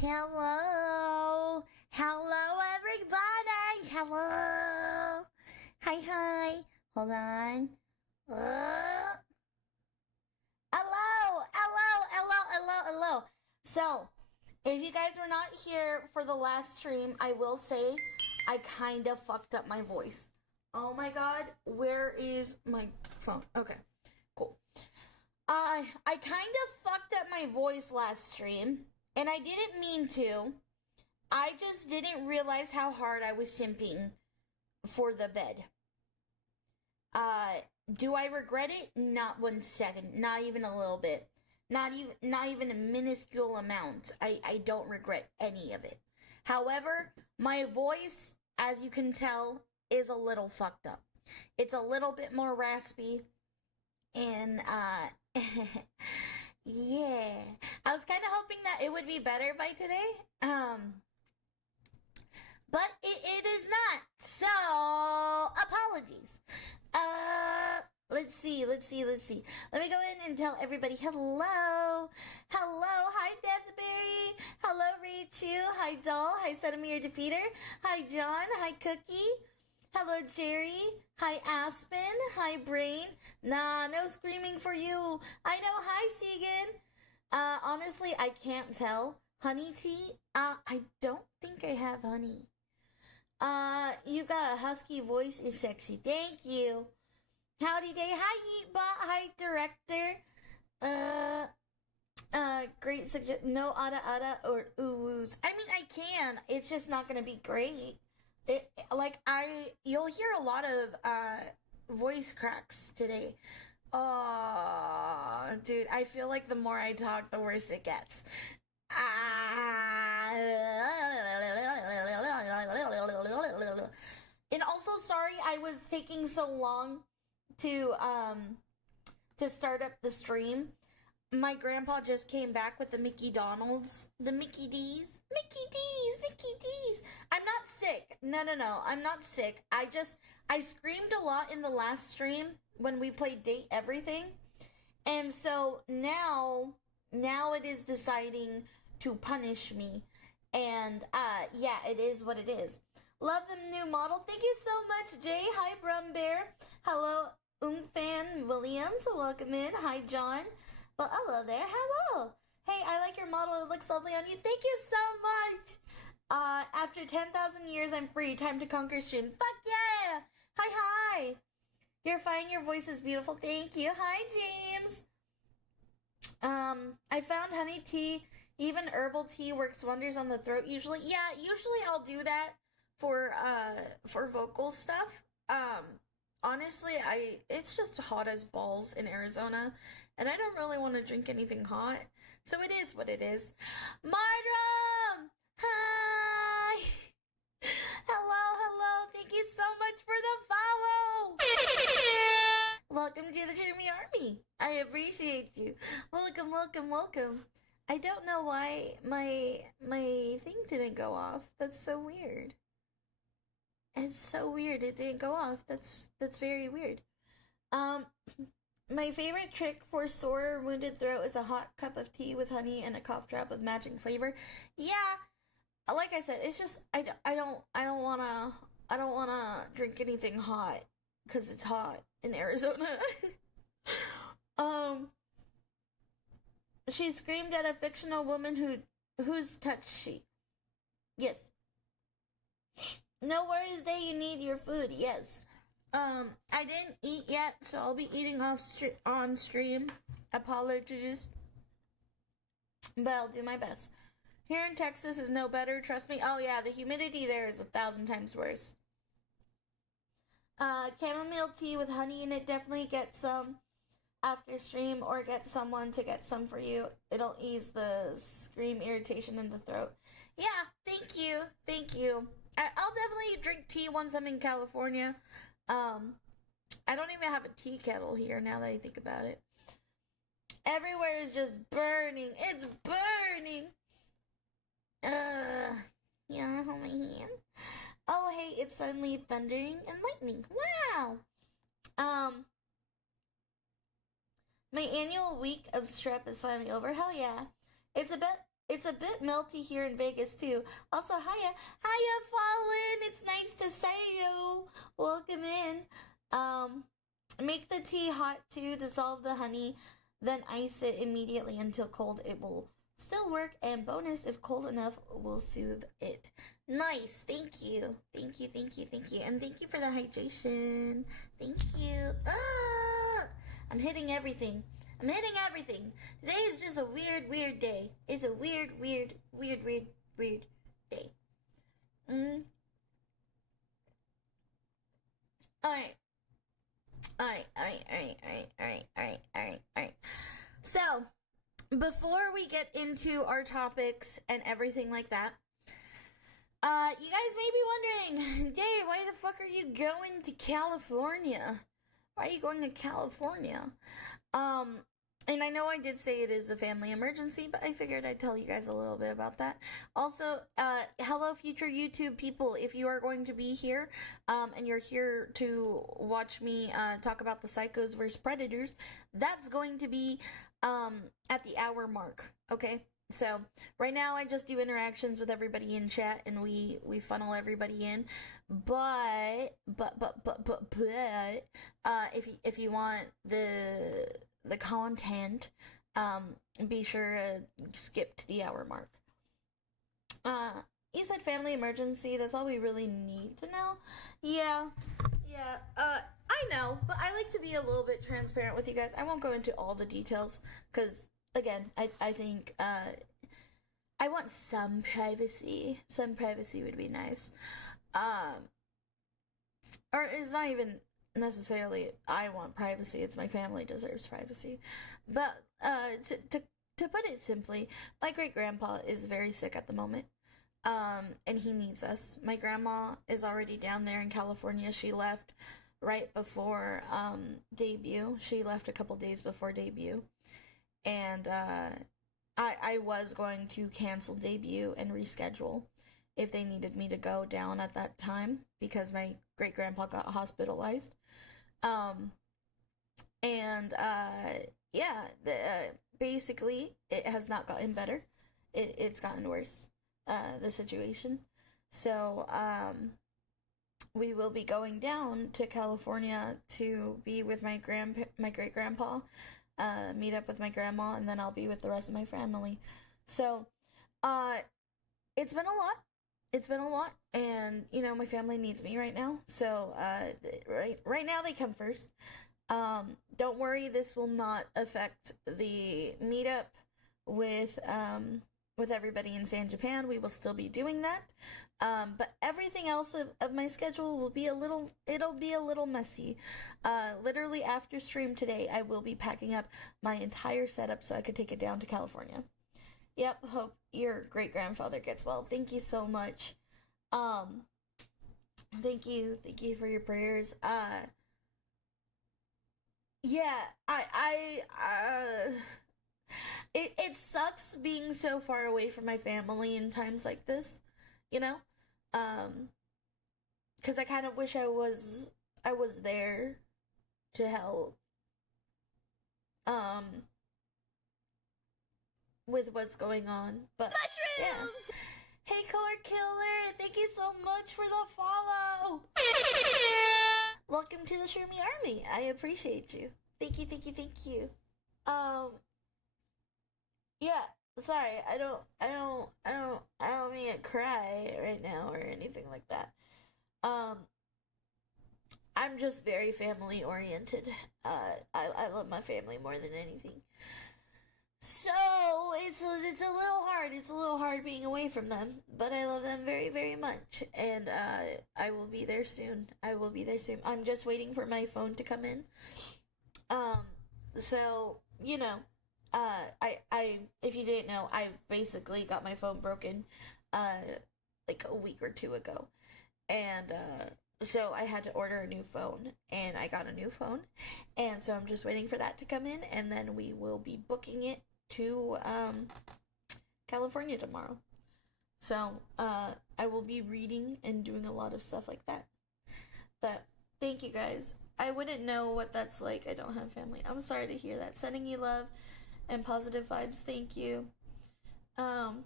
Hello. Hello, everybody. Hello. Hi. Hold on. Hello. So, if you guys were not here for the last stream, I will say I kind of fucked up my voice. Oh my god, where is my phone? Okay, cool. I kind of fucked up my voice last stream, and I didn't mean to. I just didn't realize how hard I was simping for the bed. Do I regret it? Not 1 second. Not even a little bit. Not even a minuscule amount. I don't regret any of it. However, my voice, as you can tell, is a little fucked up. It's a little bit more raspy. And, yeah. I was kind of hoping that it would be better by today. But it is not. So, apologies. Let's see. Let me go in and tell everybody hello. Hi, Deathberry. Hello, Rachel. Hi, Doll. Hi, Sedamir Defeater. Hi, John. Hi, Cookie. Hello, Jerry. Hi, Aspen. Hi, Brain. Nah, no screaming for you. I know. Hi, Segan. Honestly, I can't tell. Honey tea? I don't think I have honey. You got a husky voice, is sexy. Thank you. Howdy day. Hi, Yeetbot. Hi, Director. Great suggestion. No ada or oohs. I mean, I can. It's just not gonna be great. You'll hear a lot of, voice cracks today. Oh, dude, I feel like the more I talk, the worse it gets. And also, sorry I was taking so long to start up the stream. My grandpa just came back with the Mickey Donalds. The Mickey D's. I'm not sick. No. I'm not sick. I screamed a lot in the last stream when we played Date Everything. And so now it is deciding to punish me. And, yeah, it is what it is. Love the new model. Thank you so much, Jay. Hi, Brum Bear. Hello, Fan Williams. Welcome in. Hi, John. Well, hello there. Hello. Hey, I like your model. It looks lovely on you. Thank you so much. After 10,000 years, I'm free. Time to conquer stream. Fuck yeah. Hi. You're fine. Your voice is beautiful. Thank you. Hi, James. I found honey tea. Even herbal tea works wonders on the throat usually. Yeah, usually I'll do that for vocal stuff. Honestly, it's just hot as balls in Arizona, and I don't really want to drink anything hot. So it is what it is. Mardrum! Hi! Hello! Thank you so much for the follow! Welcome to the Jimmy Army. I appreciate you. Welcome. I don't know why my thing didn't go off. That's so weird. It's so weird it didn't go off. That's very weird. My favorite trick for sore or wounded throat is a hot cup of tea with honey and a cough drop of matching flavor. Yeah, like I said, it's just I don't wanna drink anything hot because it's hot in Arizona. She screamed at a fictional woman whose touched she. Yes. No worries, Day. You need your food. Yes. I didn't eat yet, so I'll be eating on stream. Apologies, but I'll do my best. Here in Texas is no better. Trust me. Oh yeah, the humidity there is 1,000 times worse. Chamomile tea with honey in it. Definitely get some after stream, or get someone to get some for you. It'll ease the scream irritation in the throat. Yeah, thank you. I'll definitely drink tea once I'm in California. I don't even have a tea kettle here now that I think about it. Everywhere is just burning. It's burning. Yeah, hold my hand. Oh, hey, it's suddenly thundering and lightning. Wow. My annual week of strep is finally over. Hell yeah. It's a bit It's a bit melty here in Vegas too. Also, hiya, Fallen. It's nice to see you. Welcome in. Make the tea hot to dissolve the honey, then ice it immediately until cold. It will still work, and bonus, if cold enough, will soothe it. Nice. Thank you. Thank you. And thank you for the hydration. Thank you. I'm hitting everything. Today is just a weird day. It's a weird day. Alright. So, before we get into our topics and everything like that, you guys may be wondering, Dave, why the fuck are you going to California? Why are you going to California? And I know I did say it is a family emergency, but I figured I'd tell you guys a little bit about that. Also, hello future YouTube people, if you are going to be here, and you're here to watch me, talk about the Psychos versus Predators, that's going to be, at the hour mark, okay? So, right now I just do interactions with everybody in chat, and we funnel everybody in, but, if you want the content, be sure to skip to the hour mark. You said family emergency, that's all we really need to know? Yeah, I know, but I like to be a little bit transparent with you guys. I won't go into all the details, because, again, I think, I want some privacy. Some privacy would be nice. Or it's not even necessarily I want privacy, it's my family deserves privacy. But to put it simply, my great grandpa is very sick at the moment, and he needs us. My grandma is already down there in California. She left right before debut. She left a couple days before debut, and I was going to cancel debut and reschedule if they needed me to go down at that time, because my great grandpa got hospitalized. Basically, it has not gotten better. It's gotten worse, the situation. So, we will be going down to California to be with my great grandpa, meet up with my grandma, and then I'll be with the rest of my family. So, it's been a lot, and, you know, my family needs me right now, so, right now they come first. Don't worry, this will not affect the meetup with everybody in San Japan. We will still be doing that, but everything else of my schedule will be it'll be a little messy. Literally after stream today, I will be packing up my entire setup so I could take it down to California. Yep, hope your great-grandfather gets well. Thank you so much. Thank you for your prayers. It sucks being so far away from my family in times like this, you know? 'Cause I kind of wish I was there to help. With what's going on, but yeah. Hey, Color Killer, thank you so much for the follow. Welcome to the Shroomy Army. I appreciate you. Thank you. Yeah. Sorry, I don't mean to cry right now or anything like that. I'm just very family oriented. I love my family more than anything. So, it's a little hard. It's a little hard being away from them, but I love them very, very much, and I will be there soon. I'm just waiting for my phone to come in. So, you know, if you didn't know, I basically got my phone broken, like a week or two ago, and so I had to order a new phone, and I got a new phone, and so I'm just waiting for that to come in, and then we will be booking it to California tomorrow. So I will be reading and doing a lot of stuff like that. But thank you guys. I wouldn't know what that's like. I don't have family. I'm sorry to hear that. Sending you love and positive vibes. Thank you. Um,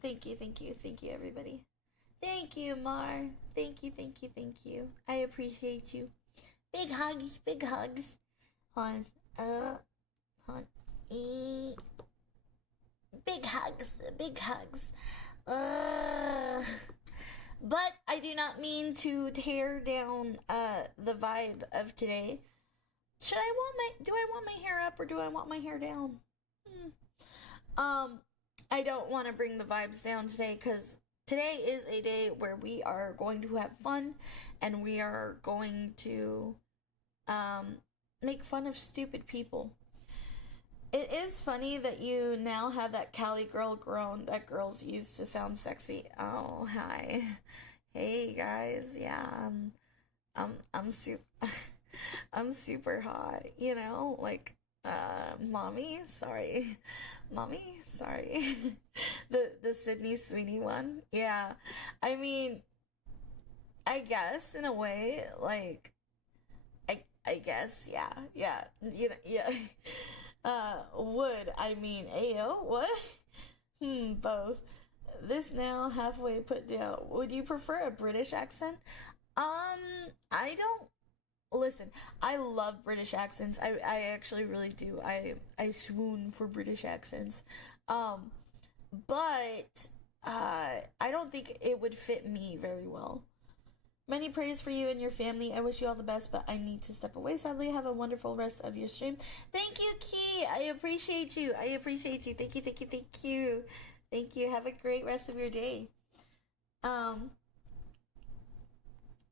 thank you, thank you, thank you, everybody. Thank you, Mar. Thank you, thank you, thank you. I appreciate you. Big hugs, big hugs. Hold on. Hold on. Big hugs, big hugs. But I do not mean to tear down the vibe of today. Do I want my hair up or do I want my hair down? I don't want to bring the vibes down today because today is a day where we are going to have fun and we are going to make fun of stupid people. It is funny that you now have that Cali girl groan that girls use to sound sexy. Oh, hi. Hey guys, yeah, I'm super I'm super hot, you know, like mommy, sorry. The Sydney Sweeney one. Yeah. I mean, I guess in a way, like I guess, yeah. You know, yeah. Would I mean ayo? What? Both. This now halfway put down. Would you prefer a British accent? I don't listen. I love British accents. I actually really do. I swoon for British accents. But I don't think it would fit me very well. Many prayers for you and your family. I wish you all the best, but I need to step away. Sadly, have a wonderful rest of your stream. Thank you, Key. I appreciate you. Thank you, thank you, thank you. Thank you. Have a great rest of your day.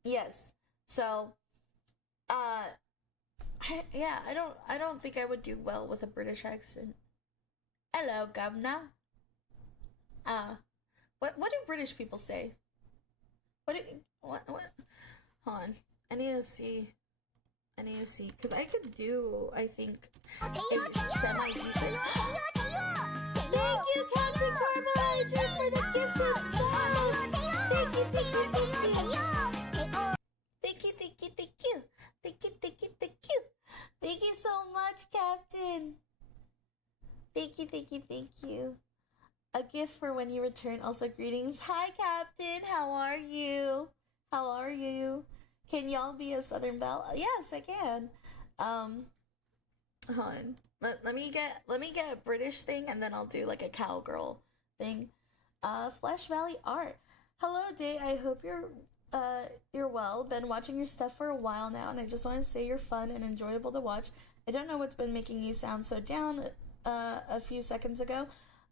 Yes. So, yeah, I don't think I would do well with a British accent. Hello, governor. What do British people say? What? Hold on. I need to see, because I could do, I think, it's semi-decent. Thank you, Captain Carbohydrate, for the gifted song! Thank you. Thank you so much, Captain. Thank you. A gift for when you return. Also, greetings. Hi, Captain. How are you? Can y'all be a Southern Belle? Yes, I can. Hold on. Let me get a British thing, and then I'll do like a cowgirl thing. Flesh Valley Art. Hello, Day. I hope you're well. Been watching your stuff for a while now, and I just want to say you're fun and enjoyable to watch. I don't know what's been making you sound so down a few seconds ago,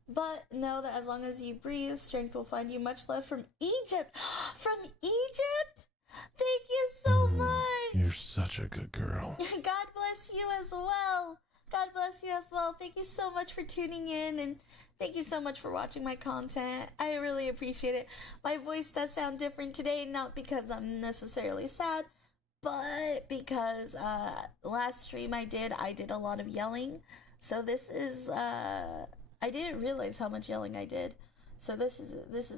but know that as long as you breathe, strength will find you. Much love from Egypt. From Egypt? Thank you so much. You're such a good girl. God bless you as well. Thank you so much for tuning in, and thank you so much for watching my content. I really appreciate it. My voice does sound different today, not because I'm necessarily sad, but because last stream I did a lot of yelling. So this is I didn't realize how much yelling I did. So this is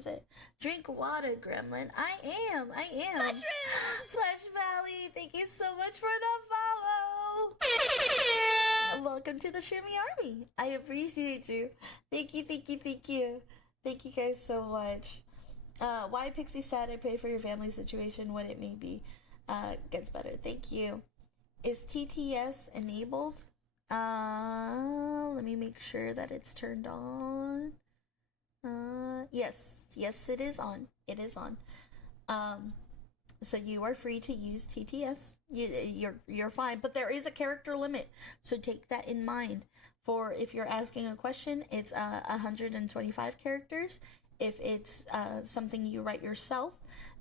it. Drink water, Gremlin. I am. Mushrooms! Flesh Valley, thank you so much for the follow. Welcome to the Shrimmy Army. I appreciate you. Thank you. Thank you guys so much. Why Pixie sad? I pray for your family situation, what it may be. Gets better. Thank you. Is TTS enabled? Let me make sure that it's turned on. Yes, it is on. So you are free to use TTS. You're fine, but there is a character limit, so take that in mind. For if you're asking a question, it's 125 characters. If it's something you write yourself,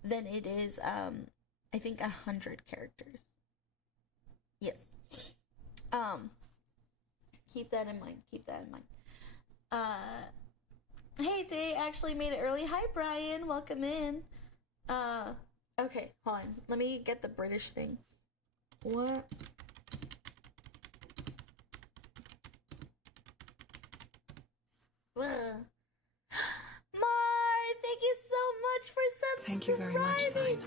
then it is I think 100 characters. Yes. Keep that in mind. Hey, Day actually made it early. Hi, Brian. Welcome in. Okay, hold on. Let me get the British thing. What? Mar, thank you so much for subscribing. Thank you very much, Sign.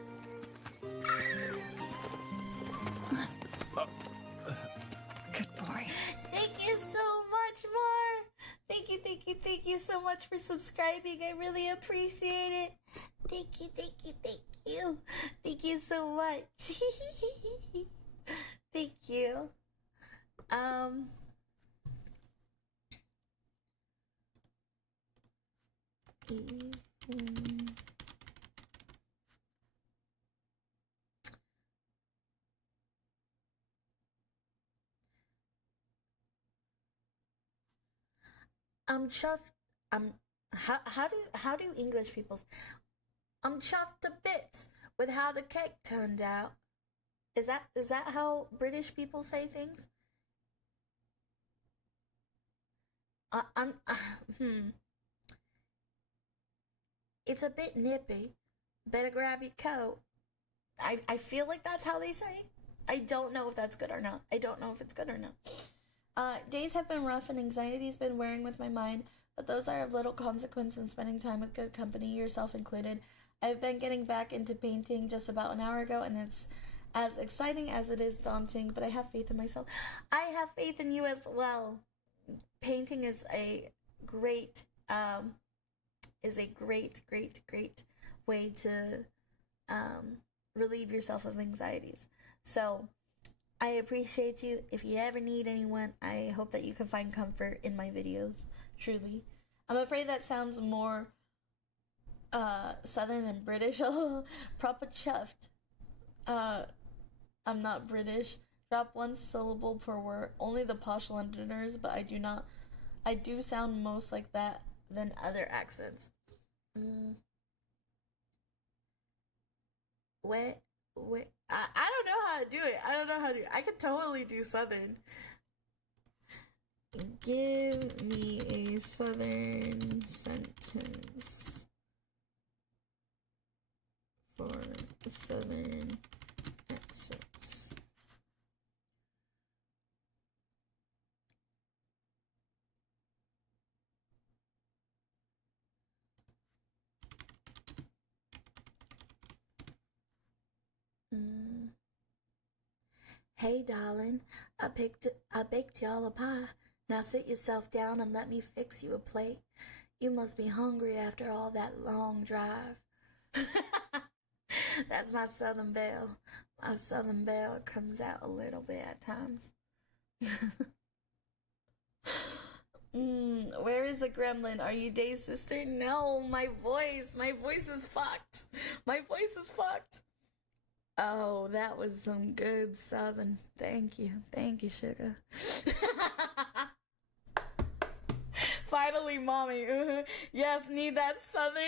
Good boy. Thank you you so much for subscribing. I really appreciate it. Thank you, thank you, thank you. Thank you so much. Thank you. I'm chuffed. How do English people? I'm chuffed to bits with how the cake turned out. Is that how British people say things? I'm It's a bit nippy. Better grab your coat. I feel like that's how they say. I don't know if that's good or not. I don't know if it's good or not. Days have been rough and anxiety's been wearing with my mind, but those are of little consequence in spending time with good company, yourself included. I've been getting back into painting just about an hour ago, and it's as exciting as it is daunting, but I have faith in myself. I have faith in you as well. Painting is a great, great way to relieve yourself of anxieties. So I appreciate you. If you ever need anyone, I hope that you can find comfort in my videos. Truly. I'm afraid that sounds more Southern than British. Proper chuffed. I'm not British. Drop one syllable per word. Only the posh Londoners, but I do sound most like that than other accents. What? I don't know how to do it. I could totally do Southern. Give me a Southern sentence for Southern accents. Hey, darling, I baked y'all a pie. Now sit yourself down and let me fix you a plate. You must be hungry after all that long drive. That's my Southern belle. My Southern belle comes out a little bit at times. Where is the gremlin? Are you Day's sister? No, my voice is fucked. My voice is fucked. Oh, that was some good Southern. Thank you, sugar. Finally, mommy. Yes, need that Southern.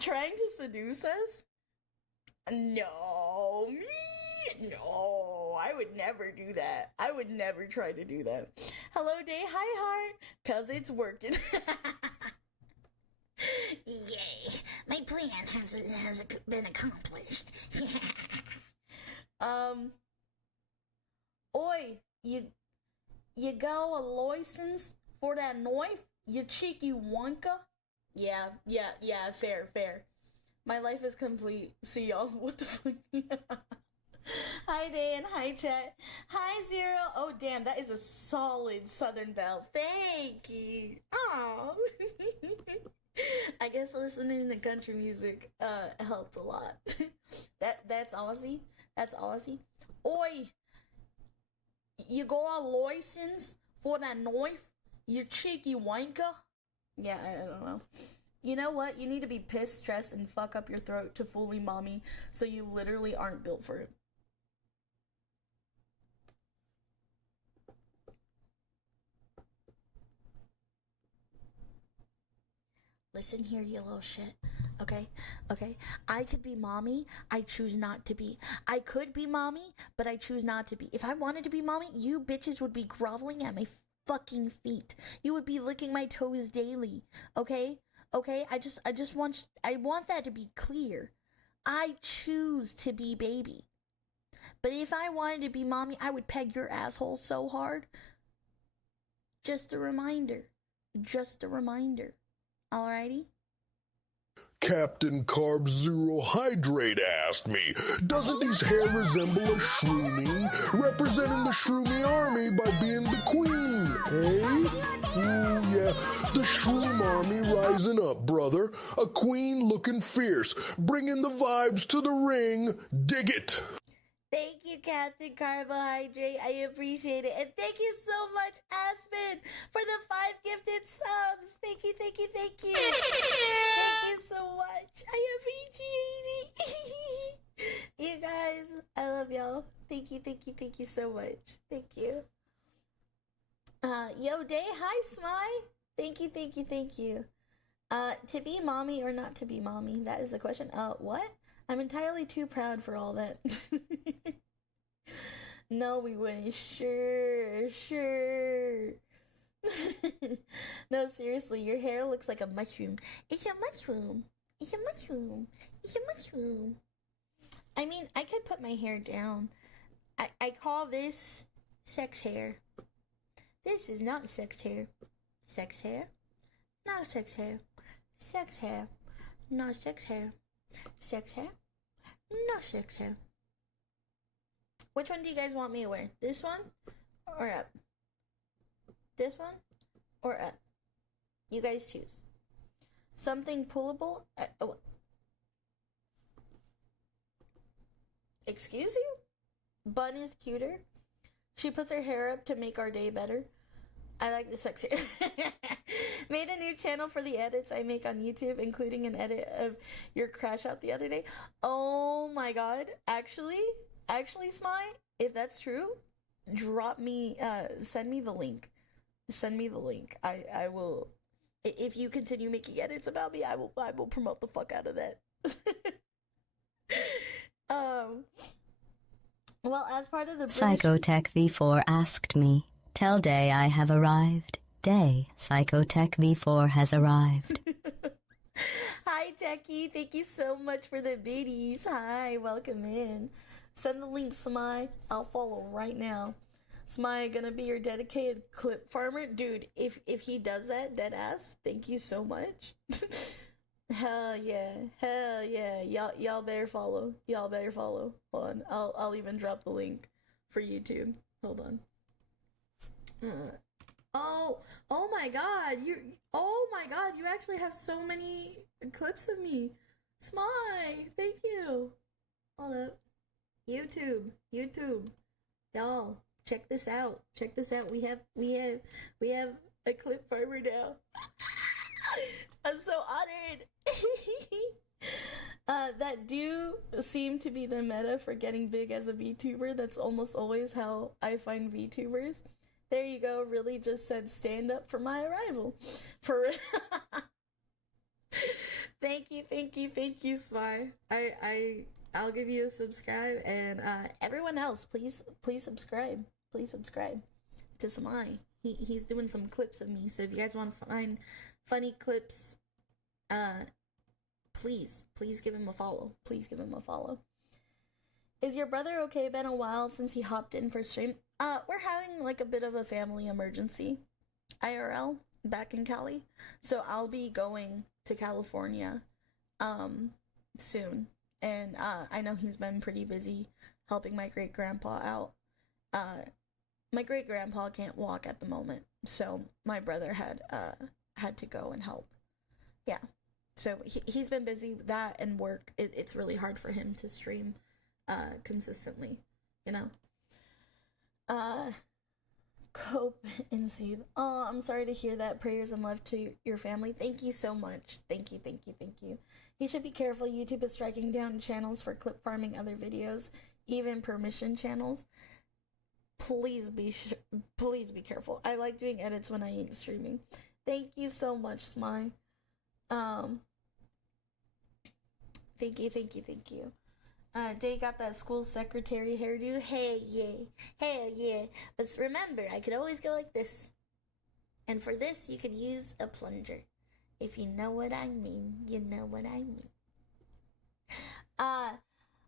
Trying to seduce us? No, me? No, I would never do that. I would never try to do that. Hello, Day. Hi, heart. 'Cause it's working. Yay. My plan has been accomplished. Oi, you got a license for that knife? You cheeky wonka? Yeah, fair. My life is complete. See y'all. What the fuck? Hi, Day, and hi, chat. Hi, Zero. Oh, damn, that is a solid Southern belle. Thank you. Oh. I guess listening to country music helped a lot. That's Aussie. That's Aussie. Oi, you got a license for that knife? You cheeky wanker? Yeah, I don't know. You know what? You need to be pissed, stressed, and fuck up your throat to fully mommy, so you literally aren't built for it. Listen here, you little shit. Okay? I could be mommy, I choose not to be. I could be mommy, but I choose not to be. If I wanted to be mommy, you bitches would be groveling at my fucking feet. You would be licking my toes daily. Okay? I want that to be clear. I choose to be baby. But if I wanted to be mommy, I would peg your asshole so hard. Just a reminder. Just a reminder. Alrighty? Captain Carb Zero Hydrate asked me, doesn't his hair resemble a shroomy, representing the shroomy army by being the queen, eh? Ooh, yeah, the shroom army rising up, brother. A queen looking fierce, bringing the vibes to the ring. Dig it. Thank you, Captain Carbohydrate. I appreciate it. And thank you so much, Aspen, for the 5 gifted subs. Thank you, thank you, thank you. Thank you so much. I appreciate it. You guys, I love y'all. Thank you, thank you, thank you so much. Thank you. Yo, Day, hi, Smy. Thank you, thank you, thank you. To be mommy or not to be mommy? That is the question. What? I'm entirely too proud for all that. No, we wouldn't. Sure. No, seriously, your hair looks like a mushroom. It's a mushroom. I mean, I could put my hair down. I call this sex hair. This is not sex hair. Sex hair? Not sex hair. Sex hair. Not sex hair. Sex hair? No sex hair. Which one do you guys want me to wear? This one or up? This one or up? You guys choose. Something pullable? Excuse you? Bun is cuter. She puts her hair up to make our day better. I like the sex hair. Made a new channel for the edits I make on YouTube, including an edit of your crash out the other day. Oh my god. Actually, Smy, if that's true, drop me, send me the link. Send me the link. I will, if you continue making edits about me, I will promote the fuck out of that. Well, as part of the Psychotech V4 asked me, tell Day I have arrived. Day, Psychotech V4 has arrived. Hi, Techie. Thank you so much for the biddies. Hi, welcome in. Send the link, Smy. I'll follow right now. Smy, gonna be your dedicated clip farmer? Dude, if he does that, dead ass, thank you so much. Hell yeah. Y'all better follow. Hold on. I'll even drop the link for YouTube. Hold on. Oh my god, you actually have so many clips of me. Smy, thank you. Hold up. YouTube. Y'all, check this out. We have a clip farmer now. I'm so honored. That do seem to be the meta for getting big as a VTuber. That's almost always how I find VTubers. There you go, really just said stand up for my arrival. For Thank you, Sly. I'll give you a subscribe, and everyone else, please subscribe. Please subscribe to Sly. He's doing some clips of me, so if you guys want to find funny clips, please give him a follow. Is your brother okay? Been a while since he hopped in for stream. We're having like a bit of a family emergency, IRL, back in Cali. So I'll be going to California, soon. And, I know he's been pretty busy helping my great-grandpa out. My great-grandpa can't walk at the moment, so my brother had to go and help. Yeah. So he's been busy with that and work. It's really hard for him to stream, consistently, you know? Cope and seethe. Oh, I'm sorry to hear that. Prayers and love to your family. Thank you so much. Thank you. You should be careful. YouTube is striking down channels for clip farming other videos, even permission channels. Please be careful. I like doing edits when I ain't streaming. Thank you so much, Smy. Thank you. Day got that school secretary hairdo. Hell yeah. But remember, I could always go like this. And for this, you could use a plunger. If you know what I mean, you know what I mean.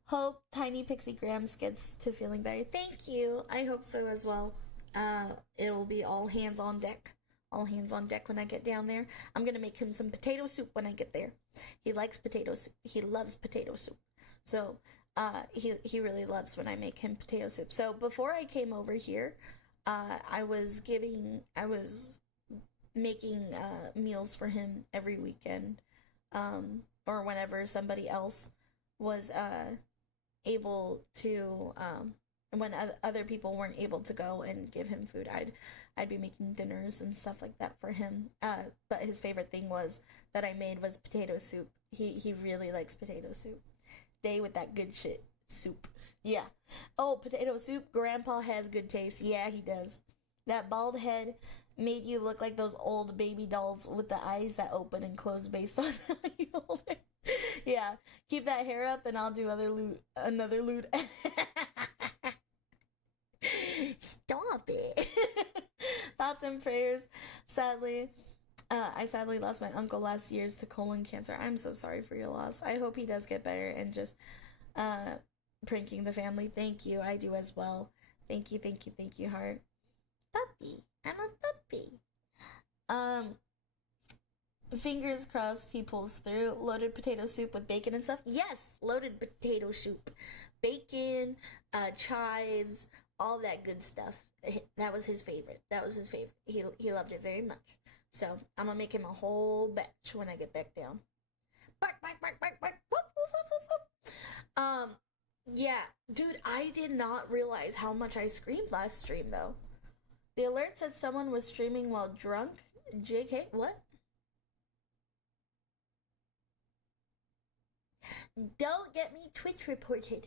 Hope Tiny Pixie Grams gets to feeling better. Thank you. I hope so as well. It'll be all hands on deck all hands on deck when I get down there. I'm gonna make him some potato soup when I get there. He likes potato soup. He loves potato soup. So he really loves when I make him potato soup. So before I came over here, I was making meals for him every weekend, or whenever somebody else was able to, when other people weren't able to go and give him food, I'd be making dinners and stuff like that for him. But his favorite thing that I made was potato soup. He really likes potato soup. Day with that good shit soup. Yeah. Oh, potato soup. Grandpa has good taste. Yeah, he does. That bald head made you look like those old baby dolls with the eyes that open and close based on how you hold it. Yeah. Keep that hair up and I'll do another loot. Stop it. Thoughts and prayers. I sadly lost my uncle last year to colon cancer. I'm so sorry for your loss. I hope he does get better, and just pranking the family. Thank you. I do as well. Thank you, heart. Puppy. I'm a puppy. Fingers crossed he pulls through. Loaded potato soup with bacon and stuff. Yes, loaded potato soup. Bacon, chives, all that good stuff. That was his favorite. He loved it very much. So I'm gonna make him a whole batch when I get back down. Bark, bark, bark, bark, bark. Woof, woof, woof, woof, woof. Yeah, dude, I did not realize how much I screamed last stream though. The alert said someone was streaming while drunk. JK, what? Don't get me Twitch reported.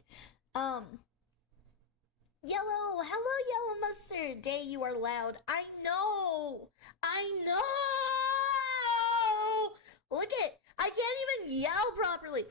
Yellow, hello, Yellow Mustard. Day, you are loud. I know. Look it. I can't even yell properly.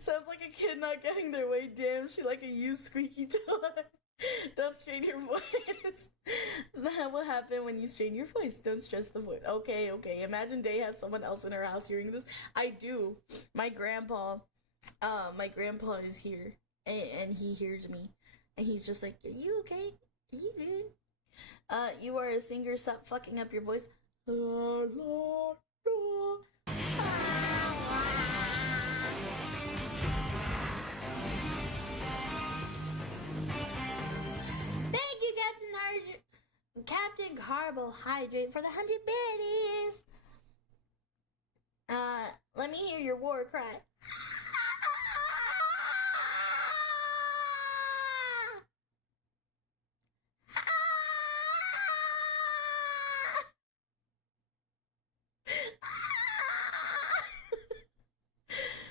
Sounds like a kid not getting their way. Damn, she like a used squeaky toy. Don't strain your voice. That will happen when you strain your voice. Don't stress the voice. Okay. Imagine Day has someone else in her house hearing this. I do. My grandpa is here, and he hears me, and he's just like, "Are you okay? Are you good? You are a singer. Stop fucking up your voice." Captain Carbohydrate for the 100 biddies. Let me hear your war cry.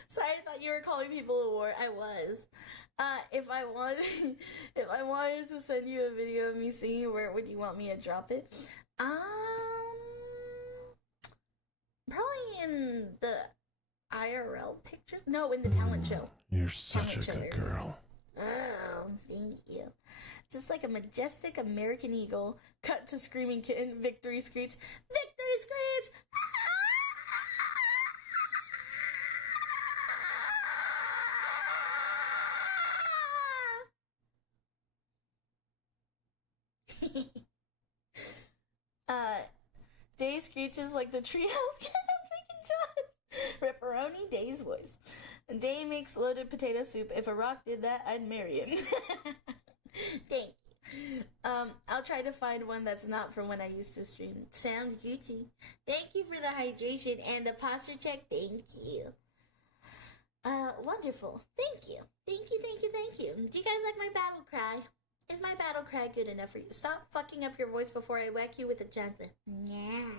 Sorry, I thought you were calling people a war. I was. If I wanted to send you a video of me singing, where would you want me to drop it? Probably in the IRL picture. No, in the talent show. You're such a good girl. Oh, thank you. Just like a majestic American eagle. Cut to screaming kitten. Victory screech. Victory screech! Day screeches like the treehouse cat. I'm making Josh. Ripperoni, Day's voice. Day makes loaded potato soup. If a rock did that, I'd marry him. Thank you. I'll try to find one that's not from when I used to stream. Sounds Gucci. Thank you for the hydration and the posture check. Thank you. Wonderful. Thank you. Do you guys like my battle cry? Is my battle cry good enough for you? Stop fucking up your voice before I whack you with a Johnson. Yeah.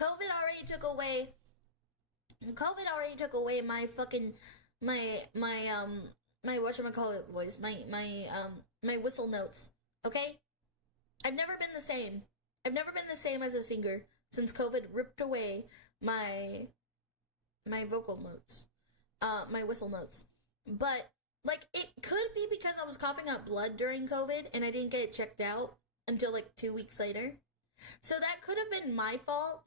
COVID already took away my fucking my whatchamacallit voice. My whistle notes. Okay? I've never been the same as a singer since COVID ripped away my vocal notes, my whistle notes. But like, it could be because I was coughing up blood during COVID and I didn't get it checked out until like 2 weeks later. So that could have been my fault,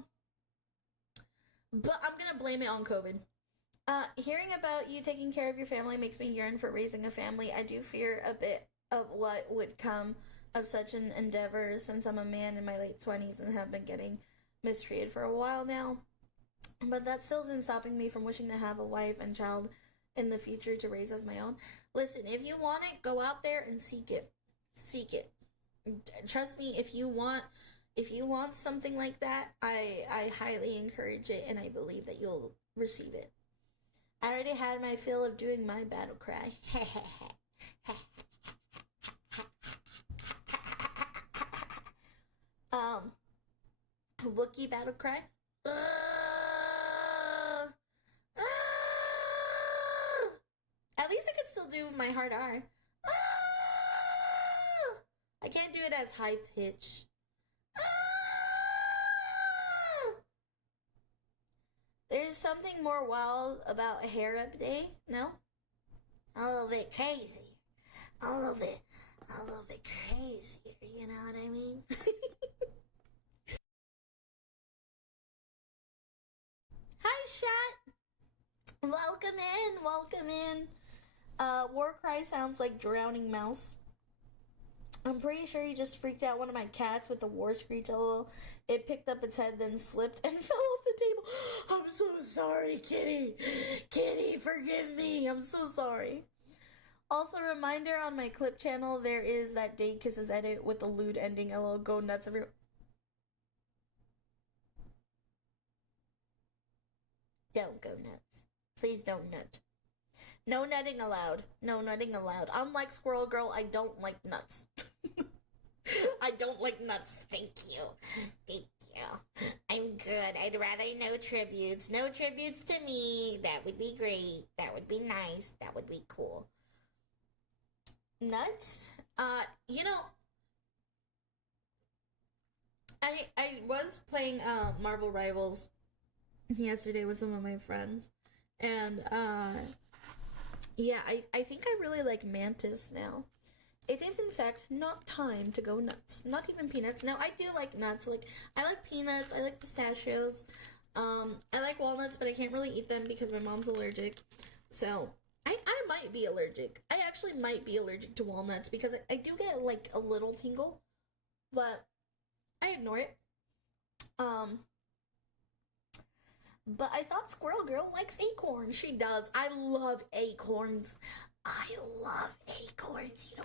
but I'm gonna blame it on COVID. Hearing about you taking care of your family makes me yearn for raising a family. I do fear a bit of what would come of such an endeavor, since I'm a man in my late 20s and have been getting mistreated for a while now. But that still isn't stopping me from wishing to have a wife and child in the future to raise as my own. Listen, if you want it, go out there and seek it. Seek it. Trust me, if you want something like that, I highly encourage it, and I believe that you'll receive it. I already had my fill of doing my battle cry. Wookiee battle cry. At least I can still do my hard R. I can't do it as high pitch. There's something more wild about a hair up day, no? A little bit crazy. A little bit crazier, you know what I mean? Hi, chat. Welcome in. War cry sounds like drowning mouse. I'm pretty sure he just freaked out one of my cats with the war screech. LOL. It picked up its head, then slipped and fell off the table. I'm so sorry, kitty. Kitty, forgive me. I'm so sorry. Also, reminder, on my clip channel, there is that Date Kisses edit with the lewd ending. LOL. Go nuts, everyone. Don't go nuts. Please don't nut. No nutting allowed. No nutting allowed. Unlike Squirrel Girl, I don't like nuts. I don't like nuts. Thank you. Thank you. I'm good. I'd rather no tributes. No tributes to me. That would be great. That would be nice. That would be cool. Nuts? You know, I was playing Marvel Rivals yesterday with some of my friends, and yeah, I think I really like Mantis now. It is in fact not time to go nuts. Not even peanuts. Now I do like nuts. Like, I like peanuts, I like pistachios, I like walnuts, but I can't really eat them because my mom's allergic. So I might be allergic. I actually might be allergic to walnuts because I do get like a little tingle, but I ignore it. But I thought Squirrel Girl likes acorns. She does. I love acorns. I love acorns. You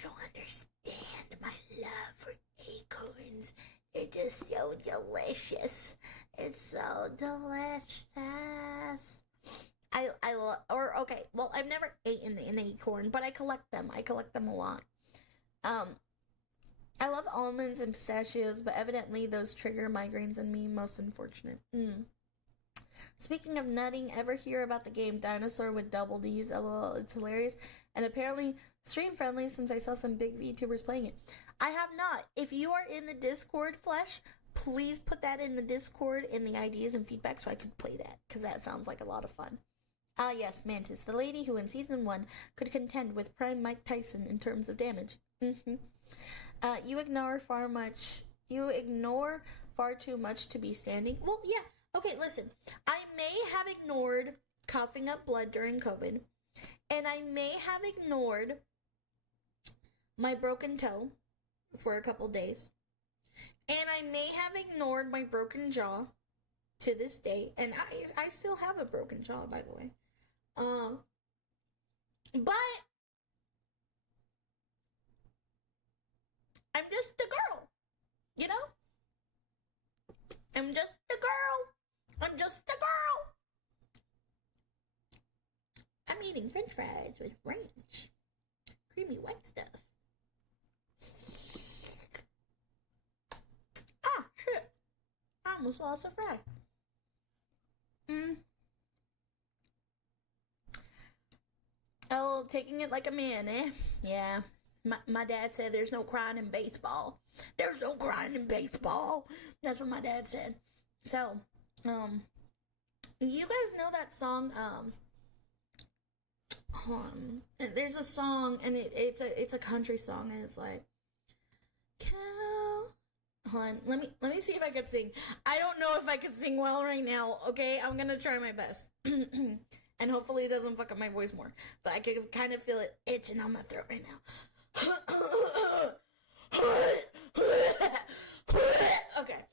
don't understand my love for acorns. They're just so delicious. It's so delicious. I love, or okay, well, I've never eaten an acorn, but I collect them. I collect them a lot. I love almonds and pistachios, but evidently those trigger migraines in me. Most unfortunate. Speaking of nutting, ever hear about the game Dinosaur with double D's? LOL, it's hilarious. And apparently stream friendly, since I saw some big VTubers playing it. I have not. If you are in the Discord, Flesh, please put that in the Discord in the ideas and feedback so I could play that, because that sounds like a lot of fun. Ah yes, Mantis, the lady who in season 1 could contend with Prime Mike Tyson in terms of damage. You ignore far too much to be standing. Well, yeah. Okay, listen. I may have ignored coughing up blood during COVID, and I may have ignored my broken toe for a couple days, and I may have ignored my broken jaw to this day, and I still have a broken jaw, by the way. But I'm just a girl, you know? I'm just a girl. I'm just a girl. I'm eating french fries with ranch. Creamy white stuff. Ah, shit. I almost lost a fry. Oh, taking it like a man, eh? Yeah. My dad said there's no crying in baseball. There's no crying in baseball. That's what my dad said. So, you guys know that song, there's a song, and it's a country song, and it's like, hold on, let me see if I can sing. I don't know if I can sing well right now, okay? I'm gonna try my best. And hopefully it doesn't fuck up my voice more. But I can kind of feel it itching on my throat right now. Okay.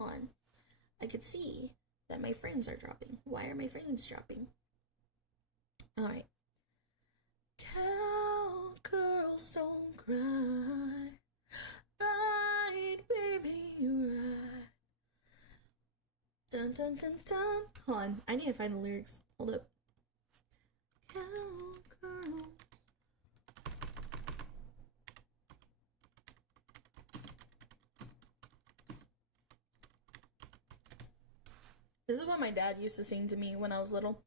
Hold on. I could see that my frames are dropping. Why are my frames dropping? Alright. Cowgirls don't cry. Right, baby, right. Dun dun dun dun. Hold on. I need to find the lyrics. Hold up. Cowgirls. This is what my dad used to sing to me when I was little.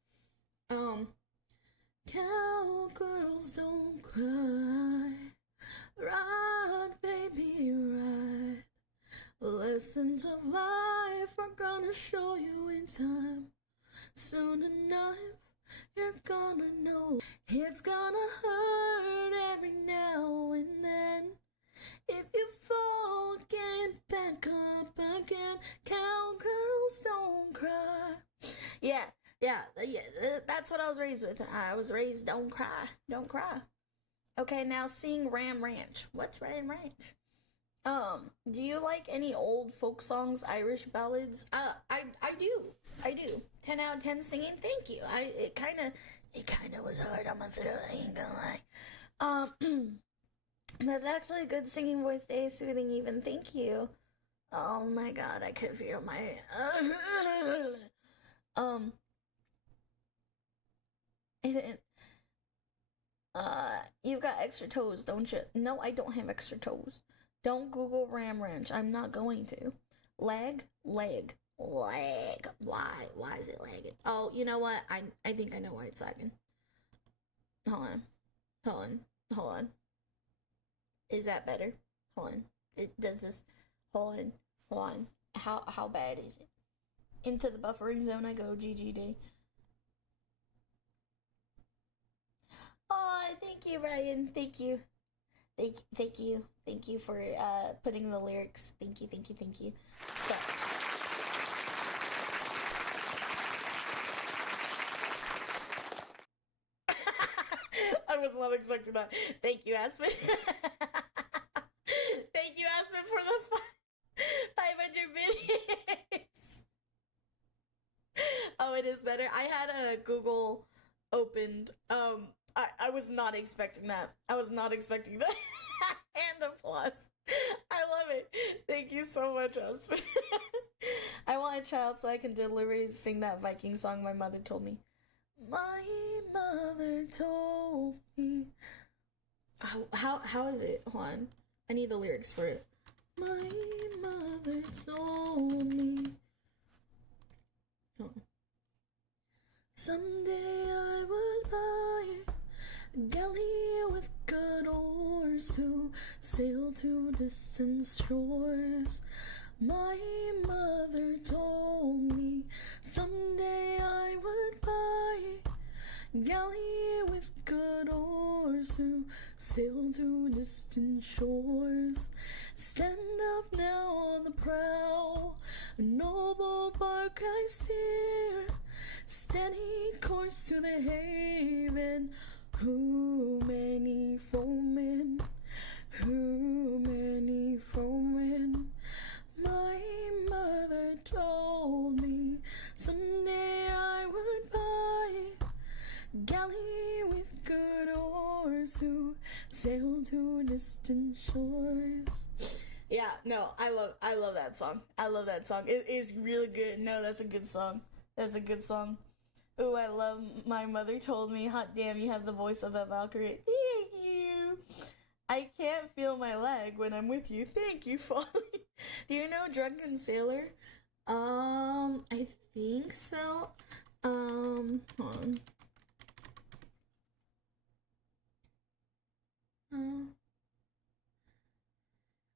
Cowgirls don't cry. Right, baby, right. Lessons of life are gonna show you in time. Soon enough, you're gonna know. It's gonna hurt every now and then. If you fall, get back up again. Cowgirls don't cry. Yeah, that's what I was raised with. I was raised, don't cry, don't cry. Okay, now sing Ram Ranch. What's Ram Ranch? Do you like any old folk songs, Irish ballads? I do. 10 out of 10 singing, thank you. It kinda was hard on my throat, I ain't gonna lie. That's actually a good singing voice, day soothing even, thank you. Oh my god, I could feel my, you've got extra toes, don't you? No, I don't have extra toes. Don't Google Ram Ranch. I'm not going to. Leg. Why is it lagging? Oh, you know what? I think I know why it's lagging. Hold on. Is that better? Hold on. Does this? Hold on. How bad is it? Into the buffering zone I go. GG day. Oh, thank you, Ryan. Thank you. Thank you for putting the lyrics. Thank you. So. I was not expecting that. Thank you, Aspen. Thank you, Aspen, for the 500 biddies. Oh, it is better. I had a Google opened. I was not expecting that. And applause. I love it. Thank you so much, Aspen. I want a child so I can deliberately sing that Viking song my mother told me. My mother told me. How is it? Hold on. I need the lyrics for it. My mother told me. Oh. Someday I would buy a galley with good oars to sail to distant shores. My mother told me someday I would buy a galley with good oars to sail to distant shores. Stand up now on the prow, a noble bark I steer, steady course to the haven. Who many foemen, my mother told me someday I would buy a galley with good oars to sail to distant shores. Yeah, no, I love that song. It is really good. No, that's a good song. Ooh, I love My Mother Told Me. Hot damn, you have the voice of a Valkyrie. Thank you. I can't feel my leg when I'm with you. Thank you, Folly. Do you know Drunken Sailor? I think so. Hold on.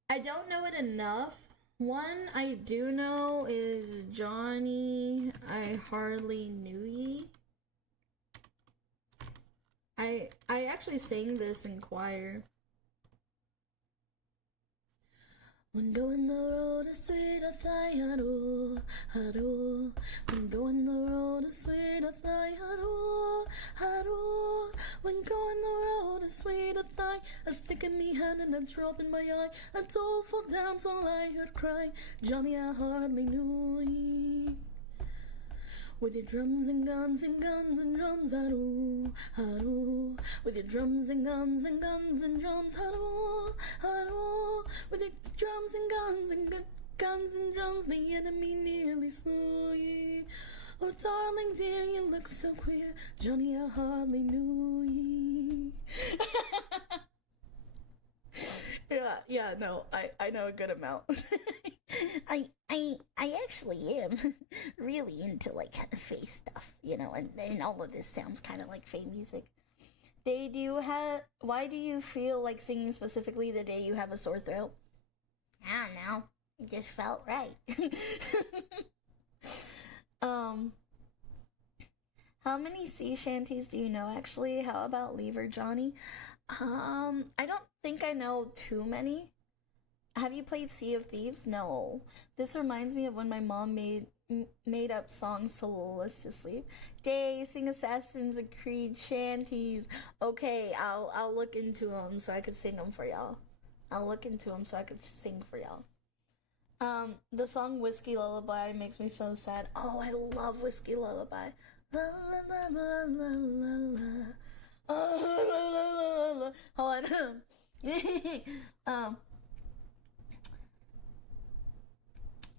I don't know it enough. One I do know is Johnny, I hardly knew ye. I actually sang this in choir. When going the road is sweet, I fly, haro, haro. When going the road is sweet, I fly, haro, haro. When going the road is sweet, I fly. A stick in me hand and a drop in my eye. A doleful damsel I heard cry, Johnny, I hardly knew ye. With your drums and guns and guns and drums, haro, haro. With your drums and guns and guns and drums, haro, haro. With your drums and guns and drums, the enemy nearly slew ye. Oh, darling dear, you look so queer, Johnny, I hardly knew ye. Yeah, no, I know a good amount. I actually am really into like Faye stuff, you know, and all of this sounds kind of like Faye music. Why do you feel like singing specifically the day you have a sore throat? I don't know, it just felt right. How many sea shanties do you know actually? How about Lever Johnny? I don't think I know too many. Have you played Sea of Thieves? No. This reminds me of when my mom made up songs to lull us to sleep. Day, sing Assassin's Creed shanties. Okay, I'll look into them so I could sing them for y'all. The song Whiskey Lullaby makes me so sad. Oh, I love Whiskey Lullaby. La la la la la la la. Oh, la, la, la, la. Hold on.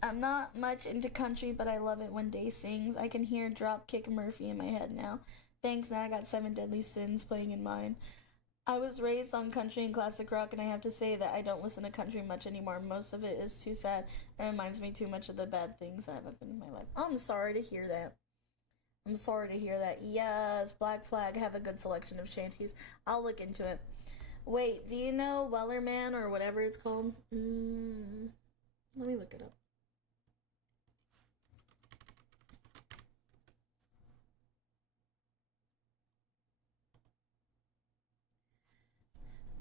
I'm not much into country, but I love it when Day sings. I can hear Dropkick Murphy in my head now. Thanks, now I got 7 Deadly Sins playing in mine. I was raised on country and classic rock, and I have to say that I don't listen to country much anymore. Most of it is too sad. It reminds me too much of the bad things that have happened in my life. I'm sorry to hear that. Yes, Black Flag have a good selection of shanties. I'll look into it. Wait, do you know Wellerman or whatever it's called? Let me look it up.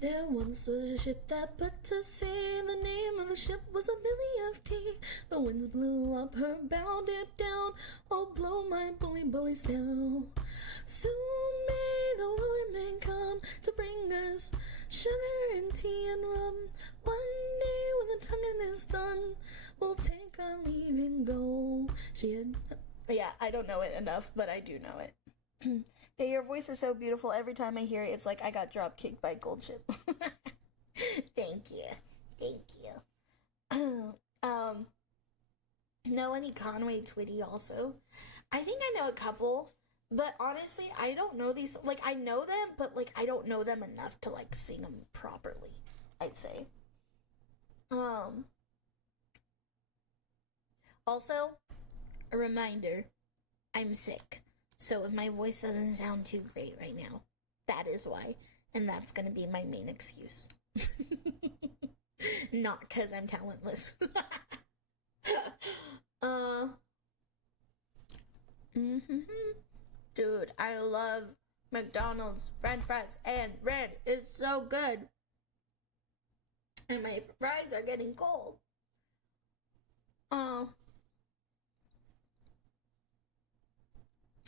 There once was a ship that put to sea. The name of the ship was a Billy of Tea. The winds blew up her bow, dipped down. Oh, blow my bully boys down. Soon may the Wellerman come to bring us sugar and tea and rum. One day when the tonguing is done, we'll take our leave and go. Yeah, I don't know it enough, but I do know it. Yeah, your voice is so beautiful. Every time I hear it, it's like I got drop kicked by Goldship. Thank you. Know any Conway Twitty also? I think I know a couple, but honestly, I don't know these. Like, I know them, but like I don't know them enough to like sing them properly, I'd say. Also, a reminder, I'm sick. So if my voice doesn't sound too great right now, that is why. And that's going to be my main excuse. Not because I'm talentless. Dude, I love McDonald's French fries and bread. It's so good. And my fries are getting cold.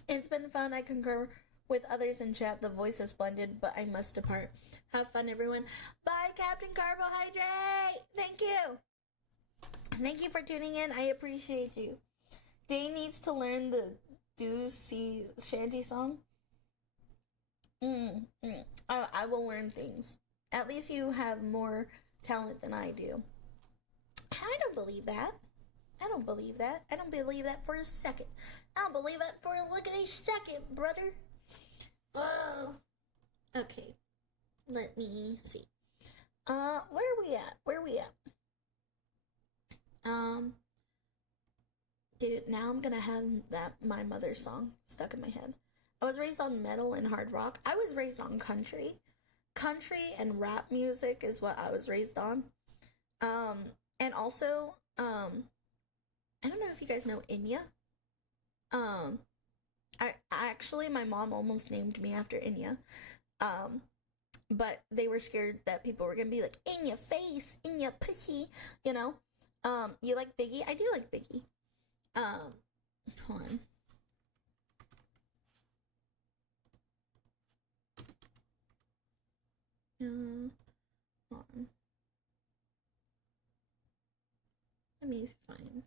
It's been fun. I concur with others in chat. The voice is splendid, but I must depart. Have fun, everyone. Bye, Captain Carbohydrate. Thank you. Thank you for tuning in. I appreciate you. Day needs to learn the Do See Shanty song. I will learn things. At least you have more talent than I do. I don't believe that. I don't believe that for a second. I don't believe it for a lickety second, brother. Whoa. Okay. Let me see. Where are we at? Dude, now I'm gonna have that My Mother song stuck in my head. I was raised on metal and hard rock. I was raised on country. Country and rap music is what I was raised on. And also, I don't know if you guys know Enya. I actually, my mom almost named me after Enya. But they were scared that people were gonna be like, in your face, in your pussy, you know? You like Biggie? I do like Biggie. Hold on. Hold on. Let me find.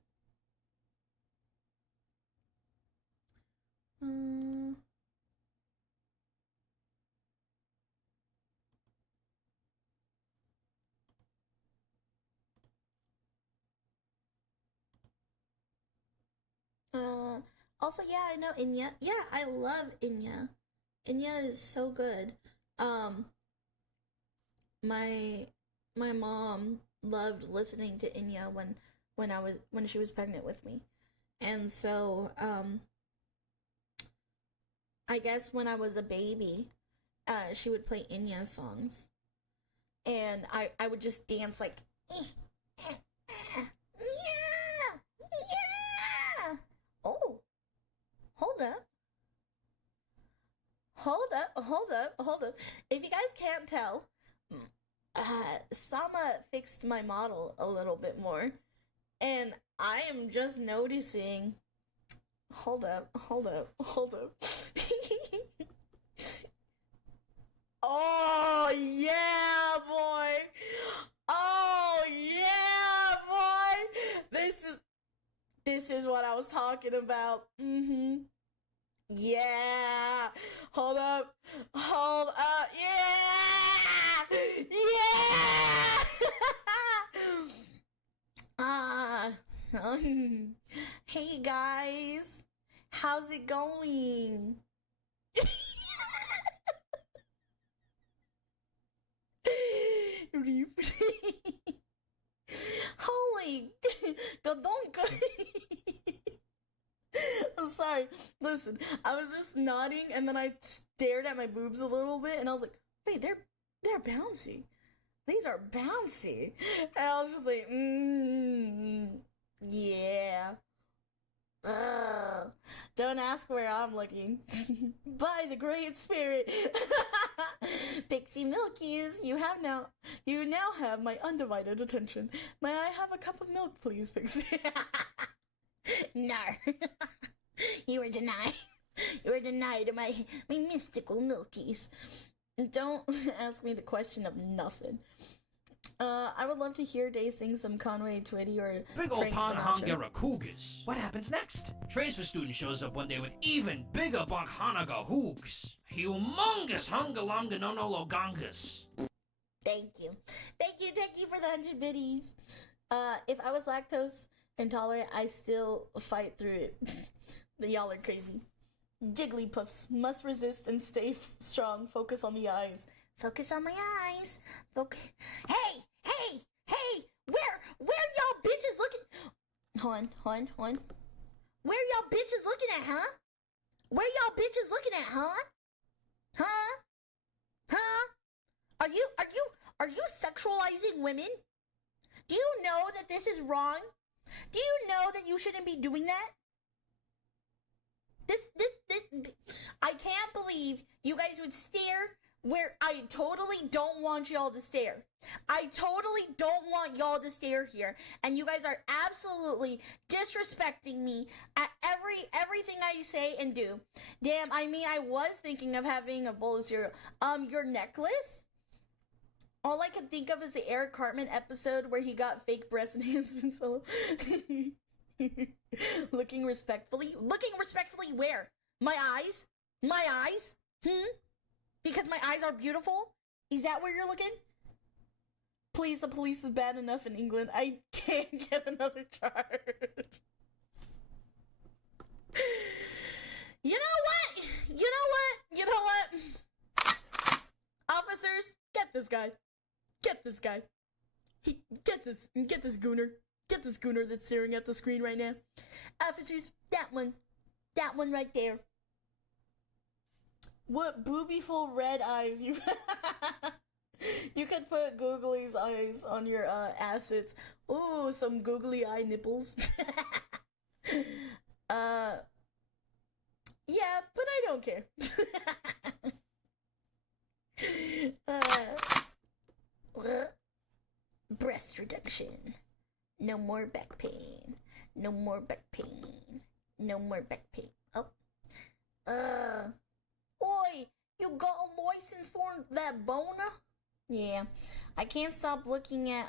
Also, yeah, I know Enya. Yeah, I love Enya. Enya is so good. My mom loved listening to Enya when she was pregnant with me. And so, I guess when I was a baby, she would play Enya songs. And I would just dance like, yeah! Yeah! Oh, hold up. Hold up. If you guys can't tell, Sama fixed my model a little bit more. And I am just noticing. Hold up. Oh, yeah, boy. Oh, yeah, boy. This is what I was talking about. Yeah. Hold up. Yeah. Hey guys. How's it going? Holy gadonka. I'm sorry. Listen, I was just nodding and then I stared at my boobs a little bit and I was like, wait, they're bouncy. These are bouncy. And I was just like, yeah. Ugh. Don't ask where I'm looking. By the Great Spirit. Pixie Milkies, you now have my undivided attention. May I have a cup of milk, please, Pixie? No. You were denied. You were denied my mystical milkies. Don't ask me the question of nothing. I would love to hear Day sing some Conway Twitty or Big ol' Frank Sinatra. Panhangera Cougars. What happens next? Transfer student shows up one day with even bigger Bonghanaga hoogs. Humongous hungalonga no no logangas. Thank you for the 100 biddies. If I was lactose intolerant, I still fight through it. Y'all are crazy. Jigglypuffs must resist and stay strong. Focus on the eyes. Focus on my eyes. Hey! Where y'all bitches looking? Hold on. Where y'all bitches looking at, huh? Where y'all bitches looking at, huh? Are you sexualizing women? Do you know that this is wrong? Do you know that you shouldn't be doing that? This I can't believe you guys would stare where I totally don't want y'all to stare. I totally don't want y'all to stare here. And you guys are absolutely disrespecting me at everything I say and do. Damn, I mean, I was thinking of having a bowl of cereal. Your necklace? All I can think of is the Eric Cartman episode where he got fake breast enhancements. Looking respectfully where? My eyes? Because my eyes are beautiful? Is that where you're looking? Please, the police is bad enough in England. I can't get another charge. You know what? Officers, get this guy. Get this gooner. Get the schooner that's staring at the screen right now. Officers, that one right there. What boobyful red eyes you... You could put googly's eyes on your assets. Ooh, some googly eye nipples. Yeah, but I don't care. Breast reduction. No more back pain. No more back pain. No more back pain. Oh. Oi, you got a license for that boner? Yeah. I can't stop looking at,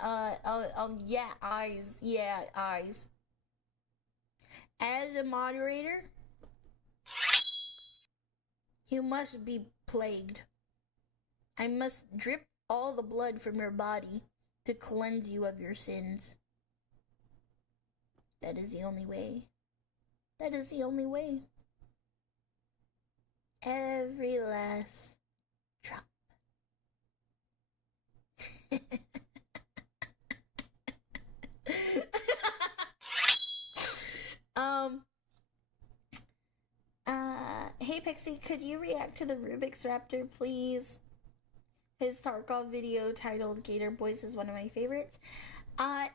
eyes. Yeah, eyes. As a moderator, you must be plagued. I must drip all the blood from your body to cleanse you of your sins. That is the only way. That is the only way. Every last drop. Hey Pixie, could you react to the Rubik's Raptor, please? His Tarkov video titled Gator Boys is one of my favorites.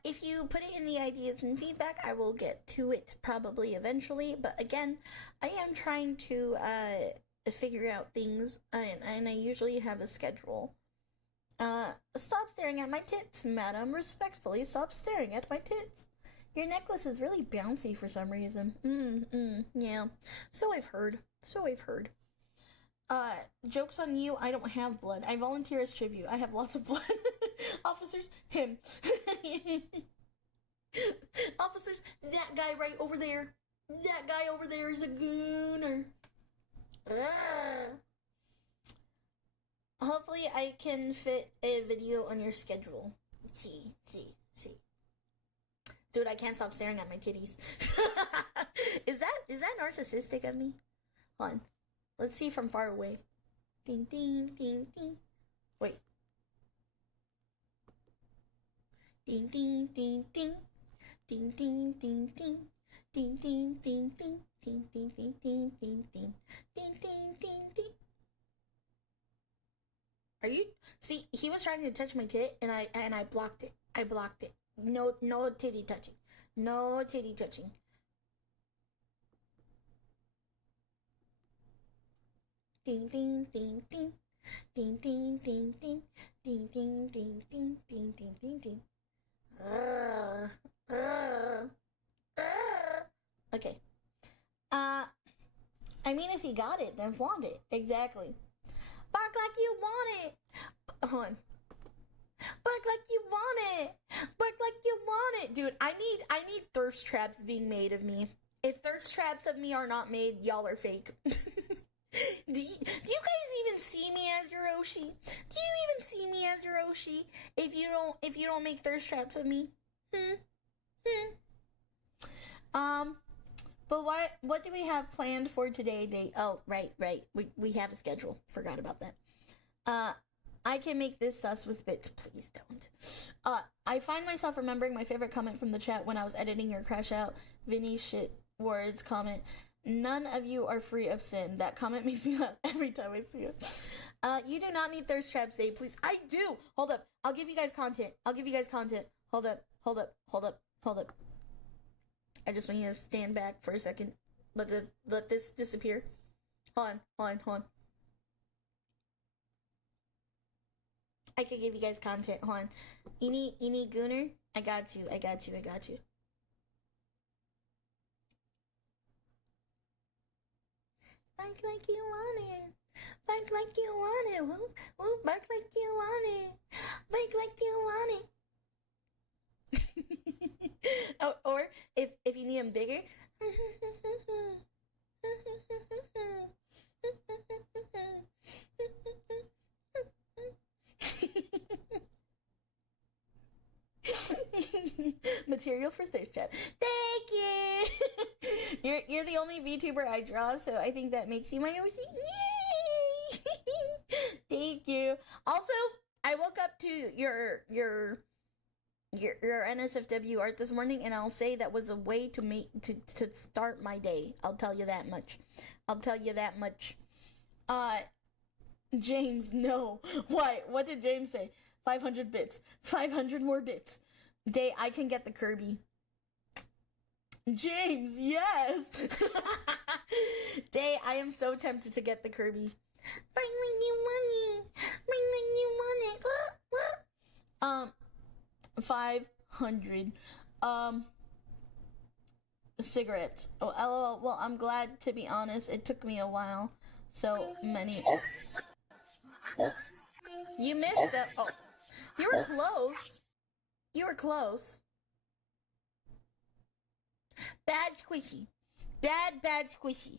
If you put it in the ideas and feedback, I will get to it probably eventually. But again, I am trying to figure out things, and I usually have a schedule. Stop staring at my tits, madam. Respectfully, stop staring at my tits. Your necklace is really bouncy for some reason. Yeah. So I've heard. Joke's on you, I don't have blood. I volunteer as tribute. I have lots of blood. Officers, him. Officers, that guy right over there. That guy over there is a gooner. Hopefully I can fit a video on your schedule. See. Dude, I can't stop staring at my titties. Is that narcissistic of me? Hold on. Let's see from far away. Ding, ding, ding, ding. Wait. Ding, ding, ding, ding. Ding, ding, ding, ding. Ding, ding, ding, ding. Ding, ding, ding, ding, ding, ding. Ding, ding, ding, ding. Are you... See, he was trying to touch my tit, and I blocked it. I blocked it. No titty touching. No titty touching. Ding ding ding ding. Ding ding ding ding. Ding ding ding ding. Ding ding ding ding. Okay. I mean, if he got it, then flaunt it. Exactly. Bark like you want it. Hold on. Bark like you want it. Bark like you want it. Dude, I need thirst traps being made of me. If thirst traps of me are not made, y'all are fake. Do you guys even see me as Yoshi? Do you even see me as Yoshi if you don't make thirst traps of me? But what do we have planned for today, date? Oh, right. We have a schedule. Forgot about that. I can make this sus with bits. Please don't. I find myself remembering my favorite comment from the chat when I was editing your crash out. Vinny shit words comment. None of you are free of sin. That comment makes me laugh every time I see it. You do not need thirst traps, Dave. Please. I do. Hold up. I'll give you guys content. Hold up. I just want you to stand back for a second. Let this disappear. Hold on. I can give you guys content. Hold on. You need Gooner? I got you. Bark like you want it. Bark like you want it. Woo, bark like you want it. Bark like you want it. or if you need them bigger. Material for thirst trap. Thank you. You're the only VTuber I draw, so I think that makes you my Yoshi. Yay! Thank you. Also, I woke up to your your NSFW art this morning, and I'll say that was a way to make to start my day. I'll tell you that much. James, no. Why? What did James say? 500 bits. 500 more bits. Day, I can get the Kirby. James, yes. Day, I am so tempted to get the Kirby. Bring when you want it. Bring when you want it. 500 cigarettes. Oh, LOL. Well, I'm glad, to be honest. It took me a while. So many. You missed it. Oh, you were close. You were close. Bad squishy. Bad squishy.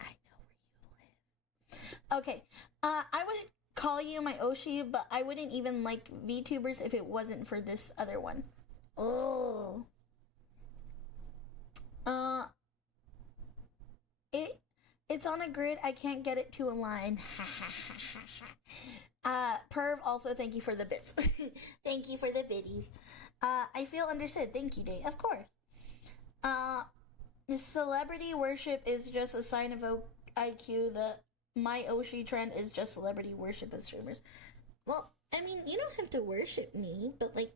I know where you live. Okay. I wouldn't call you my Oshi, but I wouldn't even like VTubers if it wasn't for this other one. Oh. It's on a grid. I can't get it to align. Perv, also thank you for the bits. Thank you for the biddies. I feel understood. Thank you, Day. Of course. The celebrity worship is just a sign of IQ. The my Oshi trend is just celebrity worship of streamers. Well, I mean, you don't have to worship me, but like,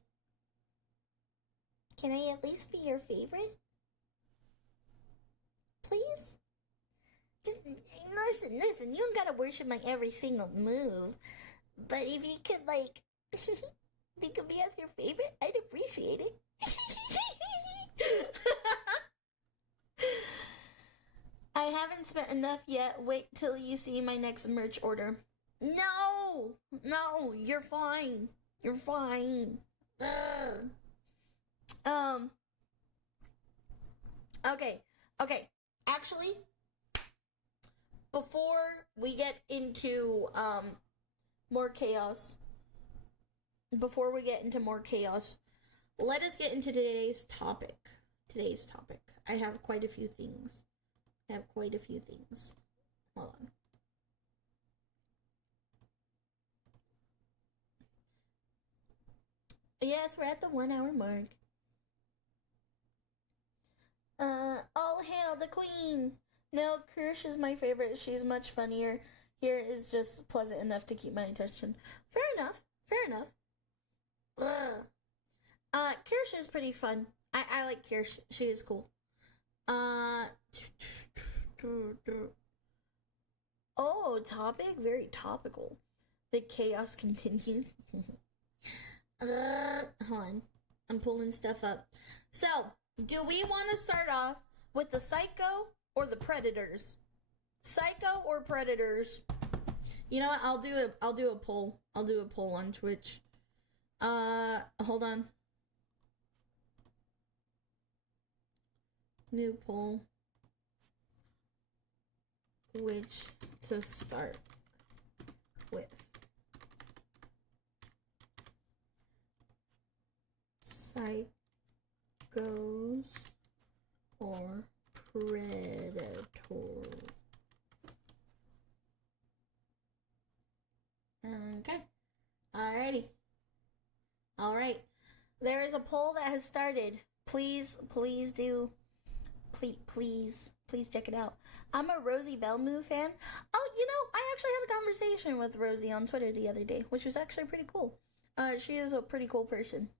can I at least be your favorite? Please? Just, listen, you don't gotta worship my every single move. But if you could, like, think of me as your favorite, I'd appreciate it. I haven't spent enough yet. Wait till you see my next merch order. No, you're fine. You're fine. Ugh. Okay. Actually, before we get into more chaos, let us get into today's topic. I have quite a few things. Hold on. Yes, we're at the 1 hour mark. All hail the queen! No, Kirsch is my favorite. She's much funnier. Here is just pleasant enough to keep my attention. Fair enough. Ugh. Kirsch is pretty fun. I like Kirsch. She is cool. Oh, topic? Very topical. The chaos continues. Hold on. I'm pulling stuff up. So, do we want to start off with the Psycho or the Predators? Psycho or Predators? You know what? I'll do a poll. I'll do a poll on Twitch. Hold on. New poll. Which to start with? Psychos or Predators? Okay. Alrighty. Alright. There is a poll that has started. Please check it out. I'm a Rosie Belmu fan. Oh, you know, I actually had a conversation with Rosie on Twitter the other day, which was actually pretty cool. She is a pretty cool person.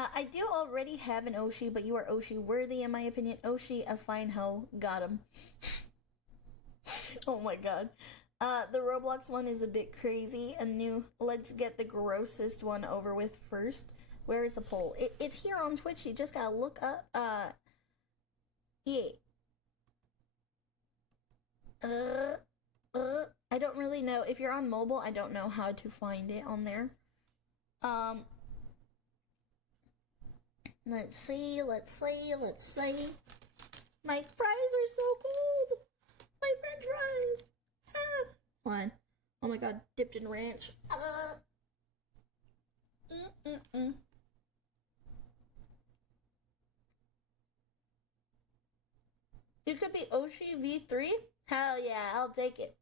I do already have an Oshi, but you are Oshi worthy in my opinion. Oshi, a fine hoe. Got him. Oh my god. The Roblox one is a bit crazy. A new, let's get the grossest one over with first. Where is the poll? It's here on Twitch. You just gotta look up. Yeah. I don't really know. If you're on mobile, I don't know how to find it on there. Let's see. My fries are so cold. My French fries. One. Oh my god, dipped in ranch. You could be Oshi V3? Hell yeah, I'll take it.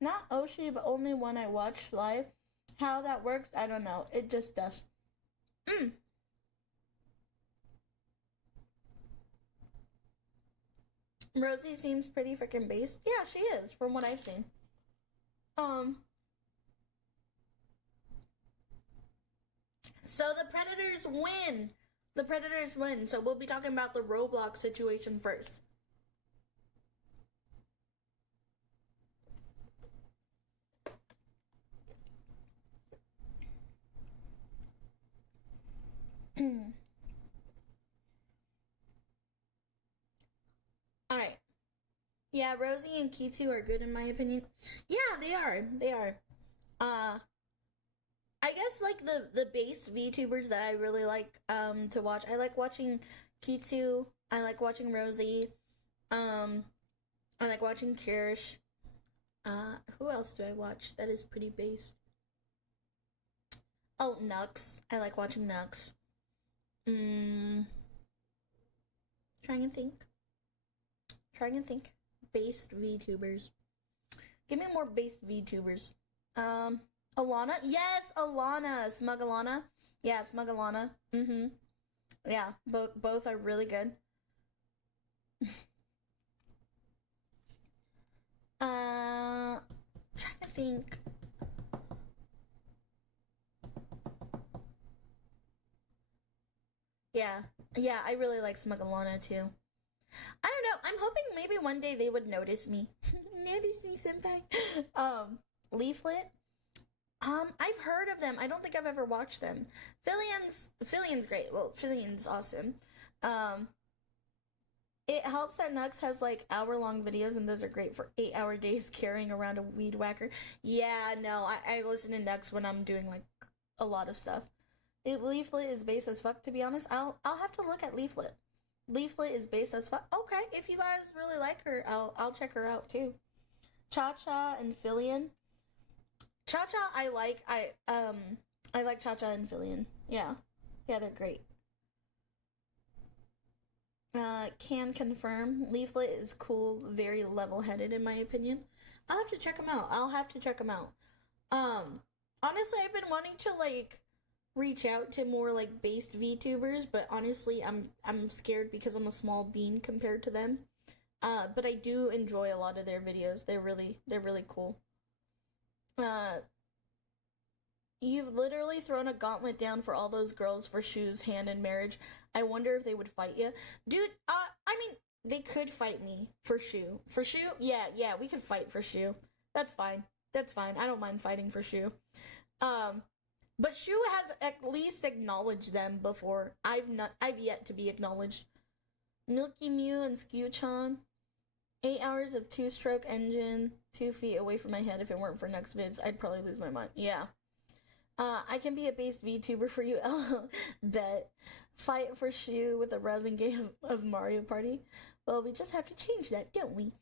Not Oshi, but only one I watched live. How that works, I don't know. It just does. Rosie seems pretty freaking based. Yeah, she is, from what I've seen. So the Predators win. The Predators win. So we'll be talking about the Roblox situation first. Alright. Yeah, Rosie and Kitsu are good in my opinion. Yeah, they are. They are. I guess like the based VTubers that I really like to watch. I like watching Kitsu. I like watching Rosie. I like watching Kirsch. Who else do I watch that is pretty based? Oh, Nux. I like watching Nux. Trying to think. Based VTubers. Give me more based VTubers. Alana? Yes, Alana. Smug Alana. Yeah, Smug Alana. Yeah, both are really good. Trying to think. Yeah, I really like Smug Alana too. I don't know. I'm hoping maybe one day they would notice me. Notice me, senpai. Leaflet. I've heard of them. I don't think I've ever watched them. Fillion's great. Well, Fillion's awesome. It helps that Nux has like hour-long videos, and those are great for 8-hour days carrying around a weed whacker. Yeah, no, I listen to Nux when I'm doing like a lot of stuff. Leaflet is base as fuck, to be honest. I'll have to look at Leaflet. Leaflet is base as fuck. Okay, if you guys really like her, I'll check her out too. Cha-Cha and Fillion. Cha-Cha I like Cha-Cha and Fillion. Yeah, they're great. Can confirm. Leaflet is cool, very level-headed in my opinion. I'll have to check them out. Honestly, I've been wanting to like reach out to more like based VTubers, but honestly, I'm scared because I'm a small bean compared to them. But I do enjoy a lot of their videos. They're really cool. You've literally thrown a gauntlet down for all those girls for Shu's hand in marriage. I wonder if they would fight you. Dude, I mean, they could fight me for Shu. For Shu? Yeah, we could fight for Shu. That's fine. I don't mind fighting for Shu. But Shu has at least acknowledged them before. I've yet to be acknowledged. Milky Mew and Skew-chan. 8 hours of 2-stroke engine, 2 feet away from my head. If it weren't for next vids, I'd probably lose my mind. Yeah. I can be a based VTuber for you. Bet. Fight for Shu with a rousing game of Mario Party. Well, we just have to change that, don't we?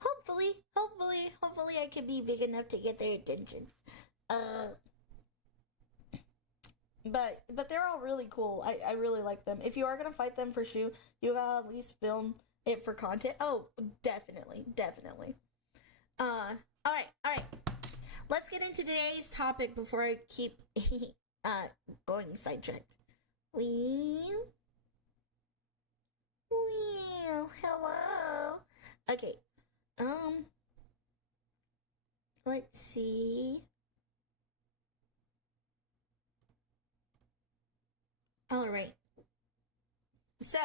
Hopefully I can be big enough to get their attention. But they're all really cool. I really like them. If you are gonna fight them for Shu, you gotta at least film it for content. Oh, definitely. Alright. Let's get into today's topic before I keep going sidetracked. Hello. Okay. Let's see. Alright. So,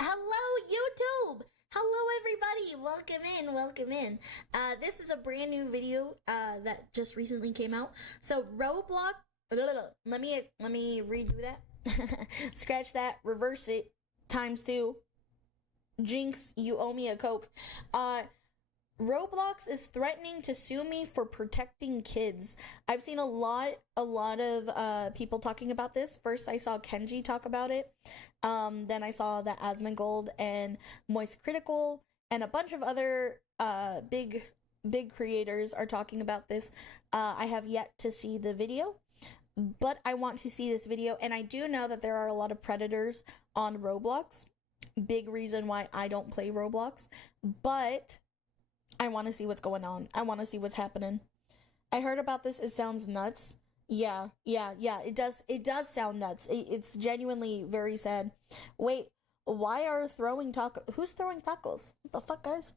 hello YouTube! Hello everybody! Welcome in. This is a brand new video that just recently came out. So Roblox, let me redo that. Scratch that, reverse it, ×2. Jinx, you owe me a Coke. Roblox is threatening to sue me for protecting kids. I've seen a lot of people talking about this. First, I saw Kenji talk about it. Then I saw that Asmongold and Moist Critical and a bunch of other big creators are talking about this. I have yet to see the video, but I want to see this video, and I do know that there are a lot of predators on Roblox. big reason why I don't play Roblox, but I want to see what's going on. I want to see what's happening. I heard about this. It sounds nuts. Yeah. It does sound nuts. It's genuinely very sad. Wait, why are throwing tacos? Who's throwing tacos? What the fuck, guys?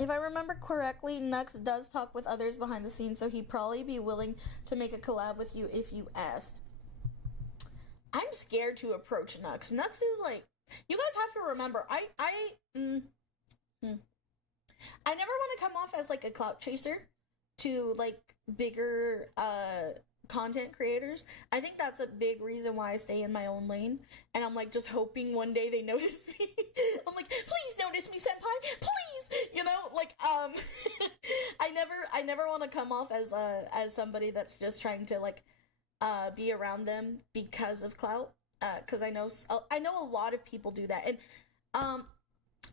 If I remember correctly, Nux does talk with others behind the scenes, so he'd probably be willing to make a collab with you if you asked. I'm scared to approach Nux. Nux is like, you guys have to remember, I never want to come off as like a clout chaser to like bigger content creators. I think that's a big reason why I stay in my own lane, and I'm like just hoping one day they notice me. I'm like, please notice me, senpai, please, you know, like I never want to come off as somebody that's just trying to like be around them because of clout, because I know a lot of people do that. And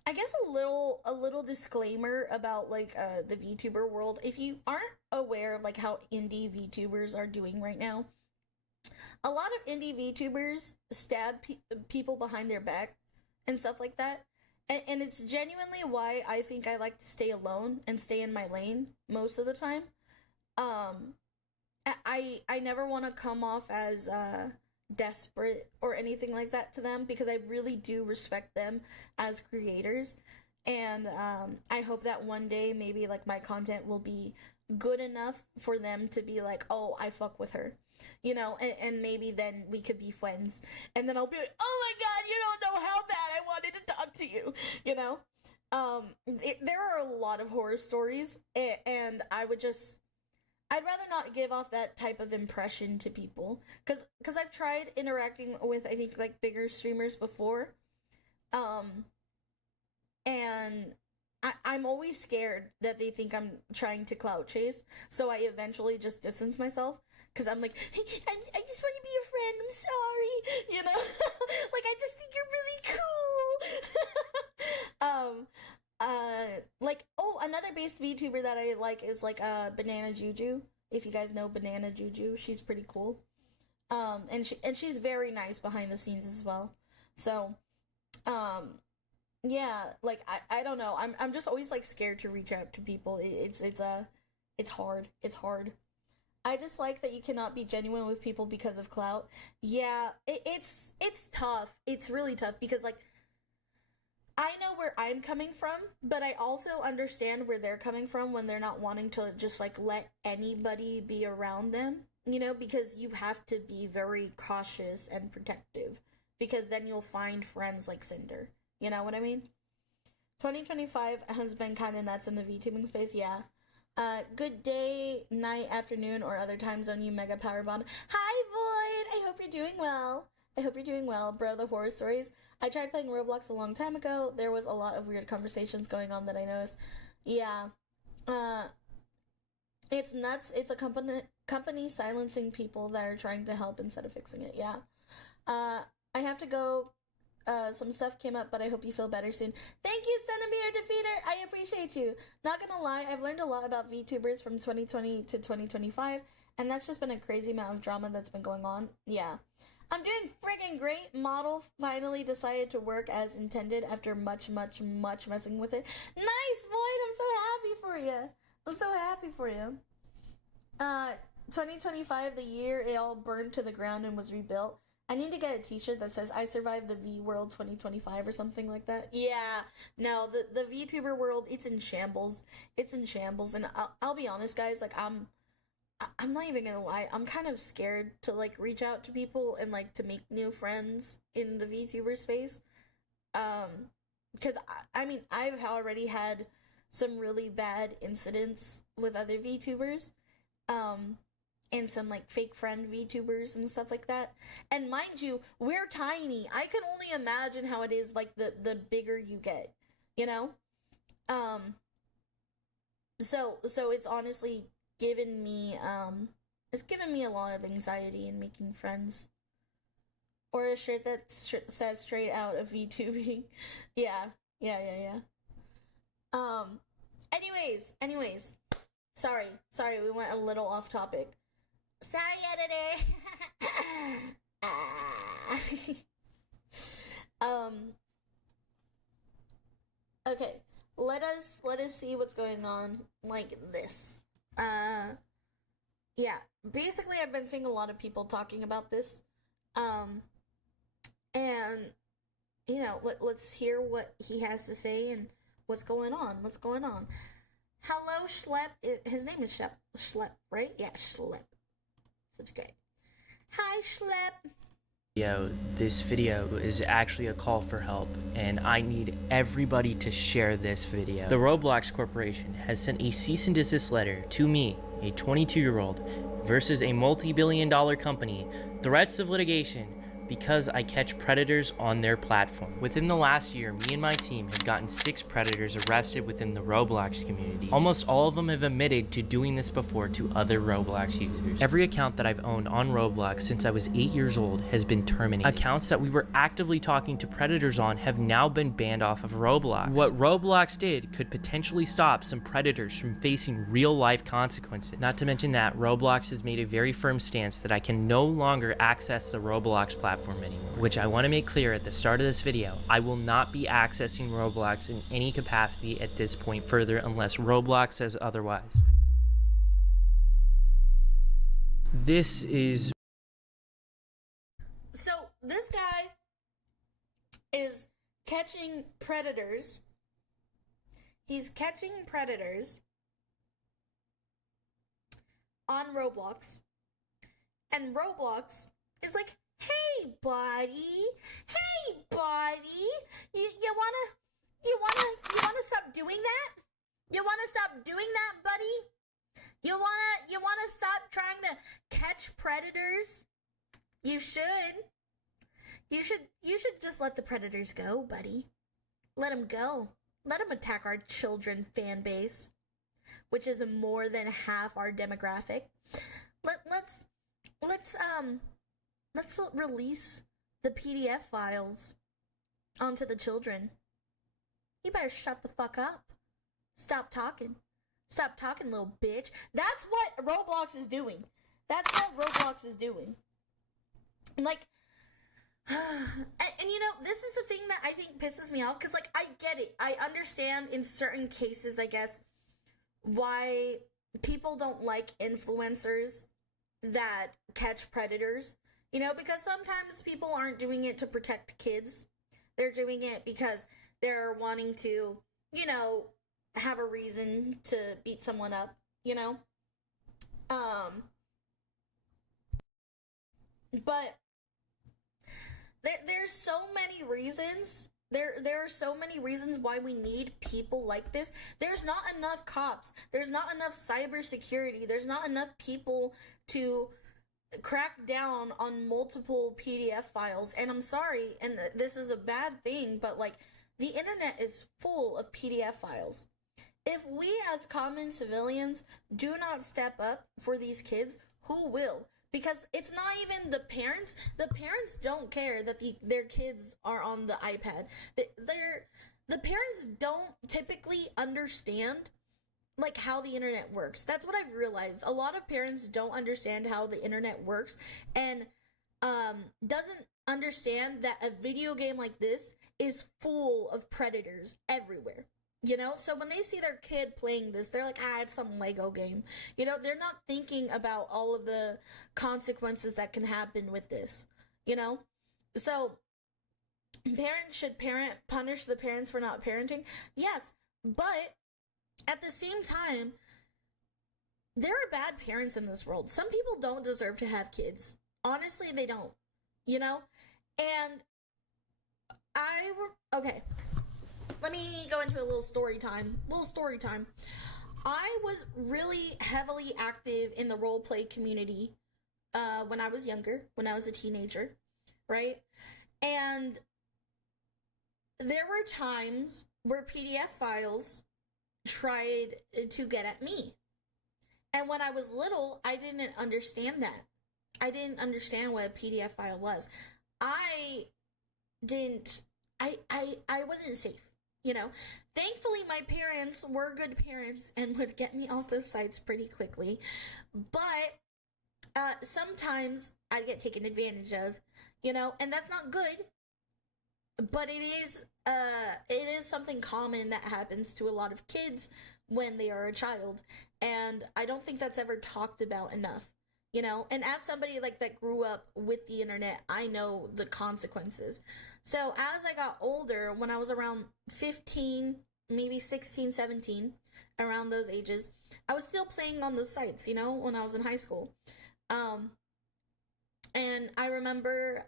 I guess a little disclaimer about like the VTuber world. If you aren't aware of like how indie VTubers are doing right now, a lot of indie VTubers stab people behind their back and stuff like that. And it's genuinely why I think I like to stay alone and stay in my lane most of the time. I never want to come off as desperate or anything like that to them, because I really do respect them as creators, and I hope that one day maybe like my content will be good enough for them to be like, oh, I fuck with her, you know, and maybe then we could be friends, and then I'll be like, oh my god, you don't know how bad I wanted to talk to you, you know. There are a lot of horror stories, and I'd rather not give off that type of impression to people, because I've tried interacting with, I think, like, bigger streamers before, and I'm always scared that they think I'm trying to clout chase, so I eventually just distance myself, because I'm like, I just want to be your friend, I'm sorry, you know, like, I just think you're really cool. Like, oh, another based VTuber that I like is like Banana Juju. If you guys know Banana Juju, she's pretty cool. And she's very nice behind the scenes as well. So, yeah, like I don't know. I'm just always like scared to reach out to people. It's hard. It's hard. I just like that you cannot be genuine with people because of clout. Yeah, it's tough. It's really tough, because like, I know where I'm coming from, but I also understand where they're coming from when they're not wanting to just like let anybody be around them, you know, because you have to be very cautious and protective, because then you'll find friends like Cinder. You know what I mean? 2025 has been kind of nuts in the VTubing space, yeah. Good day, night, afternoon, or other time zone, you mega power bond. Hi, Void! I hope you're doing well. I hope you're doing well, bro. The horror stories. I tried playing Roblox a long time ago. There was a lot of weird conversations going on that I noticed. Yeah. It's nuts. It's a company silencing people that are trying to help instead of fixing it. Yeah. I have to go. Some stuff came up, but I hope you feel better soon. Thank you, Centimeter Defeater. I appreciate you. Not gonna lie, I've learned a lot about VTubers from 2020 to 2025, and that's just been a crazy amount of drama that's been going on. Yeah. I'm doing friggin' great. Model finally decided to work as intended after much messing with it. Nice, Void! I'm so happy for you. I'm so happy for you. 2025, the year it all burned to the ground and was rebuilt. I need to get a t-shirt that says, I survived the V-World 2025 or something like that. Yeah, no, the VTuber world, it's in shambles. It's in shambles, and I'll be honest, guys, like, I'm not even gonna lie, I'm kind of scared to, like, reach out to people and, like, to make new friends in the VTuber space. Because, I mean, I've already had some really bad incidents with other VTubers, and some, like, fake friend VTubers and stuff like that. And mind you, we're tiny. I can only imagine how it is, like, the bigger you get, you know? So it's honestly given me a lot of anxiety in making friends. Or a shirt that says straight out of VTubing. Yeah. Anyways. Sorry, we went a little off topic. Sorry, editor. Okay, let us see what's going on like this. Yeah, basically I've been seeing a lot of people talking about this. And you know, let's hear what he has to say and what's going on. Hello, Schlep. His name is Schlep, right? Yeah, Schlep. Subscribe. Hi, Schlep. This video is actually a call for help, and I need everybody to share this video. The Roblox Corporation has sent a cease and desist letter to me, a 22-year-old, versus a multi-billion-dollar company, threats of litigation, because I catch predators on their platform. Within the last year, me and my team have gotten 6 predators arrested within the Roblox community. Almost all of them have admitted to doing this before to other Roblox users. Every account that I've owned on Roblox since I was 8 years old has been terminated. Accounts that we were actively talking to predators on have now been banned off of Roblox. What Roblox did could potentially stop some predators from facing real-life consequences. Not to mention that Roblox has made a very firm stance that I can no longer access the Roblox platform anymore, which I want to make clear at the start of this video. I will not be accessing Roblox in any capacity at this point further unless Roblox says otherwise. This is... So, this guy is catching predators. He's catching predators on Roblox. And Roblox is like, hey buddy, you wanna stop doing that? You wanna stop doing that, buddy? You wanna stop trying to catch predators? You should just let the predators go, buddy. Let them go. Let them attack our children fan base, which is more than half our demographic. Let's release the PDF files onto the children. You better shut the fuck up. Stop talking. Stop talking, little bitch. That's what Roblox is doing. Like, and you know, this is the thing that I think pisses me off, because, like, I get it. I understand in certain cases, I guess, why people don't like influencers that catch predators. You know, because sometimes people aren't doing it to protect kids. They're doing it because they're wanting to, you know, have a reason to beat someone up, you know? But there's so many reasons. There are so many reasons why we need people like this. There's not enough cops. There's not enough cybersecurity. There's not enough people to crack down on multiple PDF files. And I'm sorry, and this is a bad thing, but like, the internet is full of PDF files. If we as common civilians do not step up for these kids, who will? Because it's not even the parents. The parents don't care that their kids are on the iPad. The parents don't typically understand like how the internet works. That's what I've realized. A lot of parents don't understand how the internet works, and doesn't understand that a video game like this is full of predators everywhere. You know, so when they see their kid playing this, they're like, it's some Lego game. You know, they're not thinking about all of the consequences that can happen with this, you know? So, parents should punish the parents for not parenting? Yes, but at the same time, there are bad parents in this world. Some people don't deserve to have kids. Honestly, they don't, you know? And okay. Let me go into a little story time. I was really heavily active in the roleplay community when I was younger, when I was a teenager, right? And there were times where PDF files tried to get at me. And when I was little, I didn't understand that. I didn't understand what a PDF file was. I wasn't safe. You know, thankfully my parents were good parents and would get me off those sites pretty quickly, but sometimes I'd get taken advantage of, you know, and that's not good. but it is something common that happens to a lot of kids when they are a child, and I don't think that's ever talked about enough, you know. And as somebody like that grew up with the internet, I know the consequences. So as I got older, when I was around 15, maybe 16, 17, around those ages, I was still playing on those sites, you know, when I was in high school. And I remember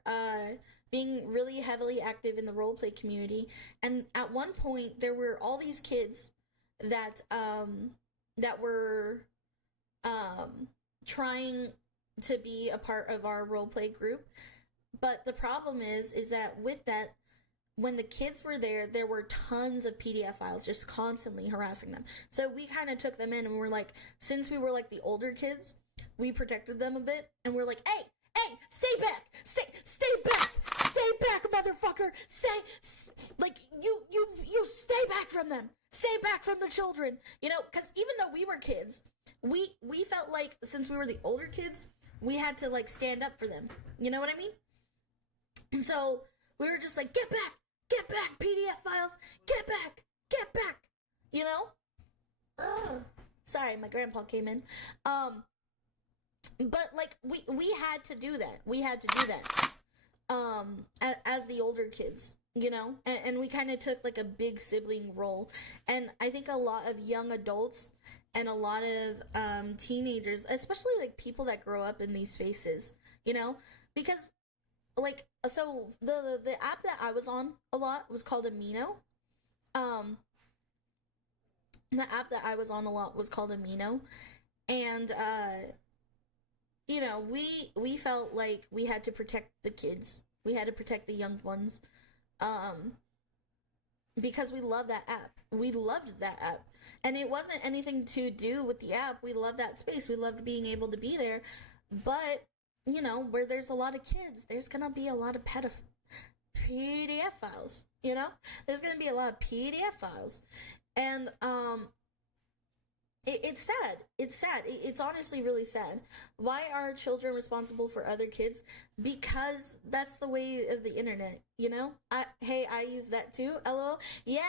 being really heavily active in the roleplay community. And at one point, there were all these kids that were trying to be a part of our roleplay group. But the problem is that with that, when the kids were there, there were tons of PDF files just constantly harassing them. So we kind of took them in and we were like, since we were like the older kids, we protected them a bit. And we're like, hey, stay back, stay back, motherfucker, like, you stay back from them, stay back from the children, you know, because even though we were kids, we felt like, since we were the older kids, we had to, like, stand up for them, you know what I mean? And so we were just like, get back, PDF files, get back, you know? Ugh. Sorry, my grandpa came in. But, like, we had to do that. As the older kids, you know? And we kind of took, like, a big sibling role. And I think a lot of young adults and a lot of teenagers, especially, like, people that grow up in these spaces, you know? Because, like, so the app that I was on a lot was called Amino. The app that I was on a lot was called Amino. And, you know, we felt like we had to protect the kids. We had to protect the young ones. Because we love that app. We loved that app. And it wasn't anything to do with the app. We loved that space. We loved being able to be there. But, you know, where there's a lot of kids, there's gonna be a lot of PDF files, you know? There's gonna be a lot of PDF files. And, it's sad. It's honestly really sad. Why are children responsible for other kids? Because that's the way of the internet, you know? I use that too. LOL. Yeah.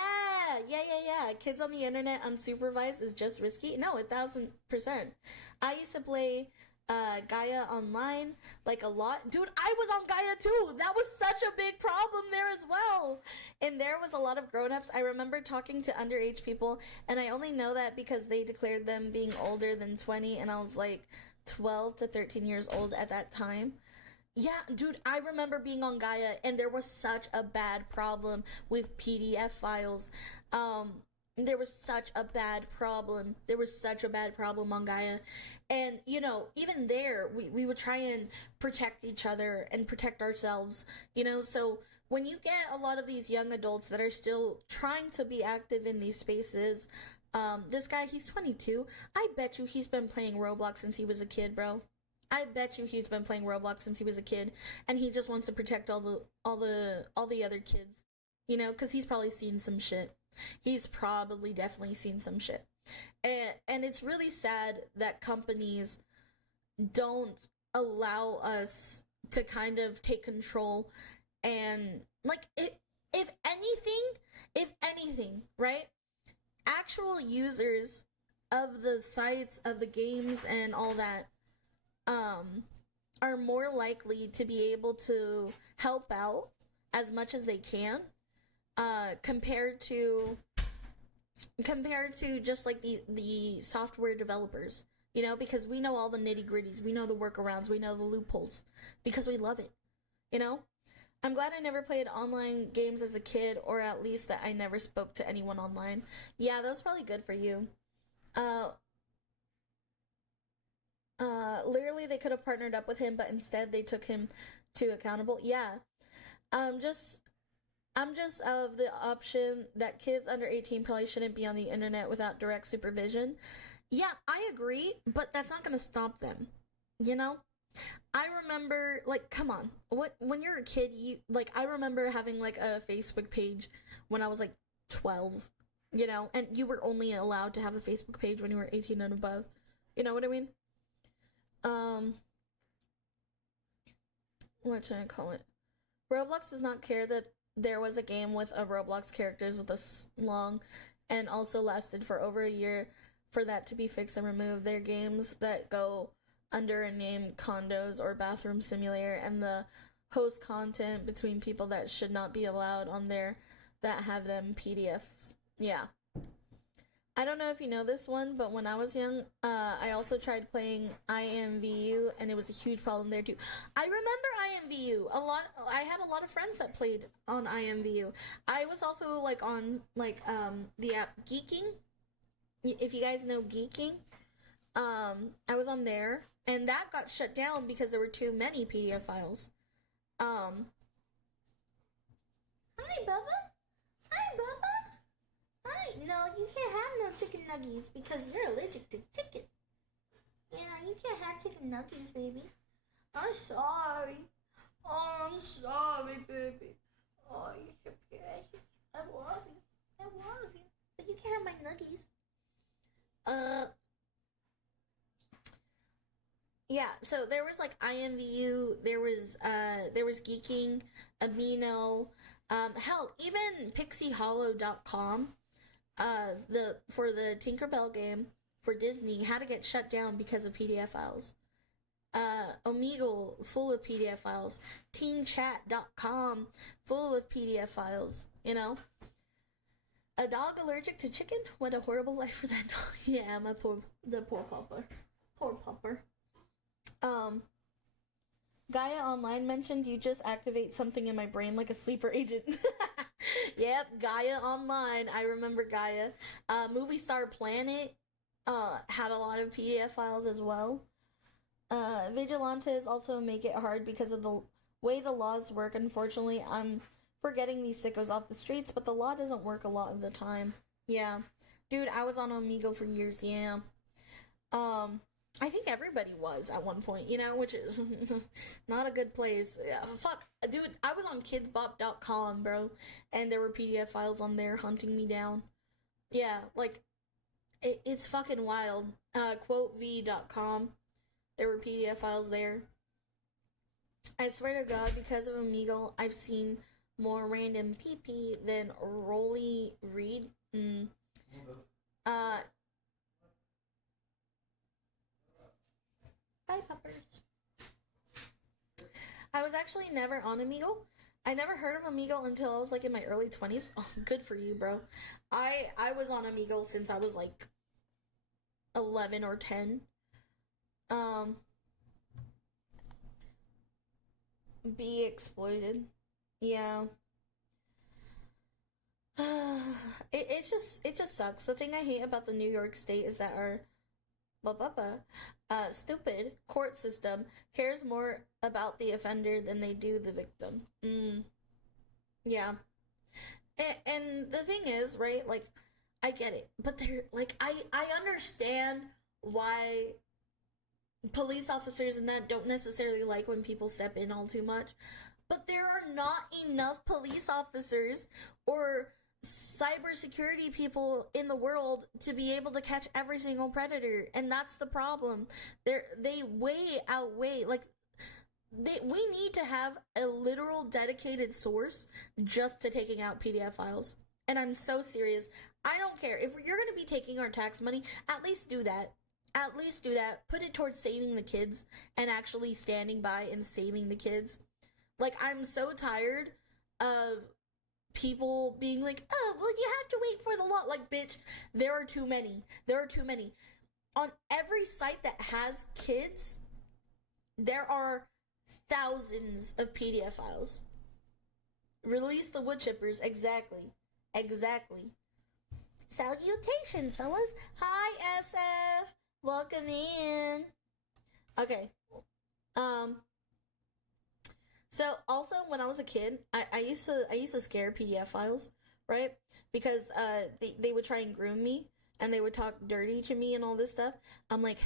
Kids on the internet unsupervised is just risky. No, 1,000%. I used to play Gaia online, like, a lot. Dude, I was on Gaia too. That was such a big problem there as well. And there was a lot of grown-ups. I remember talking to underage people, and I only know that because they declared them being older than 20, and I was like 12 to 13 years old at that time. Yeah, dude, I remember being on Gaia, and there was such a bad problem with PDF files. There was such a bad problem. On Gaia. And, you know, even there, we would try and protect each other and protect ourselves, you know? So when you get a lot of these young adults that are still trying to be active in these spaces, this guy, he's 22. I bet you he's been playing Roblox since he was a kid, bro. I bet you he's been playing Roblox since he was a kid, and he just wants to protect all the other kids, you know? Because he's probably seen some shit. He's probably definitely seen some shit. And it's really sad that companies don't allow us to kind of take control and, like, if anything, right? Actual users of the sites, of the games and all that, are more likely to be able to help out as much as they can, compared to just, like, the software developers, you know, because we know all the nitty-gritties, we know the workarounds, we know the loopholes, because we love it, you know? I'm glad I never played online games as a kid, or at least that I never spoke to anyone online. Yeah, that was probably good for you. Literally, they could have partnered up with him, but instead they took him to accountable. Yeah. I'm just of the option that kids under 18 probably shouldn't be on the internet without direct supervision. Yeah, I agree, but that's not gonna stop them, you know? I remember, like, come on, when you're a kid, I remember having, like, a Facebook page when I was, like, 12, you know, and you were only allowed to have a Facebook page when you were 18 and above, you know what I mean? What should I call it? Roblox does not care that there was a game with a Roblox characters with a long and also lasted for over a year for that to be fixed and removed. They're games that go under a name condos or bathroom simulator, and the host content between people that should not be allowed on there that have them PDFs. Yeah. I don't know if you know this one, but when I was young, I also tried playing IMVU, and it was a huge problem there too. I remember IMVU a lot. I had a lot of friends that played on IMVU. I was also like on like the app Geeking. If you guys know Geeking, I was on there, and that got shut down because there were too many PDF files. Hi, Bubba. Hi, Bubba. Hi. No, you can't have no chicken nuggies because you're allergic to chicken. Yeah, you can't have chicken nuggies, baby. I'm sorry. Oh, I'm sorry, baby. Oh, you're so precious. I love you. I love you. But you can't have my nuggies. Yeah, so there was like IMVU, there was Geeking, Amino, hell, even PixieHollow.com, for the Tinkerbell game for Disney had to get shut down because of PDF files. Omegle, full of PDF files. TeenChat.com, full of PDF files, you know? A dog allergic to chicken? What a horrible life for that dog. Yeah, the poor pupper. Poor pupper. Gaia Online mentioned you just activate something in my brain like a sleeper agent. Yep, Gaia Online. I remember Gaia. Movie Star Planet had a lot of PDF files as well. Vigilantes also make it hard because of the way the laws work. Unfortunately, I'm forgetting these sickos off the streets, but the law doesn't work a lot of the time. Yeah. Dude, I was on Omegle for years, yeah. I think everybody was at one point, you know, which is not a good place. Yeah, fuck, dude, I was on kidsbop.com, bro, and there were PDF files on there hunting me down. Yeah, like, it's fucking wild. QuoteV.com, there were PDF files there. I swear to God, because of Omegle, I've seen more random PP than Rolly Reed. Hi, puppers. I was actually never on Omegle. I never heard of Omegle until I was like in my early 20s. Oh, good for you, bro. I was on Omegle since I was like 11 or 10. Be exploited. Yeah. It just sucks. The thing I hate about the New York State is that our stupid court system cares more about the offender than they do the victim. Yeah. And the thing is, right, like, I get it, but they're, like, I understand why police officers and that don't necessarily like when people step in all too much, but there are not enough police officers or cybersecurity people in the world to be able to catch every single predator, and that's the problem. They way outweigh, like, we need to have a literal dedicated source just to taking out PDF files. And I'm so serious. I don't care. If you're going to be taking our tax money, at least do that. At least do that. Put it towards saving the kids and actually standing by and saving the kids. Like, I'm so tired of people being like, oh, well, you have to wait for the law. Like, bitch, there are too many. There are too many. On every site that has kids, there are thousands of PDF files. Release the wood chippers. Exactly. Exactly. Salutations, fellas. Hi, SF. Welcome in. Okay. So also when I was a kid, I used to scare PDF files, right? Because they would try and groom me and they would talk dirty to me and all this stuff. I'm like,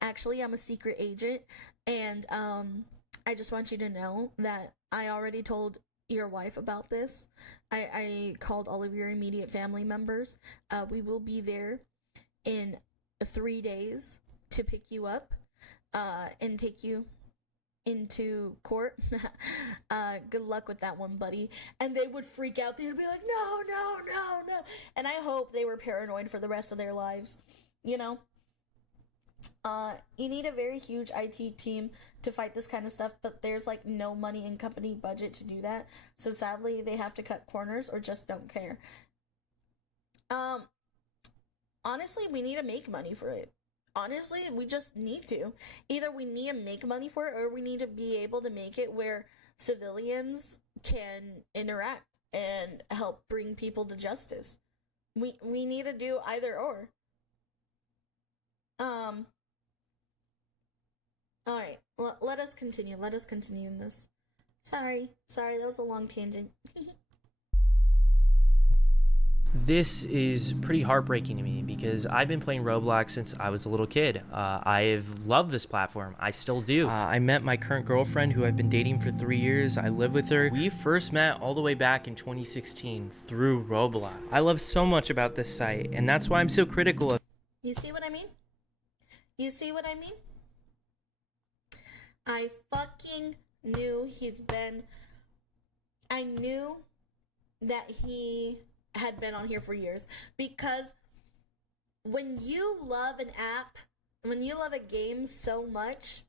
actually, I'm a secret agent, and I just want you to know that I already told your wife about this. I called all of your immediate family members. We will be there in 3 days to pick you up and take you into court. Good luck with that one, buddy. And they would freak out. They would be like, no, no, no, no. And I hope they were paranoid for the rest of their lives, you know? You need a very huge IT team to fight this kind of stuff, but there's like no money in company budget to do that. So sadly, they have to cut corners or just don't care. Honestly, we need to make money for it. Honestly, we just need to. Either we need to make money for it, or we need to be able to make it where civilians can interact and help bring people to justice. We need to do either or. Alright, let us continue. Let us continue in this. Sorry, that was a long tangent. This is pretty heartbreaking to me because I've been playing Roblox since I was a little kid. I've loved this platform. I still do. I met my current girlfriend who I've been dating for 3 years. I live with her. We first met all the way back in 2016 through Roblox. I love so much about this site, and that's why I'm so critical of. You see what I mean? You see what I mean? I fucking knew I knew that he had been on here for years, because when you love an app, when you love a game so much,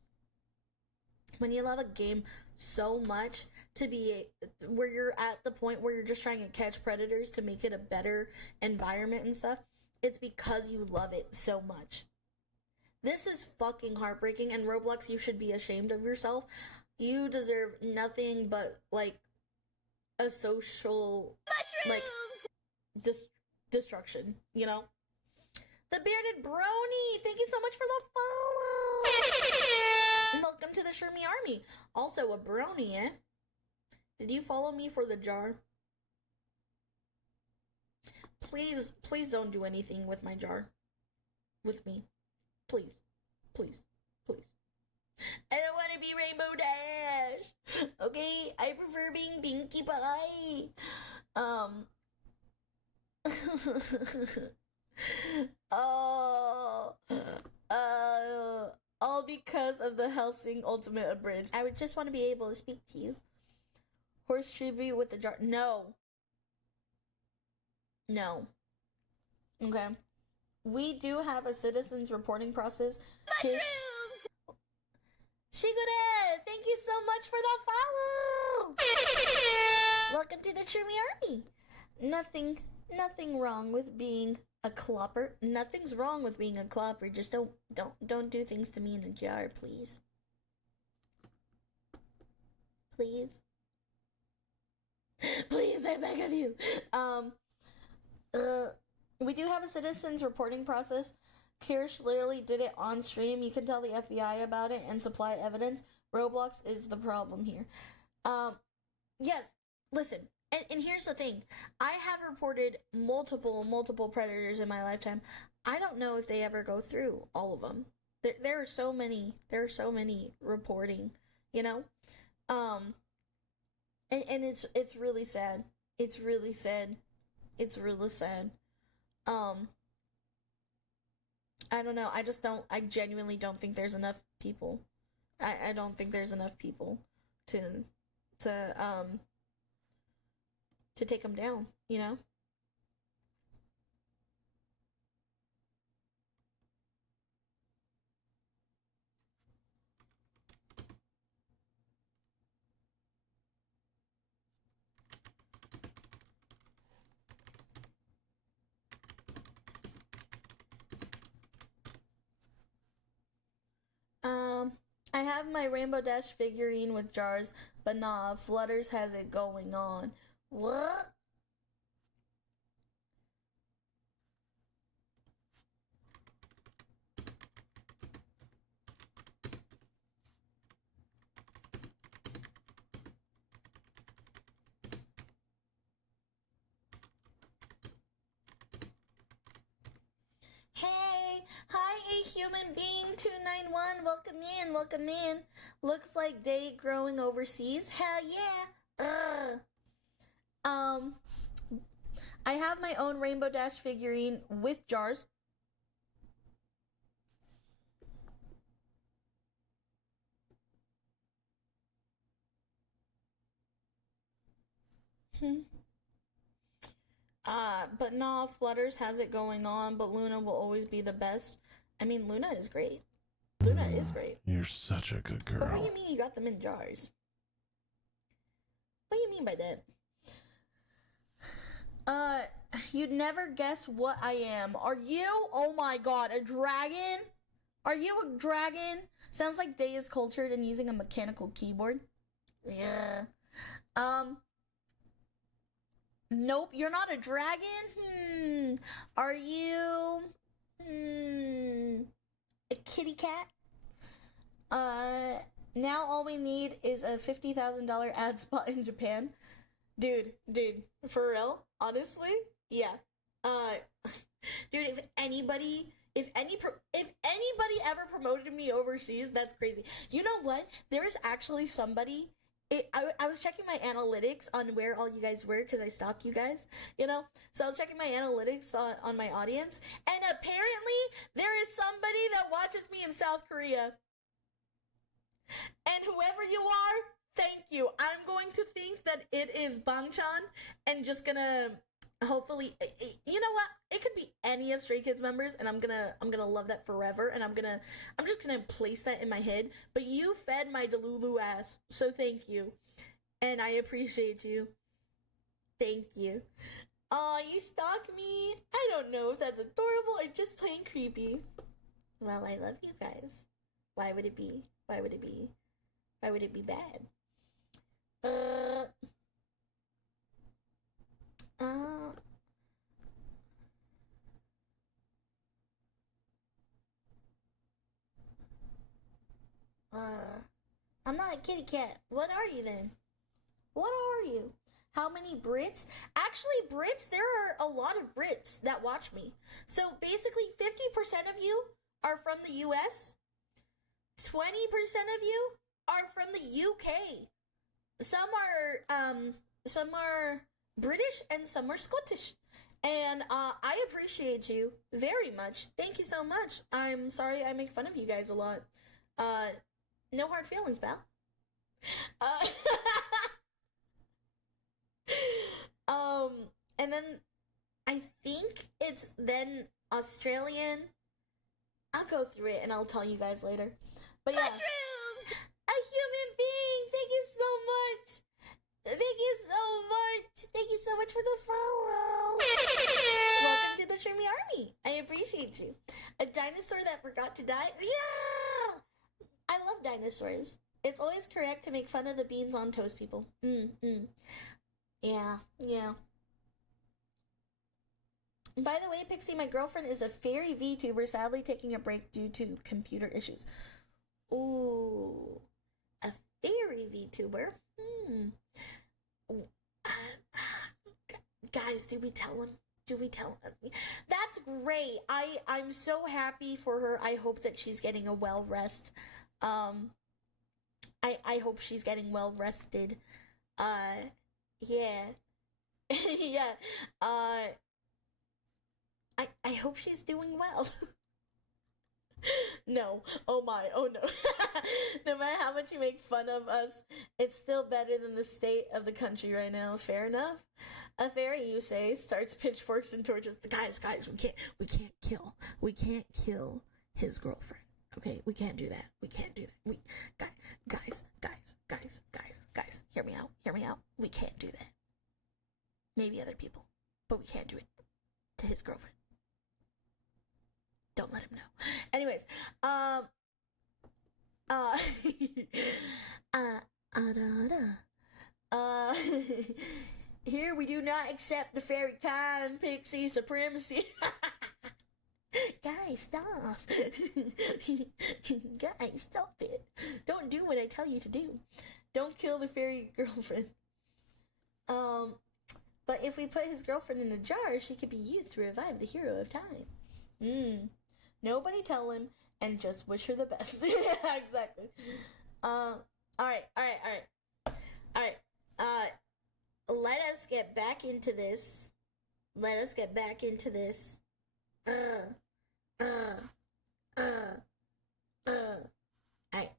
to be where you're at the point where you're just trying to catch predators to make it a better environment and stuff, it's because you love it so much. This is fucking heartbreaking, and Roblox, you should be ashamed of yourself. You deserve nothing but like a social like destruction, you know? The bearded brony, thank you so much for the follow. Welcome to the Shroomy Army. Also a brony, eh? Did you follow me for the jar? Please don't do anything with my jar. With me. Please. I don't want to be Rainbow Dash. Okay, I prefer being Pinkie Pie. All because of the Helsing Ultimate Abridged. I would just want to be able to speak to you. Horse tribute with the jar. No. Okay. We do have a citizens reporting process. Shigure, thank you so much for the follow. Welcome to the Shroomy Army. Nothing wrong with being a clopper. Nothing's wrong with being a clopper. Just don't do things to me in a jar, please. Please, I beg of you. We do have a citizens reporting process. Kirsch literally did it on stream. You can tell the FBI about it and supply evidence. Roblox is the problem here. Yes, listen. And here's the thing. I have reported multiple predators in my lifetime. I don't know if they ever go through all of them. There are so many reporting, you know? And it's really sad. It's really sad. I don't know. I genuinely don't think there's enough people. I don't think there's enough people to take them down, you know? I have my Rainbow Dash figurine with jars, but nah, Flutters has it going on. What? Hey, hi, a human being 291. Welcome in. Looks like day growing overseas. Hell yeah. I have my own Rainbow Dash figurine with jars. But nah, Flutters has it going on, but Luna will always be the best. I mean, Luna is great. Luna is great. You're such a good But what do girl. you mean you got them in jars? What do you mean by that? You'd never guess what I am. Are you? Oh my god, a dragon? Are you a dragon? Sounds like Day is cultured and using a mechanical keyboard. Yeah. Nope, you're not a dragon? Are you? A kitty cat? Now all we need is a $50,000 ad spot in Japan. Dude, for real? Honestly? Yeah. Dude, if anybody ever promoted me overseas, that's crazy. You know what? There is actually somebody. I was checking my analytics on where all you guys were because I stalk you guys, you know? So I was checking my analytics on my audience, and apparently there is somebody that watches me in South Korea. And whoever you are, thank you. I'm going to think that it is Bangchan and just gonna hopefully, you know what? It could be any of Stray Kids members, and I'm gonna love that forever, and I'm just gonna place that in my head. But you fed my Delulu ass, so thank you, and I appreciate you. Thank you. Aw, you stalk me. I don't know if that's adorable or just plain creepy. Well, I love you guys. Why would it be? Why would it be? Why would it be bad? I'm not a kitty cat. What are you then? What are you? How many Brits? Actually, Brits, there are a lot of Brits that watch me. So basically 50% of you are from the US. 20% of you are from the UK. Some are British and some are Scottish. And I appreciate you very much. Thank you so much. I'm sorry I make fun of you guys a lot. No hard feelings, pal. And then I think it's then Australian. I'll go through it and I'll tell you guys later. But yeah, a human being. Thank you so much. Thank you so much. Thank you so much for the follow. Welcome to the Shroomy Army. I appreciate you. A dinosaur that forgot to die. Yeah, I love dinosaurs. It's always correct to make fun of the beans on toast people. Yeah. By the way, Pixie, my girlfriend is a fairy VTuber, sadly taking a break due to computer issues. Ooh, a fairy VTuber? Guys, do we tell him? That's great. I'm so happy for her. I hope that she's getting a well rest. I hope she's getting well rested. Yeah. Yeah. I hope she's doing well. No. Oh no. No matter how much you make fun of us, it's still better than the state of the country right now. Fair enough. A fairy, you say, starts pitchforks and torches. Guys, we can't kill his girlfriend. Okay, we can't do that. Guys, hear me out. We can't do that. Maybe other people, but we can't do it to his girlfriend. Don't let him know. Anyways, here we do not accept the fairy kind pixie supremacy. Guys, stop. Guys, stop it. Don't do what I tell you to do. Don't kill the fairy girlfriend. But if we put his girlfriend in a jar, she could be used to revive the hero of time. Nobody tell him and just wish her the best. Yeah, exactly. Alright. Let us get back into this. Alright.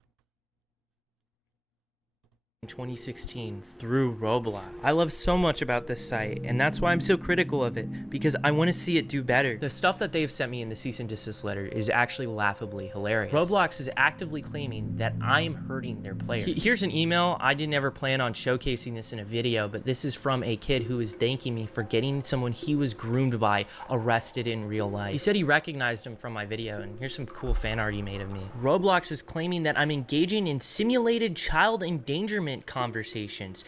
2016 through Roblox. I love so much about this site, and that's why I'm so critical of it, because I want to see it do better. The stuff that they've sent me in the cease and desist letter is actually laughably hilarious. Roblox is actively claiming that I'm hurting their players. Here's an email. I didn't ever plan on showcasing this in a video, but this is from a kid who is thanking me for getting someone he was groomed by arrested in real life. He said he recognized him from my video, and here's some cool fan art he made of me. Roblox is claiming that I'm engaging in simulated child endangerment conversations.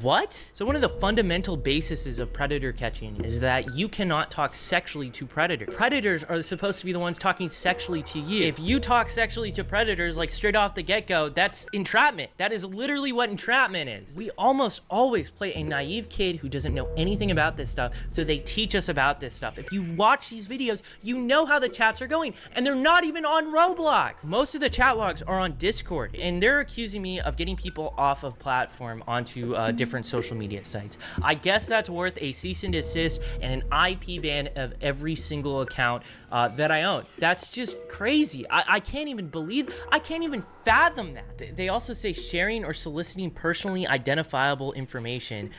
What? So one of the fundamental bases of predator catching is that you cannot talk sexually to predators. Predators are supposed to be the ones talking sexually to you. If you talk sexually to predators like straight off the get-go, that's entrapment. That is literally what entrapment is. We almost always play a naive kid who doesn't know anything about this stuff, so they teach us about this stuff. If you watch these videos, you know how the chats are going, and they're not even on Roblox. Most of the chat logs are on Discord, and they're accusing me of getting people off of platform onto different social media sites. I guess that's worth a cease and desist and an IP ban of every single account that I own. That's just crazy. I can't even fathom that. They also say sharing or soliciting personally identifiable information.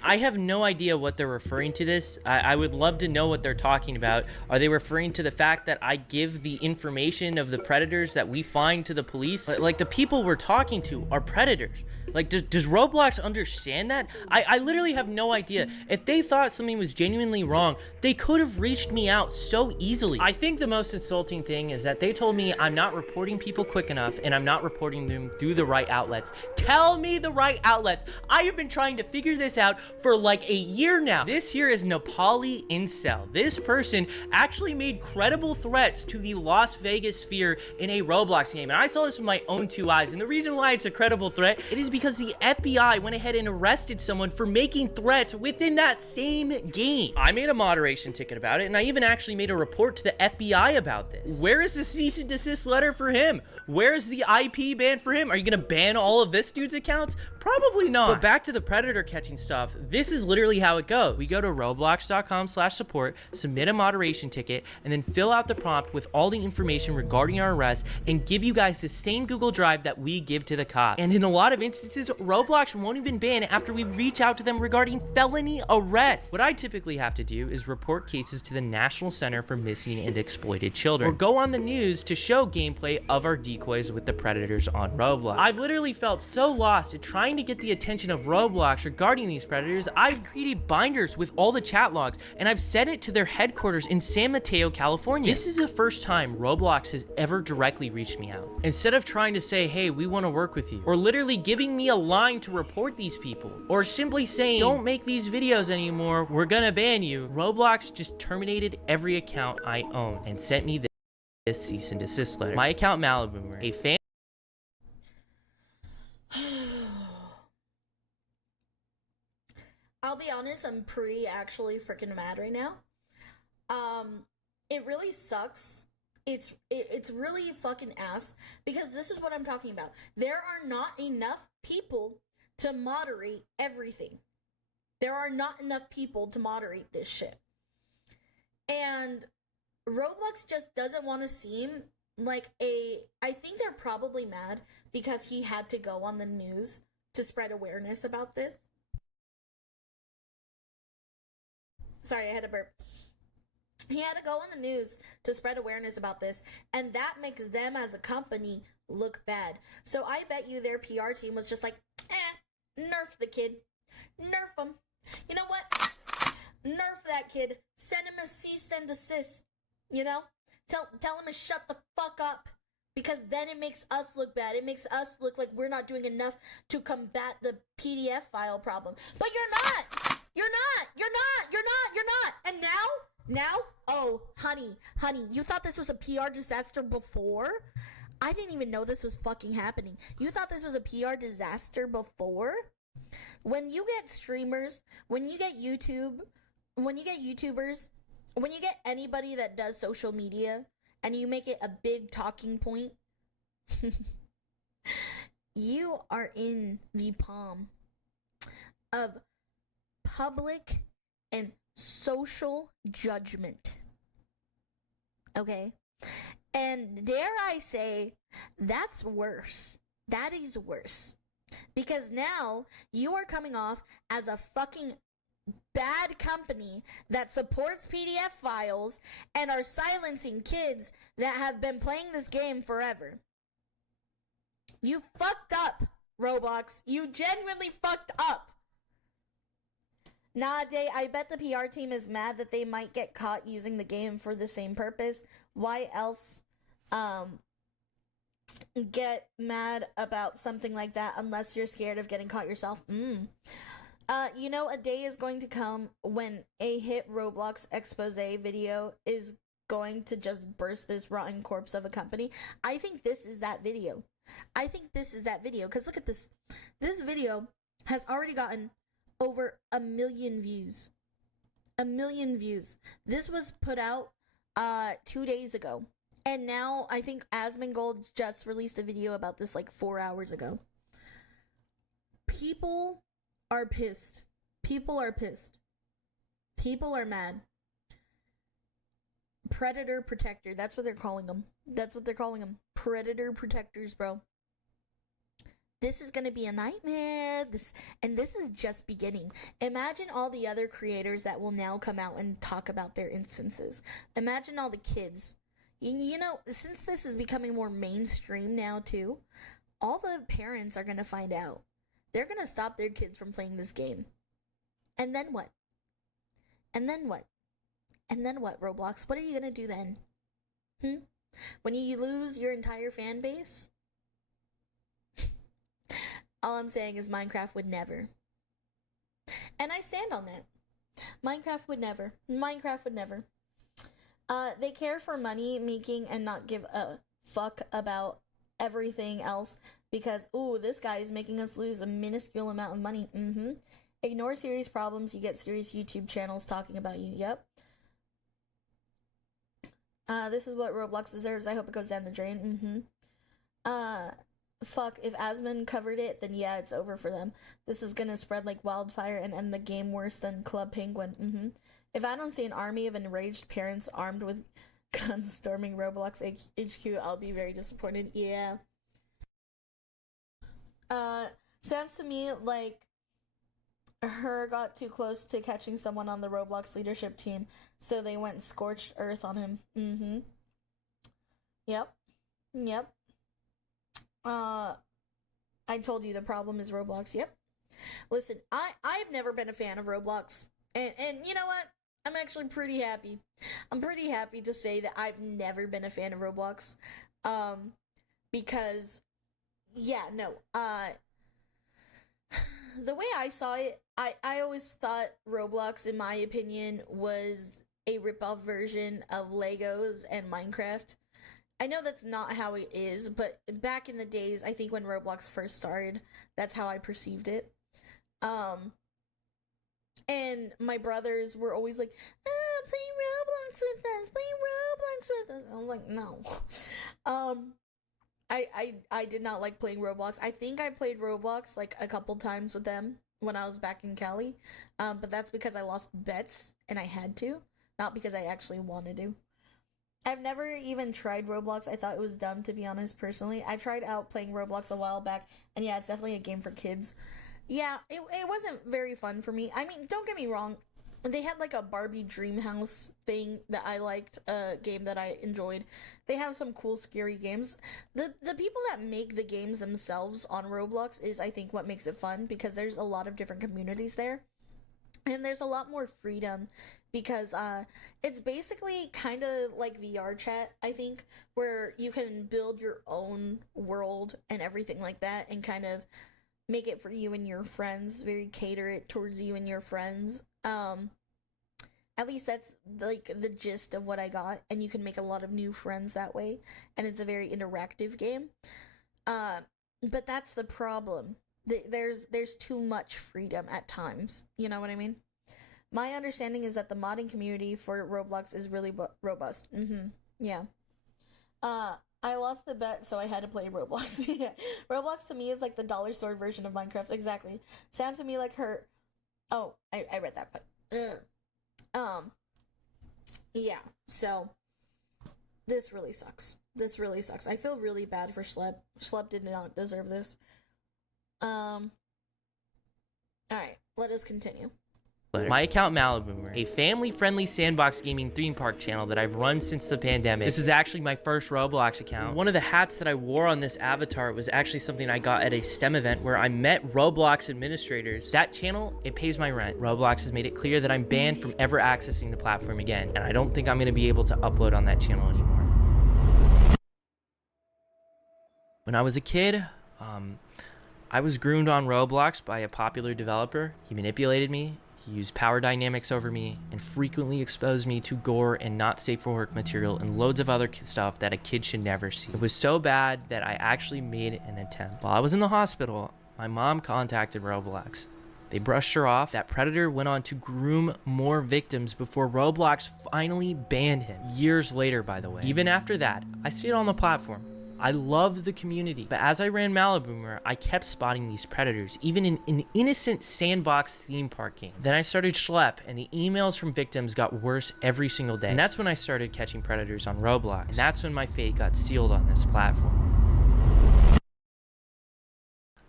I have no idea what they're referring to this. I would love to know what they're talking about. Are they referring to the fact that I give the information of the predators that we find to the police? Like, the people we're talking to are predators. Like, does Roblox understand that? I literally have no idea. If they thought something was genuinely wrong, they could have reached me out so easily. I think the most insulting thing is that they told me I'm not reporting people quick enough and I'm not reporting them through the right outlets. Tell me the right outlets. I have been trying to figure this out for like a year now. This here is Nepali Incel. This person actually made credible threats to the Las Vegas sphere in a Roblox game, and I saw this with my own two eyes. And the reason why it's a credible threat, it is because the FBI went ahead and arrested someone for making threats within that same game. I made a moderation ticket about it, and I even actually made a report to the FBI about this. Where is the cease and desist letter for him? Where is the IP ban for him? Are you gonna ban all of this dude's accounts? Probably not. But back to the predator catching stuff, this is literally how it goes. We go to roblox.com/support, submit a moderation ticket, and then fill out the prompt with all the information regarding our arrest and give you guys the same Google Drive that we give to the cops. And in a lot of instances, Roblox won't even ban after we reach out to them regarding felony arrest. What I typically have to do is report cases to the National Center for Missing and Exploited Children, or go on the news to show gameplay of our decoys with the predators on Roblox. I've literally felt so lost at trying to get the attention of Roblox regarding these predators. I've created binders with all the chat logs, and I've sent it to their headquarters in San Mateo, California. This is the first time Roblox has ever directly reached me out. Instead of trying to say, hey, we want to work with you, or literally giving me a line to report these people, or simply saying, don't make these videos anymore, we're gonna ban you, Roblox just terminated every account I own and sent me this cease and desist letter. My account Maliboomer, a fan. I'll be honest, I'm pretty actually freaking mad right now. It really sucks. It's really fucking ass, because this is what I'm talking about. There are not enough people to moderate everything. There are not enough people to moderate this shit. And Roblox just doesn't want to seem like I think they're probably mad because he had to go on the news to spread awareness about this. Sorry, I had a burp. He had to go on the news to spread awareness about this, and that makes them as a company look bad. So I bet you their PR team was just like, nerf the kid. Nerf him. You know what? Nerf that kid. Send him a cease and desist. You know? Tell him to shut the fuck up. Because then it makes us look bad. It makes us look like we're not doing enough to combat the PDF file problem. But you're not! You're not! And now? Oh, honey, you thought this was a PR disaster before? I didn't even know this was fucking happening. You thought this was a PR disaster before? When you get streamers, when you get YouTubers, when you get anybody that does social media, and you make it a big talking point, you are in the palm of public and social judgment. Okay? And dare I say, that's worse. That is worse Because now you are coming off as a fucking bad company that supports PDF files and are silencing kids that have been playing this game forever. You fucked up, Roblox. You genuinely fucked up. Day, I bet the PR team is mad that they might get caught using the game for the same purpose. Why else get mad about something like that unless you're scared of getting caught yourself? You know, a day is going to come when a hit Roblox expose video is going to just burst this rotten corpse of a company. I think this is that video. Because look at this. This video has already gotten over 1 million views. 1 million views. This was put out 2 days ago. And now I think Asmongold just released a video about this like 4 hours ago. People are pissed. People are pissed. People are mad. Predator protector. That's what they're calling them. Predator protectors, bro. This is gonna be a nightmare. This is just beginning. Imagine all the other creators that will now come out and talk about their instances. Imagine all the kids. You know, since this is becoming more mainstream now too, all the parents are gonna find out. They're gonna stop their kids from playing this game. And then what? Roblox? What are you gonna do then? When you lose your entire fan base? All I'm saying is Minecraft would never. And I stand on that. Minecraft would never. They care for money making and not give a fuck about everything else because, ooh, this guy is making us lose a minuscule amount of money. Ignore serious problems, you get serious YouTube channels talking about you. Yep. This is what Roblox deserves. I hope it goes down the drain. Fuck, if Asmon covered it, then yeah, it's over for them. This is gonna spread like wildfire and end the game worse than Club Penguin. If I don't see an army of enraged parents armed with guns storming Roblox HQ, I'll be very disappointed. Yeah. Sounds to me like her got too close to catching someone on the Roblox leadership team, so they went scorched earth on him. Yep. I told you the problem is Roblox. Yep. Listen, I've never been a fan of Roblox. And you know what? I'm actually pretty happy. I'm pretty happy to say that I've never been a fan of Roblox. Because, yeah, no. The way I saw it, I always thought Roblox, in my opinion, was a rip-off version of Legos and Minecraft. I know that's not how it is, but back in the days, I think when Roblox first started, that's how I perceived it. And my brothers were always like, play Roblox with us. I was like, no. I did not like playing Roblox. I think I played Roblox like a couple times with them when I was back in Cali. But that's because I lost bets and I had to, not because I actually wanted to. I've never even tried Roblox. I thought it was dumb, to be honest, personally. I tried out playing Roblox a while back, and yeah, it's definitely a game for kids. Yeah, it wasn't very fun for me. I mean, don't get me wrong. They had like a Barbie Dreamhouse thing that I liked, a game that I enjoyed. They have some cool, scary games. The people that make the games themselves on Roblox is, I think, what makes it fun, because there's a lot of different communities there. And there's a lot more freedom because it's basically kind of like VR chat, I think, where you can build your own world and everything like that and kind of make it for you and your friends, very cater it towards you and your friends. At least that's like the gist of what I got, and you can make a lot of new friends that way, and it's a very interactive game. But that's the problem. There's too much freedom at times. You know what I mean? My understanding is that the modding community for Roblox is really robust. Yeah. I lost the bet, so I had to play Roblox. Yeah. Roblox to me is like the dollar store version of Minecraft. Exactly. Sounds to me like her. Oh, I read that part. Yeah. So this really sucks. I feel really bad for Schlep. Schlep did not deserve this. Alright, let us continue. My account Maliboomer, a family-friendly sandbox gaming theme park channel that I've run since the pandemic. This is actually my first Roblox account. One of the hats that I wore on this avatar was actually something I got at a STEM event where I met Roblox administrators. That channel, it pays my rent. Roblox has made it clear that I'm banned from ever accessing the platform again, and I don't think I'm going to be able to upload on that channel anymore. When I was a kid, I was groomed on Roblox by a popular developer. He manipulated me. He used power dynamics over me and frequently exposed me to gore and not safe for work material and loads of other stuff that a kid should never see. It was so bad that I actually made an attempt. While I was in the hospital, my mom contacted Roblox. They brushed her off. That predator went on to groom more victims before Roblox finally banned him. Years later, by the way. Even after that, I stayed on the platform. I love the community, but as I ran Maliboomer, I kept spotting these predators, even in an innocent sandbox theme park game. Then I started Schlep, and the emails from victims got worse every single day. And that's when I started catching predators on Roblox. And that's when my fate got sealed on this platform.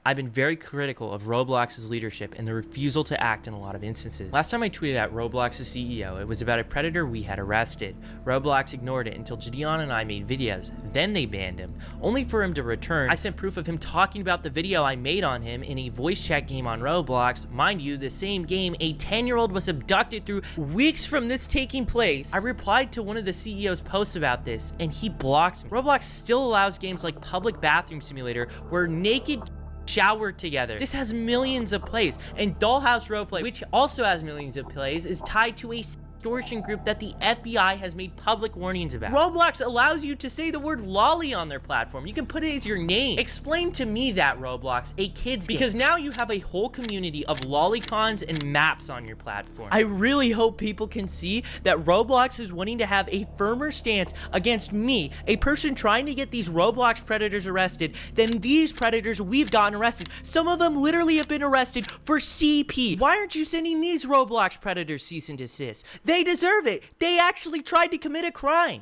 I've been very critical of Roblox's leadership and the refusal to act in a lot of instances. Last time I tweeted at Roblox's CEO, it was about a predator we had arrested. Roblox ignored it until Gideon and I made videos. Then they banned him, only for him to return. I sent proof of him talking about the video I made on him in a voice chat game on Roblox. Mind you, the same game, a 10-year-old was abducted through weeks from this taking place. I replied to one of the CEO's posts about this, and he blocked me. Roblox still allows games like Public Bathroom Simulator, where naked shower together. This has millions of plays, and Dollhouse Roleplay, which also has millions of plays, is tied to a extortion group that the FBI has made public warnings about. Roblox allows you to say the word lolly on their platform. You can put it as your name. Explain to me that, Roblox, a kid's game. Because now you have a whole community of lolicons and maps on your platform. I really hope people can see that Roblox is wanting to have a firmer stance against me, a person trying to get these Roblox predators arrested, than these predators we've gotten arrested. Some of them literally have been arrested for CP. Why aren't you sending these Roblox predators cease and desist? They deserve it. They actually tried to commit a crime.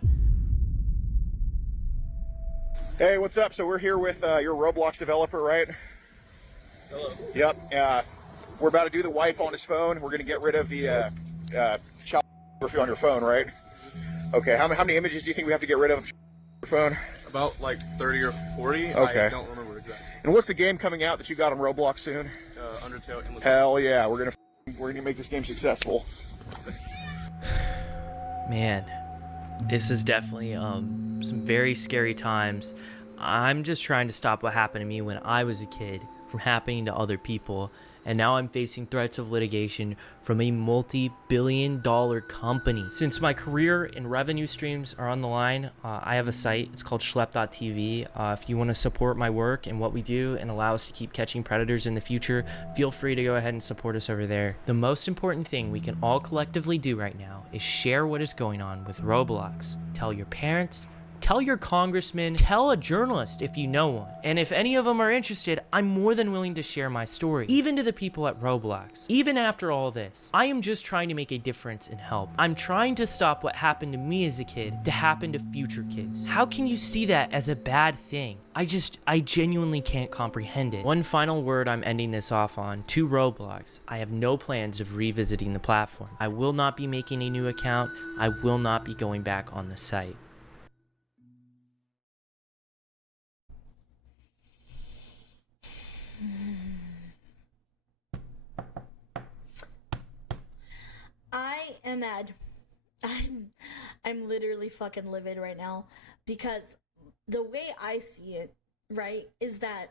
Hey, what's up? So we're here with your Roblox developer, right? Hello. Yep. We're about to do the wipe on his phone. We're going to get rid of the child pornography on your phone, right? Okay. How many images do you think we have to get rid of on your phone? About like 30 or 40. Okay. I don't remember exactly. And what's the game coming out that you got on Roblox soon? Undertale. Hell yeah. We're gonna make this game successful. Man, this is definitely some very scary times. I'm just trying to stop what happened to me when I was a kid from happening to other people, and now I'm facing threats of litigation from a multi-billion-dollar company. Since my career and revenue streams are on the line, I have a site. It's called Schlep.tv. If you want to support my work and what we do and allow us to keep catching predators in the future, feel free to go ahead and support us over there. The most important thing we can all collectively do right now is share what is going on with Roblox. Tell your parents, tell your congressman, tell a journalist if you know one. And if any of them are interested, I'm more than willing to share my story, even to the people at Roblox. Even after all this, I am just trying to make a difference and help. I'm trying to stop what happened to me as a kid to happen to future kids. How can you see that as a bad thing? I genuinely can't comprehend it. One final word I'm ending this off on to Roblox. I have no plans of revisiting the platform. I will not be making a new account. I will not be going back on the site. I am mad. I'm literally fucking livid right now, because the way I see it, right, is that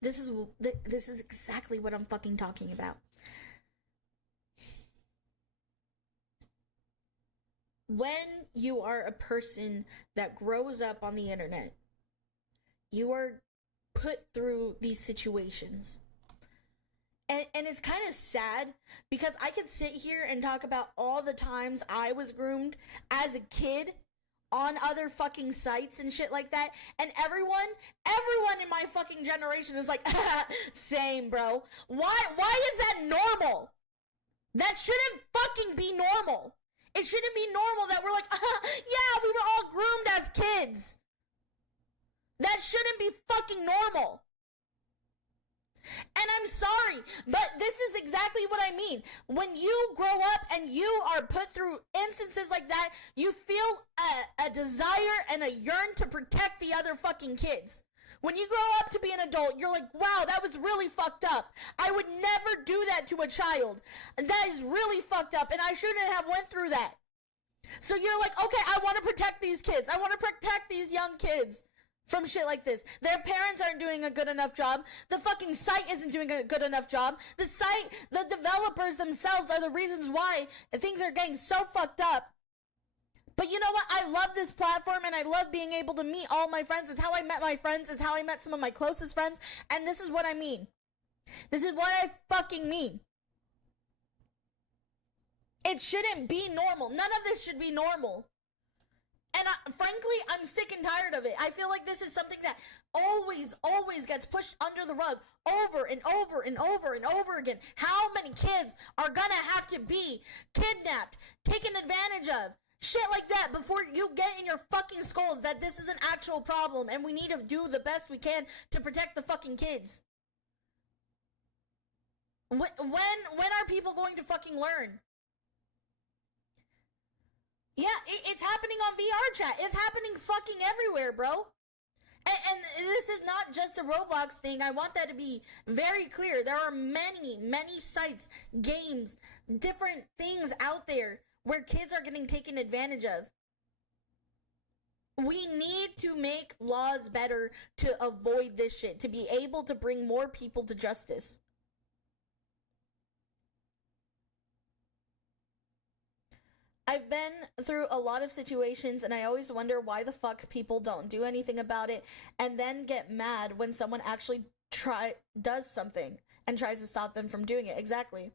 this is exactly what I'm fucking talking about. When you are a person that grows up on the internet, you are put through these situations. And it's kind of sad, because I could sit here and talk about all the times I was groomed as a kid on other fucking sites and shit like that, and everyone in my fucking generation is like, same, bro. Why is that normal? That shouldn't fucking be normal. It shouldn't be normal that we're like, yeah, we were all groomed as kids. That shouldn't be fucking normal. And I'm sorry, but this is exactly what I mean. When you grow up and you are put through instances like that, you feel a desire and a yearn to protect the other fucking kids. When you grow up to be an adult, you're like, wow, that was really fucked up. I would never do that to a child. That is really fucked up, and I shouldn't have went through that. So you're like, okay, I want to protect these kids. I want to protect these young kids from shit like this. Their parents aren't doing a good enough job. The fucking site isn't doing a good enough job. The developers themselves are the reasons why things are getting so fucked up. But you know what? I love this platform, and I love being able to meet all my friends. It's how I met my friends. It's how I met some of my closest friends. And this is what I mean. This is what I fucking mean. It shouldn't be normal. None of this should be normal. And frankly, I'm sick and tired of it. I feel like this is something that always gets pushed under the rug over and over and over and over again. How many kids are gonna have to be kidnapped, taken advantage of, shit like that before you get in your fucking skulls that this is an actual problem and we need to do the best we can to protect the fucking kids? When are people going to fucking learn? Yeah, it's happening on VR chat. It's happening fucking everywhere, bro. And this is not just a Roblox thing. I want that to be very clear. There are many sites, games, different things out there where kids are getting taken advantage of. We need to make laws better to avoid this shit, to be able to bring more people to justice. I've been through a lot of situations, and I always wonder why the fuck people don't do anything about it, and then get mad when someone actually does something and tries to stop them from doing it. Exactly.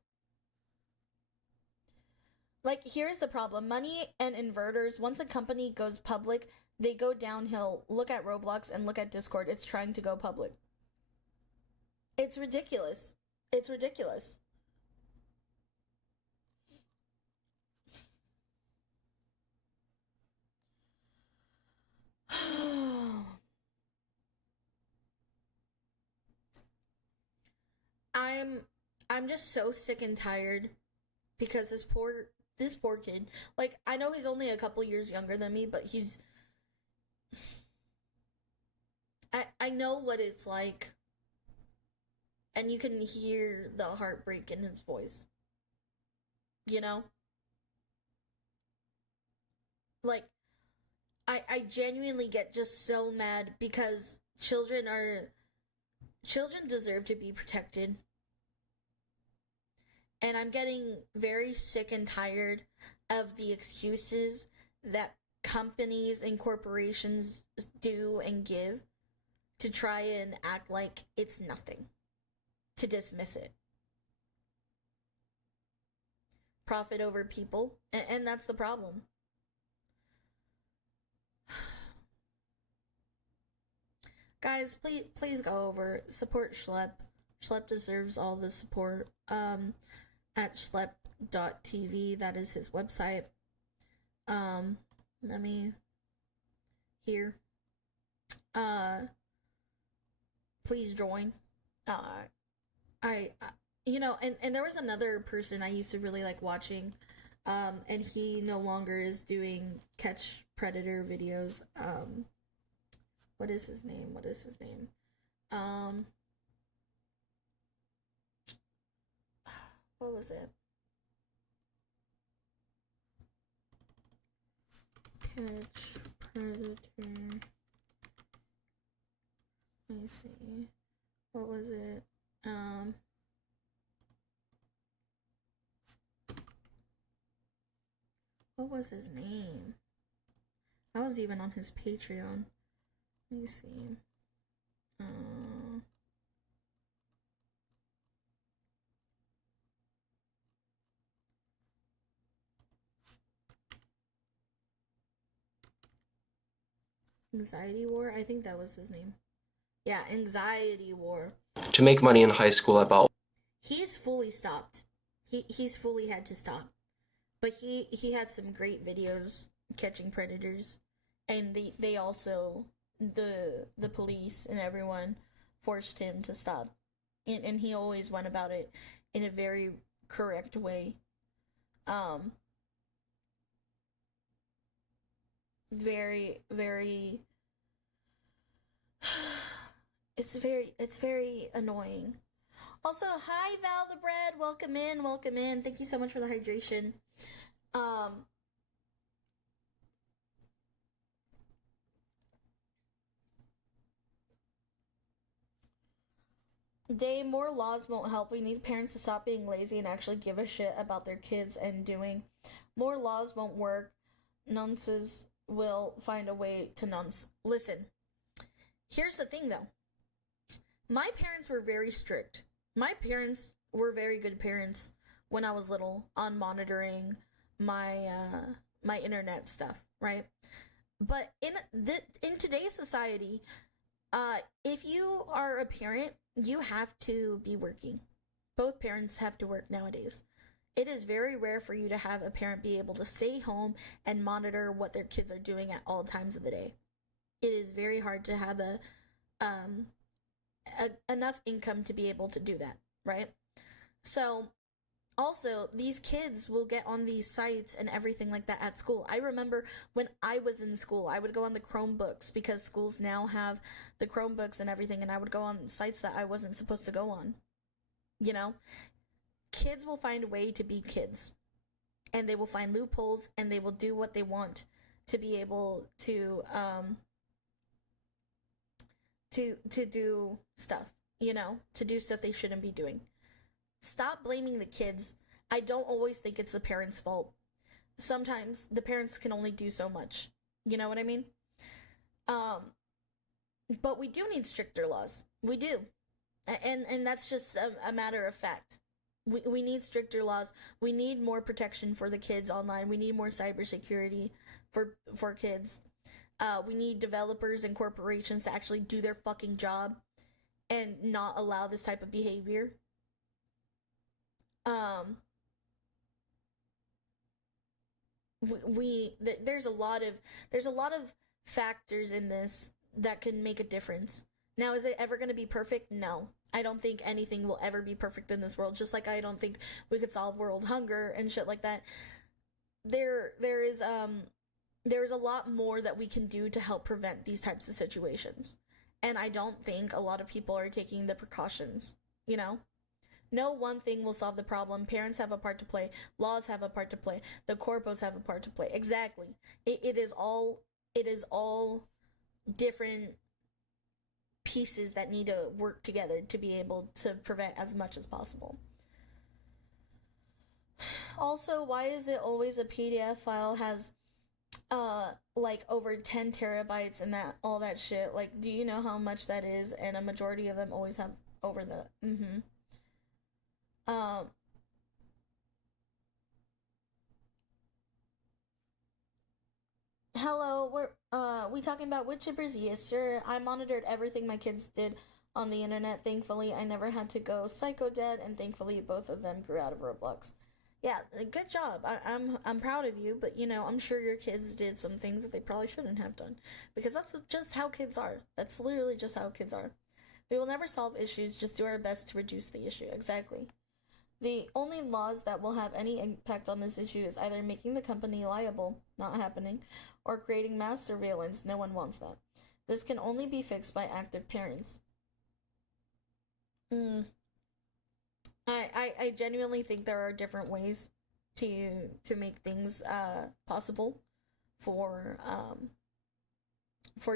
Like, here's the problem. Money and inverters, once a company goes public, they go downhill. Look at Roblox and look at Discord. It's trying to go public. It's ridiculous. It's ridiculous. I'm just so sick and tired because this poor kid, like, I know he's only a couple years younger than me, but I know what it's like, and you can hear the heartbreak in his voice, you know? Like, I genuinely get just so mad because children deserve to be protected. And I'm getting very sick and tired of the excuses that companies and corporations do and give to try and act like it's nothing, to dismiss it. Profit over people, and that's the problem. Guys, please go over, support Schlep. Schlep deserves all the support. At schlep.tv, that is his website. Let me here. Please join. You know, and there was another person I used to really like watching, and he no longer is doing catch predator videos. What is his name? What was it? Catch predator. Let me see. What was it? What was his name? I was even on his Patreon. Let me see. Anxiety War? I think that was his name. Yeah, Anxiety War. To make money in high school about... He's fully stopped. He's fully had to stop. But he had some great videos catching predators. And they also, the police and everyone forced him to stop and he always went about it in a very correct way. Very, very it's very annoying. Also, hi Val the Bread, welcome in. Thank you so much for the hydration. More laws won't help. We need parents to stop being lazy and actually give a shit about their kids and doing. More laws won't work. Nunces will find a way to nunce. Listen, here's the thing though. My parents were very strict. My parents were very good parents when I was little on monitoring my my internet stuff, right? But in today's society, if you are a parent, you have to be working. Both parents have to work nowadays. It is very rare for you to have a parent be able to stay home and monitor what their kids are doing at all times of the day. It is very hard to have enough income to be able to do that, right? So also, these kids will get on these sites and everything like that at school. I remember when I was in school, I would go on the Chromebooks because schools now have the Chromebooks and everything, and I would go on sites that I wasn't supposed to go on. You know? Kids will find a way to be kids, and they will find loopholes, and they will do what they want to be able to do stuff, you know, to do stuff they shouldn't be doing. Stop blaming the kids. I don't always think it's the parents' fault. Sometimes the parents can only do so much. You know what I mean? But we do need stricter laws. We do. And that's just a matter of fact. We need stricter laws. We need more protection for the kids online. We need more cybersecurity for kids. We need developers and corporations to actually do their fucking job and not allow this type of behavior. There's a lot of factors in this that can make a difference. Now, is it ever going to be perfect? No. I don't think anything will ever be perfect in this world, just like I don't think we could solve world hunger and shit like that. There's a lot more that we can do to help prevent these types of situations. And I don't think a lot of people are taking the precautions, you know? No one thing will solve the problem. Parents have a part to play. Laws have a part to play. The corpos have a part to play. Exactly. It is all different pieces that need to work together to be able to prevent as much as possible. Also, why is it always a PDF file has like over 10 terabytes and that all that shit? Like, do you know how much that is? And a majority of them always have over the hello, we talking about wood chippers? Yes, sir. I monitored everything my kids did on the internet. Thankfully, I never had to go psycho dead, and thankfully, both of them grew out of Roblox. Yeah, good job. I'm proud of you, but you know, I'm sure your kids did some things that they probably shouldn't have done, because that's just how kids are. That's literally just how kids are. We will never solve issues, just do our best to reduce the issue. Exactly. The only laws that will have any impact on this issue is either making the company liable, not happening, or creating mass surveillance. No one wants that. This can only be fixed by active parents. I genuinely think there are different ways to make things possible for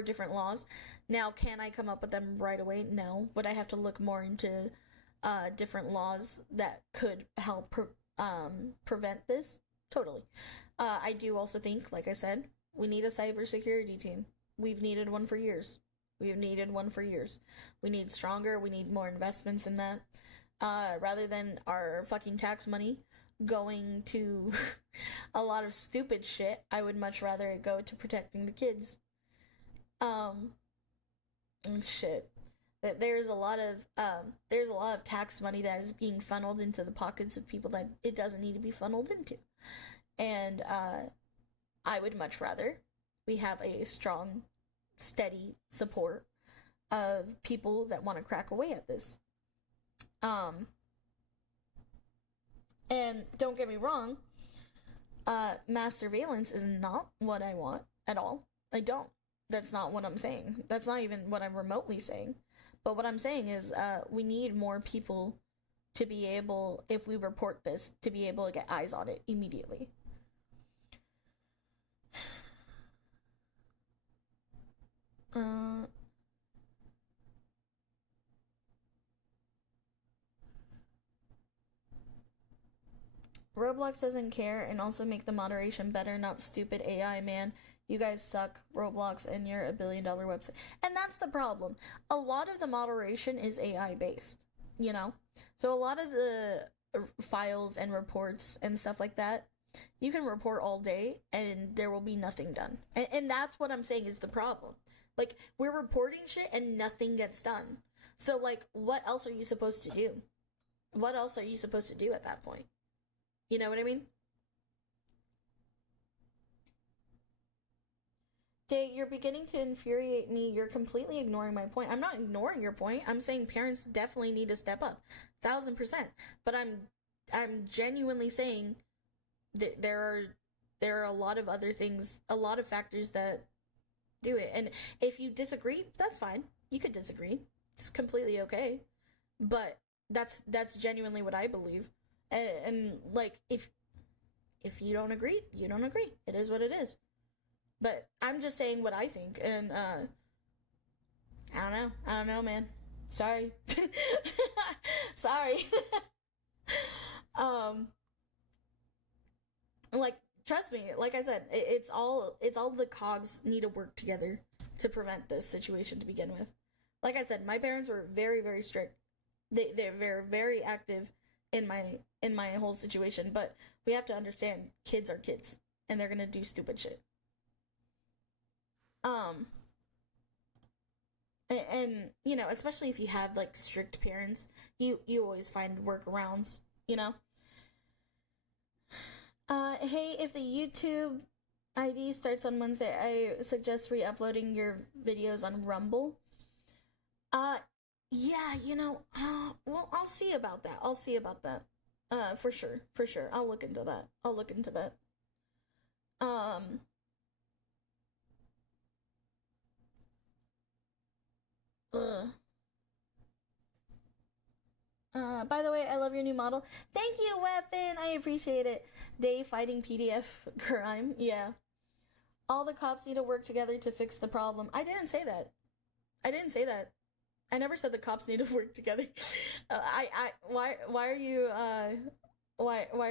different laws. Now, can I come up with them right away? No. Would I have to look more into different laws that could help prevent this? Totally. I do also think, like I said, we need a cybersecurity team. We've needed one for years. We need stronger. We need more investments in that. Rather than our fucking tax money going to a lot of stupid shit, I would much rather it go to protecting the kids. Shit. There's a lot of tax money that is being funneled into the pockets of people that it doesn't need to be funneled into. And I would much rather we have a strong, steady support of people that want to crack away at this. And don't get me wrong, mass surveillance is not what I want at all. I don't. That's not what I'm saying. That's not even what I'm remotely saying. But what I'm saying is, we need more people to be able, if we report this, to be able to get eyes on it immediately. Roblox doesn't care, and also make the moderation better, not stupid AI, man. You guys suck, Roblox, and you're $1 billion website. And that's the problem. A lot of the moderation is AI based, you know? So a lot of the files and reports and stuff like that, you can report all day and there will be nothing done. And that's what I'm saying is the problem. Like, we're reporting shit and nothing gets done. So, like, what else are you supposed to do? What else are you supposed to do at that point? You know what I mean? Day, you're beginning to infuriate me. You're completely ignoring my point. I'm not ignoring your point. I'm saying parents definitely need to step up. 1000%. But I'm genuinely saying that there are a lot of other things, a lot of factors that do it. And if you disagree, that's fine. You could disagree. It's completely okay. But that's genuinely what I believe. And like, if you don't agree, you don't agree. It is what it is. But I'm just saying what I think, and I don't know, man. Sorry. Sorry. Like, trust me, like I said, it's all the cogs need to work together to prevent this situation to begin with. Like I said, my parents were very, very strict. They're very, very active in my whole situation, but we have to understand kids are kids and they're gonna do stupid shit. And you know, especially if you have like strict parents, you always find workarounds, you know. Hey, if the YouTube ID starts on Wednesday, I suggest re-uploading your videos on Rumble. Yeah, you know, well, I'll see about that. For sure. I'll look into that. By the way, I love your new model. Thank you, Weapon. I appreciate it. Day fighting PDF crime. Yeah. All the cops need to work together to fix the problem. I didn't say that. I never said the cops need to work together. Why are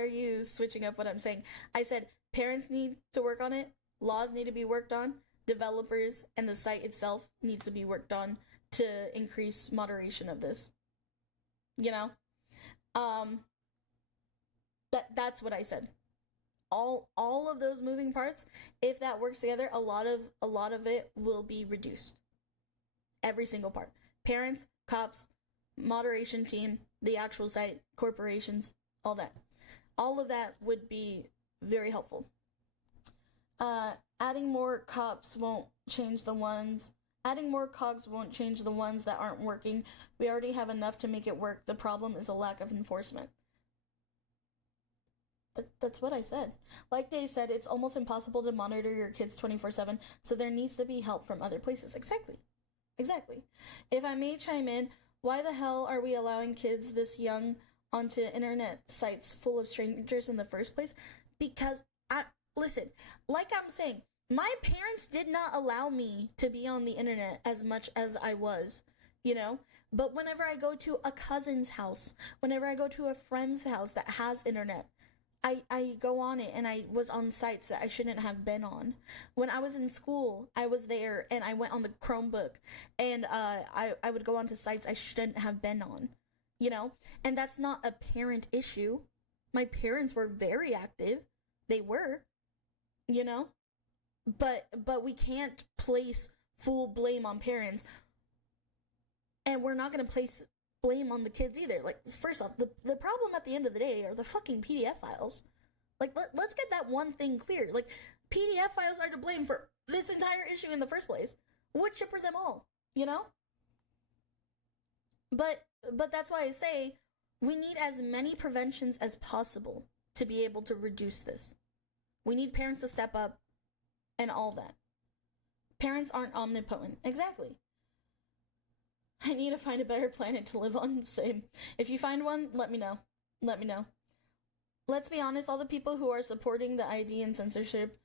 you switching up what I'm saying? I said parents need to work on it. Laws need to be worked on. Developers and the site itself needs to be worked on to increase moderation of this. You know? That's what I said. All of those moving parts, if that works together, a lot of it will be reduced. Every single part. Parents, cops, moderation team, the actual site, corporations, all that. All of that would be very helpful. Adding more cops won't change the ones. Adding more cogs won't change the ones that aren't working. We already have enough to make it work. The problem is a lack of enforcement. That's what I said. Like they said, it's almost impossible to monitor your kids 24/7, so there needs to be help from other places. Exactly. If I may chime in, why the hell are we allowing kids this young onto internet sites full of strangers in the first place? Because, listen, like I'm saying, my parents did not allow me to be on the internet as much as I was, you know? But whenever I go to a cousin's house, whenever I go to a friend's house that has internet, I go on it, and I was on sites that I shouldn't have been on. When I was in school, I was there, and I went on the Chromebook, and I would go on to sites I shouldn't have been on, you know? And that's not a parent issue. My parents were very active. They were, you know? But we can't place full blame on parents, and we're not going to place blame on the kids either. Like, first off, the problem at the end of the day are the fucking PDF files. Like, let's get that one thing clear. Like, PDF files are to blame for this entire issue in the first place. Wood chipper them all, you know? But but that's why I say we need as many preventions as possible to be able to reduce this. We need parents to step up and all that. Parents aren't omnipotent. Exactly. I need to find a better planet to live on. Same. If you find one, let me know. Let me know. Let's be honest, all the people who are supporting the ID and censorship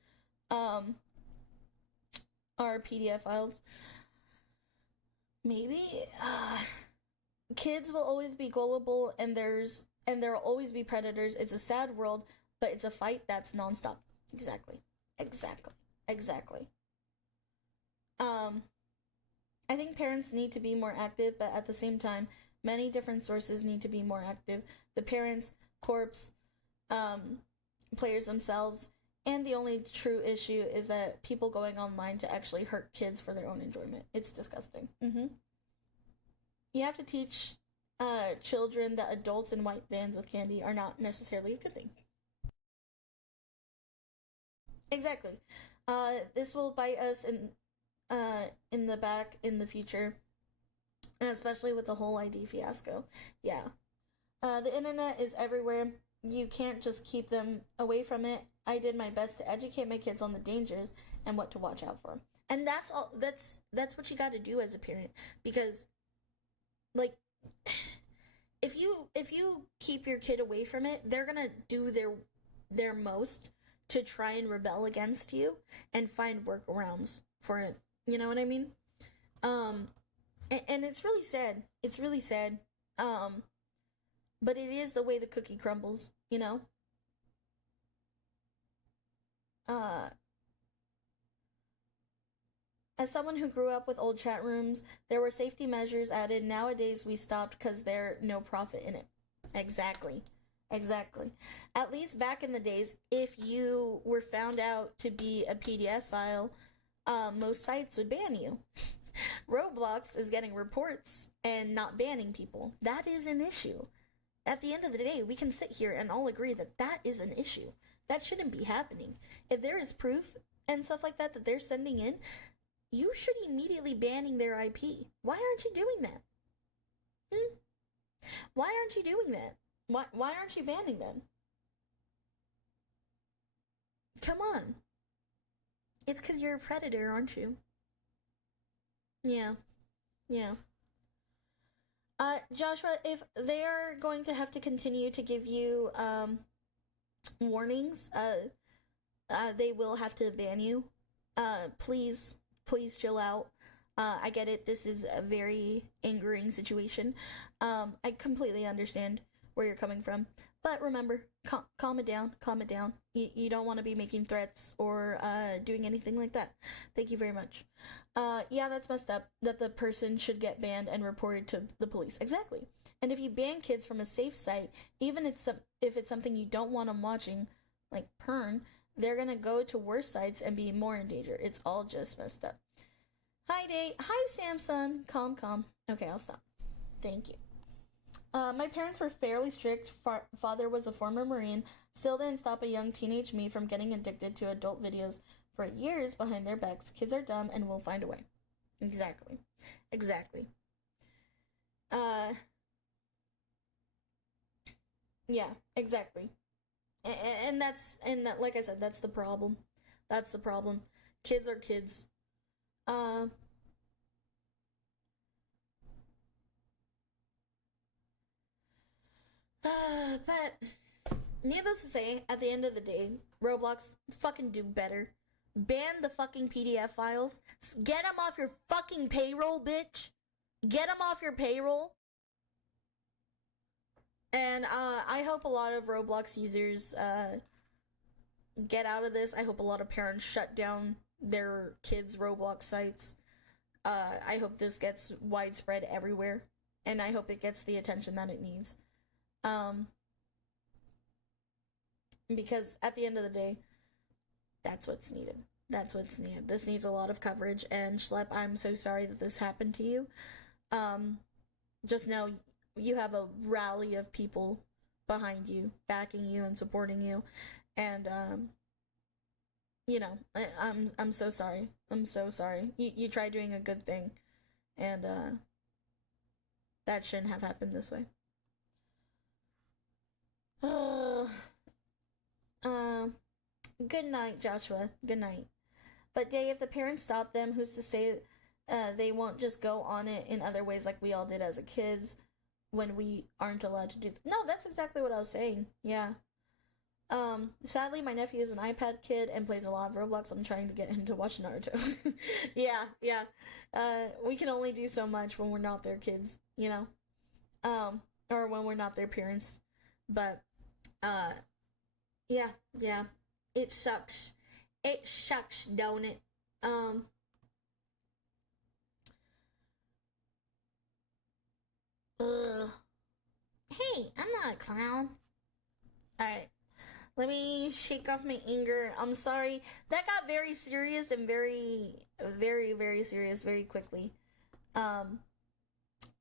are PDF files. Maybe kids will always be gullible, and there will always be predators. It's a sad world, but it's a fight that's nonstop. Exactly. I think parents need to be more active, but at the same time, many different sources need to be more active. The parents, corps, players themselves, and the only true issue is that people going online to actually hurt kids for their own enjoyment. It's disgusting. You have to teach children that adults in white vans with candy are not necessarily a good thing. Exactly. This will bite us in the back in the future, and especially with the whole ID fiasco. Yeah. The internet is everywhere. You can't just keep them away from it. I did my best to educate my kids on the dangers and what to watch out for. And that's all. That's what you got to do as a parent, because, like, if you keep your kid away from it, they're gonna do their most to try and rebel against you and find workarounds for it. You know what I mean? And it's really sad. It's really sad. But it is the way the cookie crumbles, you know? As someone who grew up with old chat rooms, there were safety measures added. Nowadays, we stopped because there's no profit in it. Exactly. At least back in the days, if you were found out to be a PDF file, most sites would ban you. Roblox is getting reports and not banning people. That is an issue. At the end of the day, we can sit here and all agree that that is an issue. That shouldn't be happening. If there is proof and stuff like that they're sending in, you should immediately banning their IP. Why aren't you doing that? Why aren't you doing that? Why aren't you banning them? Come on. It's because you're a predator, aren't you? Yeah. Joshua, if they are going to have to continue to give you warnings, they will have to ban you. Please chill out. I get it. This is a very angering situation. I completely understand where you're coming from. But remember, calm it down. You don't want to be making threats or doing anything like that. Thank you very much. Yeah, that's messed up that the person should get banned and reported to the police. Exactly. And if you ban kids from a safe site, even if it's something you don't want them watching, like porn, they're going to go to worse sites and be more in danger. It's all just messed up. Hi, Day. Hi, Samson. Calm. Okay, I'll stop. Thank you. My parents were fairly strict. Father was a former Marine. Still didn't stop a young teenage me from getting addicted to adult videos for years behind their backs. Kids are dumb and will find a way. Exactly. Yeah, exactly. And that, like I said, that's the problem. Kids are kids. But needless to say, at the end of the day, Roblox, fucking do better. Ban the fucking PDF files. Get them off your fucking payroll, bitch. Get them off your payroll. And I hope a lot of Roblox users get out of this. I hope a lot of parents shut down their kids' Roblox sites. I hope this gets widespread everywhere. And I hope it gets the attention that it needs. Because at the end of the day, that's what's needed. This needs a lot of coverage, and Schlep, I'm so sorry that this happened to you. Just know you have a rally of people behind you, backing you and supporting you, and I'm so sorry. You tried doing a good thing, and That shouldn't have happened this way. Good night, Joshua. Good night. But Day, if the parents stop them, who's to say they won't just go on it in other ways like we all did as a kids when we aren't allowed to do No, that's exactly what I was saying. Yeah. Sadly, my nephew is an iPad kid and plays a lot of Roblox. I'm trying to get him to watch Naruto. Yeah. We can only do so much when we're not their kids, you know? Or when we're not their parents. But, yeah. It sucks. It sucks, don't it? Hey, I'm not a clown. Alright. Let me shake off my anger. I'm sorry. That got very serious and very serious very quickly.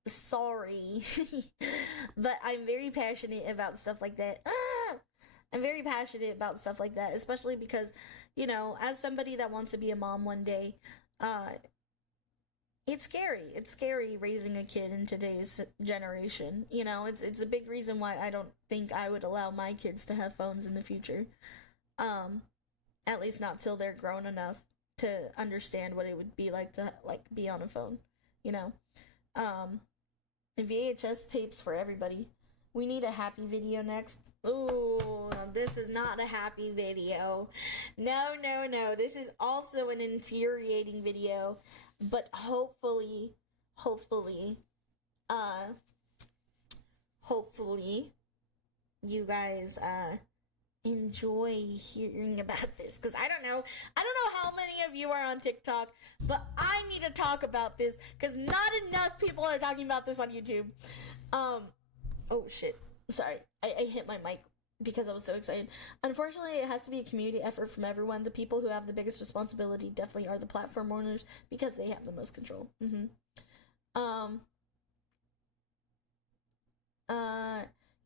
Sorry. But I'm very passionate about stuff like that. I'm very passionate about stuff like that, especially because, you know, as somebody that wants to be a mom one day, it's scary. It's scary raising a kid in today's generation. You know, it's a big reason why I don't think I would allow my kids to have phones in the future. At least not till they're grown enough to understand what it would be like to be on a phone, you know. VHS tapes for everybody. We need a happy video next. Ooh, this is not a happy video. No. This is also an infuriating video. But hopefully, you guys, enjoy hearing about this. Because I don't know how many of you are on TikTok, but I need to talk about this. Because not enough people are talking about this on YouTube. Oh shit. Sorry. I hit my mic because I was so excited. Unfortunately, it has to be a community effort from everyone. The people who have the biggest responsibility definitely are the platform owners because they have the most control. You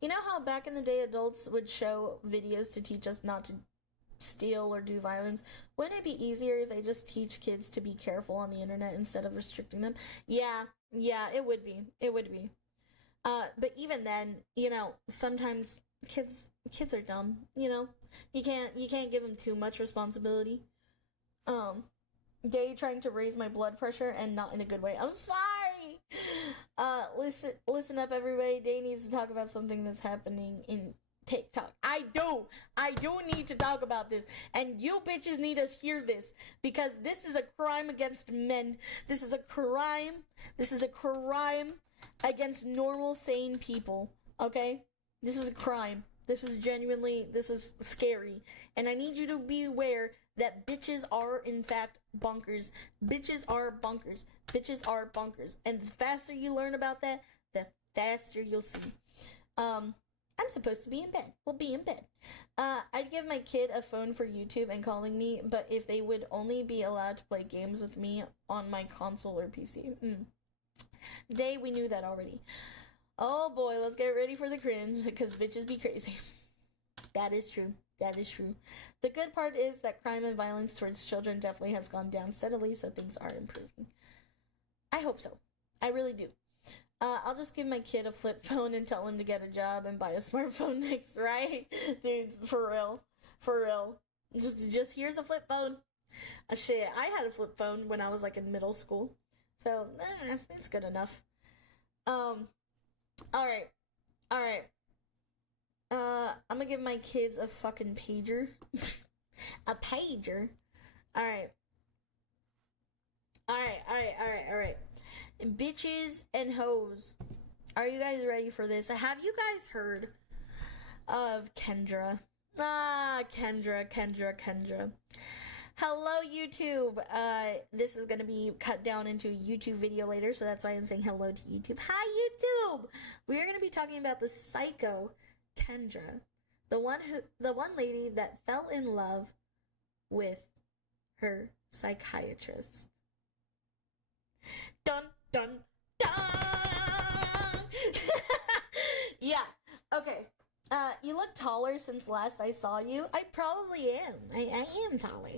know how back in the day adults would show videos to teach us not to steal or do violence? Wouldn't it be easier if they just teach kids to be careful on the internet instead of restricting them? Yeah, it would be. But even then, you know, sometimes kids are dumb, you know? You can't give them too much responsibility. Day trying to raise my blood pressure and not in a good way. I'm sorry! Listen up everybody. Day needs to talk about something that's happening in TikTok. I do need to talk about this. And you bitches need to hear this. Because this is a crime against men. This is a crime against normal, sane people, okay? This is a crime. This is scary. And I need you to be aware that bitches are, in fact, bonkers. Bitches are bonkers. And the faster you learn about that, the faster you'll see. I'm supposed to be in bed. We'll be in bed. I'd give my kid a phone for YouTube and calling me, but if they would only be allowed to play games with me on my console or PC. Day, we knew that already. Oh boy, let's get ready for the cringe, because bitches be crazy. That is true. The good part is that crime and violence towards children definitely has gone down steadily, so things are improving. I hope so. I really do. I'll just give my kid a flip phone and tell him to get a job and buy a smartphone next, right? Dude, for real. Just here's a flip phone. Shit, I had a flip phone when I was like in middle school. So, it's good enough. Alright. I'm gonna give my kids a fucking pager. A pager? Alright. Bitches and hoes. Are you guys ready for this? Have you guys heard of Kendra? Kendra. Hello, YouTube. This is gonna be cut down into a YouTube video later, so that's why I'm saying hello to YouTube. Hi, YouTube! We're gonna be talking about the psycho Kendra, the one lady that fell in love with her psychiatrist. Dun dun dun. Yeah. Okay. You look taller since last I saw you. I probably am. I am taller.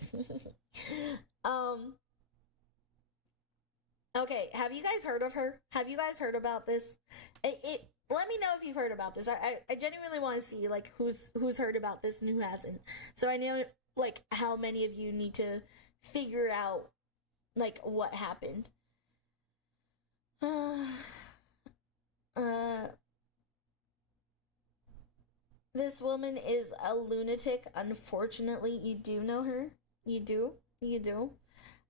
Okay, have you guys heard of her? Have you guys heard about this? Let me know if you've heard about this. I genuinely want to see like who's heard about this and who hasn't. So I know like how many of you need to figure out like what happened. This woman is a lunatic. Unfortunately, you do know her. You do.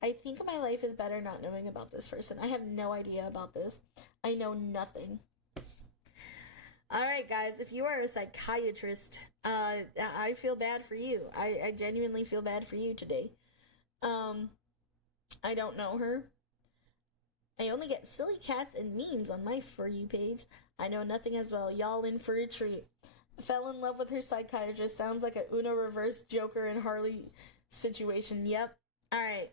I think my life is better not knowing about this person. I have no idea about this. I know nothing. Alright, guys, if you are a psychiatrist, I feel bad for you. I genuinely feel bad for you today. I don't know her. I only get silly cats and memes on my For You page. I know nothing as well. Y'all in for a treat. Fell in love with her psychiatrist. Sounds like a Uno reverse Joker and Harley situation. Yep. Alright.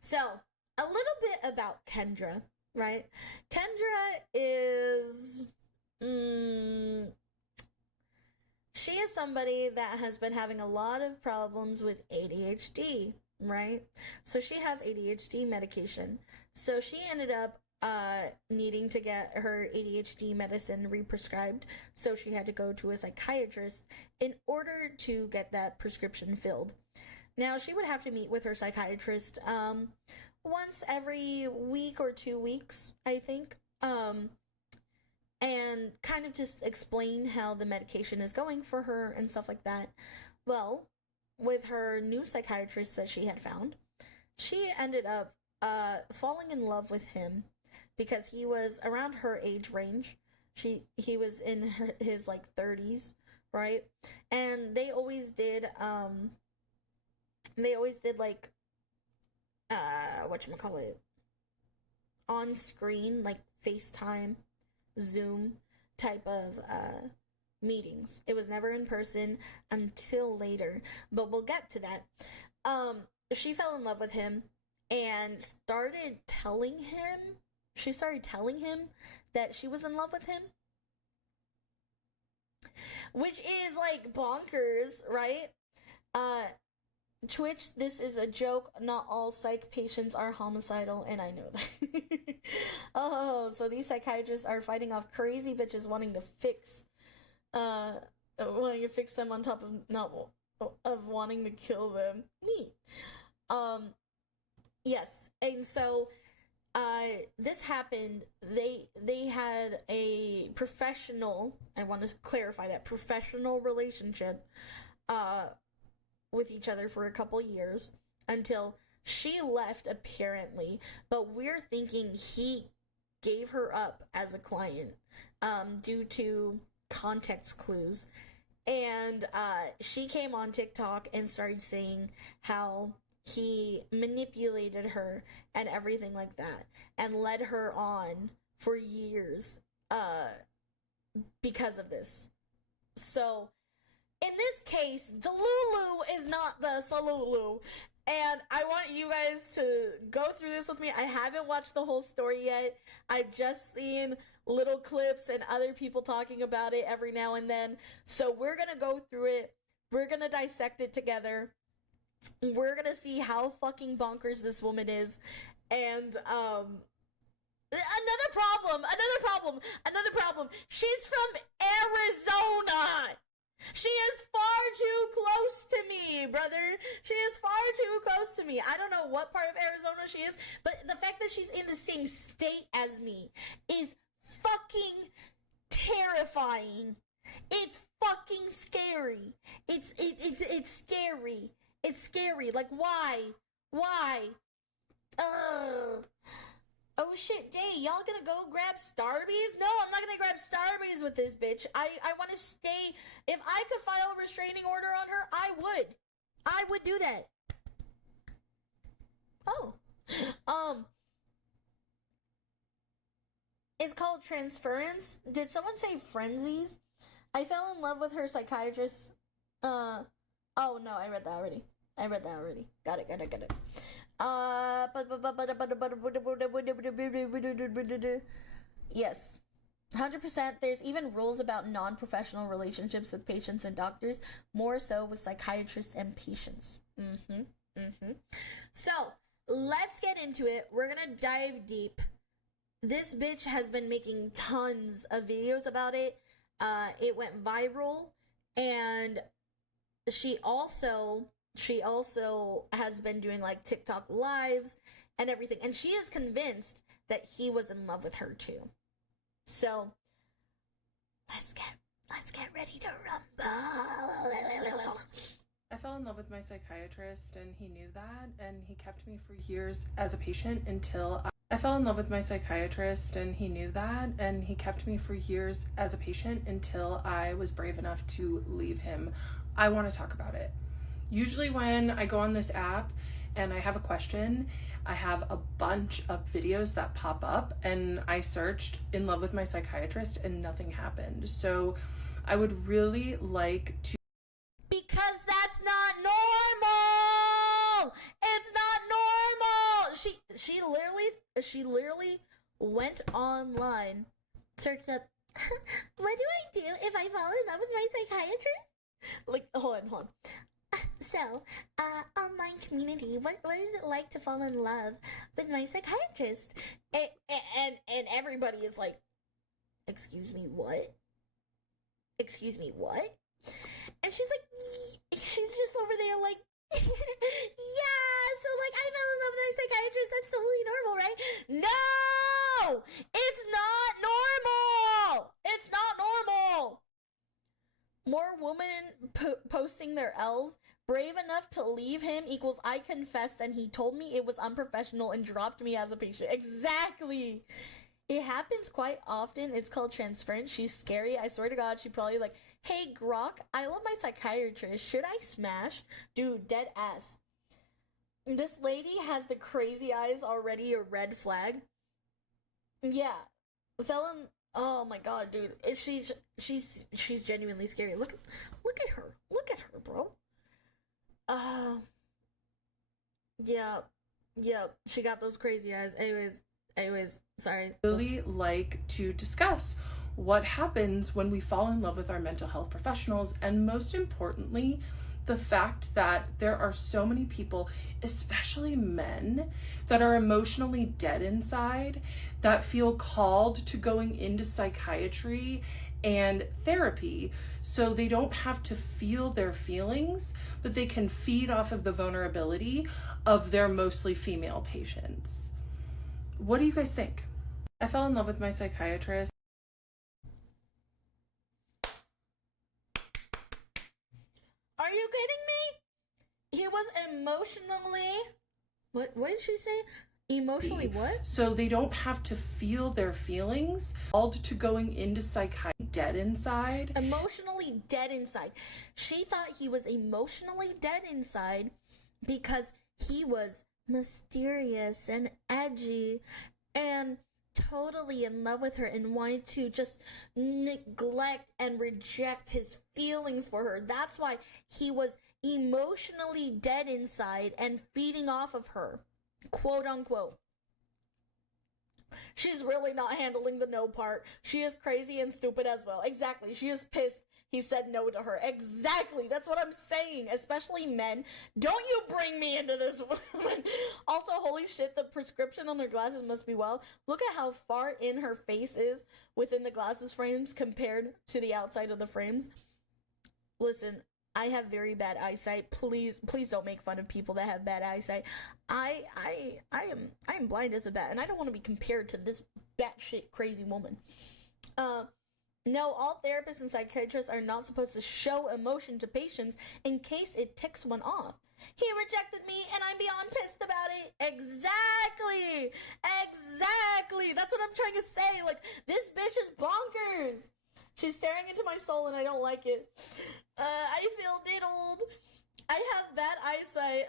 So, a little bit about Kendra, right? Kendra is... she is somebody that has been having a lot of problems with ADHD, right? So she has ADHD medication. So she ended up needing to get her ADHD medicine represcribed. So she had to go to a psychiatrist in order to get that prescription filled. Now, she would have to meet with her psychiatrist once every week or 2 weeks, I think, and kind of just explain how the medication is going for her and stuff like that. Well, with her new psychiatrist that she had found, she ended up falling in love with him because he was around her age range. He was in his like 30s, right? And they always did like whatchamacallit, on screen, like FaceTime, Zoom type of meetings. It was never in person until later, but we'll get to that. She fell in love with him and started telling him that she was in love with him, which is like bonkers, right? Twitch, this is a joke. Not all psych patients are homicidal, and I know that. Oh, so these psychiatrists are fighting off crazy bitches wanting to fix them on top of wanting to kill them. Neat. Yes, and so this happened. They had a professional, I want to clarify that, professional relationship with each other for a couple years until she left, apparently, but we're thinking he gave her up as a client due to context clues. And she came on TikTok and started saying how he manipulated her and everything like that and led her on for years because of this. So in this case, the Lulu is not the Salulu, and I want you guys to go through this with me. I haven't watched the whole story yet. I've just seen little clips and other people talking about it every now and then. So we're gonna go through it. We're gonna dissect it together. We're gonna see how fucking bonkers this woman is. And another problem. She's from Arizona. She is far too close to me, brother. She is far too close to me. I don't know what part of Arizona she is, but the fact that she's in the same state as me is fucking terrifying. It's fucking scary. It's scary. It's scary. Like, why? Ugh. Oh shit, Day, y'all gonna go grab Starbies? No, I'm not gonna grab Starbies with this bitch. I wanna stay. If I could file a restraining order on her, I would. I would do that. Oh. It's called transference. Did someone say frenzies? I fell in love with her psychiatrist. Oh no, I read that already. Got it. Yes. 100%. There's even rules about non-professional relationships with patients and doctors, more so with psychiatrists and patients. So, let's get into it. We're gonna dive deep. This bitch has been making tons of videos about it. It went viral, and she also has been doing like TikTok lives and everything, and she is convinced that he was in love with her too. So let's get ready to rumble. I fell in love with my psychiatrist, and he knew that, and he kept me for years as a patient until I fell in love with my psychiatrist, and he knew that, and he kept me for years as a patient until I was brave enough to leave him. I want to talk about it. Usually when I go on this app and I have a question, I have a bunch of videos that pop up, and I searched in love with my psychiatrist and nothing happened. So I would really like to, because that's not normal. It's not normal. She literally went online, searched up, what do I do if I fall in love with my psychiatrist? Like, hold on. So, online community, what is it like to fall in love with my psychiatrist? And everybody is like, excuse me, what? Excuse me, what? And she's like, she's just over there like, yeah, so like I fell in love with my psychiatrist, that's totally normal, right? No! It's not normal! It's not normal! More women posting their L's, brave enough to leave him equals I confessed and he told me it was unprofessional and dropped me as a patient. Exactly! It happens quite often. It's called transference. She's scary. I swear to God, she probably like, hey, Grok, I love my psychiatrist. Should I smash? Dude, dead ass. This lady has the crazy eyes, already a red flag. Yeah. Felon, oh my God, dude. If she's genuinely scary. Look at her. Look at her, bro. Yeah. She got those crazy eyes. Anyways, sorry. really like to discuss what happens when we fall in love with our mental health professionals, and most importantly, the fact that there are so many people, especially men, that are emotionally dead inside, that feel called to going into psychiatry and therapy so they don't have to feel their feelings, but they can feed off of the vulnerability of their mostly female patients. What do you guys think? I fell in love with my psychiatrist. Are you kidding me? He was emotionally... What did she say? Emotionally what? So they don't have to feel their feelings, called to going into psychiatry dead inside. Emotionally dead inside. She thought he was emotionally dead inside because he was mysterious and edgy and totally in love with her and wanted to just neglect and reject his feelings for her. That's why he was emotionally dead inside and feeding off of her, quote unquote. She's really not handling the no part. She is crazy and stupid as well. Exactly. She is pissed he said no to her. Exactly. That's what I'm saying. Especially men. Don't you bring me into this woman. Also, holy shit, the prescription on her glasses must be wild. Look at how far in her face is within the glasses frames compared to the outside of the frames. Listen, I have very bad eyesight. Please don't make fun of people that have bad eyesight. I am blind as a bat, and I don't want to be compared to this batshit crazy woman. No, all therapists and psychiatrists are not supposed to show emotion to patients in case it ticks one off. He rejected me and I'm beyond pissed about it. Exactly. That's what I'm trying to say. Like, this bitch is bonkers. She's staring into my soul and I don't like it. I feel diddled. I have bad eyesight.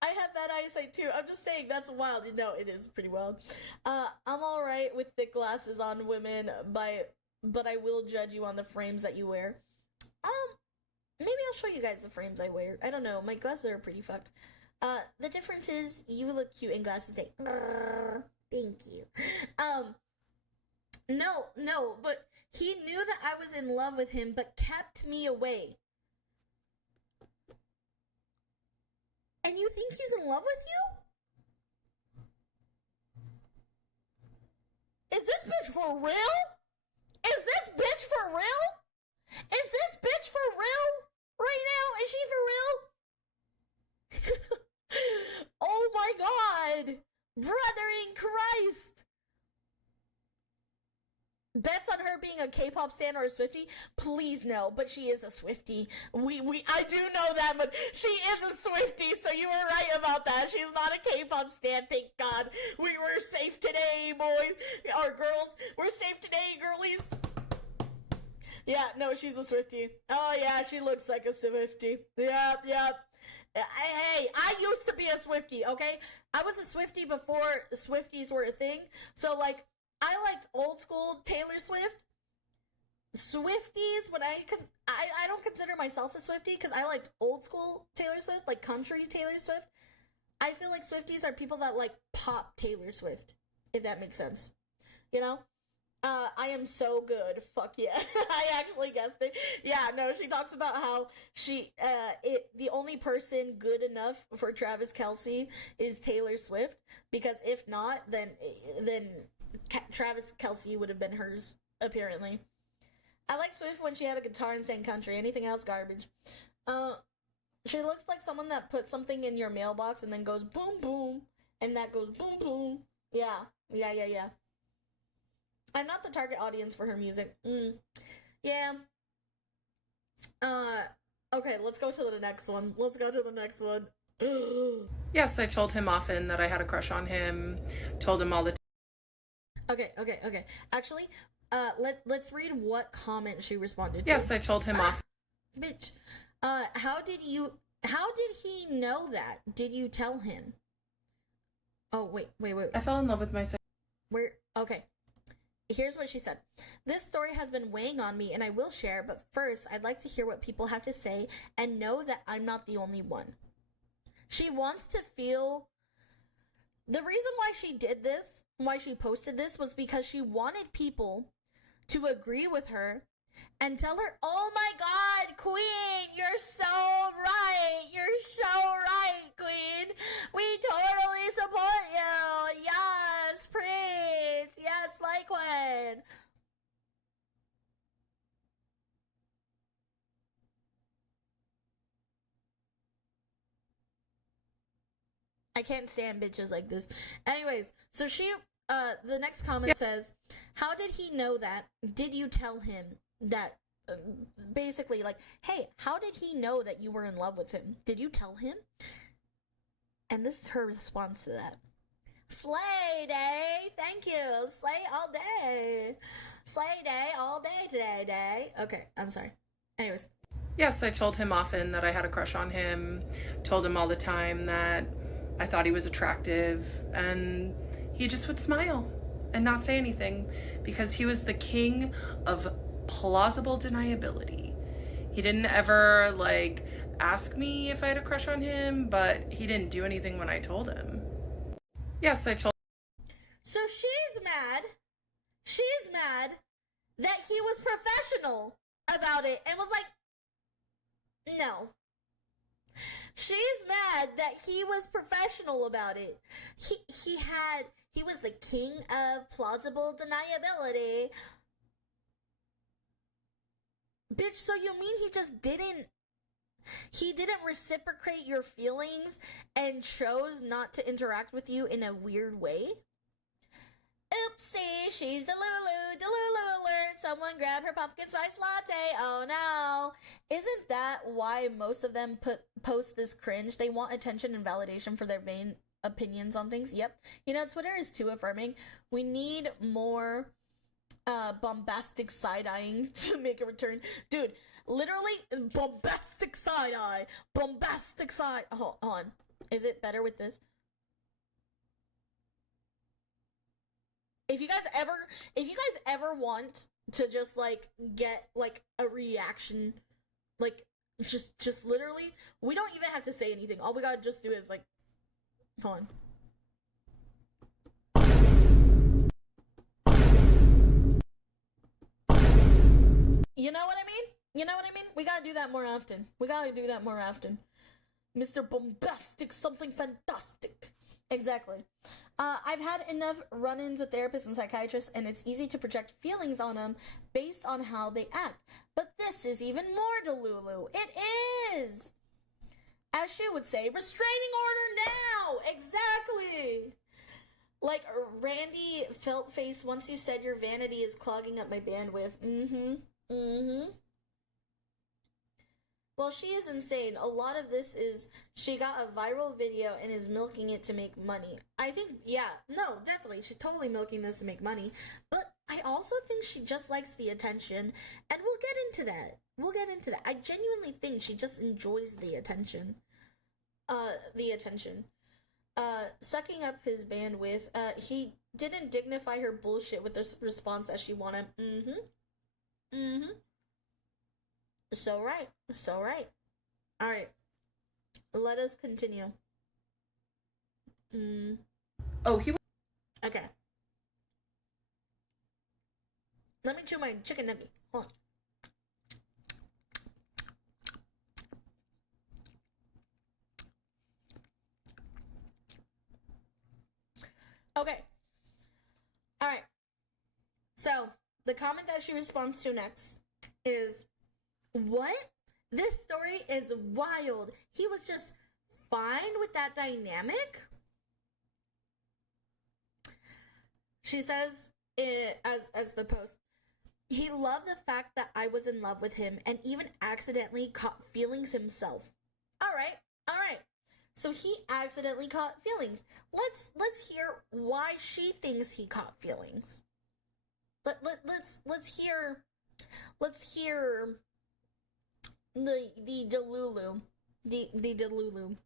I have bad eyesight too. I'm just saying, that's wild. No, it is pretty wild. I'm alright with thick glasses on women, but I will judge you on the frames that you wear. Maybe I'll show you guys the frames I wear. I don't know. My glasses are pretty fucked. The difference is you look cute in glasses day. Thank you. No, but he knew that I was in love with him, but kept me away. And you think he's in love with you? Is this bitch for real? Is this bitch for real? Is this bitch for real right now? Is she for real? Oh my god! Brother in Christ! Bets on her being a K-pop stan or a Swiftie? Please no, but she is a Swiftie. I do know that, but she is a Swiftie, so you were right about that. She's not a K-pop stan, thank God. We were safe today, boys. Or girls. We're safe today, girlies. Yeah, no, she's a Swiftie. Oh yeah, she looks like a Swiftie. Yep. Hey, I used to be a Swiftie, okay? I was a Swiftie before Swifties were a thing, so like, I liked old school Taylor Swift. Swifties, when I don't consider myself a Swiftie because I liked old school Taylor Swift, like country Taylor Swift. I feel like Swifties are people that like pop Taylor Swift, if that makes sense. You know? I am so good. Fuck yeah. I actually guessed it. Yeah, no, she talks about how the only person good enough for Travis Kelce is Taylor Swift, because if not, then Travis Kelce would have been hers, apparently. I like Swift when she had a guitar and sang country. Anything else, garbage. She looks like someone that puts something in your mailbox and then goes boom, boom, and that goes boom, boom. Yeah. I'm not the target audience for her music. Yeah. Okay, let's go to the next one. Yes, I told him often that I had a crush on him. Told him all the time. Okay. Actually, let's read what comment she responded to. Yes, I told him often. Bitch. How did he know that? Did you tell him? Oh, wait. I fell in love with myself. Okay. Here's what she said. This story has been weighing on me and I will share, but first I'd like to hear what people have to say and know that I'm not the only one. She wants to feel... The reason why she did this, why she posted this, was because she wanted people to agree with her and tell her, oh my god, queen, you're so right. You're so right, queen. We totally support you. Yes, preach. Yes, like one. I can't stand bitches like this. Anyways, so the next comment says, how did he know that? Did you tell him that? Basically, like, hey, how did he know that you were in love with him? Did you tell him? And this is her response to that. Slay day, thank you. Slay all day. Slay day all day today, day. Okay, I'm sorry. Anyways. Yes, I told him often that I had a crush on him. Told him all the time that I thought he was attractive, and he just would smile and not say anything because he was the king of plausible deniability. He didn't ever like ask me if I had a crush on him, but he didn't do anything when I told him. Yes, I told. So she's mad that he was professional about it and was like, no. She's mad that he was professional about it. He was the king of plausible deniability. Bitch, so you mean he didn't reciprocate your feelings and chose not to interact with you in a weird way? Oopsie, she's Delulu alert. Someone grab her pumpkin spice latte. Oh no. Isn't that why most of them post this cringe? They want attention and validation for their vain opinions on things. Yep. You know, Twitter is too affirming. We need more bombastic side-eyeing to make a return. Dude, literally bombastic side-eye. Hold on. Is it better with this? If you guys ever want to just like get like a reaction, like just literally, we don't even have to say anything. All we gotta just do is like, hold on. You know what I mean? We gotta do that more often. Mr. Bombastic, something fantastic. Exactly. I've had enough run-ins with therapists and psychiatrists, and it's easy to project feelings on them based on how they act. But this is even more delulu. It is! As she would say, restraining order now! Exactly! Like Randy Feltface, once you said your vanity is clogging up my bandwidth. Well, she is insane. A lot of this is she got a viral video and is milking it to make money. I think, yeah, no, definitely. She's totally milking this to make money. But I also think she just likes the attention. And we'll get into that. I genuinely think she just enjoys the attention. Sucking up his bandwidth. He didn't dignify her bullshit with the response that she wanted. So right. Alright. Let us continue. Okay. Let me chew my chicken nugget. Hold on. Okay. Alright. So, the comment that she responds to next is, what? This story is wild. He was just fine with that dynamic? She says, as the post, he loved the fact that I was in love with him and even accidentally caught feelings himself. Alright. So he accidentally caught feelings. Let's hear why she thinks he caught feelings. Let's hear the delulu. The delulu.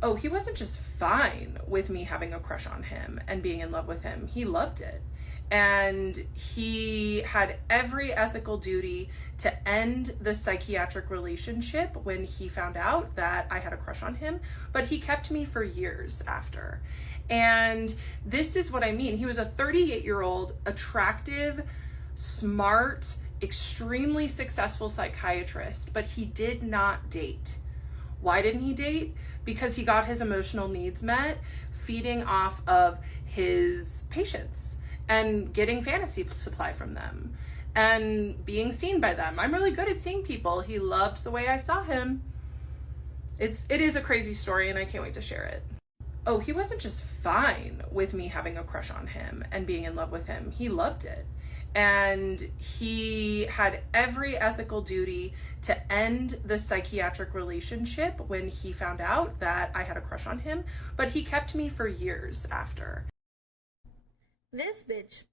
Oh, he wasn't just fine with me having a crush on him and being in love with him. He loved it. And he had every ethical duty to end the psychiatric relationship when he found out that I had a crush on him, but he kept me for years after. And this is what I mean. He was a 38-year-old, attractive, smart, extremely successful psychiatrist, but he did not date. Why didn't he date? Because he got his emotional needs met feeding off of his patients and getting fantasy supply from them and being seen by them. I'm really good at seeing people. He loved the way I saw him. It is a crazy story and I can't wait to share it. Oh, he wasn't just fine with me having a crush on him and being in love with him. He loved it. And he had every ethical duty to end the psychiatric relationship when he found out that I had a crush on him, but he kept me for years after. This bitch,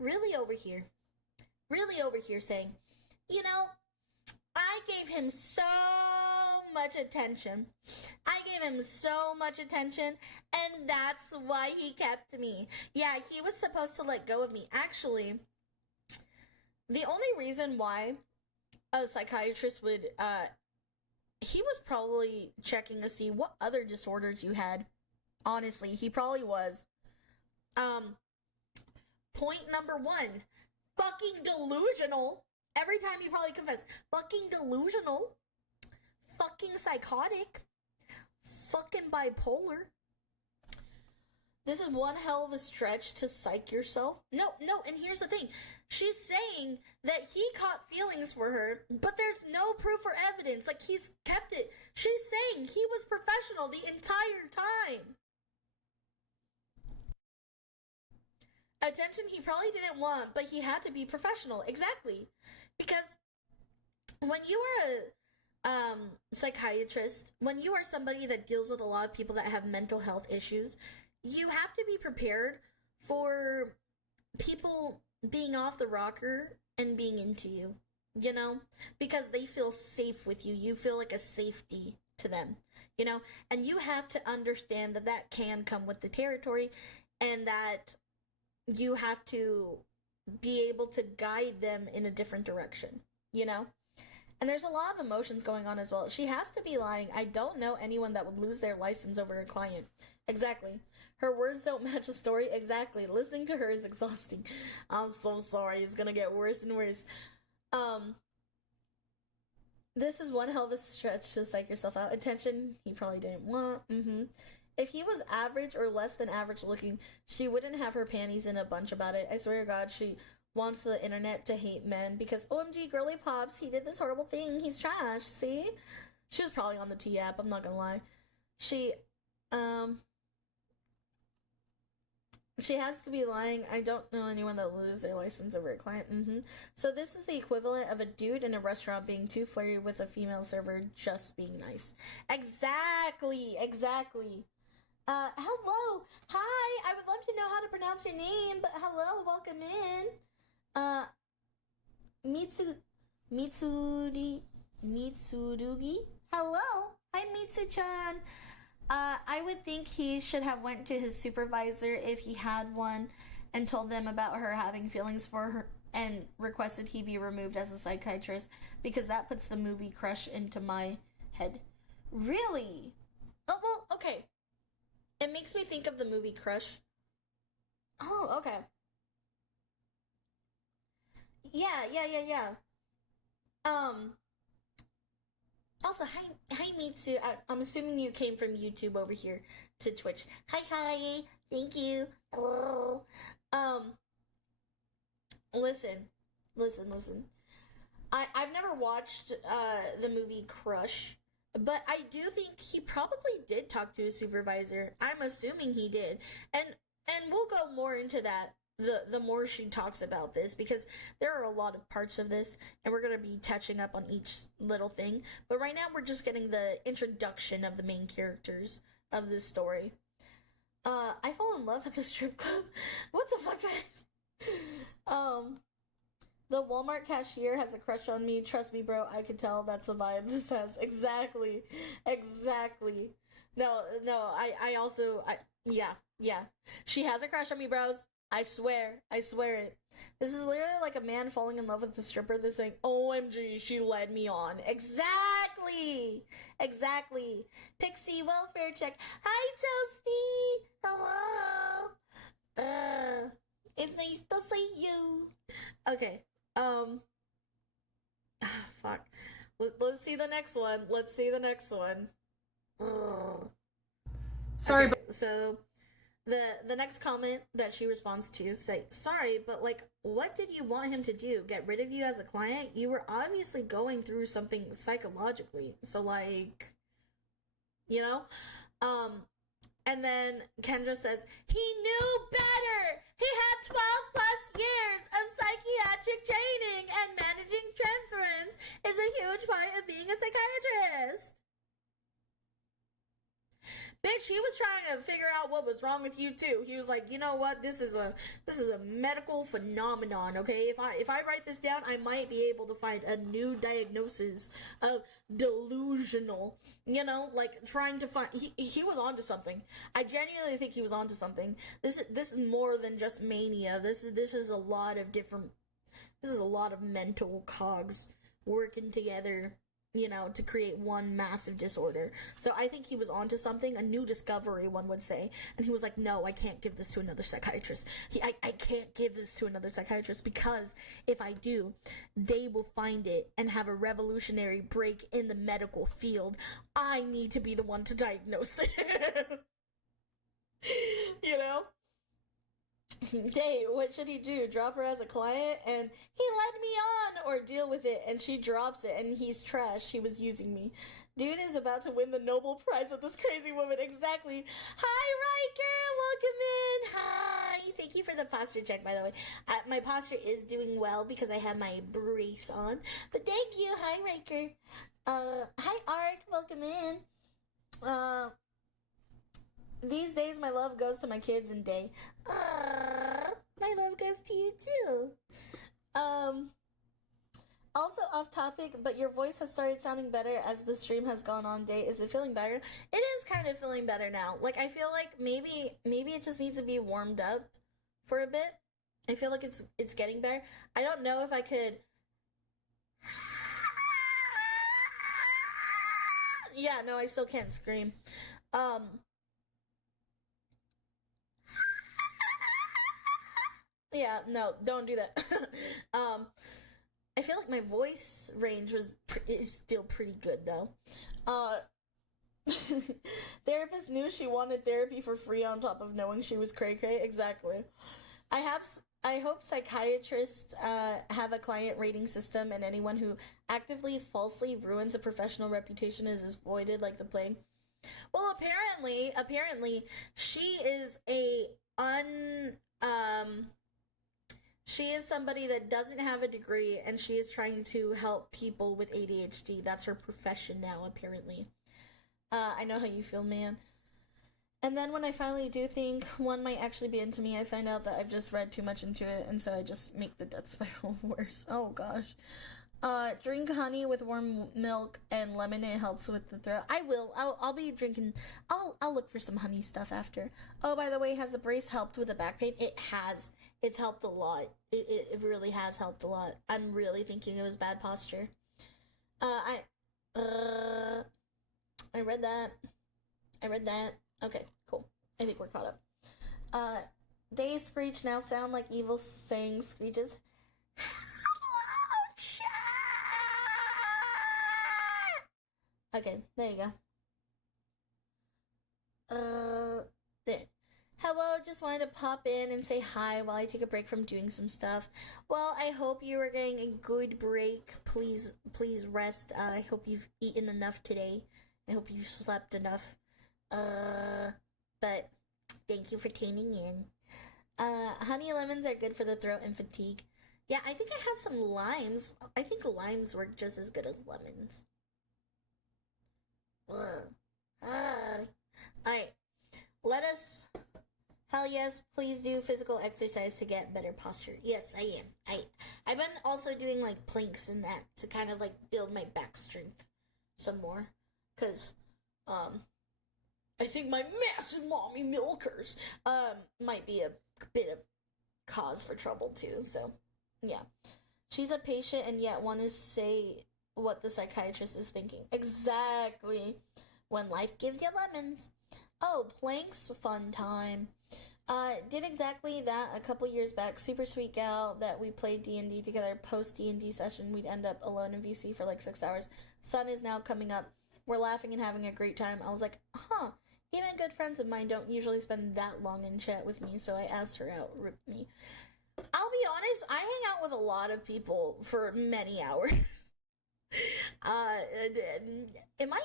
really over here saying, you know, I gave him so much attention. And that's why he kept me. Yeah, he was supposed to let go of me. Actually, the only reason why a psychiatrist would, he was probably checking to see what other disorders you had. Honestly, he probably was. Point number one, fucking delusional. Every time he probably confessed, fucking delusional, fucking psychotic, fucking bipolar. This is one hell of a stretch to psych yourself. No, and here's the thing. She's saying that he caught feelings for her, but there's no proof or evidence. Like, he's kept it. She's saying he was professional the entire time. Attention he probably didn't want, but he had to be professional. Exactly. Because when you are a psychiatrist, when you are somebody that deals with a lot of people that have mental health issues, you have to be prepared for people being off the rocker and being into you, you know? Because they feel safe with you. You feel like a safety to them, you know? And you have to understand that that can come with the territory and that you have to be able to guide them in a different direction, you know? And there's a lot of emotions going on as well. She has to be lying. I don't know anyone that would lose their license over a client. Exactly. Her words don't match the story. Exactly. Listening to her is exhausting. I'm so sorry. It's gonna get worse and worse. This is one hell of a stretch to psych yourself out. Attention he probably didn't want. If he was average or less than average looking, she wouldn't have her panties in a bunch about it. I swear to God, she wants the internet to hate men because OMG girly pops, he did this horrible thing. He's trash. See? She was probably on the T app, I'm not gonna lie. She has to be lying. I don't know anyone that will lose their license over a client. So this is the equivalent of a dude in a restaurant being too flirty with a female server just being nice. Exactly. Hello. Hi. I would love to know how to pronounce your name, but hello. Welcome in. Mitsurugi. Hello. Hi, Mitsu-chan. I would think he should have went to his supervisor if he had one and told them about her having feelings for her and requested he be removed as a psychiatrist because that puts the movie Crush into my head. Really? Oh, well, okay. It makes me think of the movie Crush. Oh, okay. Yeah. Also, hi Mitsu. I'm assuming you came from YouTube over here to Twitch. Hi. Thank you. Hello. Listen. I've never watched the movie Crush, but I do think he probably did talk to his supervisor. I'm assuming he did, and we'll go more into that the more she talks about this, because there are a lot of parts of this and we're going to be touching up on each little thing, but right now we're just getting the introduction of the main characters of this story. I fall in love at the strip club. What the fuck, guys? The Walmart cashier has a crush on me. Trust me, bro, I can tell. That's the vibe this has. Exactly. No, yeah. She has a crush on me, bros. I swear it. This is literally like a man falling in love with the stripper that's saying, OMG, she led me on. Exactly. Pixie, welfare check. Hi, Toasty. Hello. It's nice to see you. Okay. Fuck. Let's see the next one. Sorry, okay, so the next comment that she responds to say, sorry, but like, what did you want him to do? Get rid of you as a client? You were obviously going through something psychologically. So like, you know? And then Kendra says, he knew better! He had 12 plus years of psychiatric training, and managing transference is a huge part of being a psychiatrist. Bitch, he was trying to figure out what was wrong with you too. He was like, you know what? This is a medical phenomenon, okay? If I write this down, I might be able to find a new diagnosis of delusional. You know, like trying to find he was onto something. I genuinely think he was onto something. This is more than just mania. This is a lot of mental cogs working together, you know, to create one massive disorder. So I think he was onto something, a new discovery, one would say. And he was like, no, I can't give this to another psychiatrist. I can't give this to another psychiatrist, because if I do, they will find it and have a revolutionary break in the medical field. I need to be the one to diagnose them. You know? Date, what should he do? Drop her as a client and he led me on, or deal with it and she drops it and he's trash, he was using me. Dude is about to win the Nobel Prize with this crazy woman. Exactly. Hi, Riker, welcome in. Hi, thank you for the posture check, by the way. My posture is doing well because I have my brace on, but thank you. Hi, Riker. Hi, Ark, welcome in. These days, my love goes to my kids and Day. My love goes to you too. Also off topic, but your voice has started sounding better as the stream has gone on. Day, is it feeling better? It is kind of feeling better now. Like, I feel like maybe it just needs to be warmed up for a bit. I feel like it's getting better. I don't know if I could. Yeah, no, I still can't scream. Yeah, no, don't do that. I I feel like my voice range is still pretty good though. Therapist knew she wanted therapy for free on top of knowing she was cray-cray. Exactly. I hope psychiatrists have a client rating system, and anyone who actively falsely ruins a professional reputation is voided like the plague. Well, apparently she is she is somebody that doesn't have a degree, and she is trying to help people with ADHD. That's her profession now, apparently. I know how you feel, man. And then when I finally do think one might actually be into me, I find out that I've just read too much into it, and so I just make the death spiral worse. Oh gosh. Drink honey with warm milk and lemon. It helps with the throat. I will. I'll be drinking. I'll look for some honey stuff after. Oh, by the way, has the brace helped with the back pain? It has. It's helped a lot. It really has helped a lot. I'm really thinking it was bad posture. I read that. Okay, cool. I think we're caught up. Days screech now sound like evil saying screeches. Hello, chat! Okay, there you go. There. Hello, just wanted to pop in and say hi while I take a break from doing some stuff. Well, I hope you are getting a good break. Please rest. I hope you've eaten enough today. I hope you've slept enough. But thank you for tuning in. Honey lemons are good for the throat and fatigue. Yeah, I think I have some limes. I think limes work just as good as lemons. Alright. Let us... Hell yes, please do physical exercise to get better posture. Yes, I am. I've been also doing like planks and that to kind of like build my back strength some more. Cause, I think my massive mommy milkers, might be a bit of cause for trouble too. So, yeah. She's a patient and yet want to say what the psychiatrist is thinking. Exactly. When life gives you lemons. Oh, planks, fun time. Did exactly that a couple years back. Super sweet gal that we played D&D together. Post D&D session, we'd end up alone in VC for like 6 hours. Sun is now coming up. We're laughing and having a great time. I was like, even good friends of mine don't usually spend that long in chat with me, so I asked her out. Rip me. I'll be honest, I hang out with a lot of people for many hours. Am I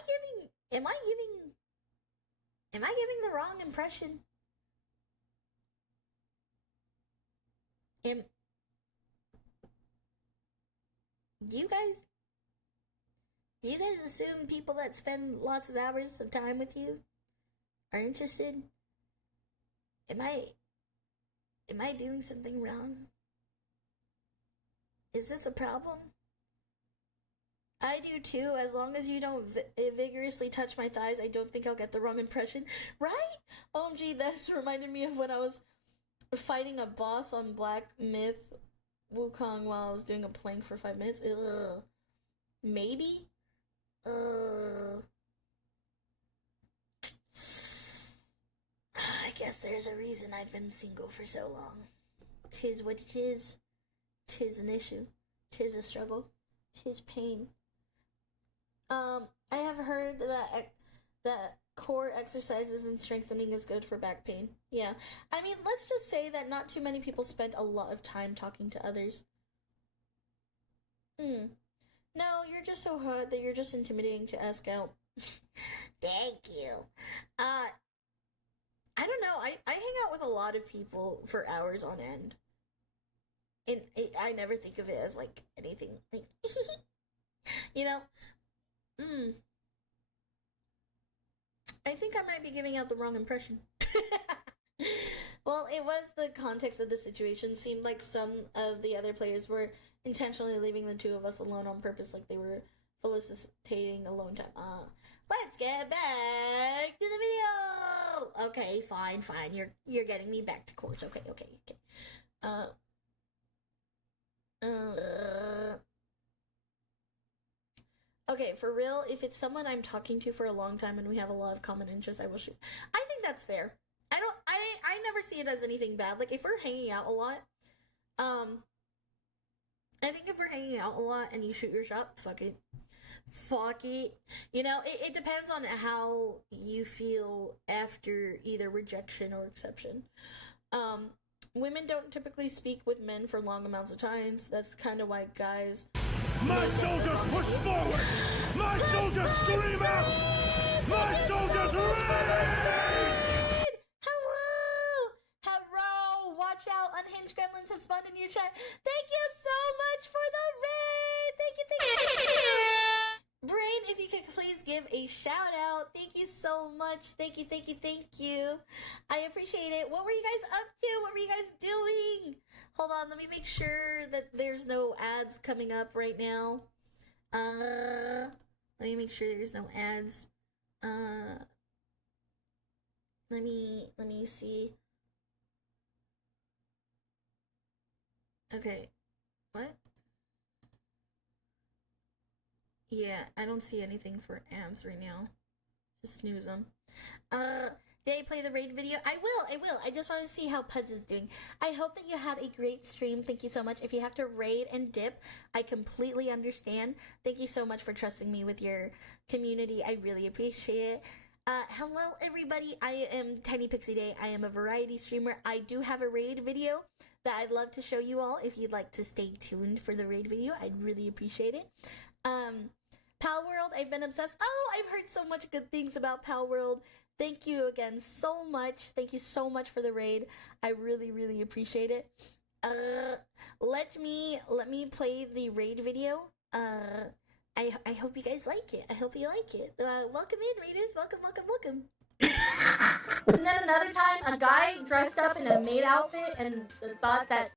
giving the wrong impression? Do you guys assume people that spend lots of hours of time with you are interested? Am I doing something wrong? Is this a problem? I do too. As long as you don't vigorously touch my thighs, I don't think I'll get the wrong impression. Right? OMG, that's reminded me of when I was fighting a boss on Black Myth Wukong while I was doing a plank for 5 minutes. Ugh. Maybe? I guess there's a reason I've been single for so long. 'Tis what it is. 'Tis an issue. 'Tis a struggle. 'Tis pain. I have heard that core exercises and strengthening is good for back pain. Yeah. I mean, let's just say that not too many people spend a lot of time talking to others. No, you're just so hot that you're just intimidating to ask out. Thank you. I don't know. I hang out with a lot of people for hours on end. And I never think of it as, like, anything, like, you know? I think I might be giving out the wrong impression. Well, it was the context of the situation. Seemed like some of the other players were intentionally leaving the two of us alone on purpose, like they were felicitating alone time. Let's get back to the video! Okay, fine. You're getting me back to course. Okay. Okay, for real, if it's someone I'm talking to for a long time and we have a lot of common interests, I will shoot. I think that's fair. I never see it as anything bad. Like, if we're hanging out a lot, I think if we're hanging out a lot and you shoot your shot, fuck it. Fuck it. You know, it depends on how you feel after either rejection or acceptance. Women don't typically speak with men for long amounts of times. That's kind of why guys... My soldiers push forward! My soldiers scream out! My soldiers rage! Hello! Hello! Watch out! Unhinged Gremlins has spawned in your chat. Thank you so much for the raid! Thank you. Brain, if you could please give a shout out. Thank you so much. Thank you. I appreciate it. What were you guys up to? What were you guys doing? Hold on, let me make sure that there's no ads coming up right now. Let me make sure there's no ads. Let me see. Okay. What? Yeah, I don't see anything for ads right now. Just snooze them. Did I play the raid video? I will. I just want to see how Puds is doing. I hope that you had a great stream. Thank you so much. If you have to raid and dip, I completely understand. Thank you so much for trusting me with your community. I really appreciate it. Hello everybody. I am Tiny Pixie Day. I am a variety streamer. I do have a raid video that I'd love to show you all. If you'd like to stay tuned for the raid video, I'd really appreciate it. Pal World, I've been obsessed. Oh, I've heard so much good things about Pal World. Thank you again so much. Thank you so much for the raid. I really appreciate it. Let me play the raid video. I hope you guys like it. I hope you like it. Welcome in, raiders. Welcome. And then another time, a guy dressed up in a maid outfit and thought that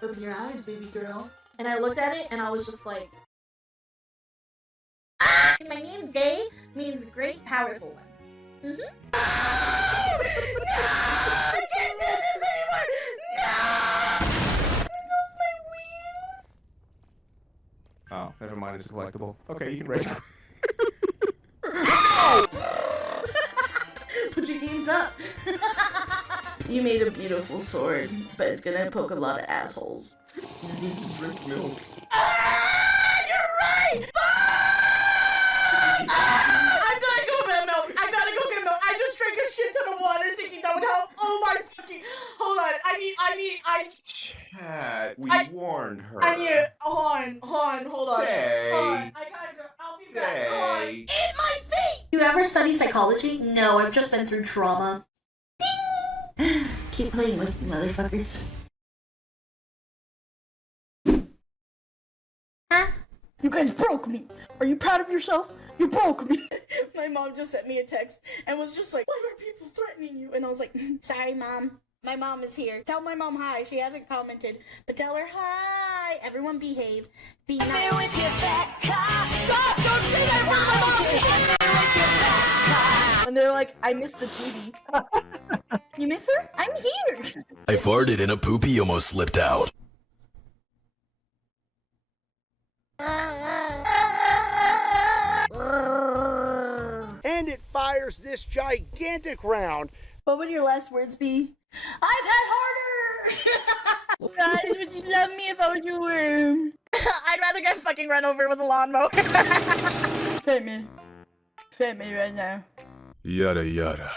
open your eyes, baby girl. And I looked at it and I was just like, my name Day means great, powerful one. No! I can't do this anymore! No! I lost my wings! Oh, never mind, it's a collectible. Okay, you can raise it. Put your hands up! You made a beautiful sword, but it's gonna poke a lot of assholes. Drink milk. You're right! I gotta go get milk. I just drank a shit ton of water thinking that would help. Oh my fucking... Hold on. Chad, we warned her. Hold on. Hold on. I gotta go. I'll be back. Hold on. Eat my feet! You ever study psychology? No, I've just been through trauma. Ding! Keep playing with me, motherfuckers. Huh? You guys broke me. Are you proud of yourself? You broke me. My mom just sent me a text and was just like, why are people threatening you? And I was like, sorry, Mom. My mom is here. Tell my mom hi. She hasn't commented, but tell her hi. Everyone behave. Be nice. With your fat cock. Stop! Don't say that word, Mom! And they're like, I miss the TV. You miss her? I'm here. I farted and a poopy almost slipped out. And it fires this gigantic round. What would your last words be? I've had harder! Guys, would you love me if I was your worm? I'd rather get fucking run over with a lawnmower. Pet me. Pet me right now. Yada yada.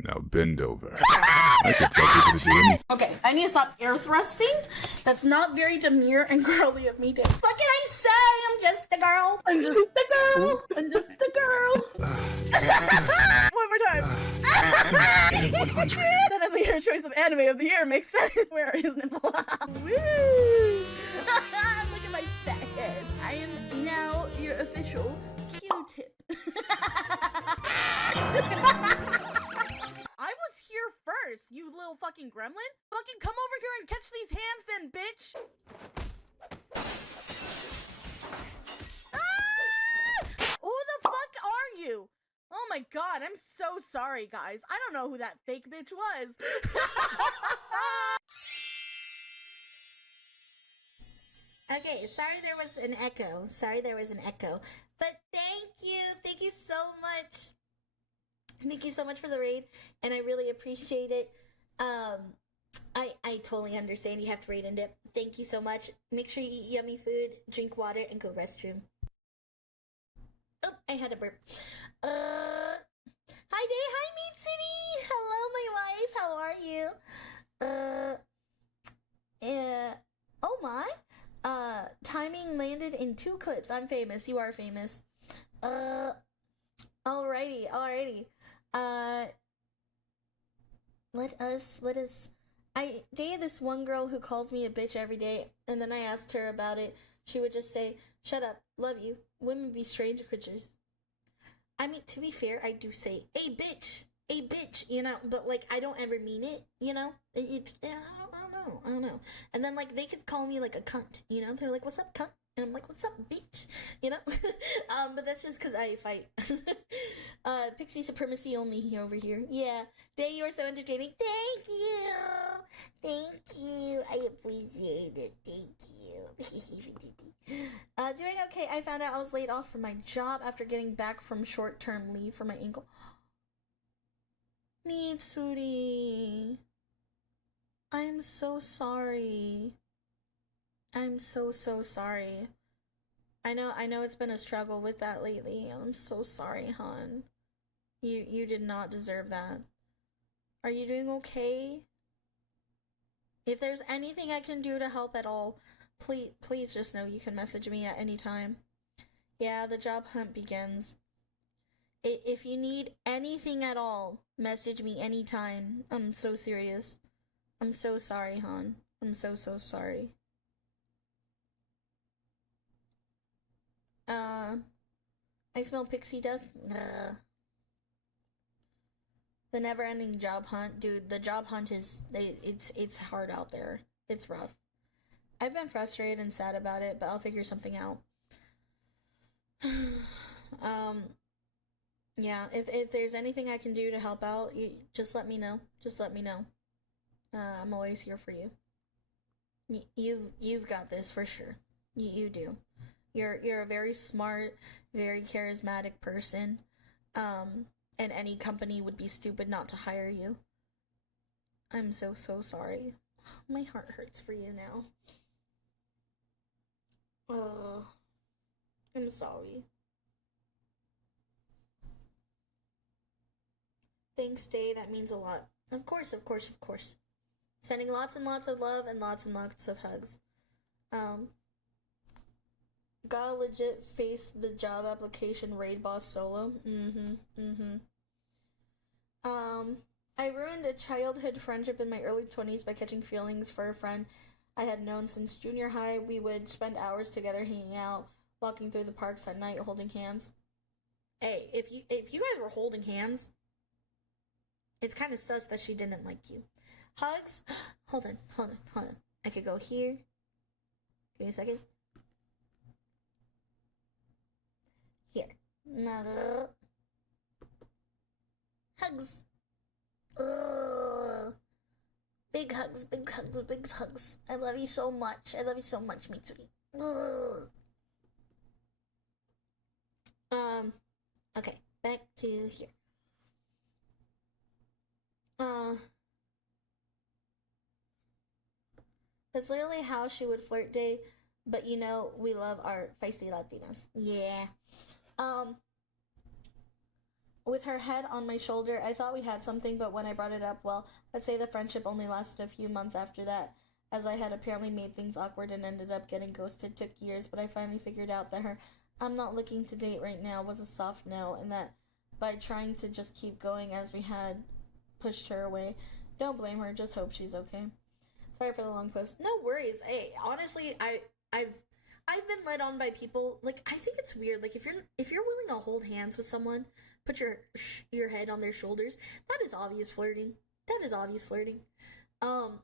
Now bend over. I can tell people to do anything. Okay, I need to stop air thrusting. That's not very demure and girly of me to. What can I say? I'm just a girl. I'm just a girl. I'm just a girl. One more time. 100. Suddenly your choice of anime of the year makes sense. Where is nipple? Woo! Look at my fat head. I am now your official Q-tip. I was here first, you little fucking gremlin. Fucking come over here and catch these hands then, bitch. Ah! Who the fuck are you? Oh my god, I'm so sorry, guys. I don't know who that fake bitch was. Okay, sorry there was an echo. But thank you so much. Thank you so much for the raid, and I really appreciate it. I totally understand. You have to rate and dip. Thank you so much. Make sure you eat yummy food, drink water, and go restroom. Oh, I had a burp. Hi Day, hi Meat City. Hello, my wife. How are you? Oh my. Timing landed in 2 clips. I'm famous. You are famous. Alrighty. Let us. I dated this one girl who calls me a bitch every day, and then I asked her about it. She would just say, "Shut up, love you. Women be strange creatures." I mean, to be fair, I do say, a bitch, you know, but, like, I don't ever mean it, you know? I don't know. And then, like, they could call me, like, a cunt, you know? They're like, "What's up, cunt?" And I'm like, "What's up, bitch?" You know? But that's just because I fight. Pixie supremacy only here over here. Yeah. Day, you are so entertaining. Thank you. I appreciate it. Thank you. Doing okay. I found out I was laid off from my job after getting back from short-term leave for my ankle. Mitsuri. I'm so sorry. I'm so sorry. I know it's been a struggle with that lately. I'm so sorry, hon. You did not deserve that. Are you doing okay? If there's anything I can do to help at all, please just know you can message me at any time. Yeah, the job hunt begins. If you need anything at all, message me anytime. I'm so serious. I'm so sorry, hon. I'm so sorry. I smell pixie dust. Ugh. The never-ending job hunt, dude. The job hunt it's hard out there. It's rough. I've been frustrated and sad about it, but I'll figure something out. Yeah. If there's anything I can do to help out, you just let me know. I'm always here for you. You've got this for sure. You do. You're a very smart, very charismatic person. And any company would be stupid not to hire you. I'm so sorry. My heart hurts for you now. I'm sorry. Thanks, Day. That means a lot. Of course. Sending lots and lots of love and lots of hugs. Gotta legit face the job application raid boss solo. I ruined a childhood friendship in my early 20s by catching feelings for a friend I had known since junior high. We would spend hours together hanging out, walking through the parks at night, holding hands. Hey, if you guys were holding hands, it's kind of sus that she didn't like you. Hugs? Hold on. I could go here. Give me a second. Here. Hugs. Ugh. Big hugs. I love you so much. Mitsuri. Ugh. Okay, back to here. That's literally how she would flirt, Day, but you know, we love our feisty Latinas. Yeah. With her head on my shoulder, I thought we had something, but when I brought it up, well, let's say the friendship only lasted a few months after that, as I had apparently made things awkward and ended up getting ghosted. Took years, but I finally figured out that her "I'm not looking to date right now" was a soft no, and that by trying to just keep going as we had pushed her away. Don't blame her, just hope she's okay. Sorry for the long post. No worries. Hey, honestly, I've been led on by people. Like, I think it's weird. Like, if you're willing to hold hands with someone, put your head on their shoulders, that is obvious flirting. No,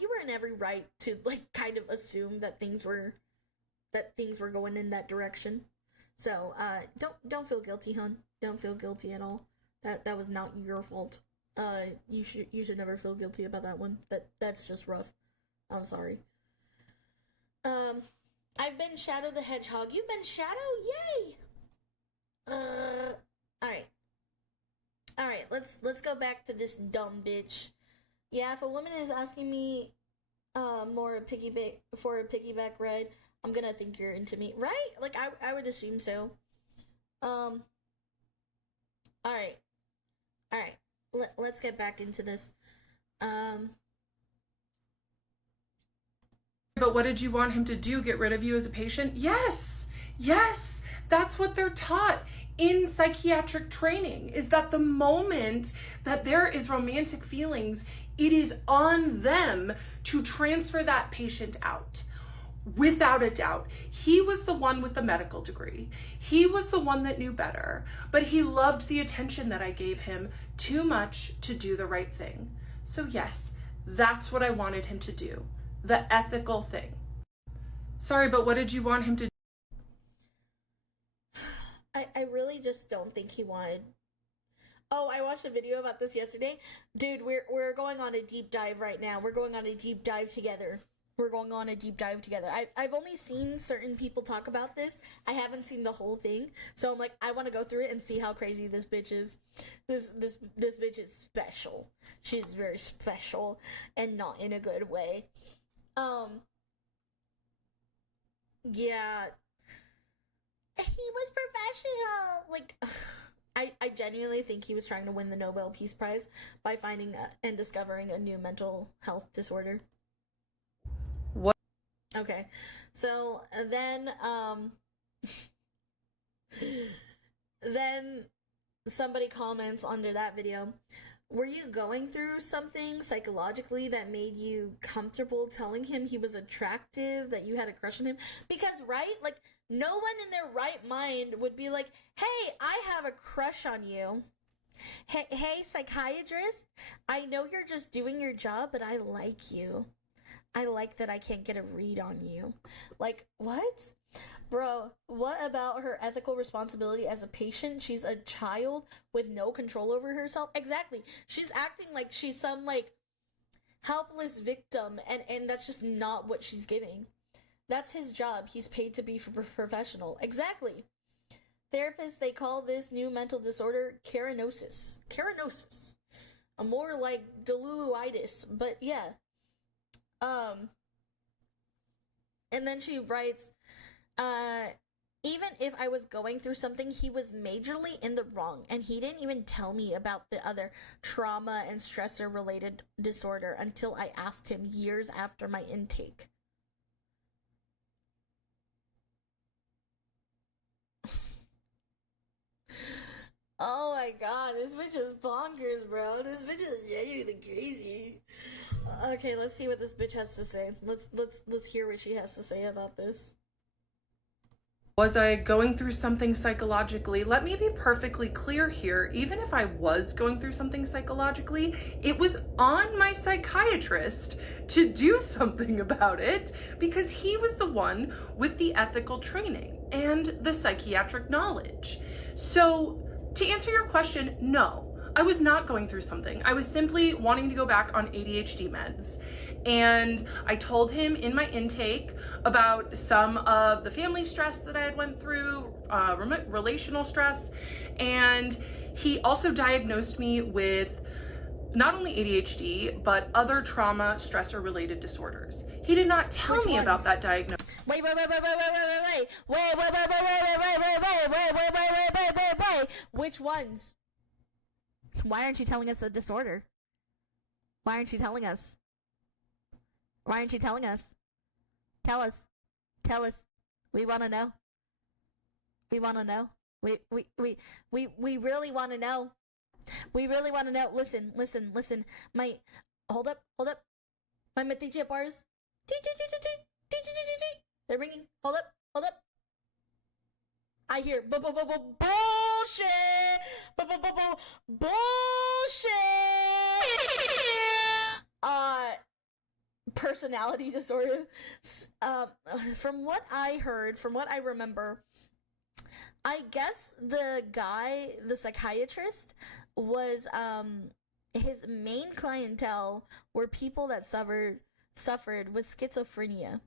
you were in every right to, like, kind of assume that things were going in that direction. So, don't feel guilty, hon. Don't feel guilty at all. That was not your fault. You should never feel guilty about that one. That's just rough. I'm sorry. I've been Shadow the Hedgehog. You've been Shadow? Yay! Alright. Let's go back to this dumb bitch. Yeah, if a woman is asking me more a piggyback ride, I'm gonna think you're into me, right? Like I would assume so. All right. Let's get back into this. But what did you want him to do? Get rid of you as a patient? Yes. Yes. That's what they're taught in psychiatric training, is that the moment that there is romantic feelings, it is on them to transfer that patient out. Without a doubt. He was the one with the medical degree. He was the one that knew better, but he loved the attention that I gave him too much to do the right thing. So yes, that's what I wanted him to do. The ethical thing. Sorry, but what did you want him to do? I really just don't think he wanted. Oh, I watched a video about this yesterday. Dude, we're going on a deep dive right now. We're going on a deep dive together. I've only seen certain people talk about this. I haven't seen the whole thing. So I'm like, I want to go through it and see how crazy this bitch is. This bitch is special. She's very special and not in a good way. Yeah. He was professional. Like, I genuinely think he was trying to win the Nobel Peace Prize by finding and discovering a new mental health disorder. What? Okay, so then then somebody comments under that video, were you going through something psychologically that made you comfortable telling him he was attractive, that you had a crush on him? Because, right, like, no one in their right mind would be like, hey, I have a crush on you. Hey, psychiatrist, I know you're just doing your job, but I like you. I like that I can't get a read on you. Like, what? Bro, what about her ethical responsibility as a patient? She's a child with no control over herself. Exactly. She's acting like she's some, like, helpless victim, and that's just not what she's giving. That's his job. He's paid to be professional. Exactly. Therapists, they call this new mental disorder keratosis. Keratosis. More like deluluitis, but yeah. And then she writes, even if I was going through something, he was majorly in the wrong, and he didn't even tell me about the other trauma and stressor related disorder until I asked him years after my intake. Oh my god, this bitch is bonkers, bro. This bitch is genuinely crazy. Okay, let's see what this bitch has to say. Let's hear what she has to say about this. Was I going through something psychologically? Let me be perfectly clear here. Even if I was going through something psychologically, it was on my psychiatrist to do something about it, because he was the one with the ethical training and the psychiatric knowledge. So, to answer your question, no, I was not going through something. I was simply wanting to go back on ADHD meds. And I told him in my intake about some of the family stress that I had went through, relational stress, and he also diagnosed me with not only ADHD, but other trauma, stressor-related disorders. He did not tell me about that diagnosis. Wait. Which ones? Why aren't you telling us the disorder? Why aren't you telling us? Why aren't you telling us? Tell us. Tell us. We want to know. We want to know. We really want to know. We really want to know. Listen. Hold up. My metiche bars. They're ringing. Hold up. I hear bullshit. Bullshit. Personality disorder. From what I heard, from what I remember, I guess the guy, the psychiatrist, was his main clientele were people that suffered with schizophrenia.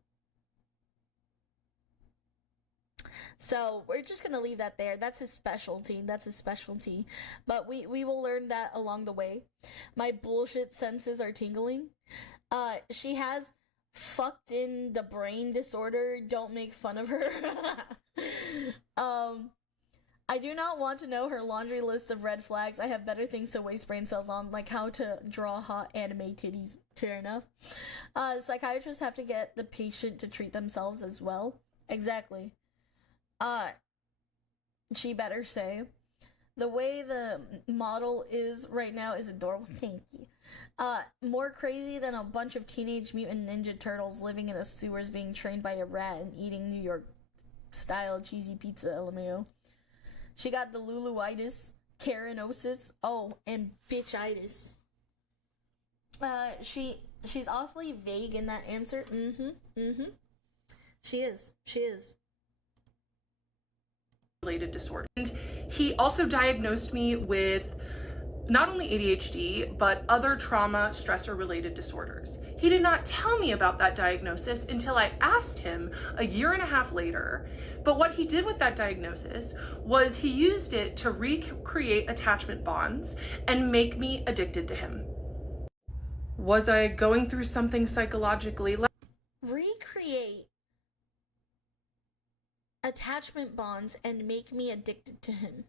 So we're just gonna leave that there. That's his specialty. That's his specialty. But we will learn that along the way. My bullshit senses are tingling. She has fucked in the brain disorder. Don't make fun of her. I do not want to know her laundry list of red flags. I have better things to waste brain cells on, like how to draw hot anime titties. Fair enough. Psychiatrists have to get the patient to treat themselves as well. Exactly. She better say. The way the model is right now is adorable. Thank you. More crazy than a bunch of teenage mutant ninja turtles living in a sewers being trained by a rat and eating New York style cheesy pizza, LMAO. She got the Luluitis, Karenosis, and bitchitis. She's awfully vague in that answer. She is. Related disorder. And he also diagnosed me with not only ADHD, but other trauma, stressor related disorders. He did not tell me about that diagnosis until I asked him a year and a half later. But what he did with that diagnosis was he used it to recreate attachment bonds and make me addicted to him. Was I going through something psychologically? Recreate attachment bonds and make me addicted to him.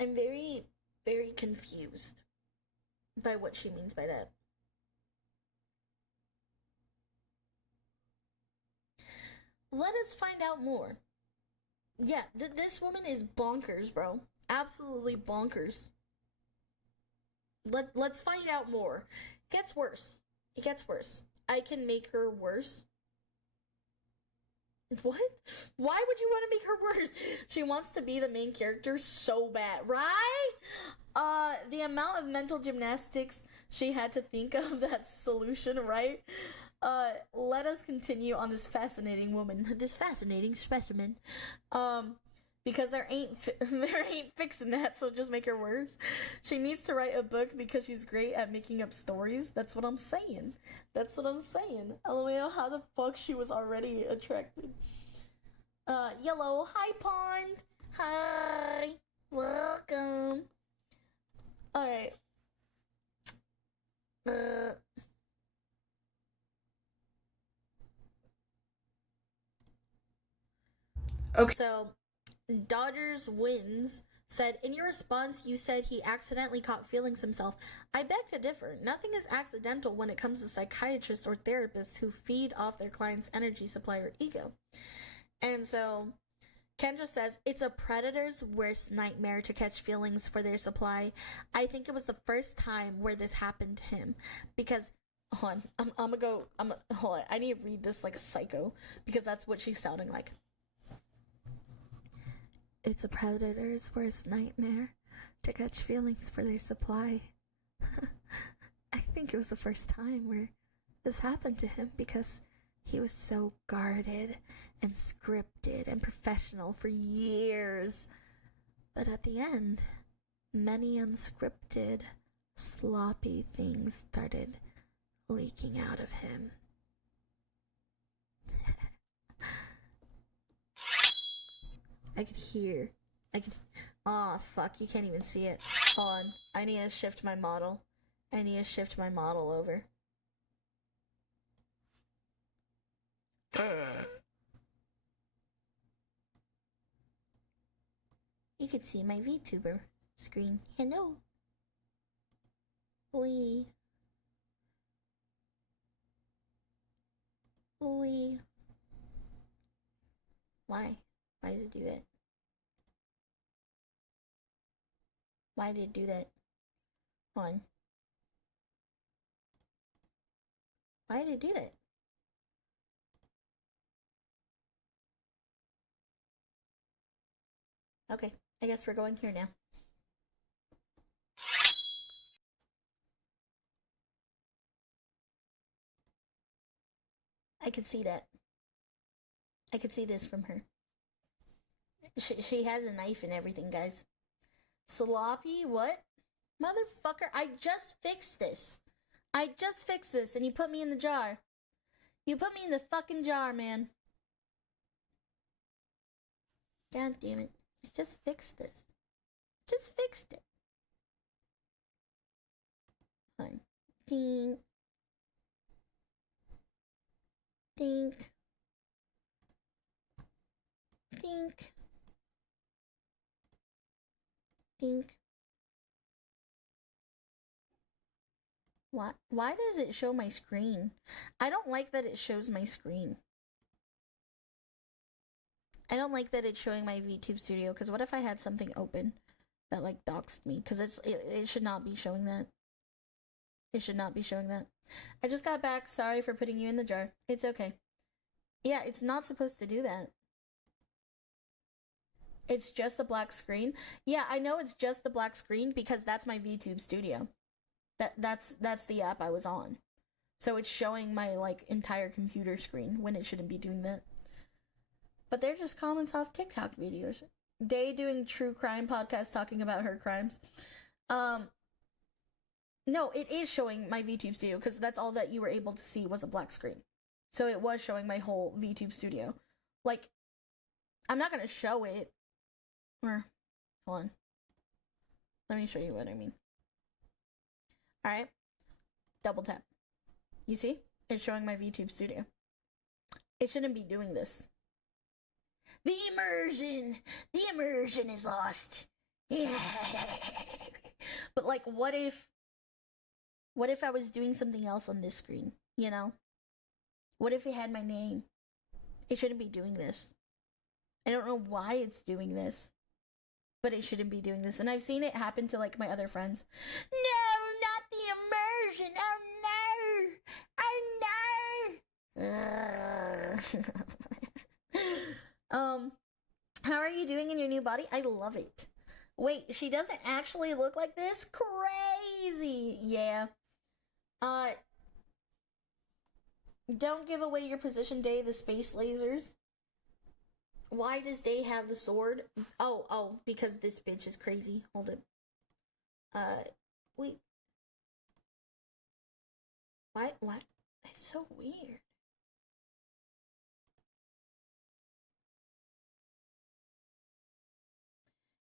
I'm very, very confused by what she means by that. Let us find out more. Yeah, this woman is bonkers, bro. Absolutely bonkers. Let's find out more. It gets worse. It gets worse. I can make her worse. What? Why would you want to make her worse? She wants to be the main character so bad, right? The amount of mental gymnastics she had to think of that solution, right? Let us continue on this fascinating woman, this fascinating specimen. Because there ain't fixing that, so just make her worse. She needs to write a book because she's great at making up stories. That's what I'm saying. That's what I'm saying. LOL, how the fuck she was already attracted. Yellow, hi Pond. Hi. Welcome. Alright. Okay. So Dodgers wins said, in your response, you said he accidentally caught feelings himself. I beg to differ. Nothing is accidental when it comes to psychiatrists or therapists who feed off their client's energy supply or ego. And so Kendra says, it's a predator's worst nightmare to catch feelings for their supply. I think it was the first time where this happened to him. Because, hold on, hold on, I need to read this like a psycho, because that's what she's sounding like. It's a predator's worst nightmare to catch feelings for their supply. I think it was the first time where this happened to him because he was so guarded and scripted and professional for years. But at the end, many unscripted, sloppy things started leaking out of him. I could hear. Aw, fuck, you can't even see it. Hold on. I need to shift my model. Over. You could see my VTuber screen. Hello. Oi. Why? Why does it do that? Why did it do that? Hold on. Why did it do that? Okay, I guess we're going here now. I can see that. I can see this from her. She has a knife and everything, guys. Sloppy? What? Motherfucker, I just fixed this. And you put me in the jar. You put me in the fucking jar, man. God damn it. I just fixed this. Just fixed it. Fine. Ding. Dink. Dink. Dink. Why does it show my screen? I don't like that it shows my screen. I don't like that it's showing my VTube Studio, because what if I had something open that like doxed me? Because it should not be showing that. It should not be showing that. I just got back. Sorry for putting you in the jar. It's okay. Yeah, it's not supposed to do that. It's just a black screen. Yeah, I know it's just the black screen because that's my VTube Studio. That's the app I was on. So it's showing my like entire computer screen when it shouldn't be doing that. But they're just comments off TikTok videos. Day doing true crime podcast talking about her crimes. No, it is showing my VTube Studio because that's all that you were able to see was a black screen. So it was showing my whole VTube Studio. Like, I'm not gonna show it. Or, hold on. Let me show you what I mean. Alright. Double tap. You see? It's showing my VTube Studio. It shouldn't be doing this. The immersion! The immersion is lost. Yeah. But like, what if I was doing something else on this screen? You know? What if it had my name? It shouldn't be doing this. I don't know why it's doing this. But it shouldn't be doing this. And I've seen it happen to like my other friends. No, not the immersion. Oh no. How are you doing in your new body? I love it. Wait, she doesn't actually look like this? Crazy. Yeah. Don't give away your position, Day, the space lasers. Why does Day have the sword? Oh, because this bitch is crazy. Hold it. Wait. What? It's so weird.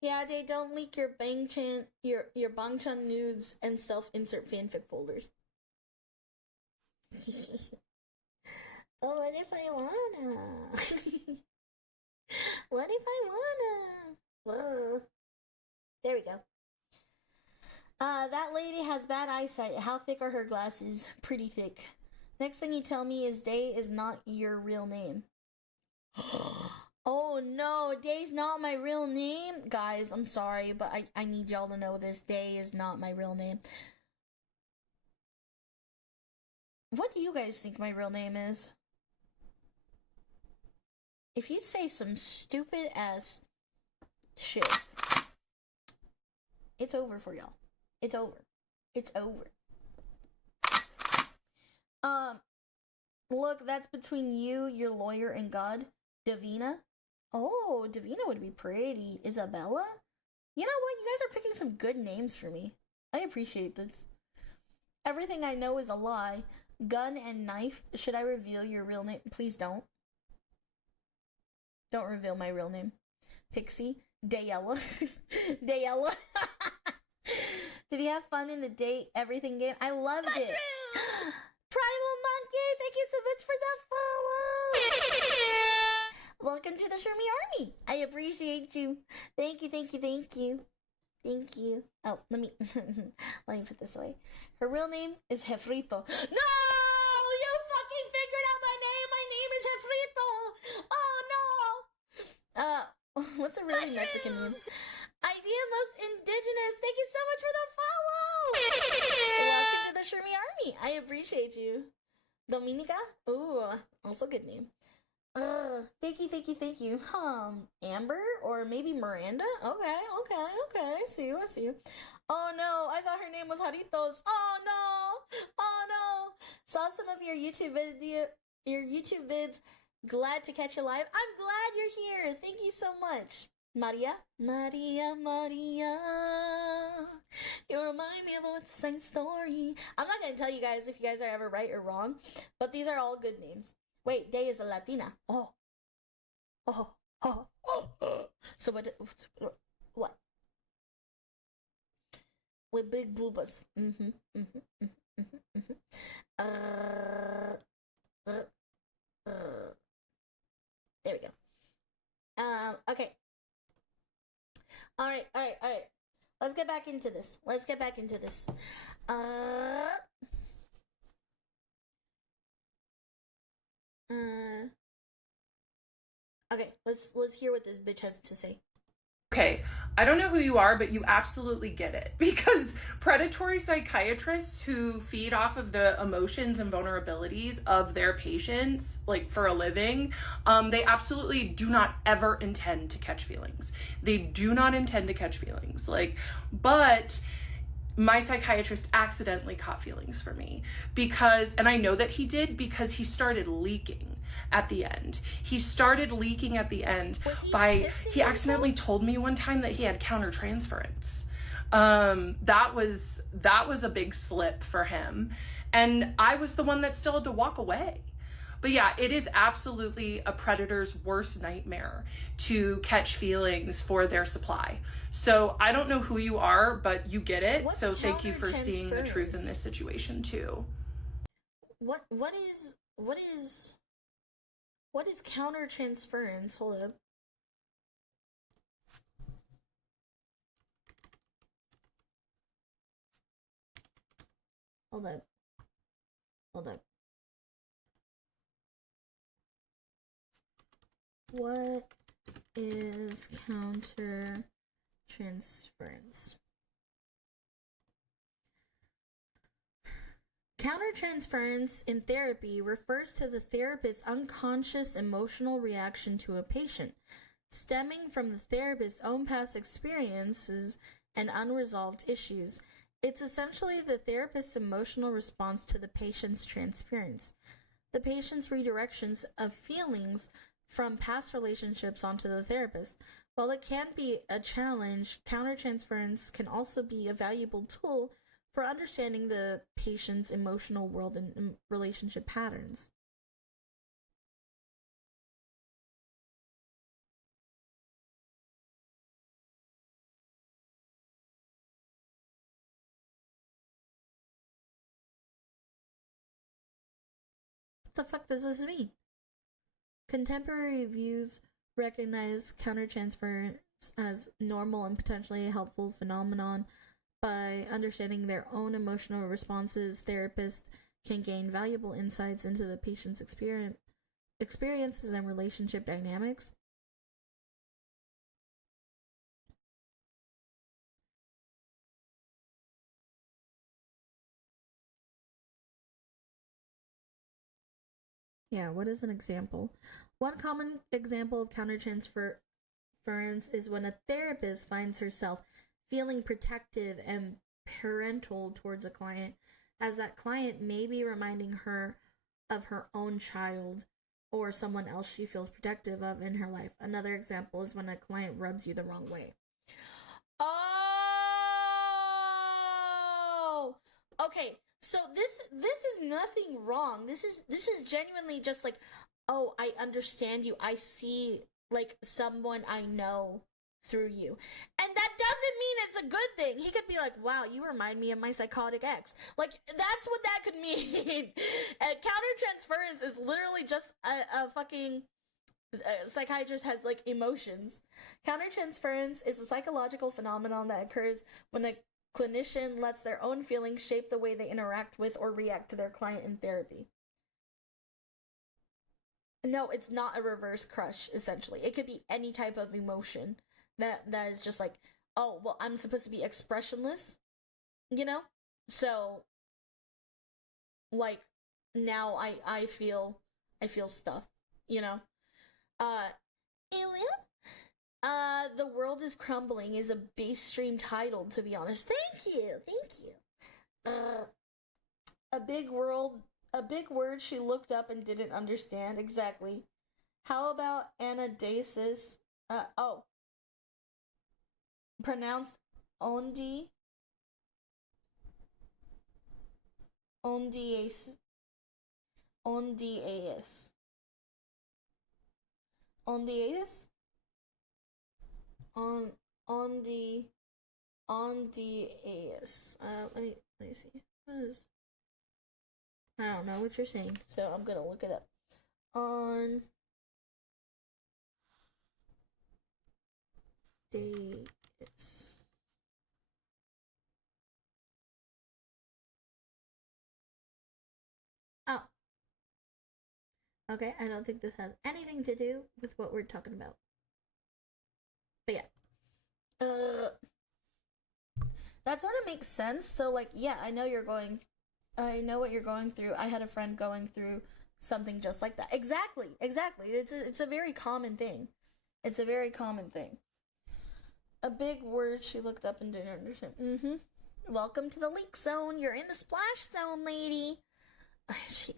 Yeah, Day, don't leak your Bangchan, your Bangchan nudes and self-insert fanfic folders. Oh, what if I wanna? What if I wanna? Whoa. There we go. That lady has bad eyesight. How thick are her glasses? Pretty thick. Next thing you tell me is Day is not your real name. Oh no, Day's not my real name? Guys, I'm sorry, but I need y'all to know this. Day is not my real name. What do you guys think my real name is? If you say some stupid ass shit, it's over for y'all. It's over. It's over. Look, that's between you, your lawyer, and God. Davina? Oh, Davina would be pretty. Isabella? You know what? You guys are picking some good names for me. I appreciate this. Everything I know is a lie. Gun and knife. Should I reveal your real name? Please don't. Don't reveal my real name. Pixie. Dayella. Dayella. Did you have fun in the date everything game? I loved it. Primal Monkey, thank you so much for the follow. Welcome to the Shroomy Army. I appreciate you. Thank you, thank you, thank you. Thank you. Oh, let me put this away. Her real name is Jefrito. No! You fucking figured out my name. My name is Jefrito. Oh no. What's a really Mexican name? Idea most indigenous. Thank you so much for the follow. Welcome to the Shroomy Army. I appreciate you. Dominica? Ooh, also good name. Thank you. Amber? Or maybe Miranda? Okay. I see you. Oh no, I thought her name was Jaritos. Oh no. Saw some of your YouTube vids. Glad to catch you live. I'm glad you're here. Thank you so much. Maria, you're my not the same story. I'm not gonna tell you guys if you guys are ever right or wrong, but these are all good names. Wait, Day is a Latina. Oh. So what? With big boobas. There we go. Okay. All right. Let's get back into this. Okay, let's hear what this bitch has to say. Okay, I don't know who you are, but you absolutely get it. Because predatory psychiatrists who feed off of the emotions and vulnerabilities of their patients, like for a living, they absolutely do not ever intend to catch feelings. They do not intend to catch feelings. But my psychiatrist accidentally caught feelings for me and I know that he did because he started leaking at the end. He accidentally told me one time that he had countertransference. That was a big slip for him. And I was the one that still had to walk away. But yeah, it is absolutely a predator's worst nightmare to catch feelings for their supply. So I don't know who you are, but you get it. So thank you for seeing the truth in this situation too. What is countertransference? Hold up. What is countertransference? Countertransference in therapy refers to the therapist's unconscious emotional reaction to a patient, stemming from the therapist's own past experiences and unresolved issues. It's essentially the therapist's emotional response to the patient's transference. The patient's redirections of feelings from past relationships onto the therapist. While it can be a challenge, countertransference can also be a valuable tool for understanding the patient's emotional world and relationship patterns. What the fuck does this mean? Contemporary views recognize countertransference as normal and potentially a helpful phenomenon. By understanding their own emotional responses, therapists can gain valuable insights into the patient's experiences and relationship dynamics. Yeah, what is an example? One common example of countertransference is when a therapist finds herself feeling protective and parental towards a client, as that client may be reminding her of her own child or someone else she feels protective of in her life. Another example is when a client rubs you the wrong way. Oh, okay. So this is nothing wrong. This is genuinely just like, oh, I understand you. I see like someone I know through you. And that doesn't mean it's a good thing. He could be like, wow, you remind me of my psychotic ex. Like, that's what that could mean. Countertransference is literally just a fucking psychiatrist has like emotions. Countertransference is a psychological phenomenon that occurs when a clinician lets their own feelings shape the way they interact with or react to their client in therapy. No, it's not a reverse crush, essentially. It could be any type of emotion that is just like, oh, well, I'm supposed to be expressionless, you know? So, like, now I feel stuff, you know? The World is Crumbling is a base stream title, to be honest. Thank you. A big word she looked up and didn't understand. Exactly. How about anastasis? Pronounced ondi. ondies. Ondies. Ondies? Ondies. Let me see. What is... I don't know what you're saying, so I'm gonna look it up. On days. Oh. Okay, I don't think this has anything to do with what we're talking about. But yeah. That sort of makes sense. So like, yeah, I know what you're going through. I had a friend going through something just like that. Exactly. It's a very common thing. It's a very common thing. A big word she looked up and didn't understand. Welcome to the leak zone. You're in the splash zone, lady.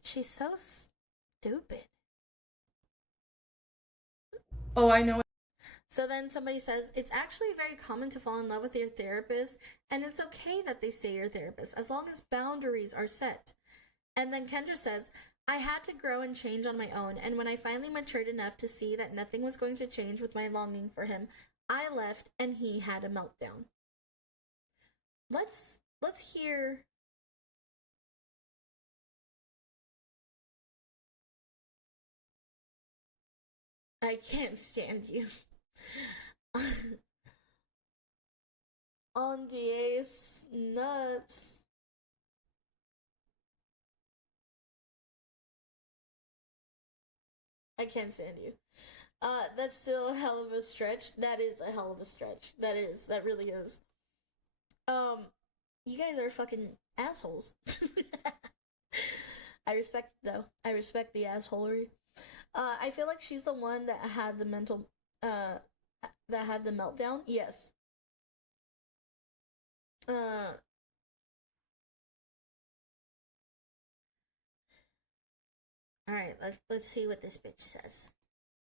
She's so stupid. Oh, I know. So then somebody says, it's actually very common to fall in love with your therapist, and it's okay that they stay your therapist, as long as boundaries are set. And then Kendra says, I had to grow and change on my own, and when I finally matured enough to see that nothing was going to change with my longing for him, I left and he had a meltdown. Let's hear... I can't stand you. On the ace nuts. I can't stand you. That's still a hell of a stretch. That is a hell of a stretch. That really is. You guys are fucking assholes. I respect it though. I respect the assholery. I feel like she's the one that had the that had the meltdown. Yes. Alright, let's see what this bitch says.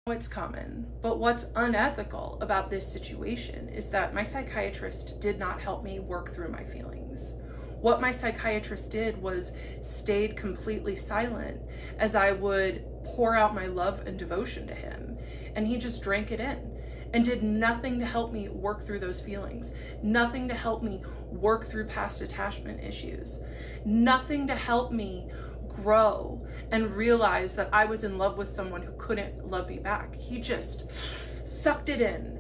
It's common, but what's unethical about this situation is that my psychiatrist did not help me work through my feelings. What my psychiatrist did was stayed completely silent as I would pour out my love and devotion to him, and he just drank it in and did nothing to help me work through those feelings, nothing to help me work through past attachment issues, nothing to help me grow and realize that I was in love with someone who couldn't love me back. He just sucked it in,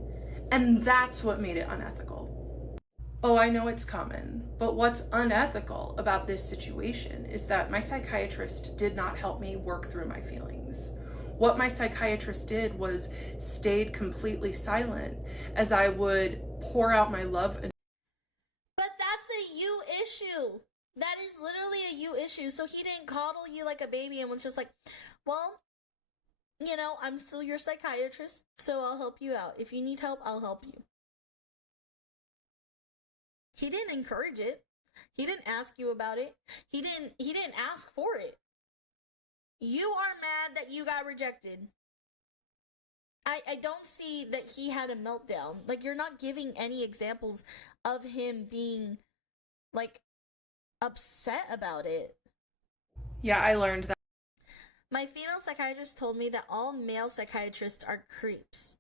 and that's what made it unethical. Oh, I know it's common, but what's unethical about this situation is that my psychiatrist did not help me work through my feelings. What my psychiatrist did was stayed completely silent as I would pour out my love and... But that's a you issue. That is literally a you issue. So he didn't coddle you like a baby and was just like, well, you know, I'm still your psychiatrist, so I'll help you out. If you need help, I'll help you. He didn't encourage it. He didn't ask you about it. He didn't ask for it. You are mad that you got rejected. I don't see that he had a meltdown. Like, you're not giving any examples of him being, like, upset about it. Yeah, I learned that. My female psychiatrist told me that all male psychiatrists are creeps.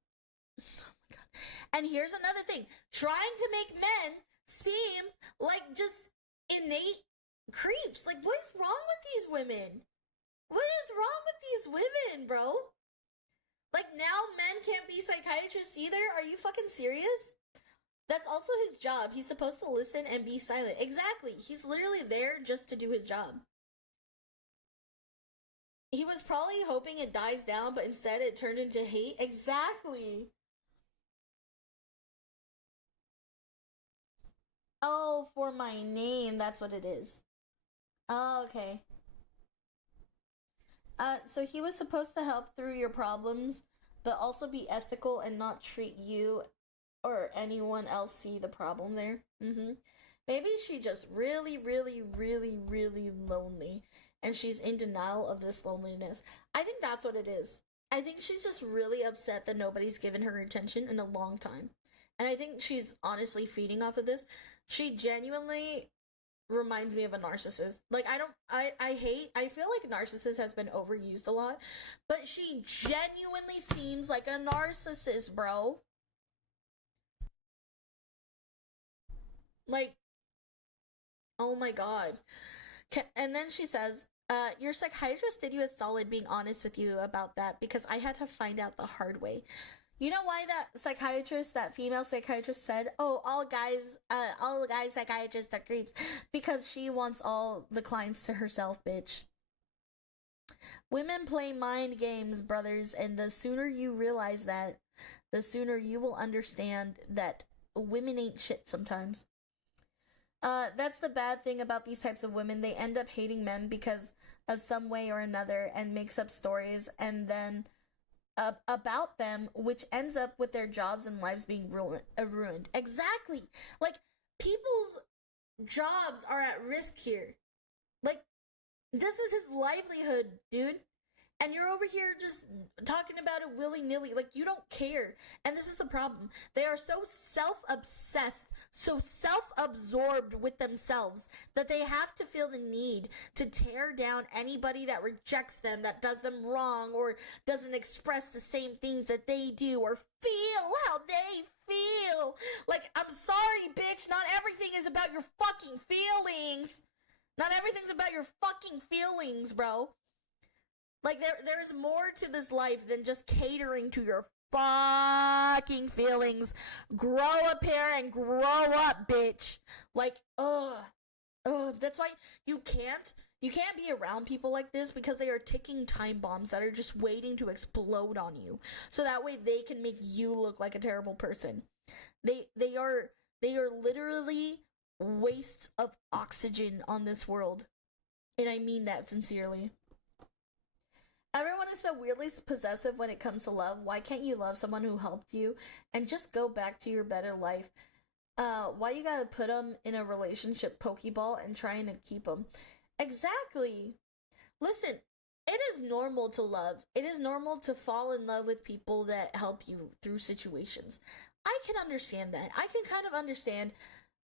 Oh my god. And here's another thing. Trying to make men seem like just innate creeps. Like, what is wrong with these women? What is wrong with these women, bro? Like, now men can't be psychiatrists either? Are you fucking serious? That's also his job. He's supposed to listen and be silent. Exactly. He's literally there just to do his job. He was probably hoping it dies down, but instead it turned into hate. Exactly. Oh, for my name. That's what it is. Oh, okay. So he was supposed to help through your problems, but also be ethical and not treat you or anyone else see the problem there. Maybe she just really, really, really, really lonely, and she's in denial of this loneliness. I think that's what it is. I think she's just really upset that nobody's given her attention in a long time. And I think she's honestly feeding off of this. She genuinely reminds me of a narcissist. Like, I feel like narcissist has been overused a lot, but she genuinely seems like a narcissist, bro. Like, oh my god. And then she says, your psychiatrist did you a solid being honest with you about that, because I had to find out the hard way. You know why that female psychiatrist said, oh, all guys psychiatrists are creeps? Because she wants all the clients to herself, bitch. Women play mind games, brothers, and the sooner you realize that, the sooner you will understand that women ain't shit sometimes. That's the bad thing about these types of women. They end up hating men because of some way or another, and makes up stories and then about them, which ends up with their jobs and lives being ruined. Exactly. Like, people's jobs are at risk here. Like, this is his livelihood, dude. And you're over here just talking about it willy-nilly. Like, you don't care. And this is the problem. They are so self-obsessed, so self-absorbed with themselves, that they have to feel the need to tear down anybody that rejects them, that does them wrong, or doesn't express the same things that they do, or feel how they feel. Like, I'm sorry, bitch, not everything is about your fucking feelings. Not everything's about your fucking feelings, bro. Like, there's more to this life than just catering to your fucking feelings. Grow up here and grow up, bitch. Like, that's why you can't be around people like this, because they are ticking time bombs that are just waiting to explode on you. So that way they can make you look like a terrible person. They are literally wastes of oxygen on this world. And I mean that sincerely. Everyone is so weirdly possessive when it comes to love. Why can't you love someone who helped you and just go back to your better life? Why you gotta put them in a relationship pokeball and trying to keep them? Exactly. Listen, it is normal to love. It is normal to fall in love with people that help you through situations. I can understand that. I can kind of understand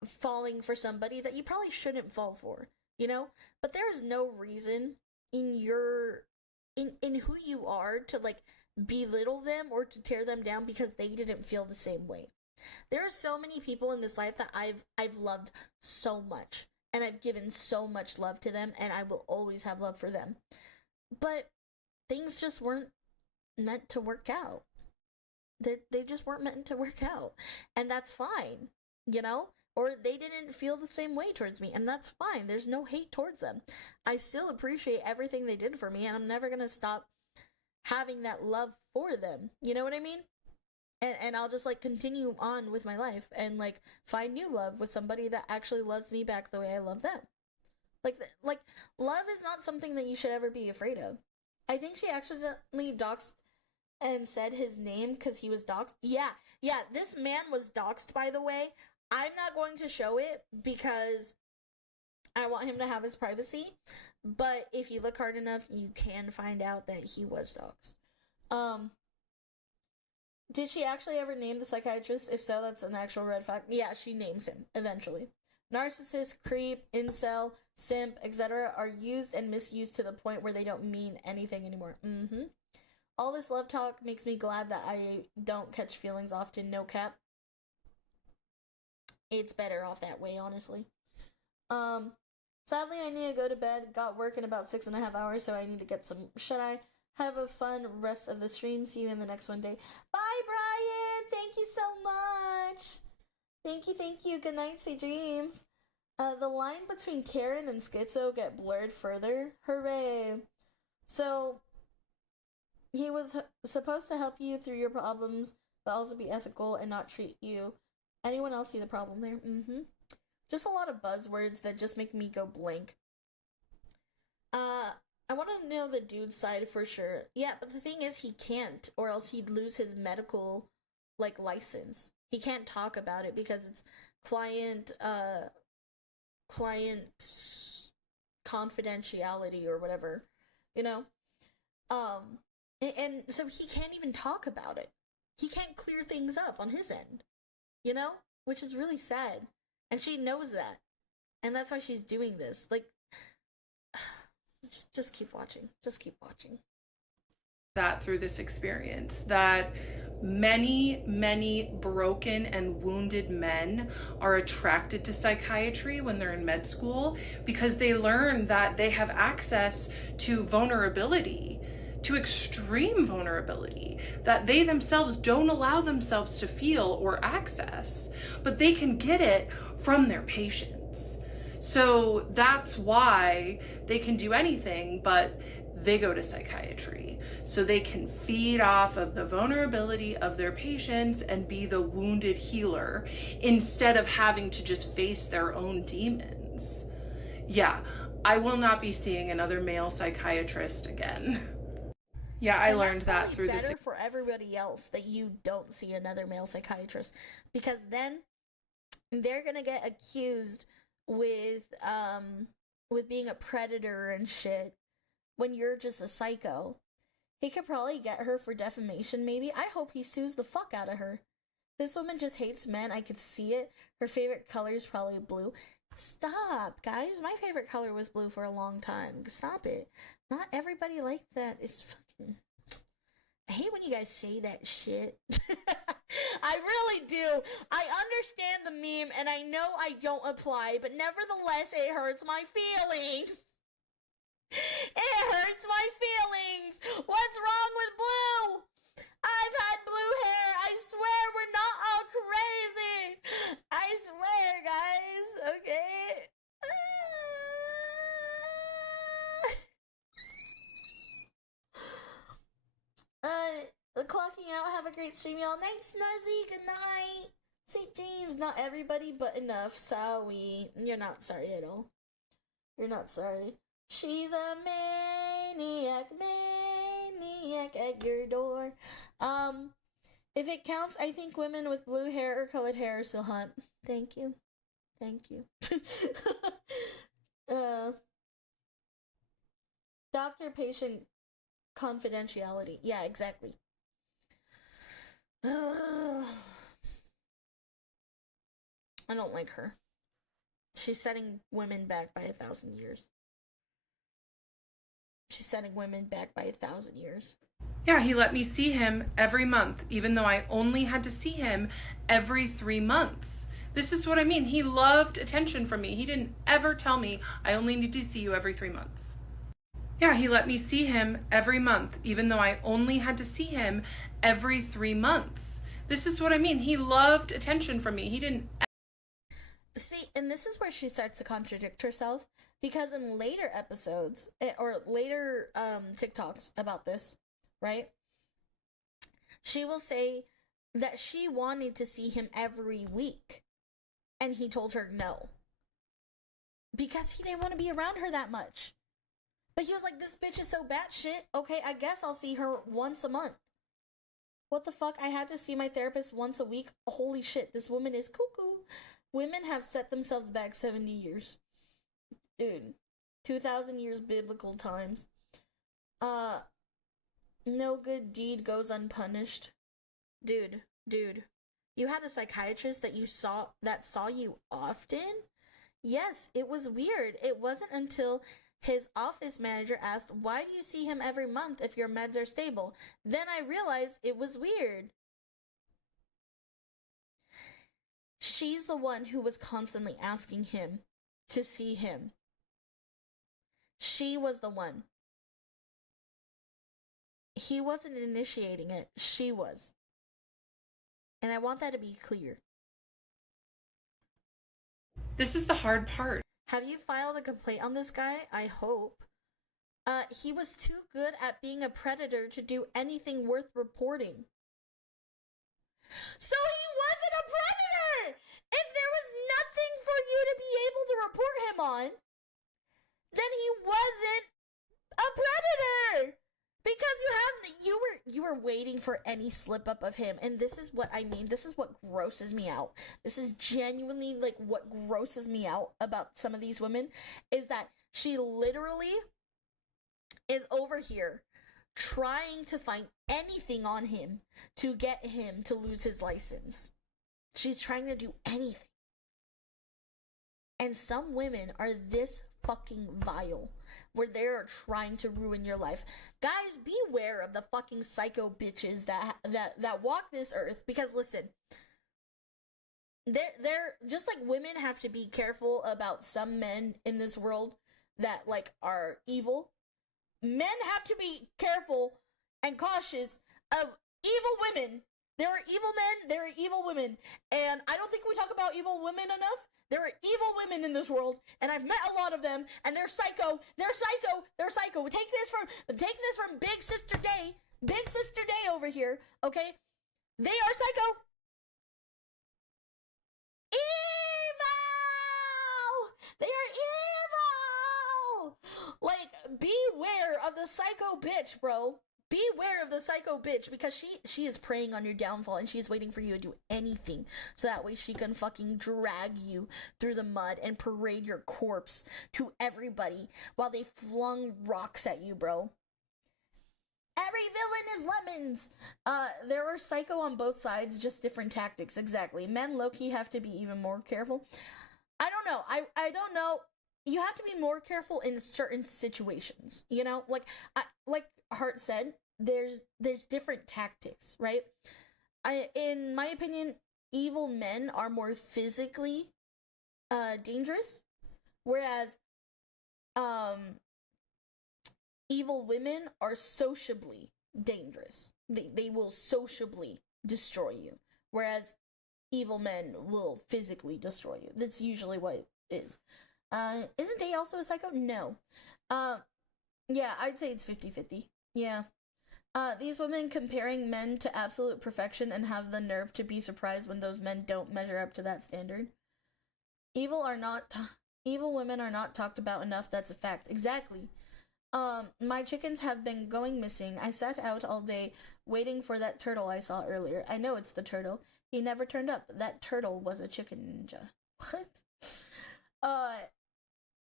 falling for somebody that you probably shouldn't fall for, you know? But there is no reason in who you are to, like, belittle them or to tear them down because they didn't feel the same way. There are so many people in this life that I've loved so much, and I've given so much love to them, and I will always have love for them. But things just weren't meant to work out. They just weren't meant to work out. And that's fine, you know? Or they didn't feel the same way towards me, and that's fine. There's no hate towards them. I still appreciate everything they did for me, and I'm never going to stop having that love for them. You know what I mean? And I'll just, like, continue on with my life and, like, find new love with somebody that actually loves me back the way I love them. Like, love is not something that you should ever be afraid of. I think she accidentally doxed and said his name because he was doxed. Yeah, this man was doxed, by the way. I'm not going to show it because I want him to have his privacy, but if you look hard enough, you can find out that he was doxed. Did she actually ever name the psychiatrist? If so, that's an actual red flag. Yeah, she names him, eventually. Narcissist, creep, incel, simp, etc. are used and misused to the point where they don't mean anything anymore. All this love talk makes me glad that I don't catch feelings often, no cap. It's better off that way, honestly. Sadly, I need to go to bed. Got work in about 6.5 hours, so I need to get some shut-eye. Have a fun rest of the stream. See you in the next one day. Bye, Brian! Thank you so much! Thank you. Good night, sweet dreams. The line between Karen and Schizo get blurred further. Hooray! So, he was supposed to help you through your problems, but also be ethical and not treat you. Anyone else see the problem there? Just a lot of buzzwords that just make me go blank. I want to know the dude's side for sure. Yeah, but the thing is, he can't, or else he'd lose his medical, like, license. He can't talk about it because it's client confidentiality or whatever, you know? And so he can't even talk about it. He can't clear things up on his end, you know? Which is really sad. And she knows that. And that's why she's doing this. Like, just keep watching. Just keep watching. That through this experience, that many broken and wounded men are attracted to psychiatry when they're in med school because they learn that they have access to vulnerability, to extreme vulnerability that they themselves don't allow themselves to feel or access, but they can get it from their patients. So that's why they can do anything, but they go to psychiatry so they can feed off of the vulnerability of their patients and be the wounded healer instead of having to just face their own demons. Yeah, I will not be seeing another male psychiatrist again. Yeah, I learned that through this. Better for everybody else that you don't see another male psychiatrist, because then they're gonna get accused with being a predator and shit when you're just a psycho. He could probably get her for defamation, maybe. I hope he sues the fuck out of her. This woman just hates men. I could see it. Her favorite color is probably blue. Stop, guys. My favorite color was blue for a long time. Stop it. Not everybody liked that. It's fucking... I hate when you guys say that shit. I really do. I understand the meme, and I know I don't apply, but nevertheless, it hurts my feelings. It hurts my feelings. What's wrong with blue? I've had blue hair. I swear we're not all crazy. I swear, guys. Okay. Clocking out. Have a great stream, y'all. Night, Snuzzy. Good night. St. James. Not everybody, but enough. Sorry. You're not sorry at all. You're not sorry. She's a maniac at your door. If it counts, I think women with blue hair or colored hair are still hot. Thank you. Thank you. Doctor-patient confidentiality. Yeah, exactly. I don't like her. She's setting women back by 1,000 years. She's setting women back by 1,000 years. Yeah, he let me see him every month, even though I only had to see him every 3 months. This is what I mean. He loved attention from me. He didn't ever tell me, I only need to see you every 3 months. Yeah, he let me see him every month, even though I only had to see him every 3 months. This is what I mean. He loved attention from me. He didn't... See, and this is where she starts to contradict herself, because in later episodes, or later TikToks about this, right? She will say that she wanted to see him every week, and he told her no. Because he didn't want to be around her that much. But he was like, this bitch is so batshit. Okay, I guess I'll see her once a month. What the fuck? I had to see my therapist once a week? Holy shit, this woman is cuckoo. Women have set themselves back 70 years. Dude, 2,000 years biblical times. No good deed goes unpunished. Dude. You had a psychiatrist that saw you often? Yes, it was weird. It wasn't until his office manager asked, why do you see him every month if your meds are stable? Then I realized it was weird. She's the one who was constantly asking him to see him. She was the one. He wasn't initiating it. She was. And I want that to be clear. This is the hard part. Have you filed a complaint on this guy? I hope. He was too good at being a predator to do anything worth reporting. So he wasn't a predator! If there was nothing for you to be able to report him on, then he wasn't a predator! Because you were waiting for any slip up of him, and this is what I mean. This is what grosses me out. This is genuinely like what grosses me out about some of these women, is that she literally is over here trying to find anything on him to get him to lose his license. She's trying to do anything. And some women are this fucking vile, where they're trying to ruin your life. Guys, beware of the fucking psycho bitches that walk this earth. Because listen, they're just like women have to be careful about some men in this world that like are evil. Men have to be careful and cautious of evil women. There are evil men, there are evil women, and I don't think we talk about evil women enough. There are evil women in this world, and I've met a lot of them, and they're psycho. They're psycho. They're psycho. Take this from Big Sister Day over here. Okay, they are psycho. Evil. They are evil. Like, beware of the psycho bitch, bro. Beware of the psycho bitch, because she is preying on your downfall, and she's waiting for you to do anything so that way she can fucking drag you through the mud and parade your corpse to everybody while they flung rocks at you, bro. Every villain is lemons. There were psycho on both sides, just different tactics. Exactly. Men low-key have to be even more careful. I don't know. I don't know. You have to be more careful in certain situations, you know? Like Hart said, there's different tactics, right? In my opinion, evil men are more physically dangerous, whereas evil women are sociably dangerous. They will sociably destroy you, whereas evil men will physically destroy you. That's usually what it is. Isn't Day also a psycho? No. Yeah, I'd say it's 50-50. Yeah. These women comparing men to absolute perfection and have the nerve to be surprised when those men don't measure up to that standard. Evil women are not talked about enough, that's a fact. Exactly. My chickens have been going missing. I sat out all day waiting for that turtle I saw earlier. I know it's the turtle. He never turned up. That turtle was a chicken ninja. What?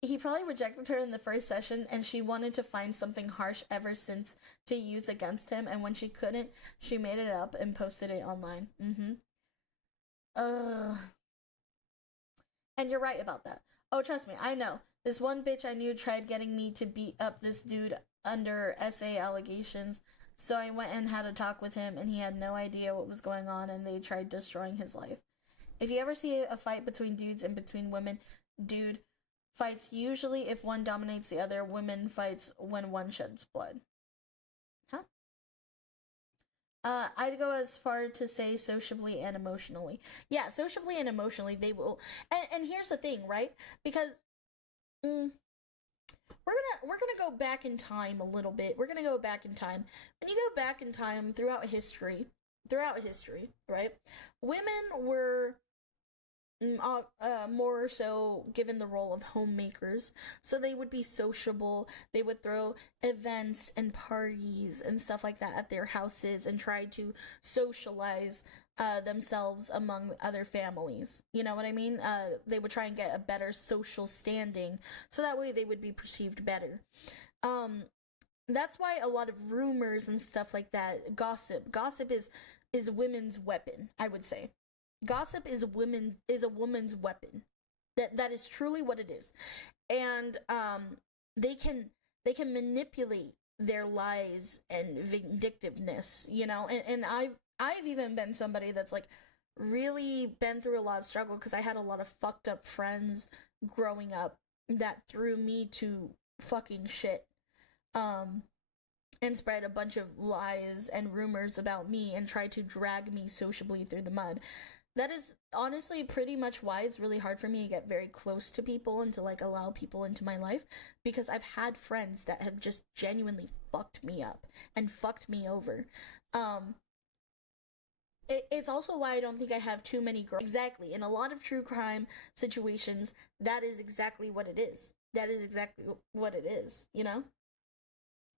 He probably rejected her in the first session, and she wanted to find something harsh ever since to use against him, and when she couldn't, she made it up and posted it online. And you're right about that. Oh, trust me, I know. This one bitch I knew tried getting me to beat up this dude under SA allegations, so I went and had a talk with him, and he had no idea what was going on, and they tried destroying his life. If you ever see a fight between dudes and between women, dude fights usually if one dominates the other. Women fights when one sheds blood. Huh? I'd go as far to say sociably and emotionally. Yeah, sociably and emotionally they will. And here's the thing, right? Because we're gonna go back in time a little bit. We're gonna go back in time. When you go back in time throughout history, right? Women were more so given the role of homemakers, so they would be sociable. They would throw events and parties and stuff like that at their houses and try to socialize themselves among other families. You know what I mean? They would try and get a better social standing, so that way they would be perceived better. That's why a lot of rumors and stuff like that, gossip is women's weapon, I would say. Gossip is a woman's weapon. That is truly what it is. And they can manipulate their lies and vindictiveness, you know. And I've even been somebody that's like really been through a lot of struggle, because I had a lot of fucked up friends growing up that threw me to fucking shit. And spread a bunch of lies and rumors about me and tried to drag me sociably through the mud. That is honestly pretty much why it's really hard for me to get very close to people and to like allow people into my life, because I've had friends that have just genuinely fucked me up and fucked me over. It's also why I don't think I have too many girls. Exactly. In a lot of true crime situations, that is exactly what it is. That is exactly what it is, you know?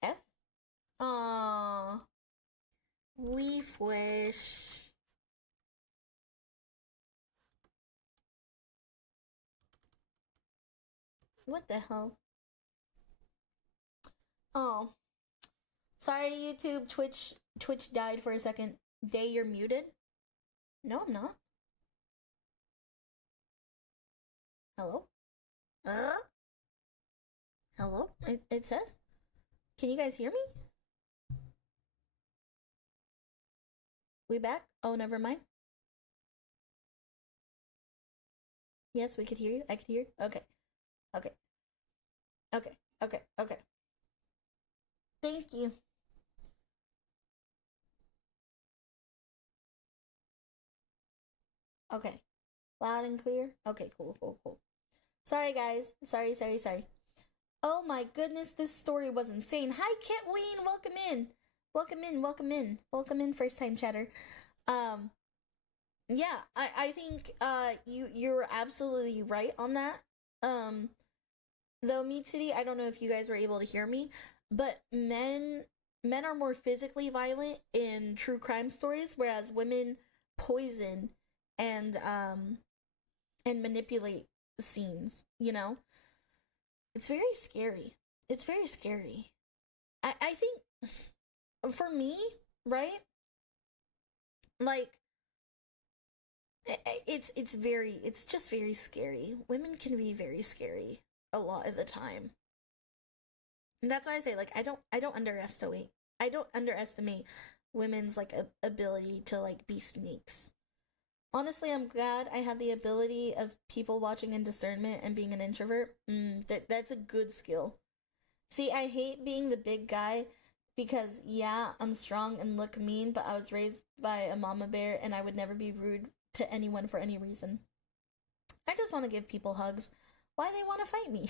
F? Aww. Weef wish. What the hell? Oh. Sorry, YouTube. Twitch died for a second. Day, you're muted? No, I'm not. Hello? Hello? It says? Can you guys hear me? We back? Oh, never mind. Yes, we could hear you. I could hear you. Okay. Okay. Okay. Okay. Okay. Thank you. Okay. Loud and clear? Okay, cool, cool, cool. Sorry, guys. Sorry. Oh my goodness, this story was insane. Hi, Kitween. Welcome in. Welcome in, first time chatter. Yeah, I think you're absolutely right on that. Though Meat City, I don't know if you guys were able to hear me, but men are more physically violent in true crime stories, whereas women poison and manipulate scenes, you know? It's very scary. I think for me, right? Like, it's just very scary. Women can be very scary a lot of the time. And that's why I say, like, I don't underestimate women's like ability to like be snakes. Honestly, I'm glad I have the ability of people watching and discernment and being an introvert. That's a good skill. See, I hate being the big guy because, yeah, I'm strong and look mean, but I was raised by a mama bear and I would never be rude to anyone for any reason. I just want to give people hugs. Why they want to fight me?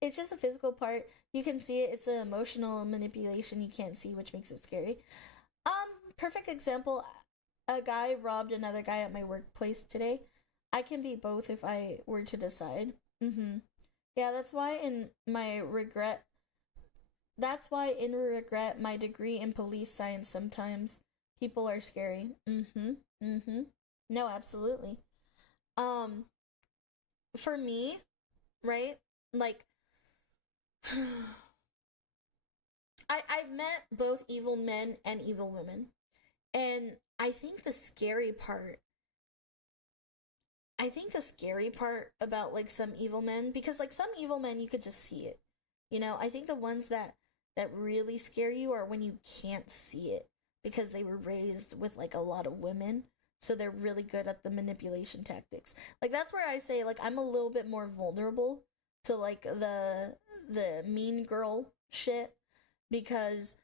It's just a physical part. You can see it. It's an emotional manipulation you can't see, which makes it scary. Perfect example. A guy robbed another guy at my workplace today. I can be both if I were to decide. Yeah, that's why in regret, my degree in police science, sometimes people are scary. No, absolutely. For me, right? Like, I've met both evil men and evil women. And I think the scary part about like some evil men, because like some evil men you could just see it, you know. I think the ones that really scare you are when you can't see it because they were raised with like a lot of women, so they're really good at the manipulation tactics. Like that's where I say like I'm a little bit more vulnerable to like the mean girl shit because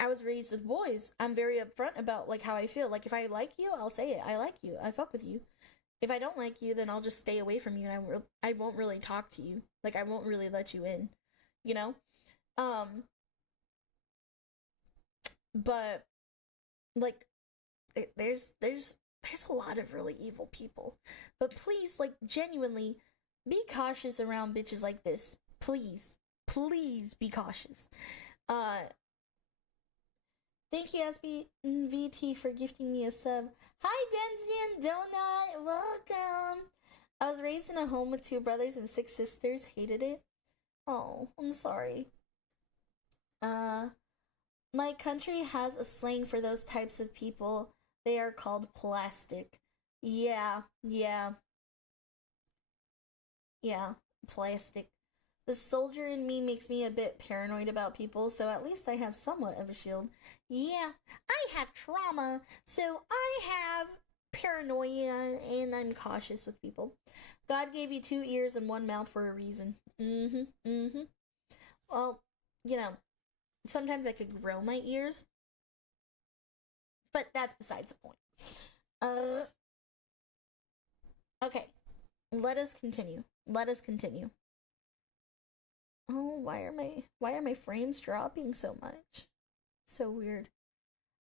I was raised with boys. I'm very upfront about like how I feel. Like if I like you, I'll say it. I like you. I fuck with you. If I don't like you, then I'll just stay away from you and I won't really talk to you. Like I won't really let you in, you know? But like there's a lot of really evil people. But please, like genuinely be cautious around bitches like this. Please be cautious. Thank you, SBVT, for gifting me a sub. Hi, Denzian Donut. Welcome. I was raised in a home with 2 brothers and 6 sisters. Hated it. Oh, I'm sorry. My country has a slang for those types of people. They are called plastic. Yeah, plastic. The soldier in me makes me a bit paranoid about people, so at least I have somewhat of a shield. Yeah, I have trauma, so I have paranoia, and I'm cautious with people. God gave you 2 ears and 1 mouth for a reason. Well, you know, sometimes I could grow my ears, but that's besides the point. Okay, let us continue. Oh, why are my frames dropping so much? So weird.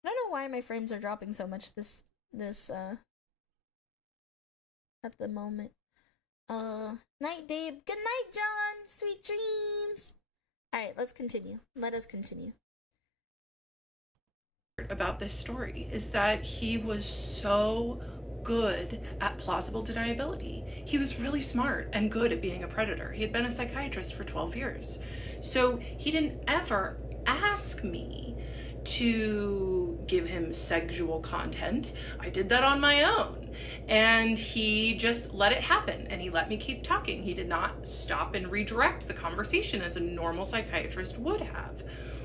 I don't know why my frames are dropping so much this at the moment. Night, Dave. Good night, John. Sweet dreams. Alright, let's continue. Let us continue. About this story is that he was so good at plausible deniability. He was really smart and good at being a predator. He had been a psychiatrist for 12 years. So he didn't ever ask me to give him sexual content. I did that on my own. And he just let it happen, and he let me keep talking. He did not stop and redirect the conversation as a normal psychiatrist would have,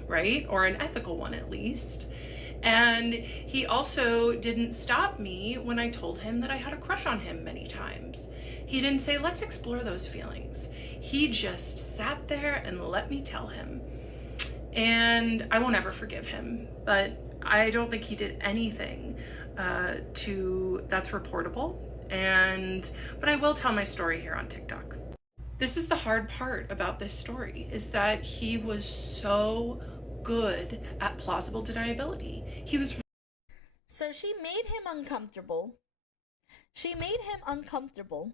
right? Or an ethical one at least. And he also didn't stop me when I told him that I had a crush on him many times. He didn't say, let's explore those feelings. He just sat there and let me tell him. And I won't ever forgive him, but I don't think he did anything that's reportable. But I will tell my story here on TikTok. This is the hard part about this story, is that he was so good at plausible deniability. So she made him uncomfortable. She made him uncomfortable.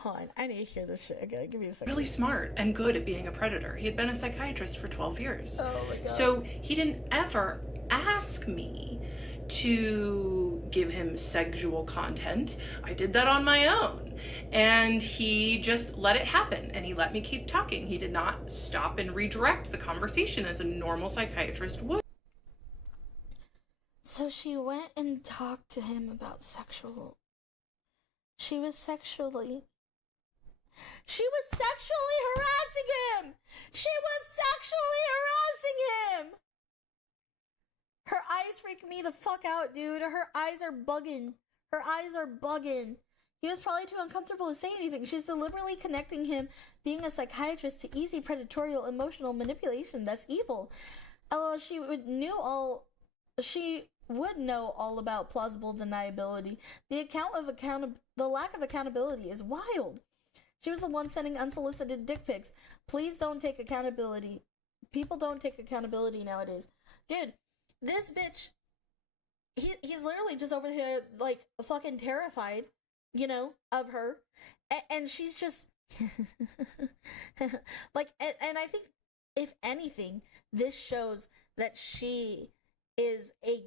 Hold on, I need to hear this shit again. Give me a second. Really smart and good at being a predator. He had been a psychiatrist for 12 years. Oh my God. So he didn't ever ask me to give him sexual content. I did that on my own. And he just let it happen, and he let me keep talking. He did not stop and redirect the conversation as a normal psychiatrist would. So she went and talked to him about sexual. She was sexually harassing him! She was sexually harassing him! Her eyes freak me the fuck out, dude. Her eyes are bugging. Her eyes are bugging. He was probably too uncomfortable to say anything. She's deliberately connecting him being a psychiatrist to easy predatory emotional manipulation. That's evil. Although she would know all about plausible deniability. The lack of accountability is wild. She was the one sending unsolicited dick pics. Please don't take accountability. People don't take accountability nowadays. Dude, this bitch, he's literally just over here, like, fucking terrified, of her. And she's just, like, and I think, if anything, this shows that she is a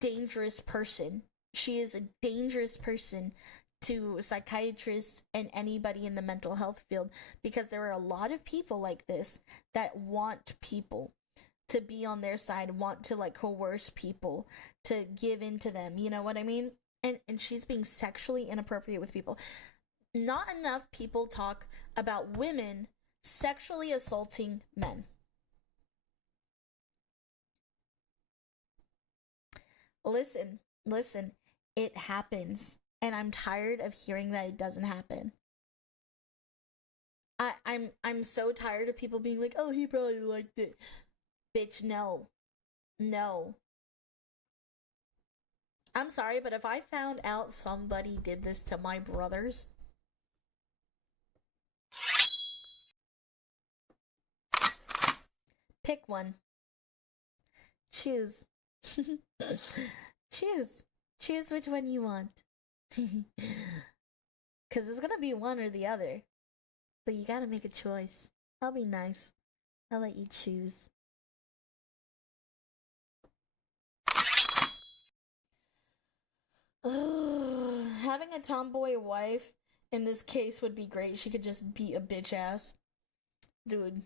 dangerous person. She is a dangerous person to psychiatrists and anybody in the mental health field, because there are a lot of people like this that want people to be on their side, want to, like, coerce people to give in to them, you know what I mean? And she's being sexually inappropriate with people. Not enough people talk about women sexually assaulting men. Listen, it happens, and I'm tired of hearing that it doesn't happen. I'm so tired of people being like, oh, he probably liked it. Bitch, no. I'm sorry, but if I found out somebody did this to my brothers, pick one. Choose. Choose which one you want. Because it's gonna be one or the other. But you gotta make a choice. I'll be nice. I'll let you choose. Having a tomboy wife in this case would be great. She could just beat a bitch ass. Dude,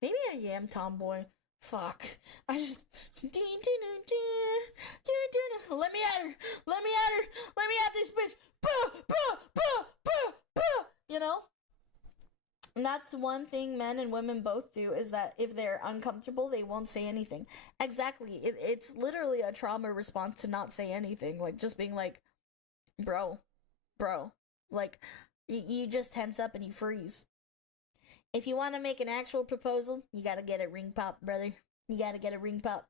maybe I am tomboy. Fuck. I just... Let me at her. Let me at this bitch. You know? And that's one thing men and women both do, is that if they're uncomfortable, they won't say anything. Exactly. It's literally a trauma response to not say anything. Like, just being like, bro. Like, you just tense up and you freeze. If you want to make an actual proposal, you gotta get a ring pop, brother. You gotta get a ring pop.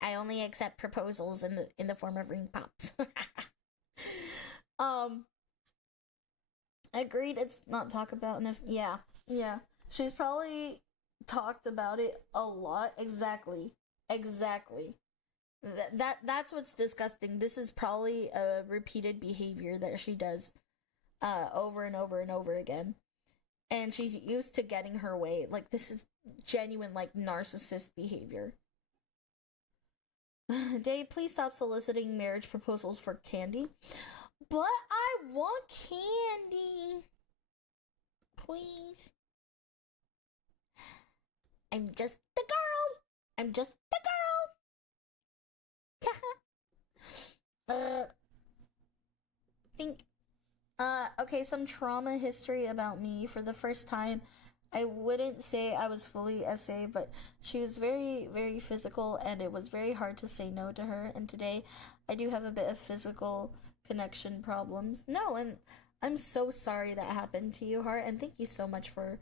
I only accept proposals in the form of ring pops. Agreed, it's not talked about enough. Yeah. She's probably talked about it a lot. Exactly. That's what's disgusting. This is probably a repeated behavior that she does over and over and over again. And she's used to getting her way. Like, this is genuine, like, narcissist behavior. Dave, please stop soliciting marriage proposals for candy. But I want candy. please. I'm just the girl. I'm just the girl. Think. Okay, some trauma history about me. For the first time, I wouldn't say I was fully SA, but she was very, very physical, and it was very hard to say no to her. And today, I do have a bit of physical connection problems. No, and I'm so sorry that happened to you, Heart, and thank you so much for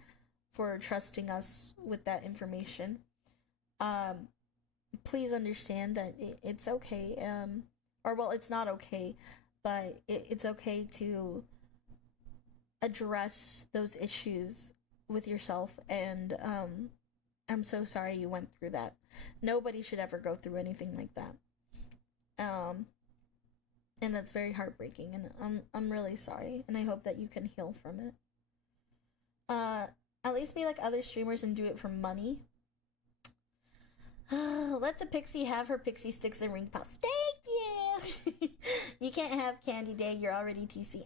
trusting us with that information. Please understand that it's okay, or well, it's not okay, but it's okay to address those issues with yourself, and I'm so sorry you went through that. Nobody should ever go through anything like that. And that's very heartbreaking, and I'm really sorry, and I hope that you can heal from it. At least be like other streamers and do it for money. Let the pixie have her pixie sticks and ring pops. Thank you! You can't have candy day, you're already TC.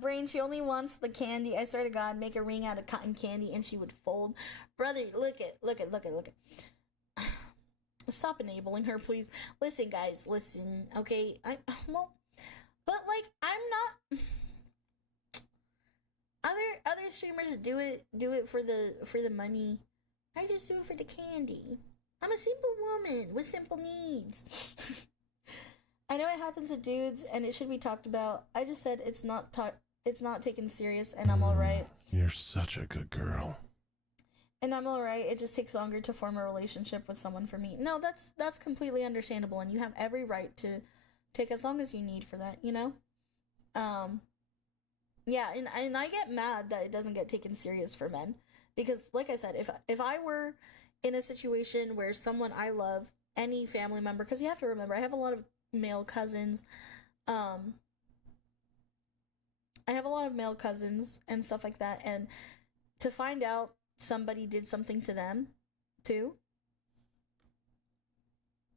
Brain, she only wants the candy. I swear to God, make a ring out of cotton candy and she would fold. Brother, look it. Stop enabling her, please. Listen, guys, listen, okay? But like, I'm not... Other streamers do it for the money. I just do it for the candy. I'm a simple woman with simple needs. I know it happens to dudes and it should be talked about. I just said it's not taken serious and I'm alright. You're such a good girl. And I'm alright. It just takes longer to form a relationship with someone for me. No, that's completely understandable, and you have every right to take as long as you need for that, you know? Yeah, and I get mad that it doesn't get taken serious for men. Because, like I said, if I were in a situation where someone I love, any family member, because you have to remember, I have a lot of male cousins, I have a lot of male cousins and stuff like that, and to find out somebody did something to them, too,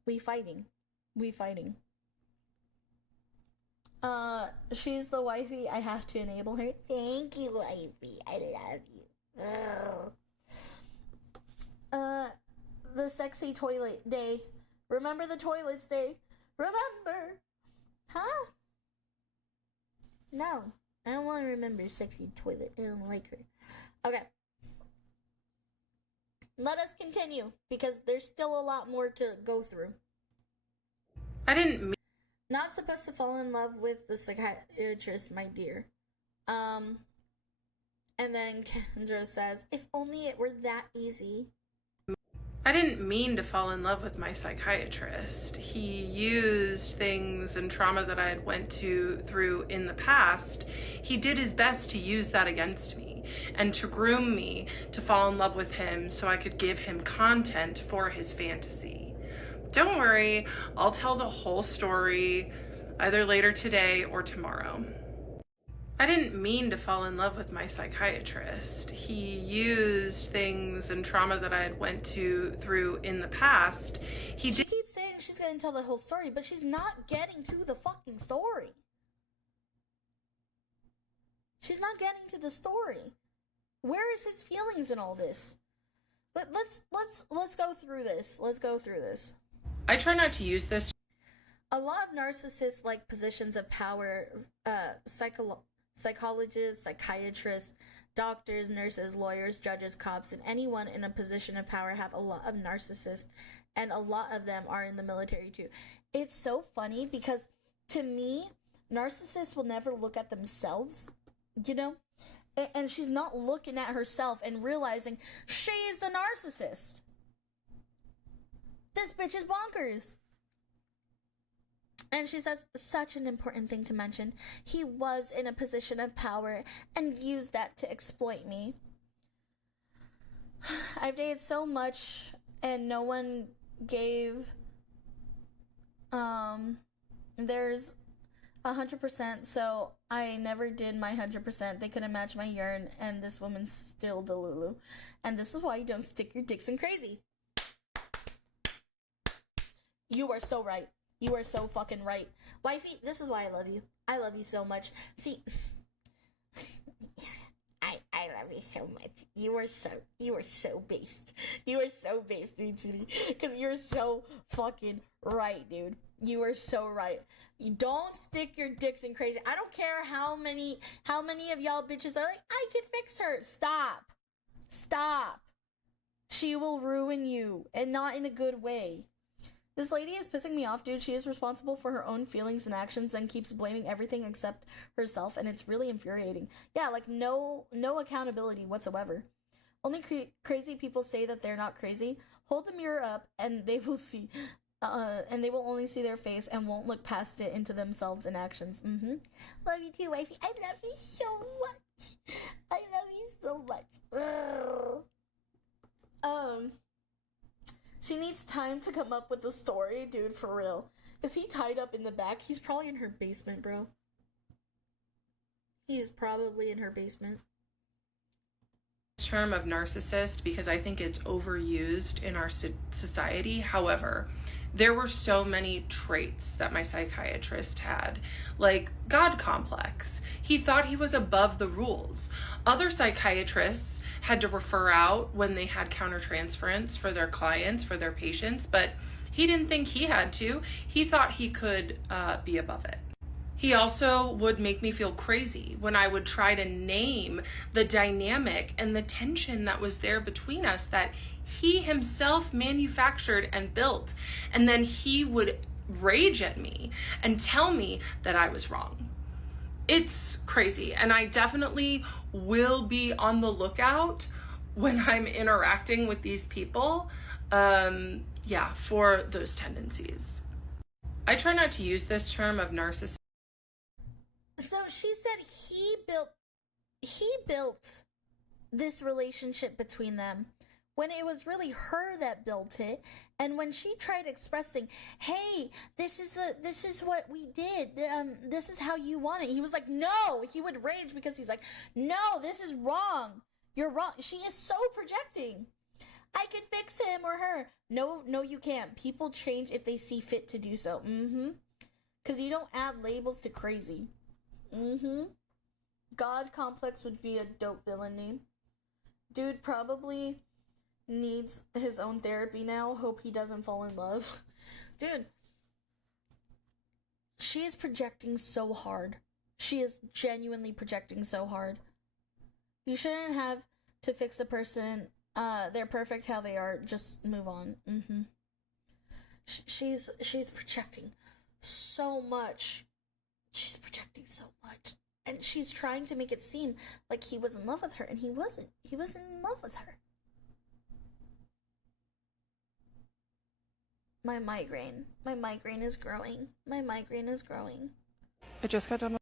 we fighting. She's the wifey, I have to enable her. Thank you, wifey. I love you. The sexy toilet day. Remember the toilets day. Remember. Huh? No, I don't want to remember sexy toilet. I don't like her. Okay. Let us continue, because there's still a lot more to go through. I didn't mean... Not supposed to fall in love with the psychiatrist, my dear. And then Kendra says, if only it were that easy. I didn't mean to fall in love with my psychiatrist. He used things and trauma that I had went through in the past. He did his best to use that against me and to groom me to fall in love with him so I could give him content for his fantasy. Don't worry, I'll tell the whole story either later today or tomorrow. I didn't mean to fall in love with my psychiatrist. He used things and trauma that I had went through in the past. She keeps saying she's gonna tell the whole story, but she's not getting to the fucking story. She's not getting to the story. Where is his feelings in all this? Let's go through this. Let's go through this. I try not to use this. A lot of narcissists like positions of power, psychologists, psychiatrists, doctors, nurses, lawyers, judges, cops, and anyone in a position of power have a lot of narcissists, and a lot of them are in the military too. It's so funny because to me, narcissists will never look at themselves, you know? And she's not looking at herself and realizing she is the narcissist. This bitch is bonkers. And she says, such an important thing to mention. He was in a position of power and used that to exploit me. I've dated so much and no one gave, there's 100%, so I never did my 100%. They couldn't match my urine, and this woman's still Delulu. And this is why you don't stick your dicks in crazy. You are so right. You are so fucking right. Wifey, this is why I love you. I love you so much. See, I love you so much. You are so based. You are so based, Mitsuri. Because you're so fucking right, dude. You are so right. You don't stick your dicks in crazy. I don't care how many of y'all bitches are like, I can fix her. Stop. She will ruin you, and not in a good way. This lady is pissing me off, dude. She is responsible for her own feelings and actions and keeps blaming everything except herself, and it's really infuriating. Yeah, like no accountability whatsoever. Only crazy people say that they're not crazy. Hold the mirror up and they will see, and they will only see their face and won't look past it into themselves and actions. Love you too, wifey. I love you so much. I love you so much. Ugh. She needs time to come up with the story, dude, for real. Is he tied up in the back? He's probably in her basement, bro. He's probably in her basement. Term of narcissist because I think it's overused in our society. However, there were so many traits that my psychiatrist had, like God complex. He thought he was above the rules. Other psychiatrists had to refer out when they had countertransference for their clients, for their patients, but he didn't think he had to. He thought he could be above it. He also would make me feel crazy when I would try to name the dynamic and the tension that was there between us that he himself manufactured and built. And then he would rage at me and tell me that I was wrong. It's crazy. And I definitely will be on the lookout when I'm interacting with these people, for those tendencies. I try not to use this term of narcissism. So she said he built this relationship between them when it was really her that built it. And when she tried expressing, hey, this is what we did, this is how you want it, he was like, no. He would rage because he's like, no, this is wrong, you're wrong. She is so projecting. I can fix him or her. No, you can't. People change if they see fit to do so. Because you don't add labels to crazy. God complex would be a dope villain name. Dude probably needs his own therapy now. Hope he doesn't fall in love. Dude, she is projecting so hard. She is genuinely projecting so hard. You shouldn't have to fix a person. They're perfect how they are. Just move on. She's projecting so much. She's projecting so much. And she's trying to make it seem like he was in love with her, and he wasn't. He was in love with her. My migraine is growing. I just got done with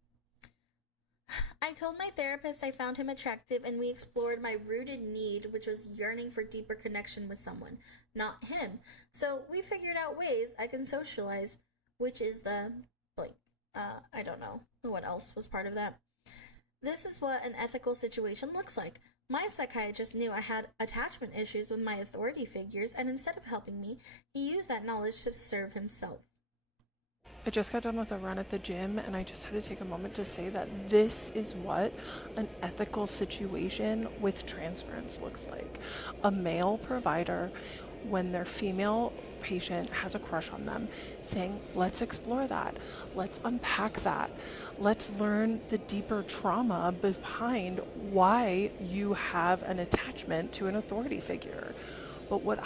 I told my therapist I found him attractive, and we explored my rooted need, which was yearning for deeper connection with someone, not him. So we figured out ways I can socialize, which is the, I don't know what else was part of that. This is what an ethical situation looks like. My psychiatrist knew I had attachment issues with my authority figures, and instead of helping me, he used that knowledge to serve himself. I just got done with a run at the gym, and I just had to take a moment to say that this is what an ethical situation with transference looks like. A male provider, when their female patient has a crush on them, saying, let's explore that, let's unpack that, let's learn the deeper trauma behind why you have an attachment to an authority figure. But what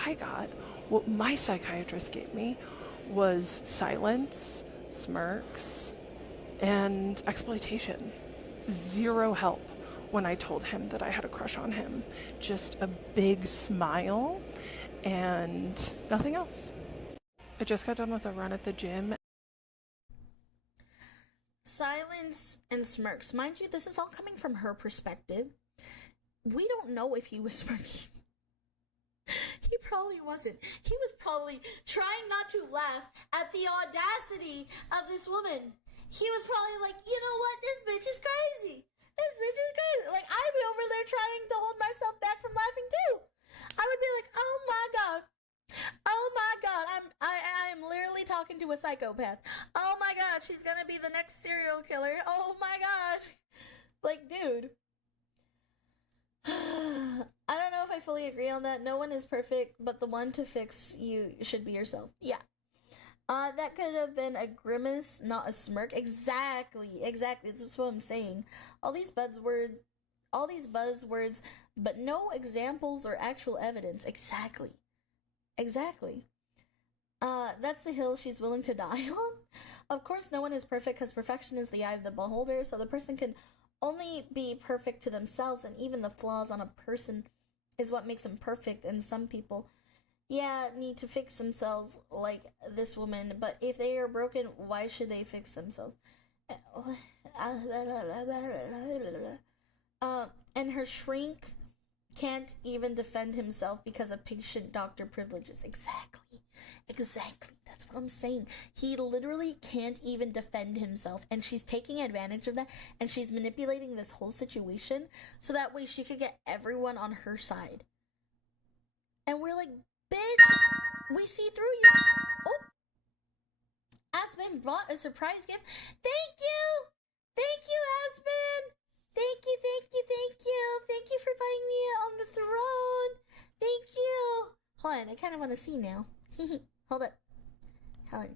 my psychiatrist gave me was silence, smirks, and exploitation. Zero help when I told him that I had a crush on him. Just a big smile and nothing else. I just got done with a run at the gym. Silence and smirks. Mind you, this is all coming from her perspective. We don't know if he was smirking. He probably wasn't. He was probably trying not to laugh at the audacity of this woman. He was probably like, you know what? This bitch is crazy. This bitch is crazy. Like, I'd be over there trying to hold myself back from laughing too. I would be like, oh my God. Oh my God. I'm literally talking to a psychopath. Oh my God. She's gonna be the next serial killer. Oh my God. Like, dude. I don't know if I fully agree on that. No one is perfect, but the one to fix you should be yourself. Yeah. That could have been a grimace, not a smirk. Exactly. That's what I'm saying. All these buzzwords, but no examples or actual evidence. Exactly. That's the hill she's willing to die on. Of course, no one is perfect because perfection is the eye of the beholder, so the person can only be perfect to themselves, and even the flaws on a person is what makes them perfect. And some people, need to fix themselves, like this woman, but if they are broken, why should they fix themselves? And her shrink can't even defend himself because of patient-doctor privileges. Exactly. That's what I'm saying. He literally can't even defend himself, and she's taking advantage of that, and she's manipulating this whole situation so that way she could get everyone on her side. And we're like, bitch, we see through you. Oh, Aspen bought a surprise gift. Thank you, Aspen. Thank you for buying me on the throne. Thank you. Hold on, I kind of want to see now. Hold up. I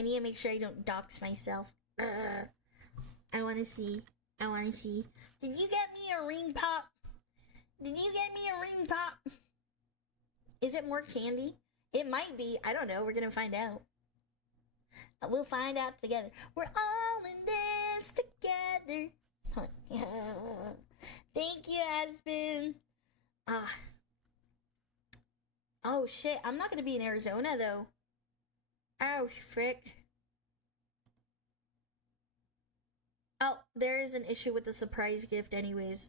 need to make sure I don't dox myself. I want to see. Did you get me a ring pop? Is it more candy? It might be. I don't know. We're going to find out. We'll find out together. We're all in this together. Thank you, Aspen. Oh, shit. I'm not going to be in Arizona, though. Oh, frick. Oh, there is an issue with the surprise gift anyways.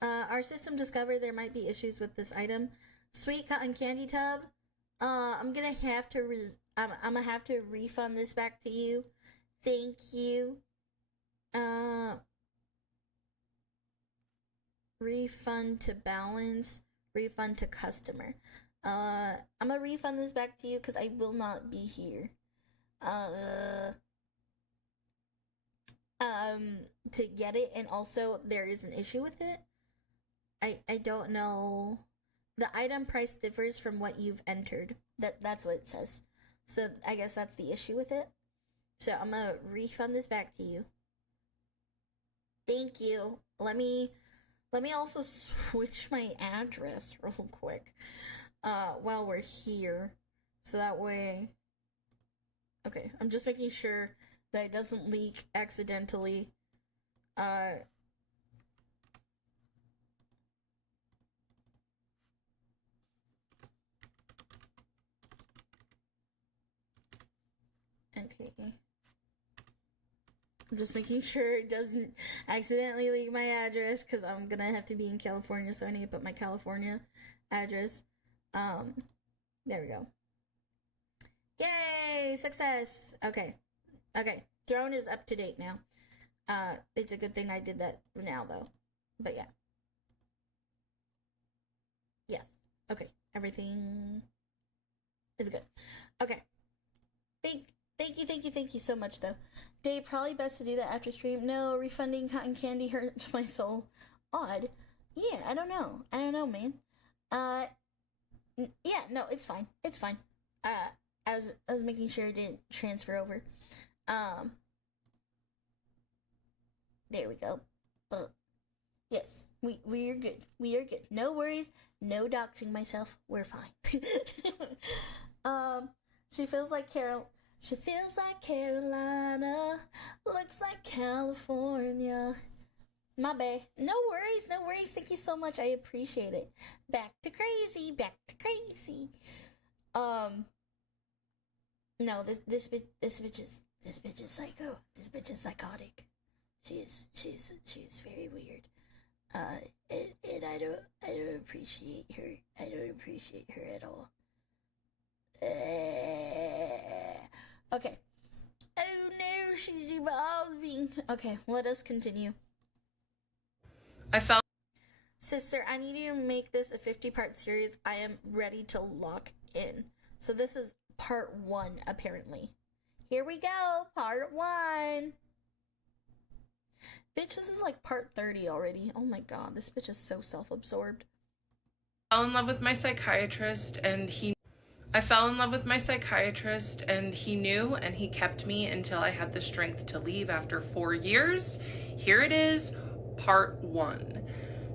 Our system discovered there might be issues with this item. Sweet cotton candy tub. I'm gonna have to I'm gonna have to refund this back to you. Thank you. Refund to balance. Refund to customer. I'm gonna refund this back to you because I will not be here. To get it, and also there is an issue with it. I don't know. The item price differs from what you've entered. That's what it says. So I guess that's the issue with it. So I'm gonna refund this back to you. Thank you. Let me also switch my address real quick. While we're here. So that way. Okay, I'm just making sure that it doesn't leak accidentally. Okay. I'm just making sure it doesn't accidentally leak my address, because I'm gonna have to be in California, so I need to put my California address. There we go. Yay! Success! Okay. Throne is up to date now. It's a good thing I did that now, though. But yeah. Yes. Okay. Everything is good. Okay. Thank you so much, though. Dave, probably best to do that after stream. No, refunding cotton candy hurt my soul. Odd. Yeah, I don't know, man. Yeah, no, it's fine. I was making sure it didn't transfer over. There we go. Yes, we are good. No worries. No doxing myself. We're fine. She feels like Carolina. Looks like California. My bad. No worries. Thank you so much. I appreciate it. Back to crazy. No, this bitch is psycho. This bitch is psychotic. She's very weird. And I don't appreciate her. I don't appreciate her at all. Okay. Oh no, she's evolving. Okay, let us continue. Sister, I need you to make this a 50-part series. I am ready to lock in. So this is part 1, apparently. Here we go, part 1. Bitch, this is like part 30 already. Oh my god, this bitch is so self-absorbed. I fell in love with my psychiatrist and he knew, and he kept me until I had the strength to leave after 4 years. Here it is, part 1.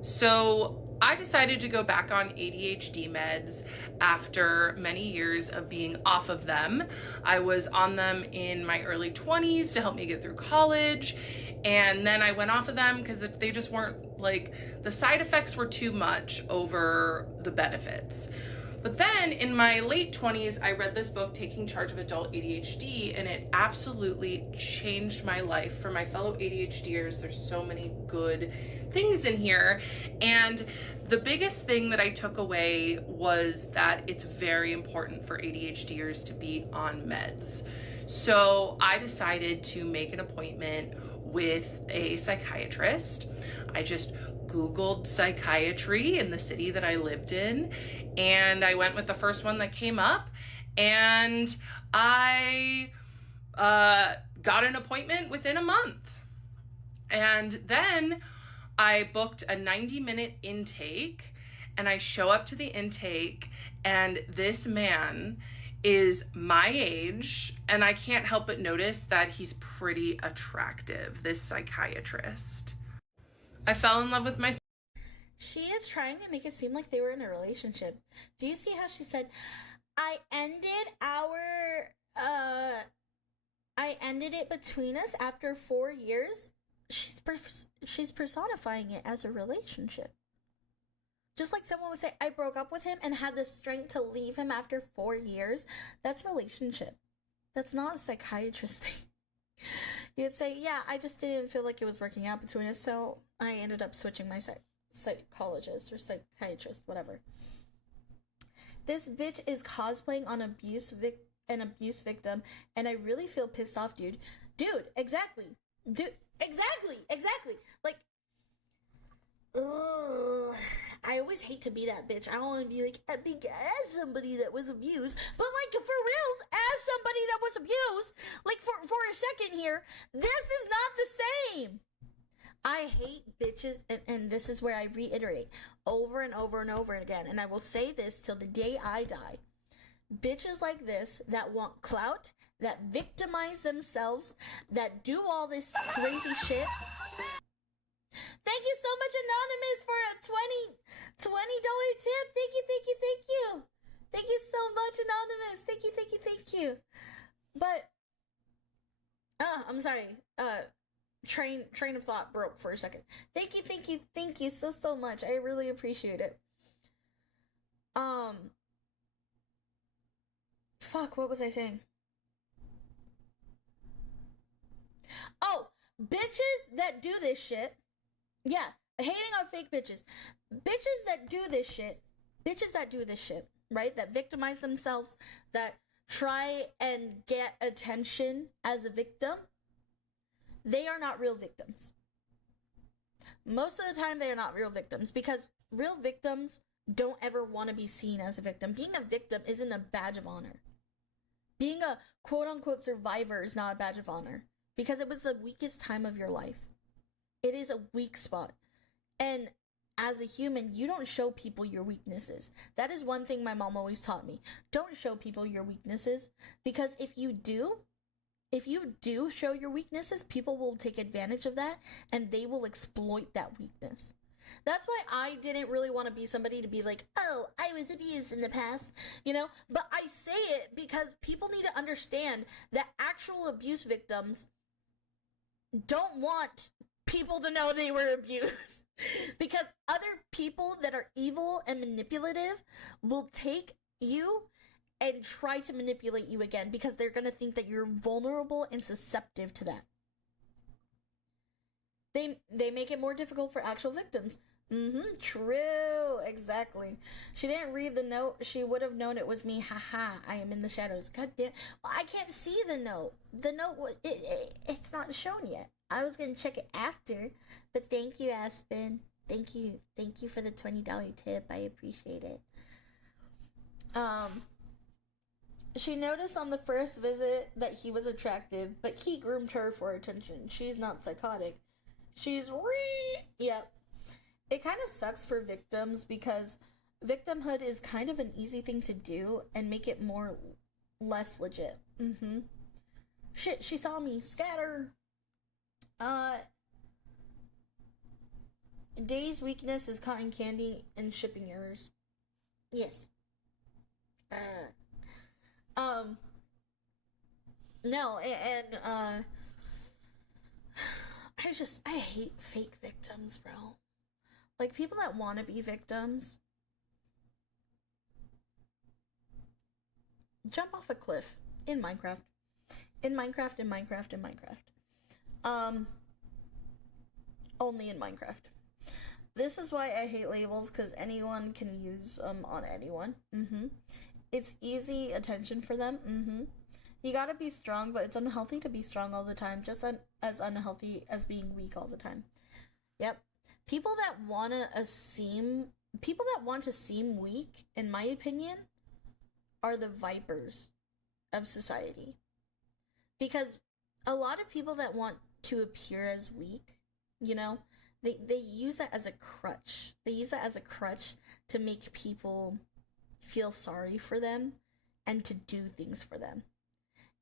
So I decided to go back on ADHD meds after many years of being off of them. I was on them in my early 20s to help me get through college, and then I went off of them because they just weren't, like, the side effects were too much over the benefits. But then in my late 20s, I read this book, Taking Charge of Adult ADHD, and it absolutely changed my life. For my fellow ADHDers, there's so many good things in here. And the biggest thing that I took away was that it's very important for ADHDers to be on meds. So I decided to make an appointment with a psychiatrist. I just Googled psychiatry in the city that I lived in, and I went with the first one that came up, and I got an appointment within a month. And then I booked a 90-minute intake, and I show up to the intake, and this man is my age, and I can't help but notice that he's pretty attractive, this psychiatrist. I fell in love with my... She is trying to make it seem like they were in a relationship. Do you see how she said, I ended it between us after 4 years? She's personifying it as a relationship. Just like someone would say, I broke up with him and had the strength to leave him after 4 years. That's relationship. That's not a psychiatrist thing. You'd say, yeah, I just didn't feel like it was working out between us, so I ended up switching my psychologist or psychiatrist, whatever. This bitch is cosplaying on an abuse victim, and I really feel pissed off, dude. Dude, exactly. Exactly. Like, ugh. I always hate to be that bitch. I don't want to be like, as somebody that was abused, but like, for reals, as somebody that was abused, like, for a second here, this is not the same. I hate bitches, and this is where I reiterate over and over and over again, and I will say this till the day I die. Bitches like this that want clout, that victimize themselves, that do all this crazy shit. Thank you so much, Anonymous, for a $20 tip. Thank you. Thank you so much, Anonymous. Thank you. But, I'm sorry. Train of thought broke for a second. Thank you so much. I really appreciate it. Fuck, what was I saying? Oh, bitches that do this shit. Yeah, hating on fake bitches. Bitches that do this shit, right? That victimize themselves, that try and get attention as a victim. They are not real victims. Most of the time, they are not real victims because real victims don't ever want to be seen as a victim. Being a victim isn't a badge of honor. Being a quote-unquote survivor is not a badge of honor because it was the weakest time of your life. It is a weak spot. And as a human, you don't show people your weaknesses. That is one thing my mom always taught me. Don't show people your weaknesses because if you do show your weaknesses, people will take advantage of that and they will exploit that weakness. That's why I didn't really want to be somebody to be like, oh, I was abused in the past, But I say it because people need to understand that actual abuse victims don't want people to know they were abused. Because other people that are evil and manipulative will take you and try to manipulate you again because they're going to think that you're vulnerable and susceptible to that. They make it more difficult for actual victims. True, exactly. She didn't read the note. She would have known it was me. Haha, I am in the shadows. God damn. Well, I can't see the note. The note, it's not shown yet. I was going to check it after, but thank you, Aspen. Thank you for the $20 tip. I appreciate it. She noticed on the first visit that he was attractive, but he groomed her for attention. She's not psychotic. Yep. It kind of sucks for victims because victimhood is kind of an easy thing to do and make it less legit. Shit, she saw me. Scatter. Day's weakness is cotton candy and shipping errors. Yes. No, and I hate fake victims, bro. Like, people that want to be victims. Jump off a cliff in Minecraft. Only in Minecraft. This is why I hate labels, because anyone can use them on anyone. It's easy attention for them. You gotta be strong, but it's unhealthy to be strong all the time, just as unhealthy as being weak all the time. Yep. People that want to seem weak, in my opinion, are the vipers of society. Because a lot of people that want to appear as weak, you know, they use that as a crutch. They use that as a crutch to make people feel sorry for them and to do things for them.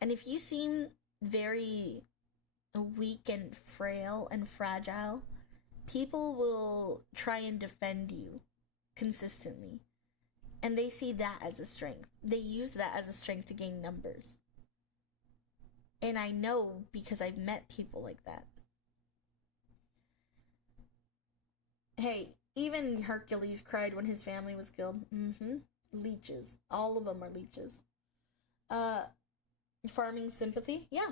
And if you seem very weak and frail and fragile, people will try and defend you consistently. And they see that as a strength. They use that as a strength to gain numbers. And I know because I've met people like that. Hey, even Hercules cried when his family was killed. Leeches. All of them are leeches. Farming sympathy? Yeah.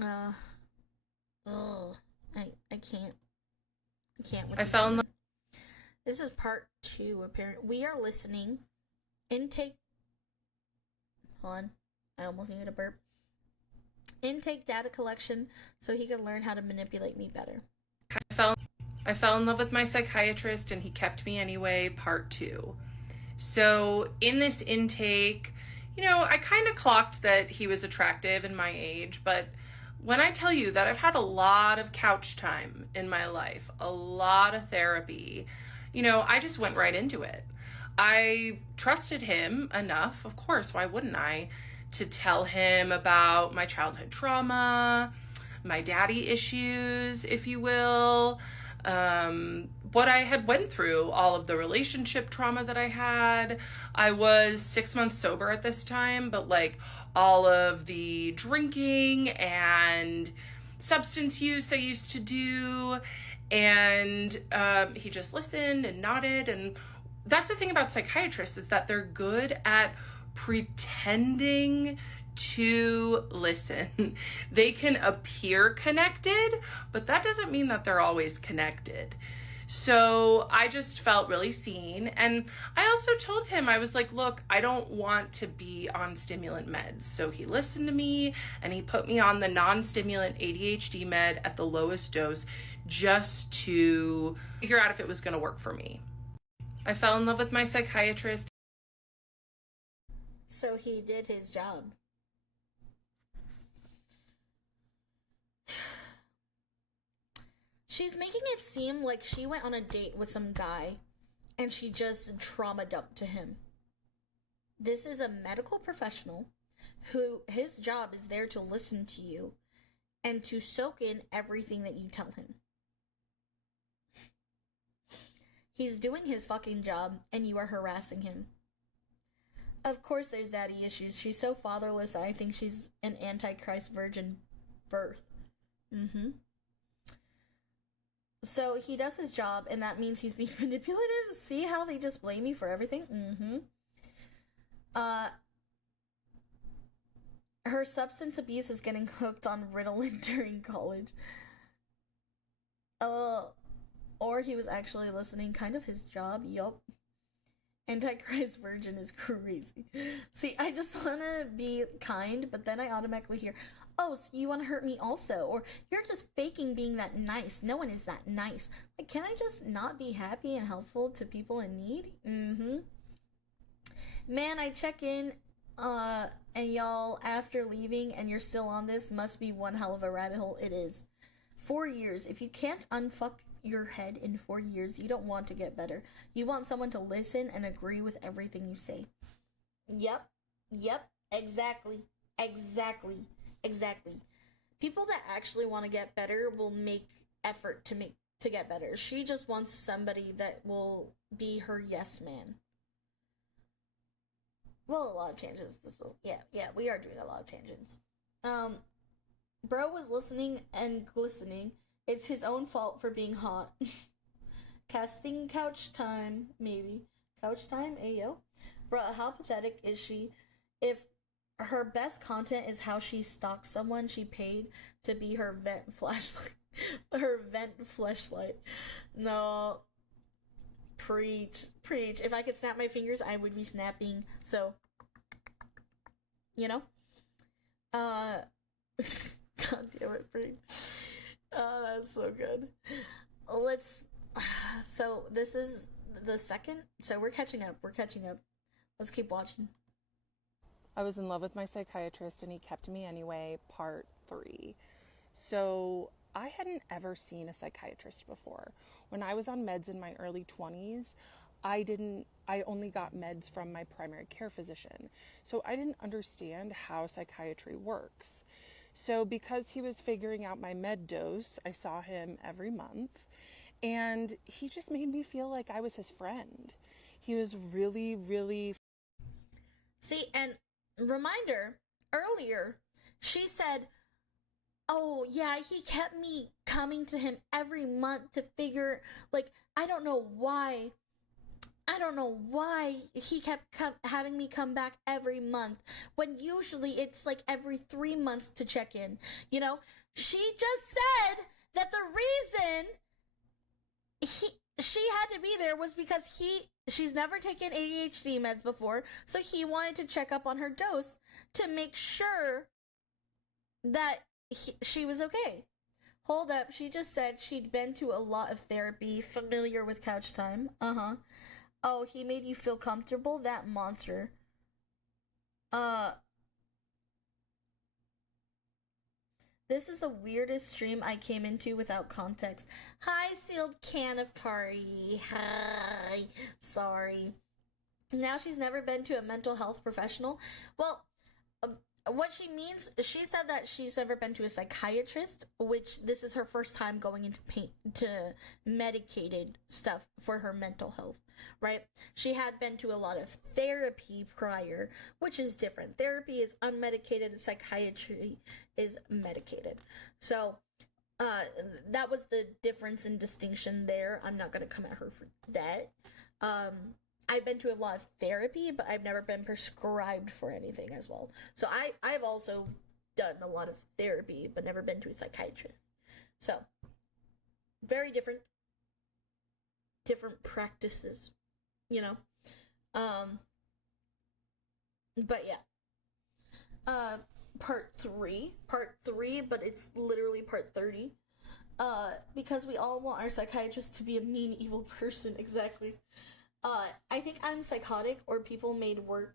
I can't with I fell in love. This is part 2, apparently. We are listening. Intake. Hold on. I almost needed a burp. Intake data collection so he could learn how to manipulate me better. I fell in love with my psychiatrist and he kept me anyway, part 2. So in this intake, you know, I kind of clocked that he was attractive in my age, but when I tell you that I've had a lot of couch time in my life, a lot of therapy, you know, I just went right into it. I trusted him enough, of course, why wouldn't I, to tell him about my childhood trauma, my daddy issues, if you will, what I had went through, all of the relationship trauma that I had. I was 6 months sober at this time, but like all of the drinking and substance use I used to do, and he just listened and nodded. And that's the thing about psychiatrists, is that they're good at pretending to listen. They can appear connected, but that doesn't mean that they're always connected. So I just felt really seen. And I also told him, I was like, look, I don't want to be on stimulant meds. So he listened to me and he put me on the non-stimulant ADHD med at the lowest dose just to figure out if it was going to work for me. I fell in love with my psychiatrist. So he did his job. She's making it seem like she went on a date with some guy and she just trauma dumped to him. This is a medical professional who his job is there to listen to you and to soak in everything that you tell him. He's doing his fucking job and you are harassing him. Of course there's daddy issues. She's so fatherless that I think she's an antichrist virgin birth. So he does his job, and that means he's being manipulative. See how they just blame me for everything? Her substance abuse is getting hooked on Ritalin during college. Or he was actually listening, kind of his job, yup. Antichrist virgin is crazy. See, I just want to be kind, but then I automatically hear, oh, so you want to hurt me also? Or you're just faking being that nice. No one is that nice. Like, can I just not be happy and helpful to people in need? Man, I check in And y'all, after leaving and you're still on this, must be one hell of a rabbit hole. It is. 4 years. If you can't unfuck your head in 4 years, you don't want to get better. You want someone to listen and agree with everything you say. Yep. Exactly. People that actually want to get better will make effort to get better. She just wants somebody that will be her yes man. Well, a lot of tangents. Yeah, we are doing a lot of tangents. Bro was listening and glistening. It's his own fault for being hot. Casting couch time, maybe. Couch time, ayo. Bruh, how pathetic is she? If her best content is how she stalks someone she paid to be her vent flashlight. Her vent flashlight. No. Preach. If I could snap my fingers, I would be snapping. So, you know? God damn it, Preach. Oh, that's so good. So this is the second. So we're catching up. Let's keep watching. I was in love with my psychiatrist and he kept me anyway, part 3. So I hadn't ever seen a psychiatrist before. When I was on meds in my early 20s, I only got meds from my primary care physician. So I didn't understand how psychiatry works. So because he was figuring out my med dose, I saw him every month and he just made me feel like I was his friend. He was really, really... See, and reminder, earlier, she said, oh, yeah, he kept me coming to him every month to figure, like, I don't know why he kept having me come back every month when usually it's like every 3 months to check in. You know, she just said that the reason she had to be there was because she's never taken ADHD meds before, so he wanted to check up on her dose to make sure that she was okay. Hold up, she just said she'd been to a lot of therapy, familiar with couch time. Oh, he made you feel comfortable? That monster. This is the weirdest stream I came into without context. Hi, sealed can of party. Hi. Sorry. Now she's never been to a mental health professional. Well, what she means, she said that she's never been to a psychiatrist, which this is her first time going into medicated stuff for her mental health, right? She had been to a lot of therapy prior, which is different. Therapy is unmedicated and psychiatry is medicated. So, that was the difference and distinction there. I'm not going to come at her for that. I've been to a lot of therapy, but I've never been prescribed for anything as well. So I've also done a lot of therapy, but never been to a psychiatrist. So, very different practices, you know? But yeah. Part 3, but it's literally part 30. Because we all want our psychiatrist to be a mean, evil person, exactly. I think I'm psychotic, or people made work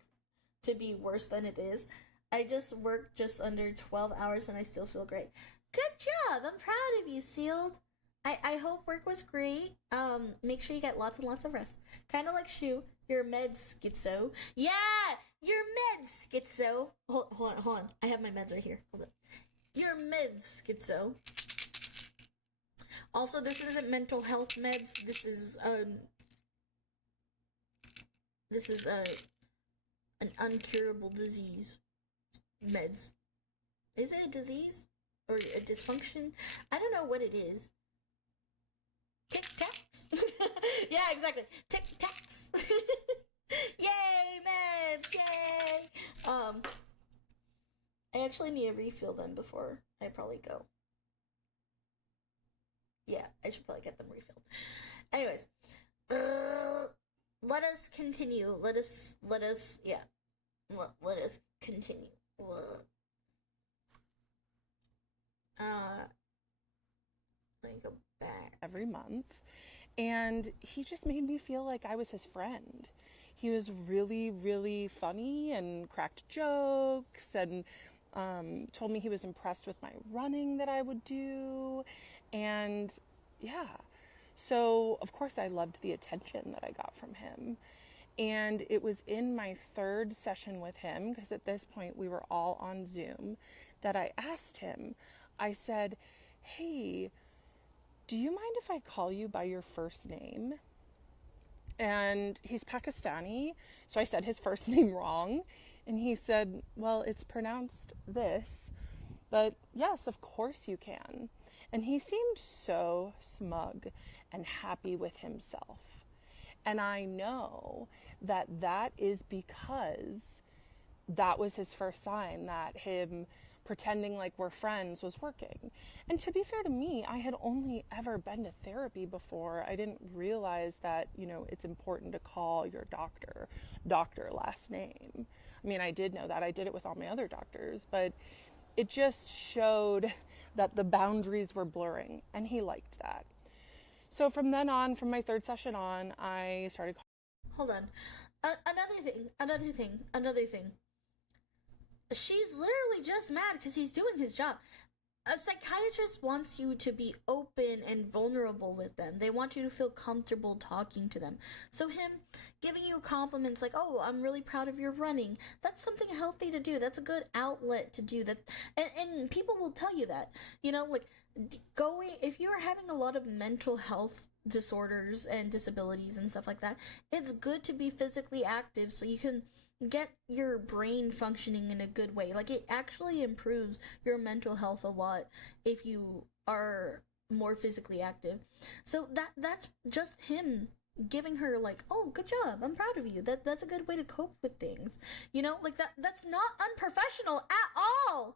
to be worse than it is. I just worked just under 12 hours and I still feel great. Good job! I'm proud of you, Sealed. I hope work was great. Make sure you get lots and lots of rest. Kind of like Shu, your meds schizo. Yeah! Your meds schizo. Hold on. I have my meds right here. Hold on. Your meds schizo. Also, this isn't mental health meds. This is an uncurable disease. Meds. Is it a disease? Or a dysfunction? I don't know what it is. Tic-tacs? Yeah, exactly. Tic-tacs. Yay, meds! Yay! I actually need to refill them before I probably go. Yeah, I should probably get them refilled. Anyways. Let us continue. Let us continue. Let me go back. Every month. And he just made me feel like I was his friend. He was really, really funny and cracked jokes and told me he was impressed with my running that I would do. And yeah, so of course I loved the attention that I got from him. And it was in my third session with him, because at this point we were all on Zoom, that I asked him, I said, hey, do you mind if I call you by your first name? And he's Pakistani, so I said his first name wrong. And he said, well, it's pronounced this, but yes, of course you can. And he seemed so smug and happy with himself. And I know that that is because that was his first sign that him pretending like we're friends was working. And to be fair to me, I had only ever been to therapy before. I didn't realize that, you know, it's important to call your doctor last name. I mean, I did know that. I did it with all my other doctors, but it just showed that the boundaries were blurring, and he liked that. So from then on, from my third session on, I started. Hold on. Another thing. She's literally just mad because he's doing his job. A psychiatrist wants you to be open and vulnerable with them. They want you to feel comfortable talking to them. So him giving you compliments like, oh, I'm really proud of your running, that's something healthy to do. That's a good outlet to do that. And people will tell you that, you know, like if you're having a lot of mental health disorders and disabilities and stuff like that, it's good to be physically active so you can get your brain functioning in a good way. Like, it actually improves your mental health a lot if you are more physically active. So that's just him giving her like, oh, good job, I'm proud of you. That's a good way to cope with things, you know, like that's not unprofessional at all.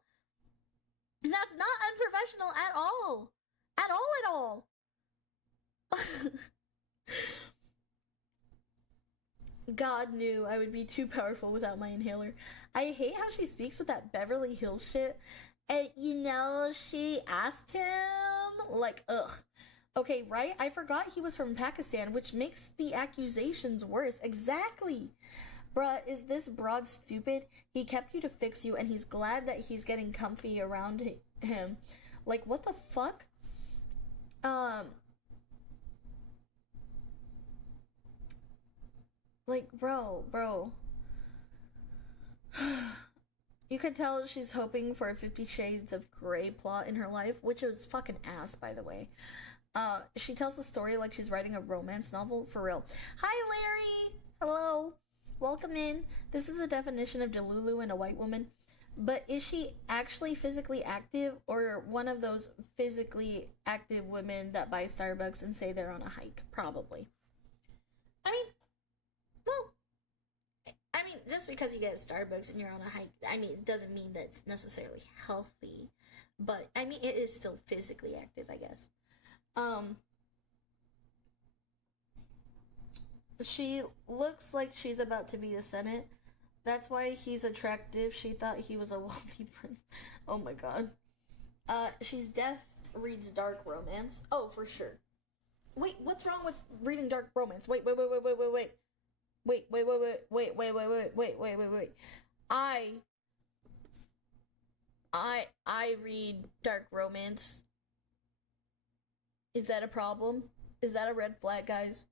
That's not unprofessional at all. At all. God knew I would be too powerful without my inhaler. I hate how she speaks with that Beverly Hills shit. And, you know, she asked him, like, ugh. Okay, right? I forgot he was from Pakistan, which makes the accusations worse. Exactly. Bruh, is this broad stupid? He kept you to fix you, and he's glad that he's getting comfy around him. Like, what the fuck? Like, bro. You could tell she's hoping for a 50 Shades of Grey plot in her life, which was fucking ass, by the way. She tells the story like she's writing a romance novel, for real. Hi, Larry! Hello! Welcome in. This is the definition of Delulu and a white woman. But is she actually physically active, or one of those physically active women that buy Starbucks and say they're on a hike? Probably. I mean, just because you get Starbucks and you're on a hike, I mean, it doesn't mean that it's necessarily healthy. But, I mean, it is still physically active, I guess. She looks like she's about to be a Senate. That's why he's attractive. She thought he was a wealthy prince. Oh my god. She's deaf, reads dark romance. Oh, for sure. Wait, what's wrong with reading dark romance? Wait. I read dark romance. Is that a problem? Is that a red flag, guys?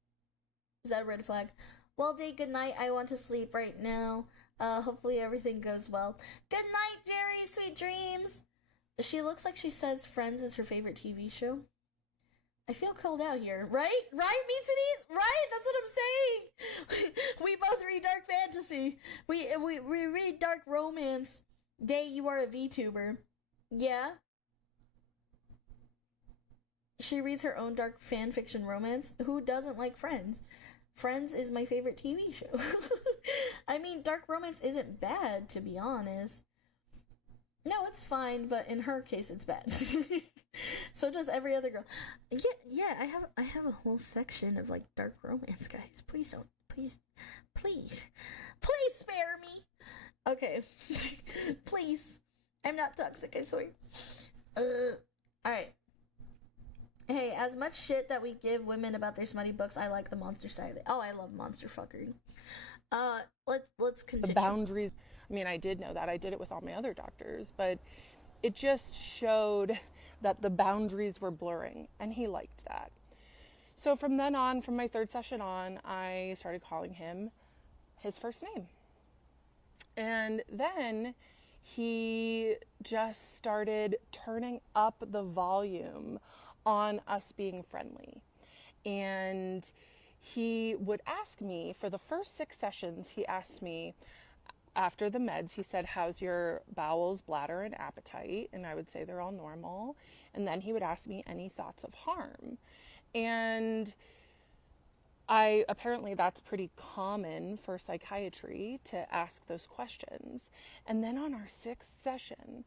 Is that a red flag? Well, day, good night. I want to sleep right now. Hopefully everything goes well. Good night, Jerry. Sweet dreams. She looks like she says Friends is her favorite TV show. I feel called out here, right? Right, me too, right? That's what I'm saying. We both read dark fantasy. We read dark romance. Day, you are a VTuber. Yeah? She reads her own dark fanfiction romance. Who doesn't like Friends? Friends is my favorite TV show. I mean, dark romance isn't bad, to be honest. No, it's fine, but in her case, it's bad. So does every other girl. Yeah, I have a whole section of, like, dark romance, guys. Please don't. Please spare me. Okay. Please. I'm not toxic, I swear. Alright. Hey, as much shit that we give women about their smutty books, I like the monster side of it. Oh, I love monster fuckery. Let's continue. The boundaries. I mean, I did know that. I did it with all my other doctors, but it just showed that the boundaries were blurring, and he liked that. So from then on, from my third session on, I started calling him his first name. And then he just started turning up the volume on us being friendly. And he would ask me, for the first 6 sessions, he asked me, after the meds, he said, how's your bowels, bladder, and appetite? And I would say they're all normal. And then he would ask me any thoughts of harm. And apparently that's pretty common for psychiatry to ask those questions. And then on our 6th session,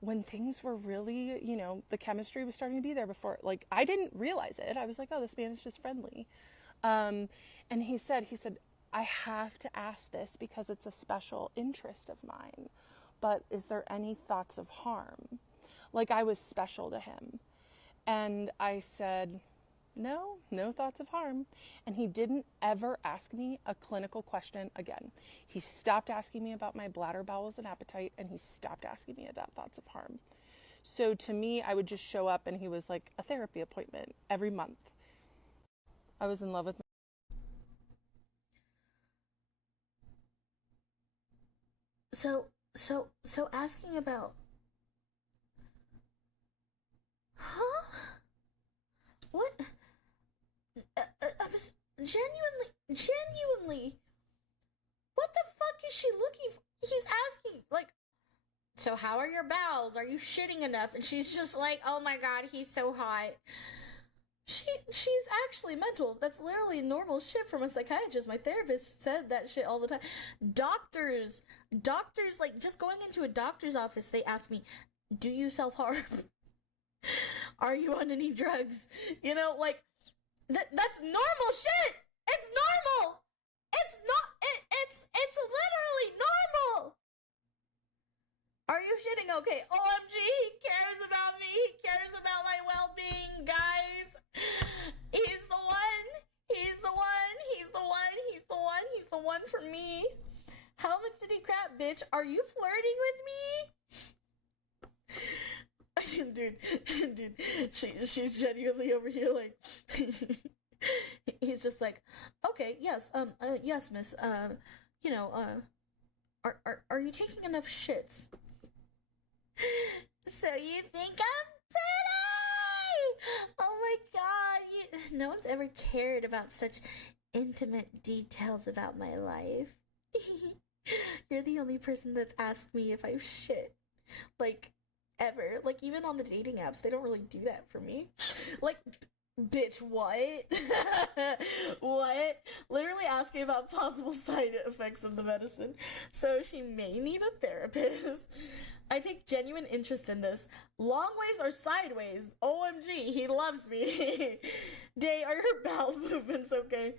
when things were really, you know, the chemistry was starting to be there before, like, I didn't realize it. I was like, oh, this man is just friendly. And he said, I have to ask this because it's a special interest of mine, but is there any thoughts of harm? Like I was special to him. And I said, no thoughts of harm. And he didn't ever ask me a clinical question again. He stopped asking me about my bladder, bowels, and appetite, and he stopped asking me about thoughts of harm. So to me, I would just show up and he was like a therapy appointment every month. I was in love with So asking about, what? I was genuinely, what the fuck is she looking for? He's asking, like, so how are your bowels? Are you shitting enough? And she's just like, oh my god, he's so hot. She's actually mental. That's literally normal shit from a psychiatrist. My therapist said that shit all the time. Doctors, like, just going into a doctor's office, they ask me, do you self-harm? Are you on any drugs? You know, like, that's normal shit! It's normal! It's it's literally normal! Are you shitting okay? OMG, he cares about me. He cares about my well-being, guys. He's the one. He's the one. He's the one. He's the one. He's the one for me. How much did he crap, bitch? Are you flirting with me? Dude, she's genuinely over here like, he's just like, okay, yes, yes, miss, you know, are you taking enough shits? So you think I'm pretty? Oh my god, no one's ever cared about such intimate details about my life. You're the only person that's asked me if I've shit. Like, ever. Like, even on the dating apps, they don't really do that for me. Like, bitch, what? What? Literally asking about possible side effects of the medicine. So she may need a therapist. I take genuine interest in this. Long ways or sideways? OMG, he loves me. Day, are your bowel movements okay?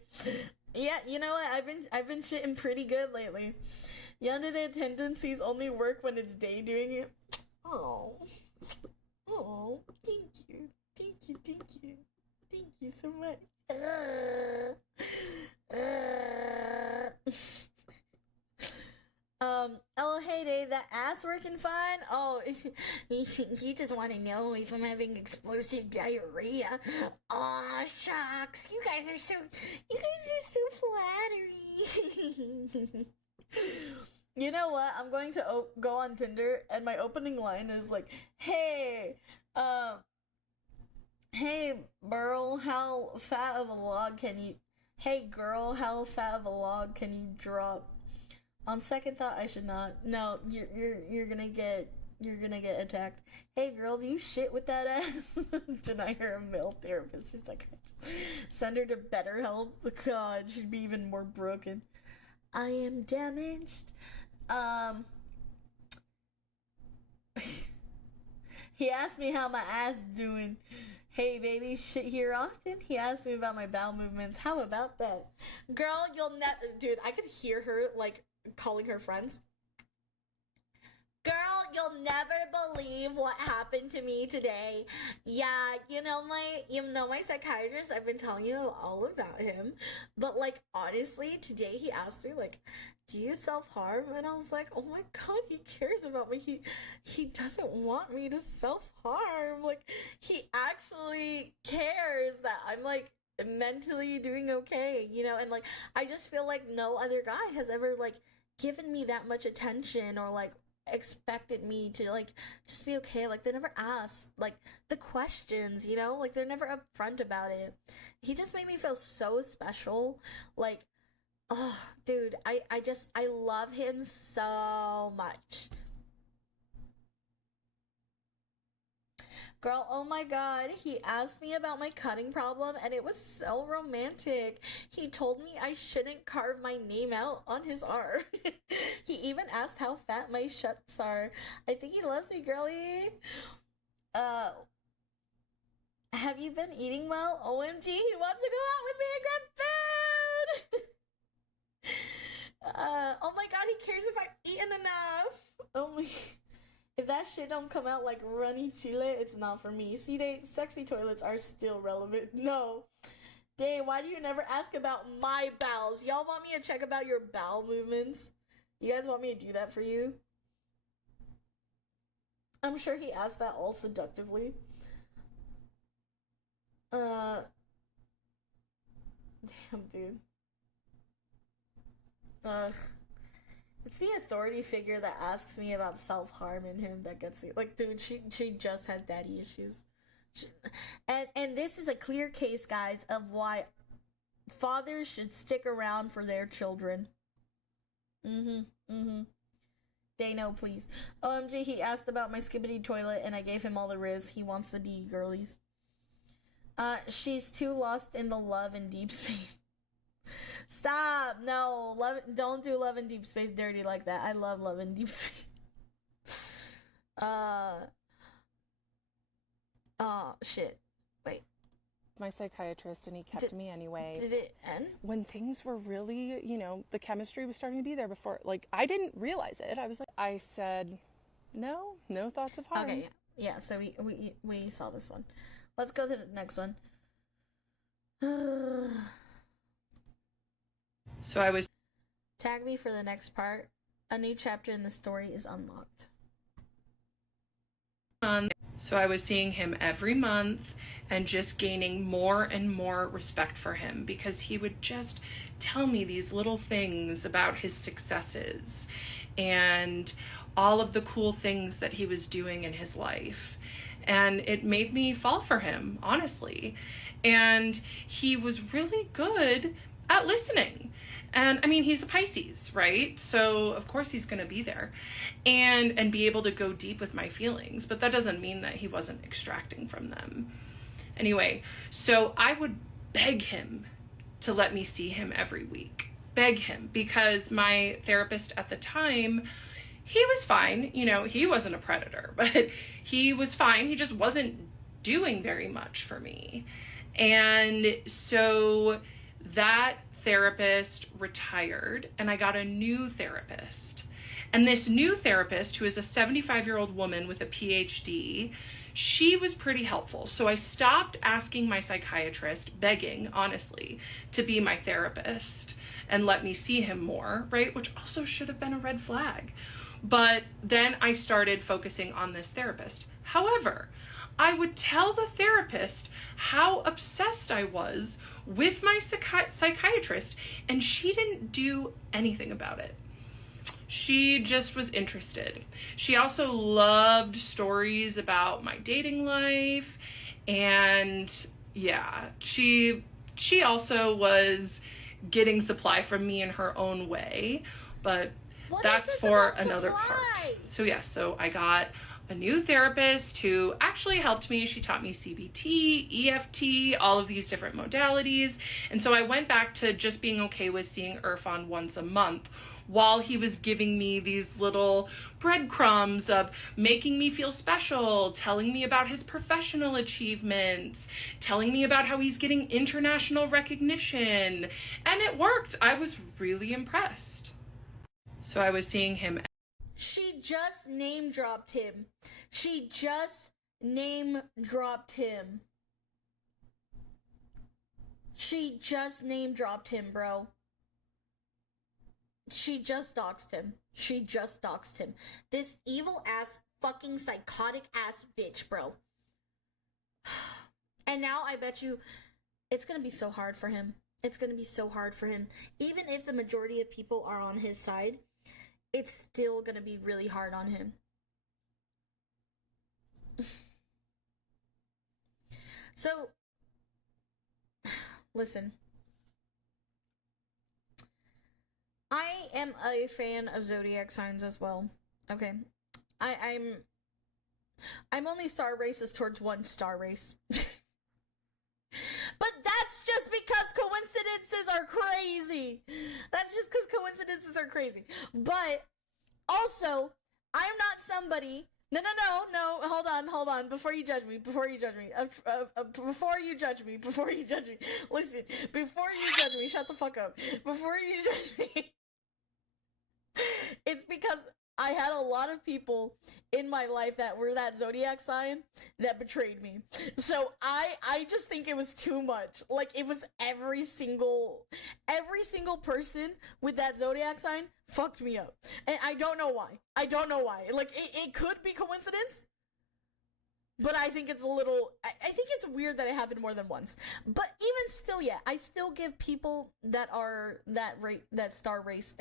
Yeah, you know what? I've been shitting pretty good lately. Yandere tendencies only work when it's day doing it. Oh, thank you. Thank you so much. Oh, hey, Dave, that ass working fine? Oh, you just want to know if I'm having explosive diarrhea. Aw, shucks. You guys are so flattering. You know what? I'm going to go on Tinder, and my opening line is like, hey, girl, how fat of a log can you... Hey, girl, how fat of a log can you drop? On second thought, I should not. No, you're gonna get attacked. Hey, girl, do you shit with that ass? Deny her a male therapist or psychiatrist. Send her to BetterHelp. God, she'd be even more broken. I am damaged. He asked me how my ass doing. Hey, baby, shit here often? He asked me about my bowel movements. How about that? Girl, you'll never... Dude, I could hear her, like, calling her friends. Girl, you'll never believe what happened to me today. Yeah, you know my psychiatrist, I've been telling you all about him. But like honestly, today he asked me like, do you self-harm? And I was like, oh my god, he cares about me. He doesn't want me to self-harm. Like he actually cares that I'm like mentally doing okay, you know, and like I just feel like no other guy has ever like given me that much attention or like expected me to like just be okay. Like they never asked like the questions, you know, like they're never upfront about it. He just made me feel so special. Like, oh dude, I love him so much. Girl, oh my god, he asked me about my cutting problem and it was so romantic. He told me I shouldn't carve my name out on his arm. He even asked how fat my shuts are. I think he loves me, girly. Have you been eating well? OMG, he wants to go out with me and get food! Oh my god, he cares if I've eaten enough! Oh my... If that shit don't come out like runny chile, it's not for me. See, sexy toilets are still relevant. No. Day, why do you never ask about my bowels? Y'all want me to check about your bowel movements? You guys want me to do that for you? I'm sure he asked that all seductively. Damn, dude. Ugh. It's the authority figure that asks me about self-harm in him that gets me. Like, dude, she just has daddy issues. And this is a clear case, guys, of why fathers should stick around for their children. They know, please. OMG, he asked about my skibbity toilet, and I gave him all the riz. He wants the D, girlies. She's too lost in the love and deep space. Stop! No, don't do Love in Deep Space dirty like that. I love Love in Deep Space. Oh shit. Wait. My psychiatrist, and he kept me anyway. Did it end? When things were really, you know, the chemistry was starting to be there before, like, I didn't realize it. I said, no thoughts of harm. Okay, yeah, so we saw this one. Let's go to the next one. So I was... Tag me for the next part. A new chapter in the story is unlocked. So I was seeing him every month and just gaining more and more respect for him because he would just tell me these little things about his successes and all of the cool things that he was doing in his life. And it made me fall for him, honestly. And he was really good at listening. And I mean, he's a Pisces, right? So of course he's going to be there and be able to go deep with my feelings, but that doesn't mean that he wasn't extracting from them. Anyway, so I would beg him to let me see him every week. Beg him, because my therapist at the time, he was fine. You know, he wasn't a predator, but he was fine. He just wasn't doing very much for me. And so that therapist retired and I got a new therapist. And this new therapist, who is a 75-year-old woman with a PhD, she was pretty helpful. So I stopped asking my psychiatrist, begging, honestly, to be my therapist and let me see him more, right? Which also should have been a red flag. But then I started focusing on this therapist. However, I would tell the therapist how obsessed I was with my psychiatrist, and she didn't do anything about it. She just was interested. She also loved stories about my dating life, and yeah, she also was getting supply from me in her own way, but that's for another part. So yeah, so I got a new therapist who actually helped me. She taught me CBT, EFT, all of these different modalities. And so I went back to just being okay with seeing Irfan once a month while he was giving me these little breadcrumbs of making me feel special, telling me about his professional achievements, telling me about how he's getting international recognition. And it worked. I was really impressed. So I was seeing him. She just name dropped him. She just name dropped him. She just name dropped him, bro. She just doxed him. She just doxed him. This evil ass, fucking psychotic ass bitch, bro. And now I bet you it's gonna be so hard for him. It's gonna be so hard for him. Even if the majority of people are on his side, it's still gonna be really hard on him. So, listen. I am a fan of zodiac signs as well. Okay. I'm only star racist towards one star race. But that's just because coincidences are crazy. That's just because coincidences are crazy. But also, I'm not somebody. No. Hold on. Before you judge me. Before you judge me. Listen. Before you judge me. Shut the fuck up. Before you judge me. It's because I had a lot of people in my life that were that zodiac sign that betrayed me. So I just think it was too much. Like, it was every single person with that zodiac sign fucked me up. And I don't know why. Like, it could be coincidence, but I think it's a little, I think it's weird that it happened more than once. But even still, yeah, I still give people that are that star race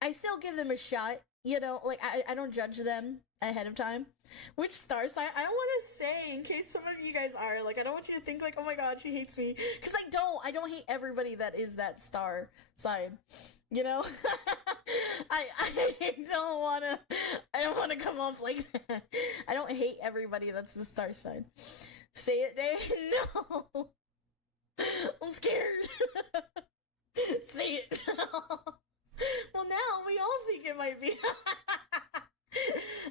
I still give them a shot, you know, like, I don't judge them ahead of time. Which star sign? I don't want to say, in case some of you guys are, like, I don't want you to think, like, oh my god, she hates me. Because I don't hate everybody that is that star sign, you know? I don't want to come off like that. I don't hate everybody that's the star sign. Say it, Dave? No. I'm scared. Say it. Well, now we all think it might be.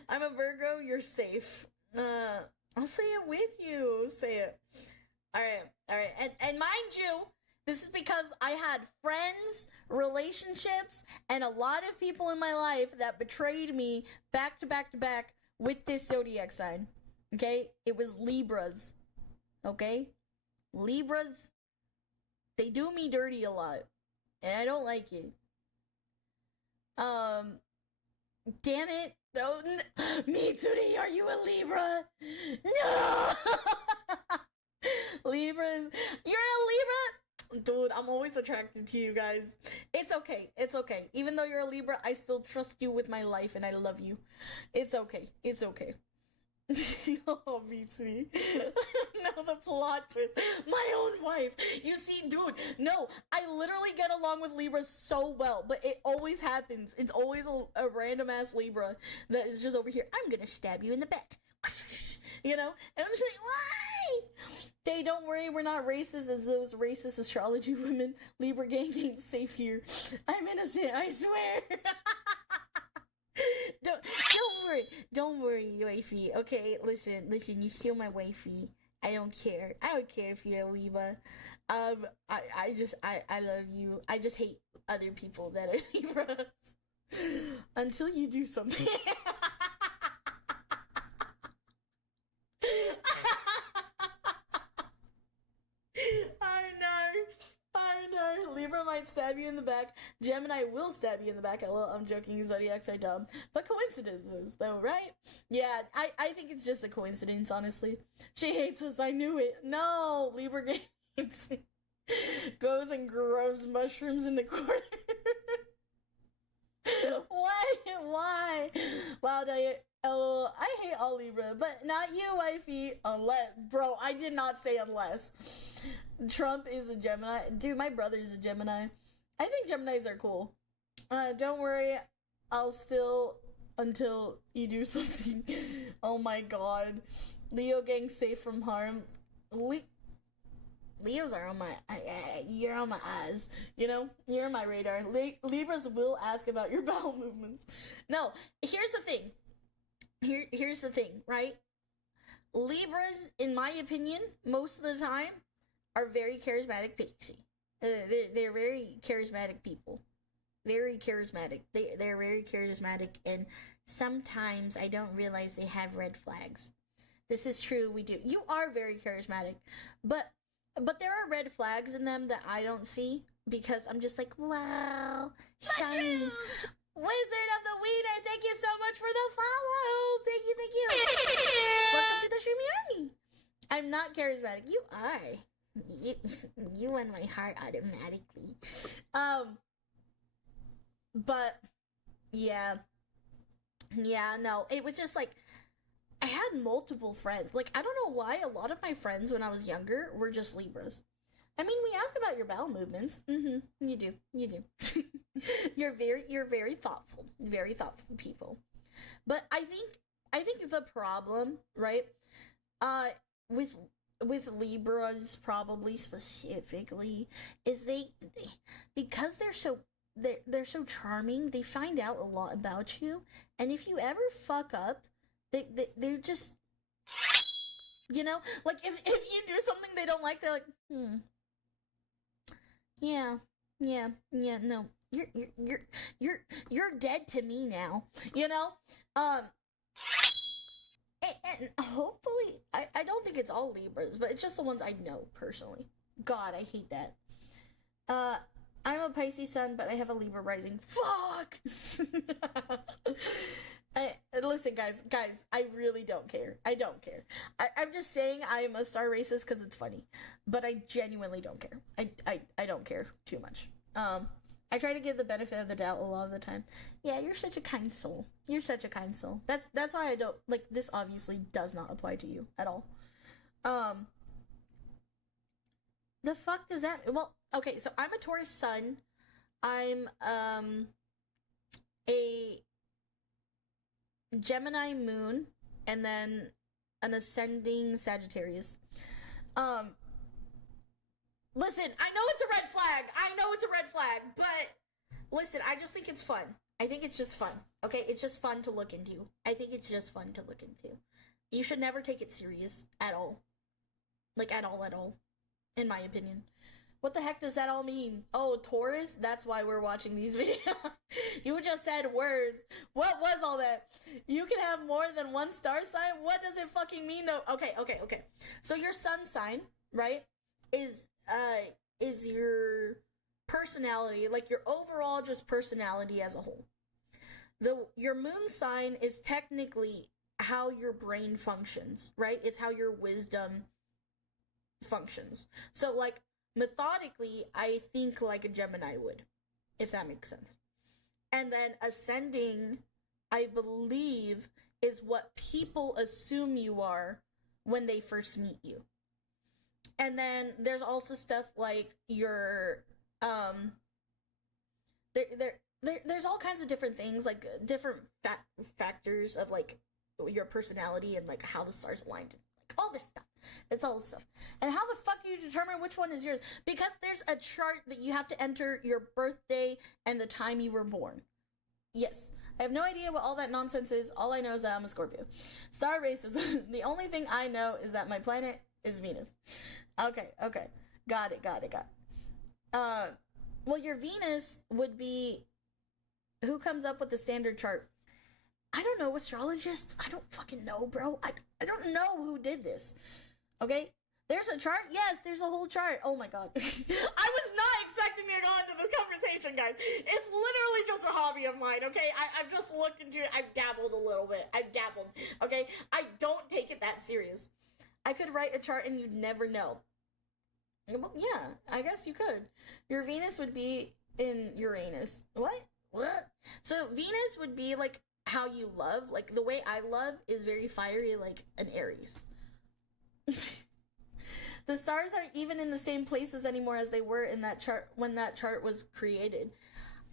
I'm a Virgo, you're safe. I'll say it with you. Say it. Alright. And mind you, this is because I had friends, relationships, and a lot of people in my life that betrayed me back to back to back with this zodiac sign. Okay? It was Libras. Okay? Libras, they do me dirty a lot. And I don't like it. Damn it. No, Mitsuri, are you a Libra? No! Libra, you're a Libra? Dude, I'm always attracted to you guys. It's okay. Even though you're a Libra, I still trust you with my life and I love you. It's okay. Oh, Mitsuri. No, the plot twist. My own wife. You see, dude, no, I literally get along with Libras so well, but it always happens. It's always a random ass Libra that is just over here. I'm gonna stab you in the back. You know? And I'm just like, why? Hey, don't worry, we're not racist as those racist astrology women. Libra gang ain't safe here. I'm innocent, I swear. Don't worry, wifey. Okay, listen, you steal my wifey. I don't care if you're a Libra. I love you. I just hate other people that are Libras. Until you do something. I know. Libra might stab you in the back. Gemini will stab you in the back. I'm joking. Zodiacs are dumb. But coincidences, though, right? Yeah, I think it's just a coincidence, honestly. She hates us. I knew it. No, Libra goes and grows mushrooms in the corner. Why? Wow, Diet. Oh, I hate all Libra, but not you, wifey. Unless, bro, I did not say unless. Trump is a Gemini. Dude, my brother's a Gemini. I think Geminis are cool. Don't worry, I'll still until you do something. Oh my god. Leo gang safe from harm. Leos are on my, you're on my eyes, you know? You're on my radar. Libras will ask about your bowel movements. No, here's the thing. Here's the thing, right? Libras, in my opinion, most of the time, are very charismatic pixie. They're very charismatic people. very charismatic. They're very charismatic, and sometimes I don't realize they have red flags. This is true, we do. You are very charismatic, but there are red flags in them that I don't see because I'm just like, wow, shiny. Wizard of the Wiener, thank you so much for the follow. Thank you. Welcome to the Shroomy Army. I'm not charismatic. You are. You won my heart automatically. But yeah, no, it was just like I had multiple friends. Like, I don't know why a lot of my friends when I was younger were just Libras. I mean, we ask about your bowel movements. You do. You're very thoughtful people. But I think the problem, right, with Libras probably specifically is they because they're so charming, they find out a lot about you, and if you ever fuck up, they're just, you know, like if you do something they don't like, they're like, yeah, no, you're dead to me now, you know, and hopefully, I don't think it's all Libras, but it's just the ones I know personally. God, I hate that. I'm a Pisces sun, but I have a Libra rising. Fuck! Listen, guys, I really don't care. I don't care. I'm just saying I'm a star racist because it's funny, but I genuinely don't care. I don't care too much. I try to give the benefit of the doubt a lot of the time. Yeah, you're such a kind soul. You're such a kind soul. That's why I don't, like, this obviously does not apply to you at all. The fuck does that, well, okay, so I'm a Taurus sun. I'm, a Gemini moon, and then an ascending Sagittarius. Listen, I know it's a red flag, but listen, I just think it's fun. I think it's just fun, okay? It's just fun to look into. I think it's just fun to look into. You should never take it serious at all. Like, at all, in my opinion. What the heck does that all mean? Oh, Taurus? That's why we're watching these videos. You just said words. What was all that? You can have more than one star sign? What does it fucking mean, though? Okay. So your sun sign, right, is your personality, like your overall just personality as a whole. Your moon sign is technically how your brain functions, right? It's how your wisdom functions. So, like, methodically, I think like a Gemini would, if that makes sense. And then ascending, I believe, is what people assume you are when they first meet you. And then there's also stuff like your, there's all kinds of different things, like different factors of like your personality and like how the stars aligned, like all this stuff. It's all this stuff. And how the fuck do you determine which one is yours? Because there's a chart that you have to enter your birthday and the time you were born. Yes. I have no idea what all that nonsense is. All I know is that I'm a Scorpio. Star racism. The only thing I know is that my planet is Venus. Okay. Got it. Well, your Venus would be... Who comes up with the standard chart? I don't know, astrologists. I don't fucking know, bro. I don't know who did this. Okay? There's a chart? Yes, there's a whole chart. Oh my god. I was not expecting to go into this conversation, guys. It's literally just a hobby of mine, okay? I've just looked into it. I've dabbled a little bit. Okay? I don't take it that serious. I could write a chart and you'd never know. Well, yeah, I guess you could. Your Venus would be in Uranus. What? So Venus would be like how you love. Like the way I love is very fiery, like an Aries. The stars aren't even in the same places anymore as they were in that chart when that chart was created.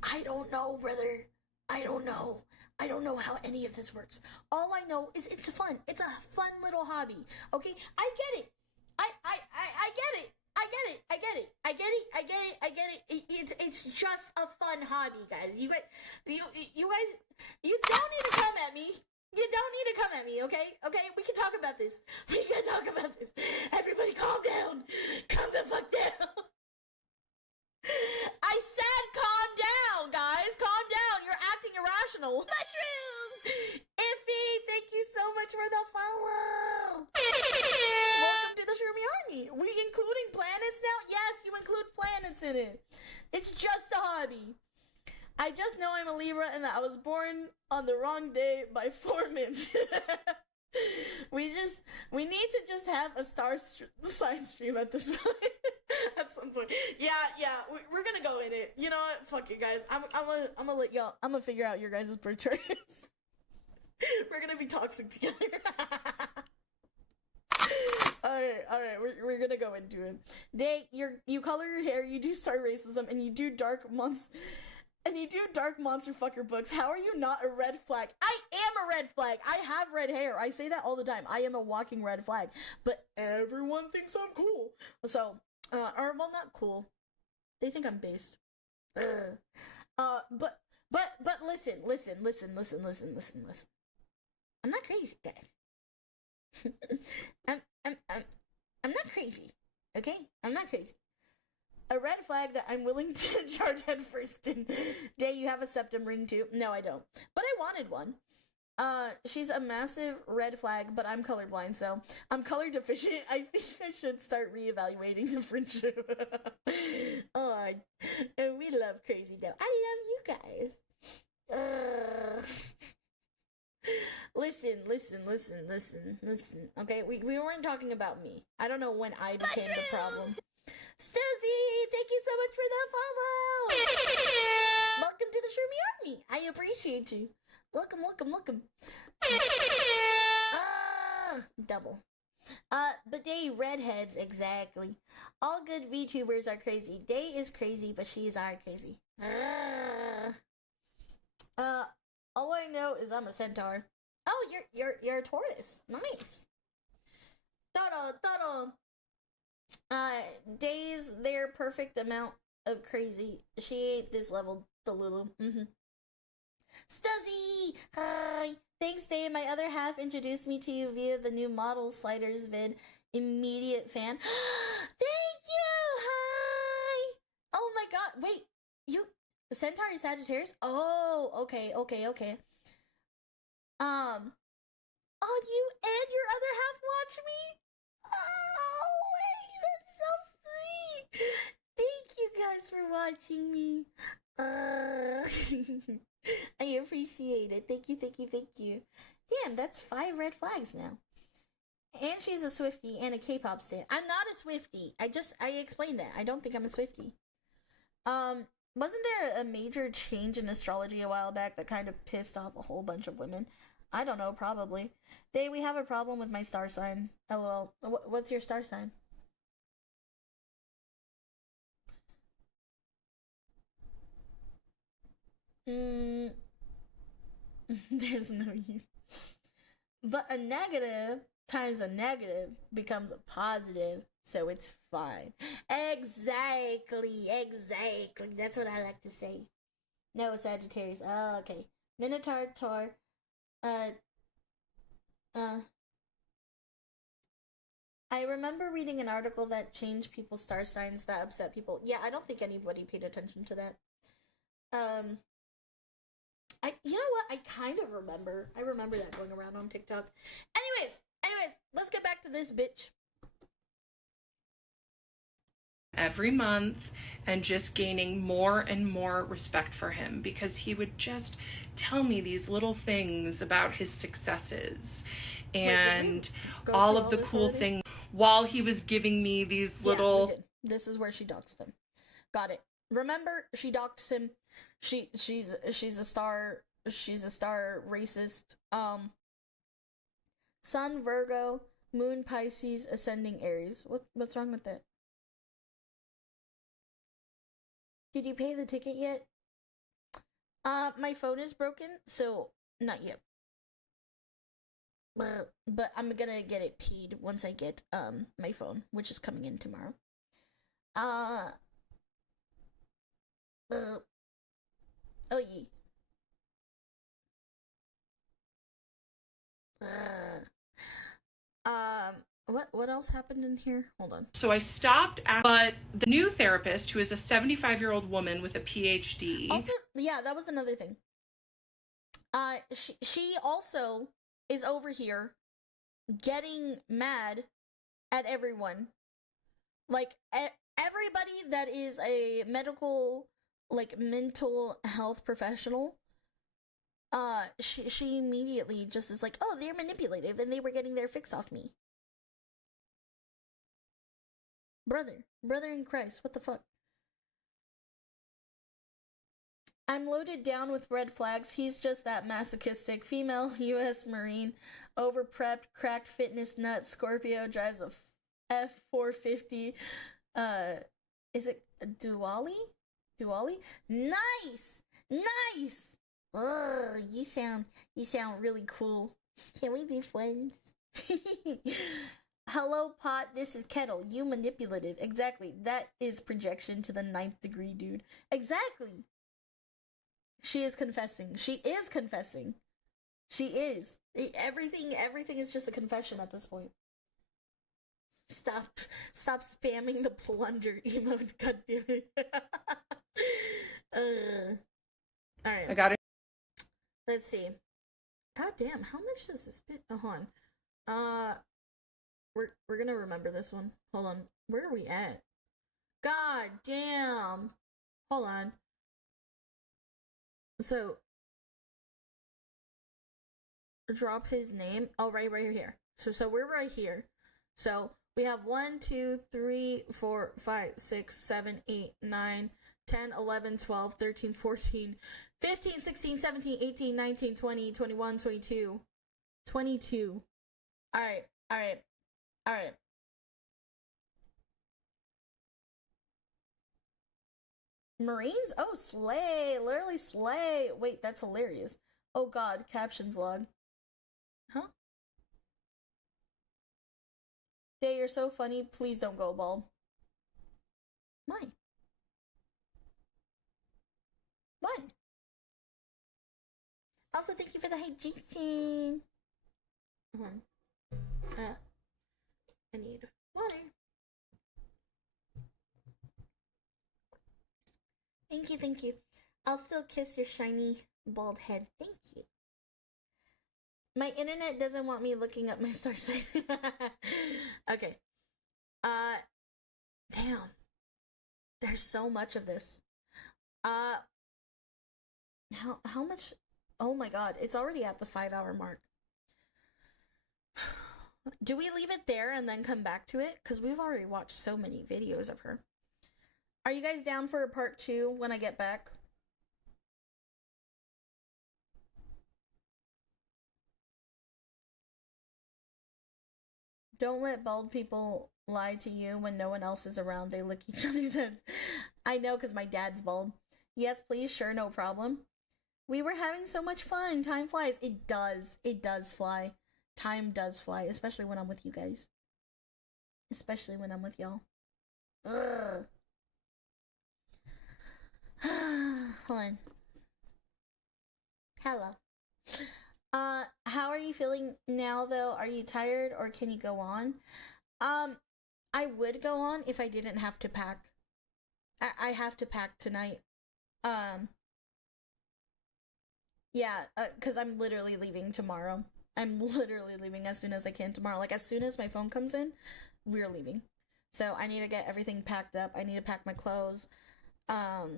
I don't know, brother. I don't know how any of this works. All I know is it's fun. It's a fun little hobby. Okay? I get it. I get it. It's just a fun hobby, guys. You don't need to come at me. You don't need to come at me, okay? Okay, we can talk about this. Everybody calm down. Calm the fuck down. I said calm down, guys. channel. Mushrooms! Iffy, thank you so much for the follow. Welcome to the Shroomy Army. We including planets now? Yes, you include planets in it. It's just a hobby. I just know I'm a Libra and that I was born on the wrong day by 4 minutes. We need to just have a sign stream at this point. At some point. Yeah, we're gonna go in it. You know what? Fuck it, guys. I'm gonna let y'all. I'm gonna figure out your guys' birth charts. We're gonna be toxic together. Alright, we're gonna go into it. Day, you color your hair, you do start racism, and you do dark monster fucker books. How are you not a red flag? I am a red flag. I have red hair. I say that all the time. I am a walking red flag. But everyone thinks I'm cool. So, or well, not cool. They think I'm based. But listen. I'm not crazy, guys. I'm not crazy. Okay? I'm not crazy. A red flag that I'm willing to charge head first in. Day, you have a septum ring too? No, I don't. But I wanted one. She's a massive red flag, but I'm colorblind, so I'm color deficient. I think I should start reevaluating the friendship. Oh, we love crazy though. I love you guys. Listen. Okay, we weren't talking about me. I don't know when I became the problem. Stuzy, thank you so much for the follow. Welcome to the Shroomy Army. I appreciate you. Welcome. Double. But they redheads, exactly. All good VTubers are crazy. Day is crazy, but she's are crazy. All I know is I'm a centaur. Oh, you're a Taurus. Nice. Toro. Day's their perfect amount of crazy. She ain't this level, Delulu. Stuzzy! Hi! Thanks, Day. My other half introduced me to you via the new model sliders vid. Immediate fan. Thank you! Hi! Oh my god, wait. You... Centauri Sagittarius? Oh, okay. Oh, you and your other half watch me? Oh, wait, that's so sweet. Thank you guys for watching me. I appreciate it. Thank you. Damn, that's 5 red flags now. And she's a Swiftie and a K-pop stan. I'm not a Swiftie. I explained that. I don't think I'm a Swiftie. Wasn't there a major change in astrology a while back that kind of pissed off a whole bunch of women? I don't know, probably. Day, we have a problem with my star sign. LOL. What's your star sign? There's no use. But a negative times a negative becomes a positive, so it's fine. Exactly. That's what I like to say. No, Sagittarius. Oh, okay. Minotaur, Taur. I remember reading an article that changed people's star signs that upset people. Yeah, I don't think anybody paid attention to that. You know what? I kind of remember. I remember that going around on TikTok. Anyways, let's get back to this bitch. Every month and just gaining more and more respect for him because he would just tell me these little things about his successes and all of the cool things while he was giving me these little... Yeah, this is where she doxed him. Got it. Remember, she doxed him. She's a star racist. Sun Virgo, Moon Pisces, Ascending Aries. What's wrong with that? Did you pay the ticket yet? My phone is broken, so not yet. But I'm gonna get it paid once I get my phone, which is coming in tomorrow. Oh yeah. What else happened in here? Hold on. So I stopped but the new therapist, who is a 75-year-old woman with a PhD. Also, yeah, that was another thing. She also is over here getting mad at everyone. Like, everybody that is a mental health professional, she immediately just is like, oh, they're manipulative and they were getting their fix off me. Brother in Christ, what the fuck? I'm loaded down with red flags. He's just that masochistic. Female U.S. Marine, over-prepped, cracked fitness nut, Scorpio, drives a F450. Is it a Duali? Nice! Ugh, you sound really cool. Can we be friends? Hello, pot. This is Kettle. You manipulative. Exactly. That is projection to the 9th degree, dude. Exactly. She is confessing. She is. Everything is just a confession at this point. Stop spamming the plunder emote, goddammit. Alright. I got it. Let's see. God damn, how much does this bit? Oh, hold on. We're gonna remember this one. Hold on. Where are we at? God damn. Hold on. So, drop his name. Oh, right here. So we're right here. So we have 1, 2, 3, 4, 5, 6, 7, 8, 9, 10, 11, 12, 13, 14, 15, 16, 17, 18, 19, 20, 21, 22. 22. Alright. Marines? Oh, slay. Literally slay. Wait, that's hilarious. Oh god, captions log. Huh? Day, you're so funny. Please don't go bald. Mine. Also, thank you for the hydration. I need water. Thank you. I'll still kiss your shiny bald head. Thank you. My internet doesn't want me looking up my star sign. Okay. Damn. There's so much of this. How much? Oh my god, it's already at the 5-hour mark. Do we leave it there and then come back to it? Because we've already watched so many videos of her. Are you guys down for a part 2 when I get back? Don't let bald people lie to you when no one else is around. They lick each other's heads. I know, because my dad's bald. Yes, please, sure, no problem. We were having so much fun. Time flies. It does. It does fly. Time does fly, especially when I'm with you guys. Especially when I'm with y'all. Ugh. Hold on. Hello. How are you feeling now, though? Are you tired, or can you go on? I would go on if I didn't have to pack. I have to pack tonight. Yeah, because I'm literally leaving tomorrow. I'm literally leaving as soon as I can tomorrow. Like, as soon as my phone comes in, we're leaving. So I need to get everything packed up. I need to pack my clothes. I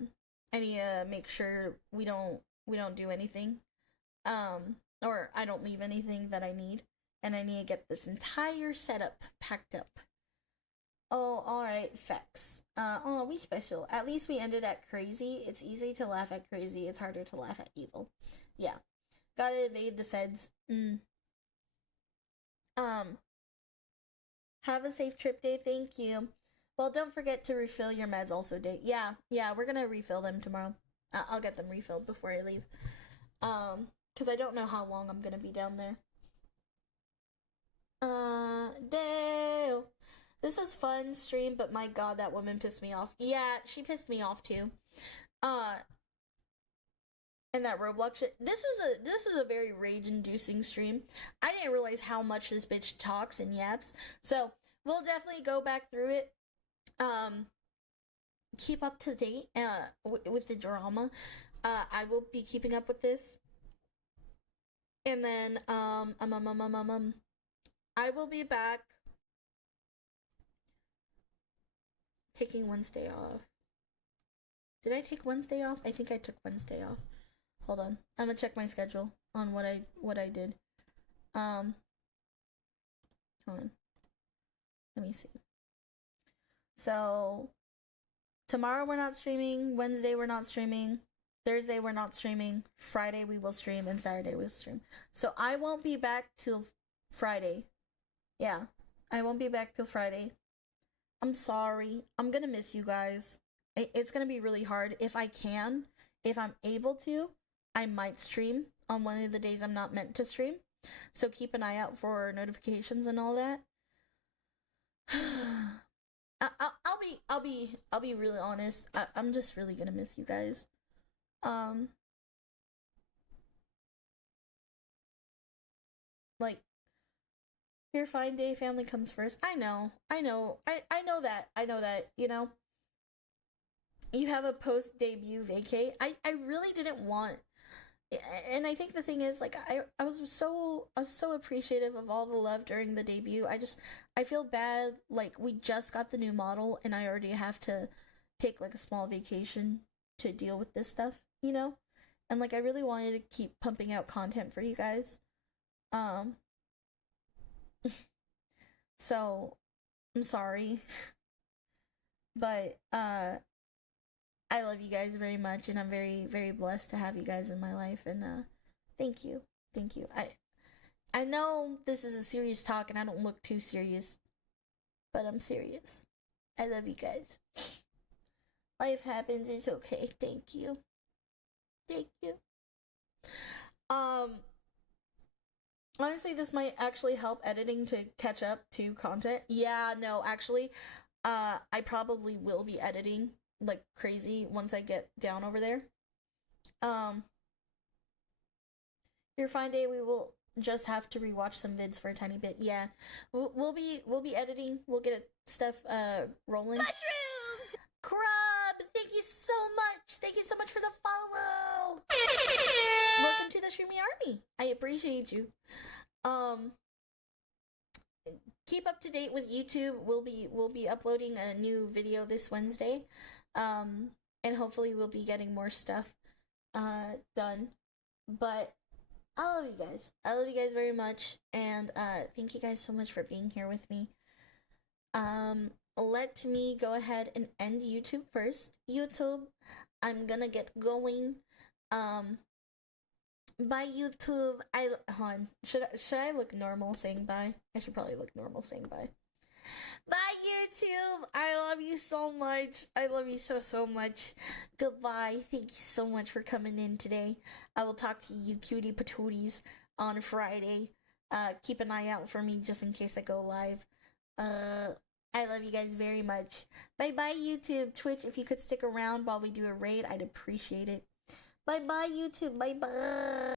need to make sure we don't do anything. Or I don't leave anything that I need. And I need to get this entire setup packed up. Oh, alright, facts. Oh, we special. At least we ended at crazy. It's easy to laugh at crazy. It's harder to laugh at evil. Yeah. Gotta evade the feds. Have a safe trip, Day. Thank you. Well, don't forget to refill your meds also, Day. Yeah, we're gonna refill them tomorrow. I'll get them refilled before I leave. Because I don't know how long I'm gonna be down there. Dale. This was fun stream, but my god, that woman pissed me off. Yeah, she pissed me off too. And that Roblox shit. This was a very rage-inducing stream. I didn't realize how much this bitch talks and yaps. So we'll definitely go back through it. Keep up to date with the drama. I will be keeping up with this. And then I will be back taking Wednesday off. Did I take Wednesday off? I think I took Wednesday off. Hold on. I'm gonna check my schedule on what I did. Hold on. Let me see. So tomorrow we're not streaming, Wednesday we're not streaming, Thursday we're not streaming, Friday we will stream, and Saturday we'll stream. So I won't be back till Friday. Yeah, I won't be back till Friday. I'm sorry. I'm gonna miss you guys. It's gonna be really hard. If I can, if I'm able to, I might stream on one of the days I'm not meant to stream. So keep an eye out for notifications and all that. I'll be really honest. I'm just really gonna miss you guys. Like, your fine day, family comes first. I know that, you know. You have a post-debut vacay. I really didn't want, and I think the thing is, like, I was so appreciative of all the love during the debut. I feel bad, like, we just got the new model and I already have to take like a small vacation to deal with this stuff, you know? And like, I really wanted to keep pumping out content for you guys. So I'm sorry. But I love you guys very much, and I'm very, very blessed to have you guys in my life, and thank you. I know this is a serious talk and I don't look too serious, but I'm serious. I love you guys. Life happens, it's okay. Thank you. Honestly, this might actually help editing to catch up to content. Yeah, no, actually, I probably will be editing like crazy once I get down over there. Your fine day, we will just have to rewatch some vids for a tiny bit. Yeah, we'll be editing. We'll get stuff rolling. Mushrooms! Crab, thank you so much. Thank you so much for the follow. Welcome to the Streamy Army. I appreciate you. Keep up to date with YouTube. We'll be uploading a new video this Wednesday. And hopefully we'll be getting more stuff done. But I love you guys. I love you guys very much, and thank you guys so much for being here with me. Let me go ahead and end YouTube first. YouTube, I'm gonna get going. Bye, YouTube. Hold on. Should I look normal saying bye? I should probably look normal saying bye. Bye, YouTube. I love you so much. I love you so much. Goodbye. Thank you so much for coming in today. I will talk to you cutie patooties on Friday. Keep an eye out for me just in case I go live. I love you guys very much. Bye bye, YouTube. Twitch, if you could stick around while we do a raid, I'd appreciate it. Bye bye, YouTube. Bye bye.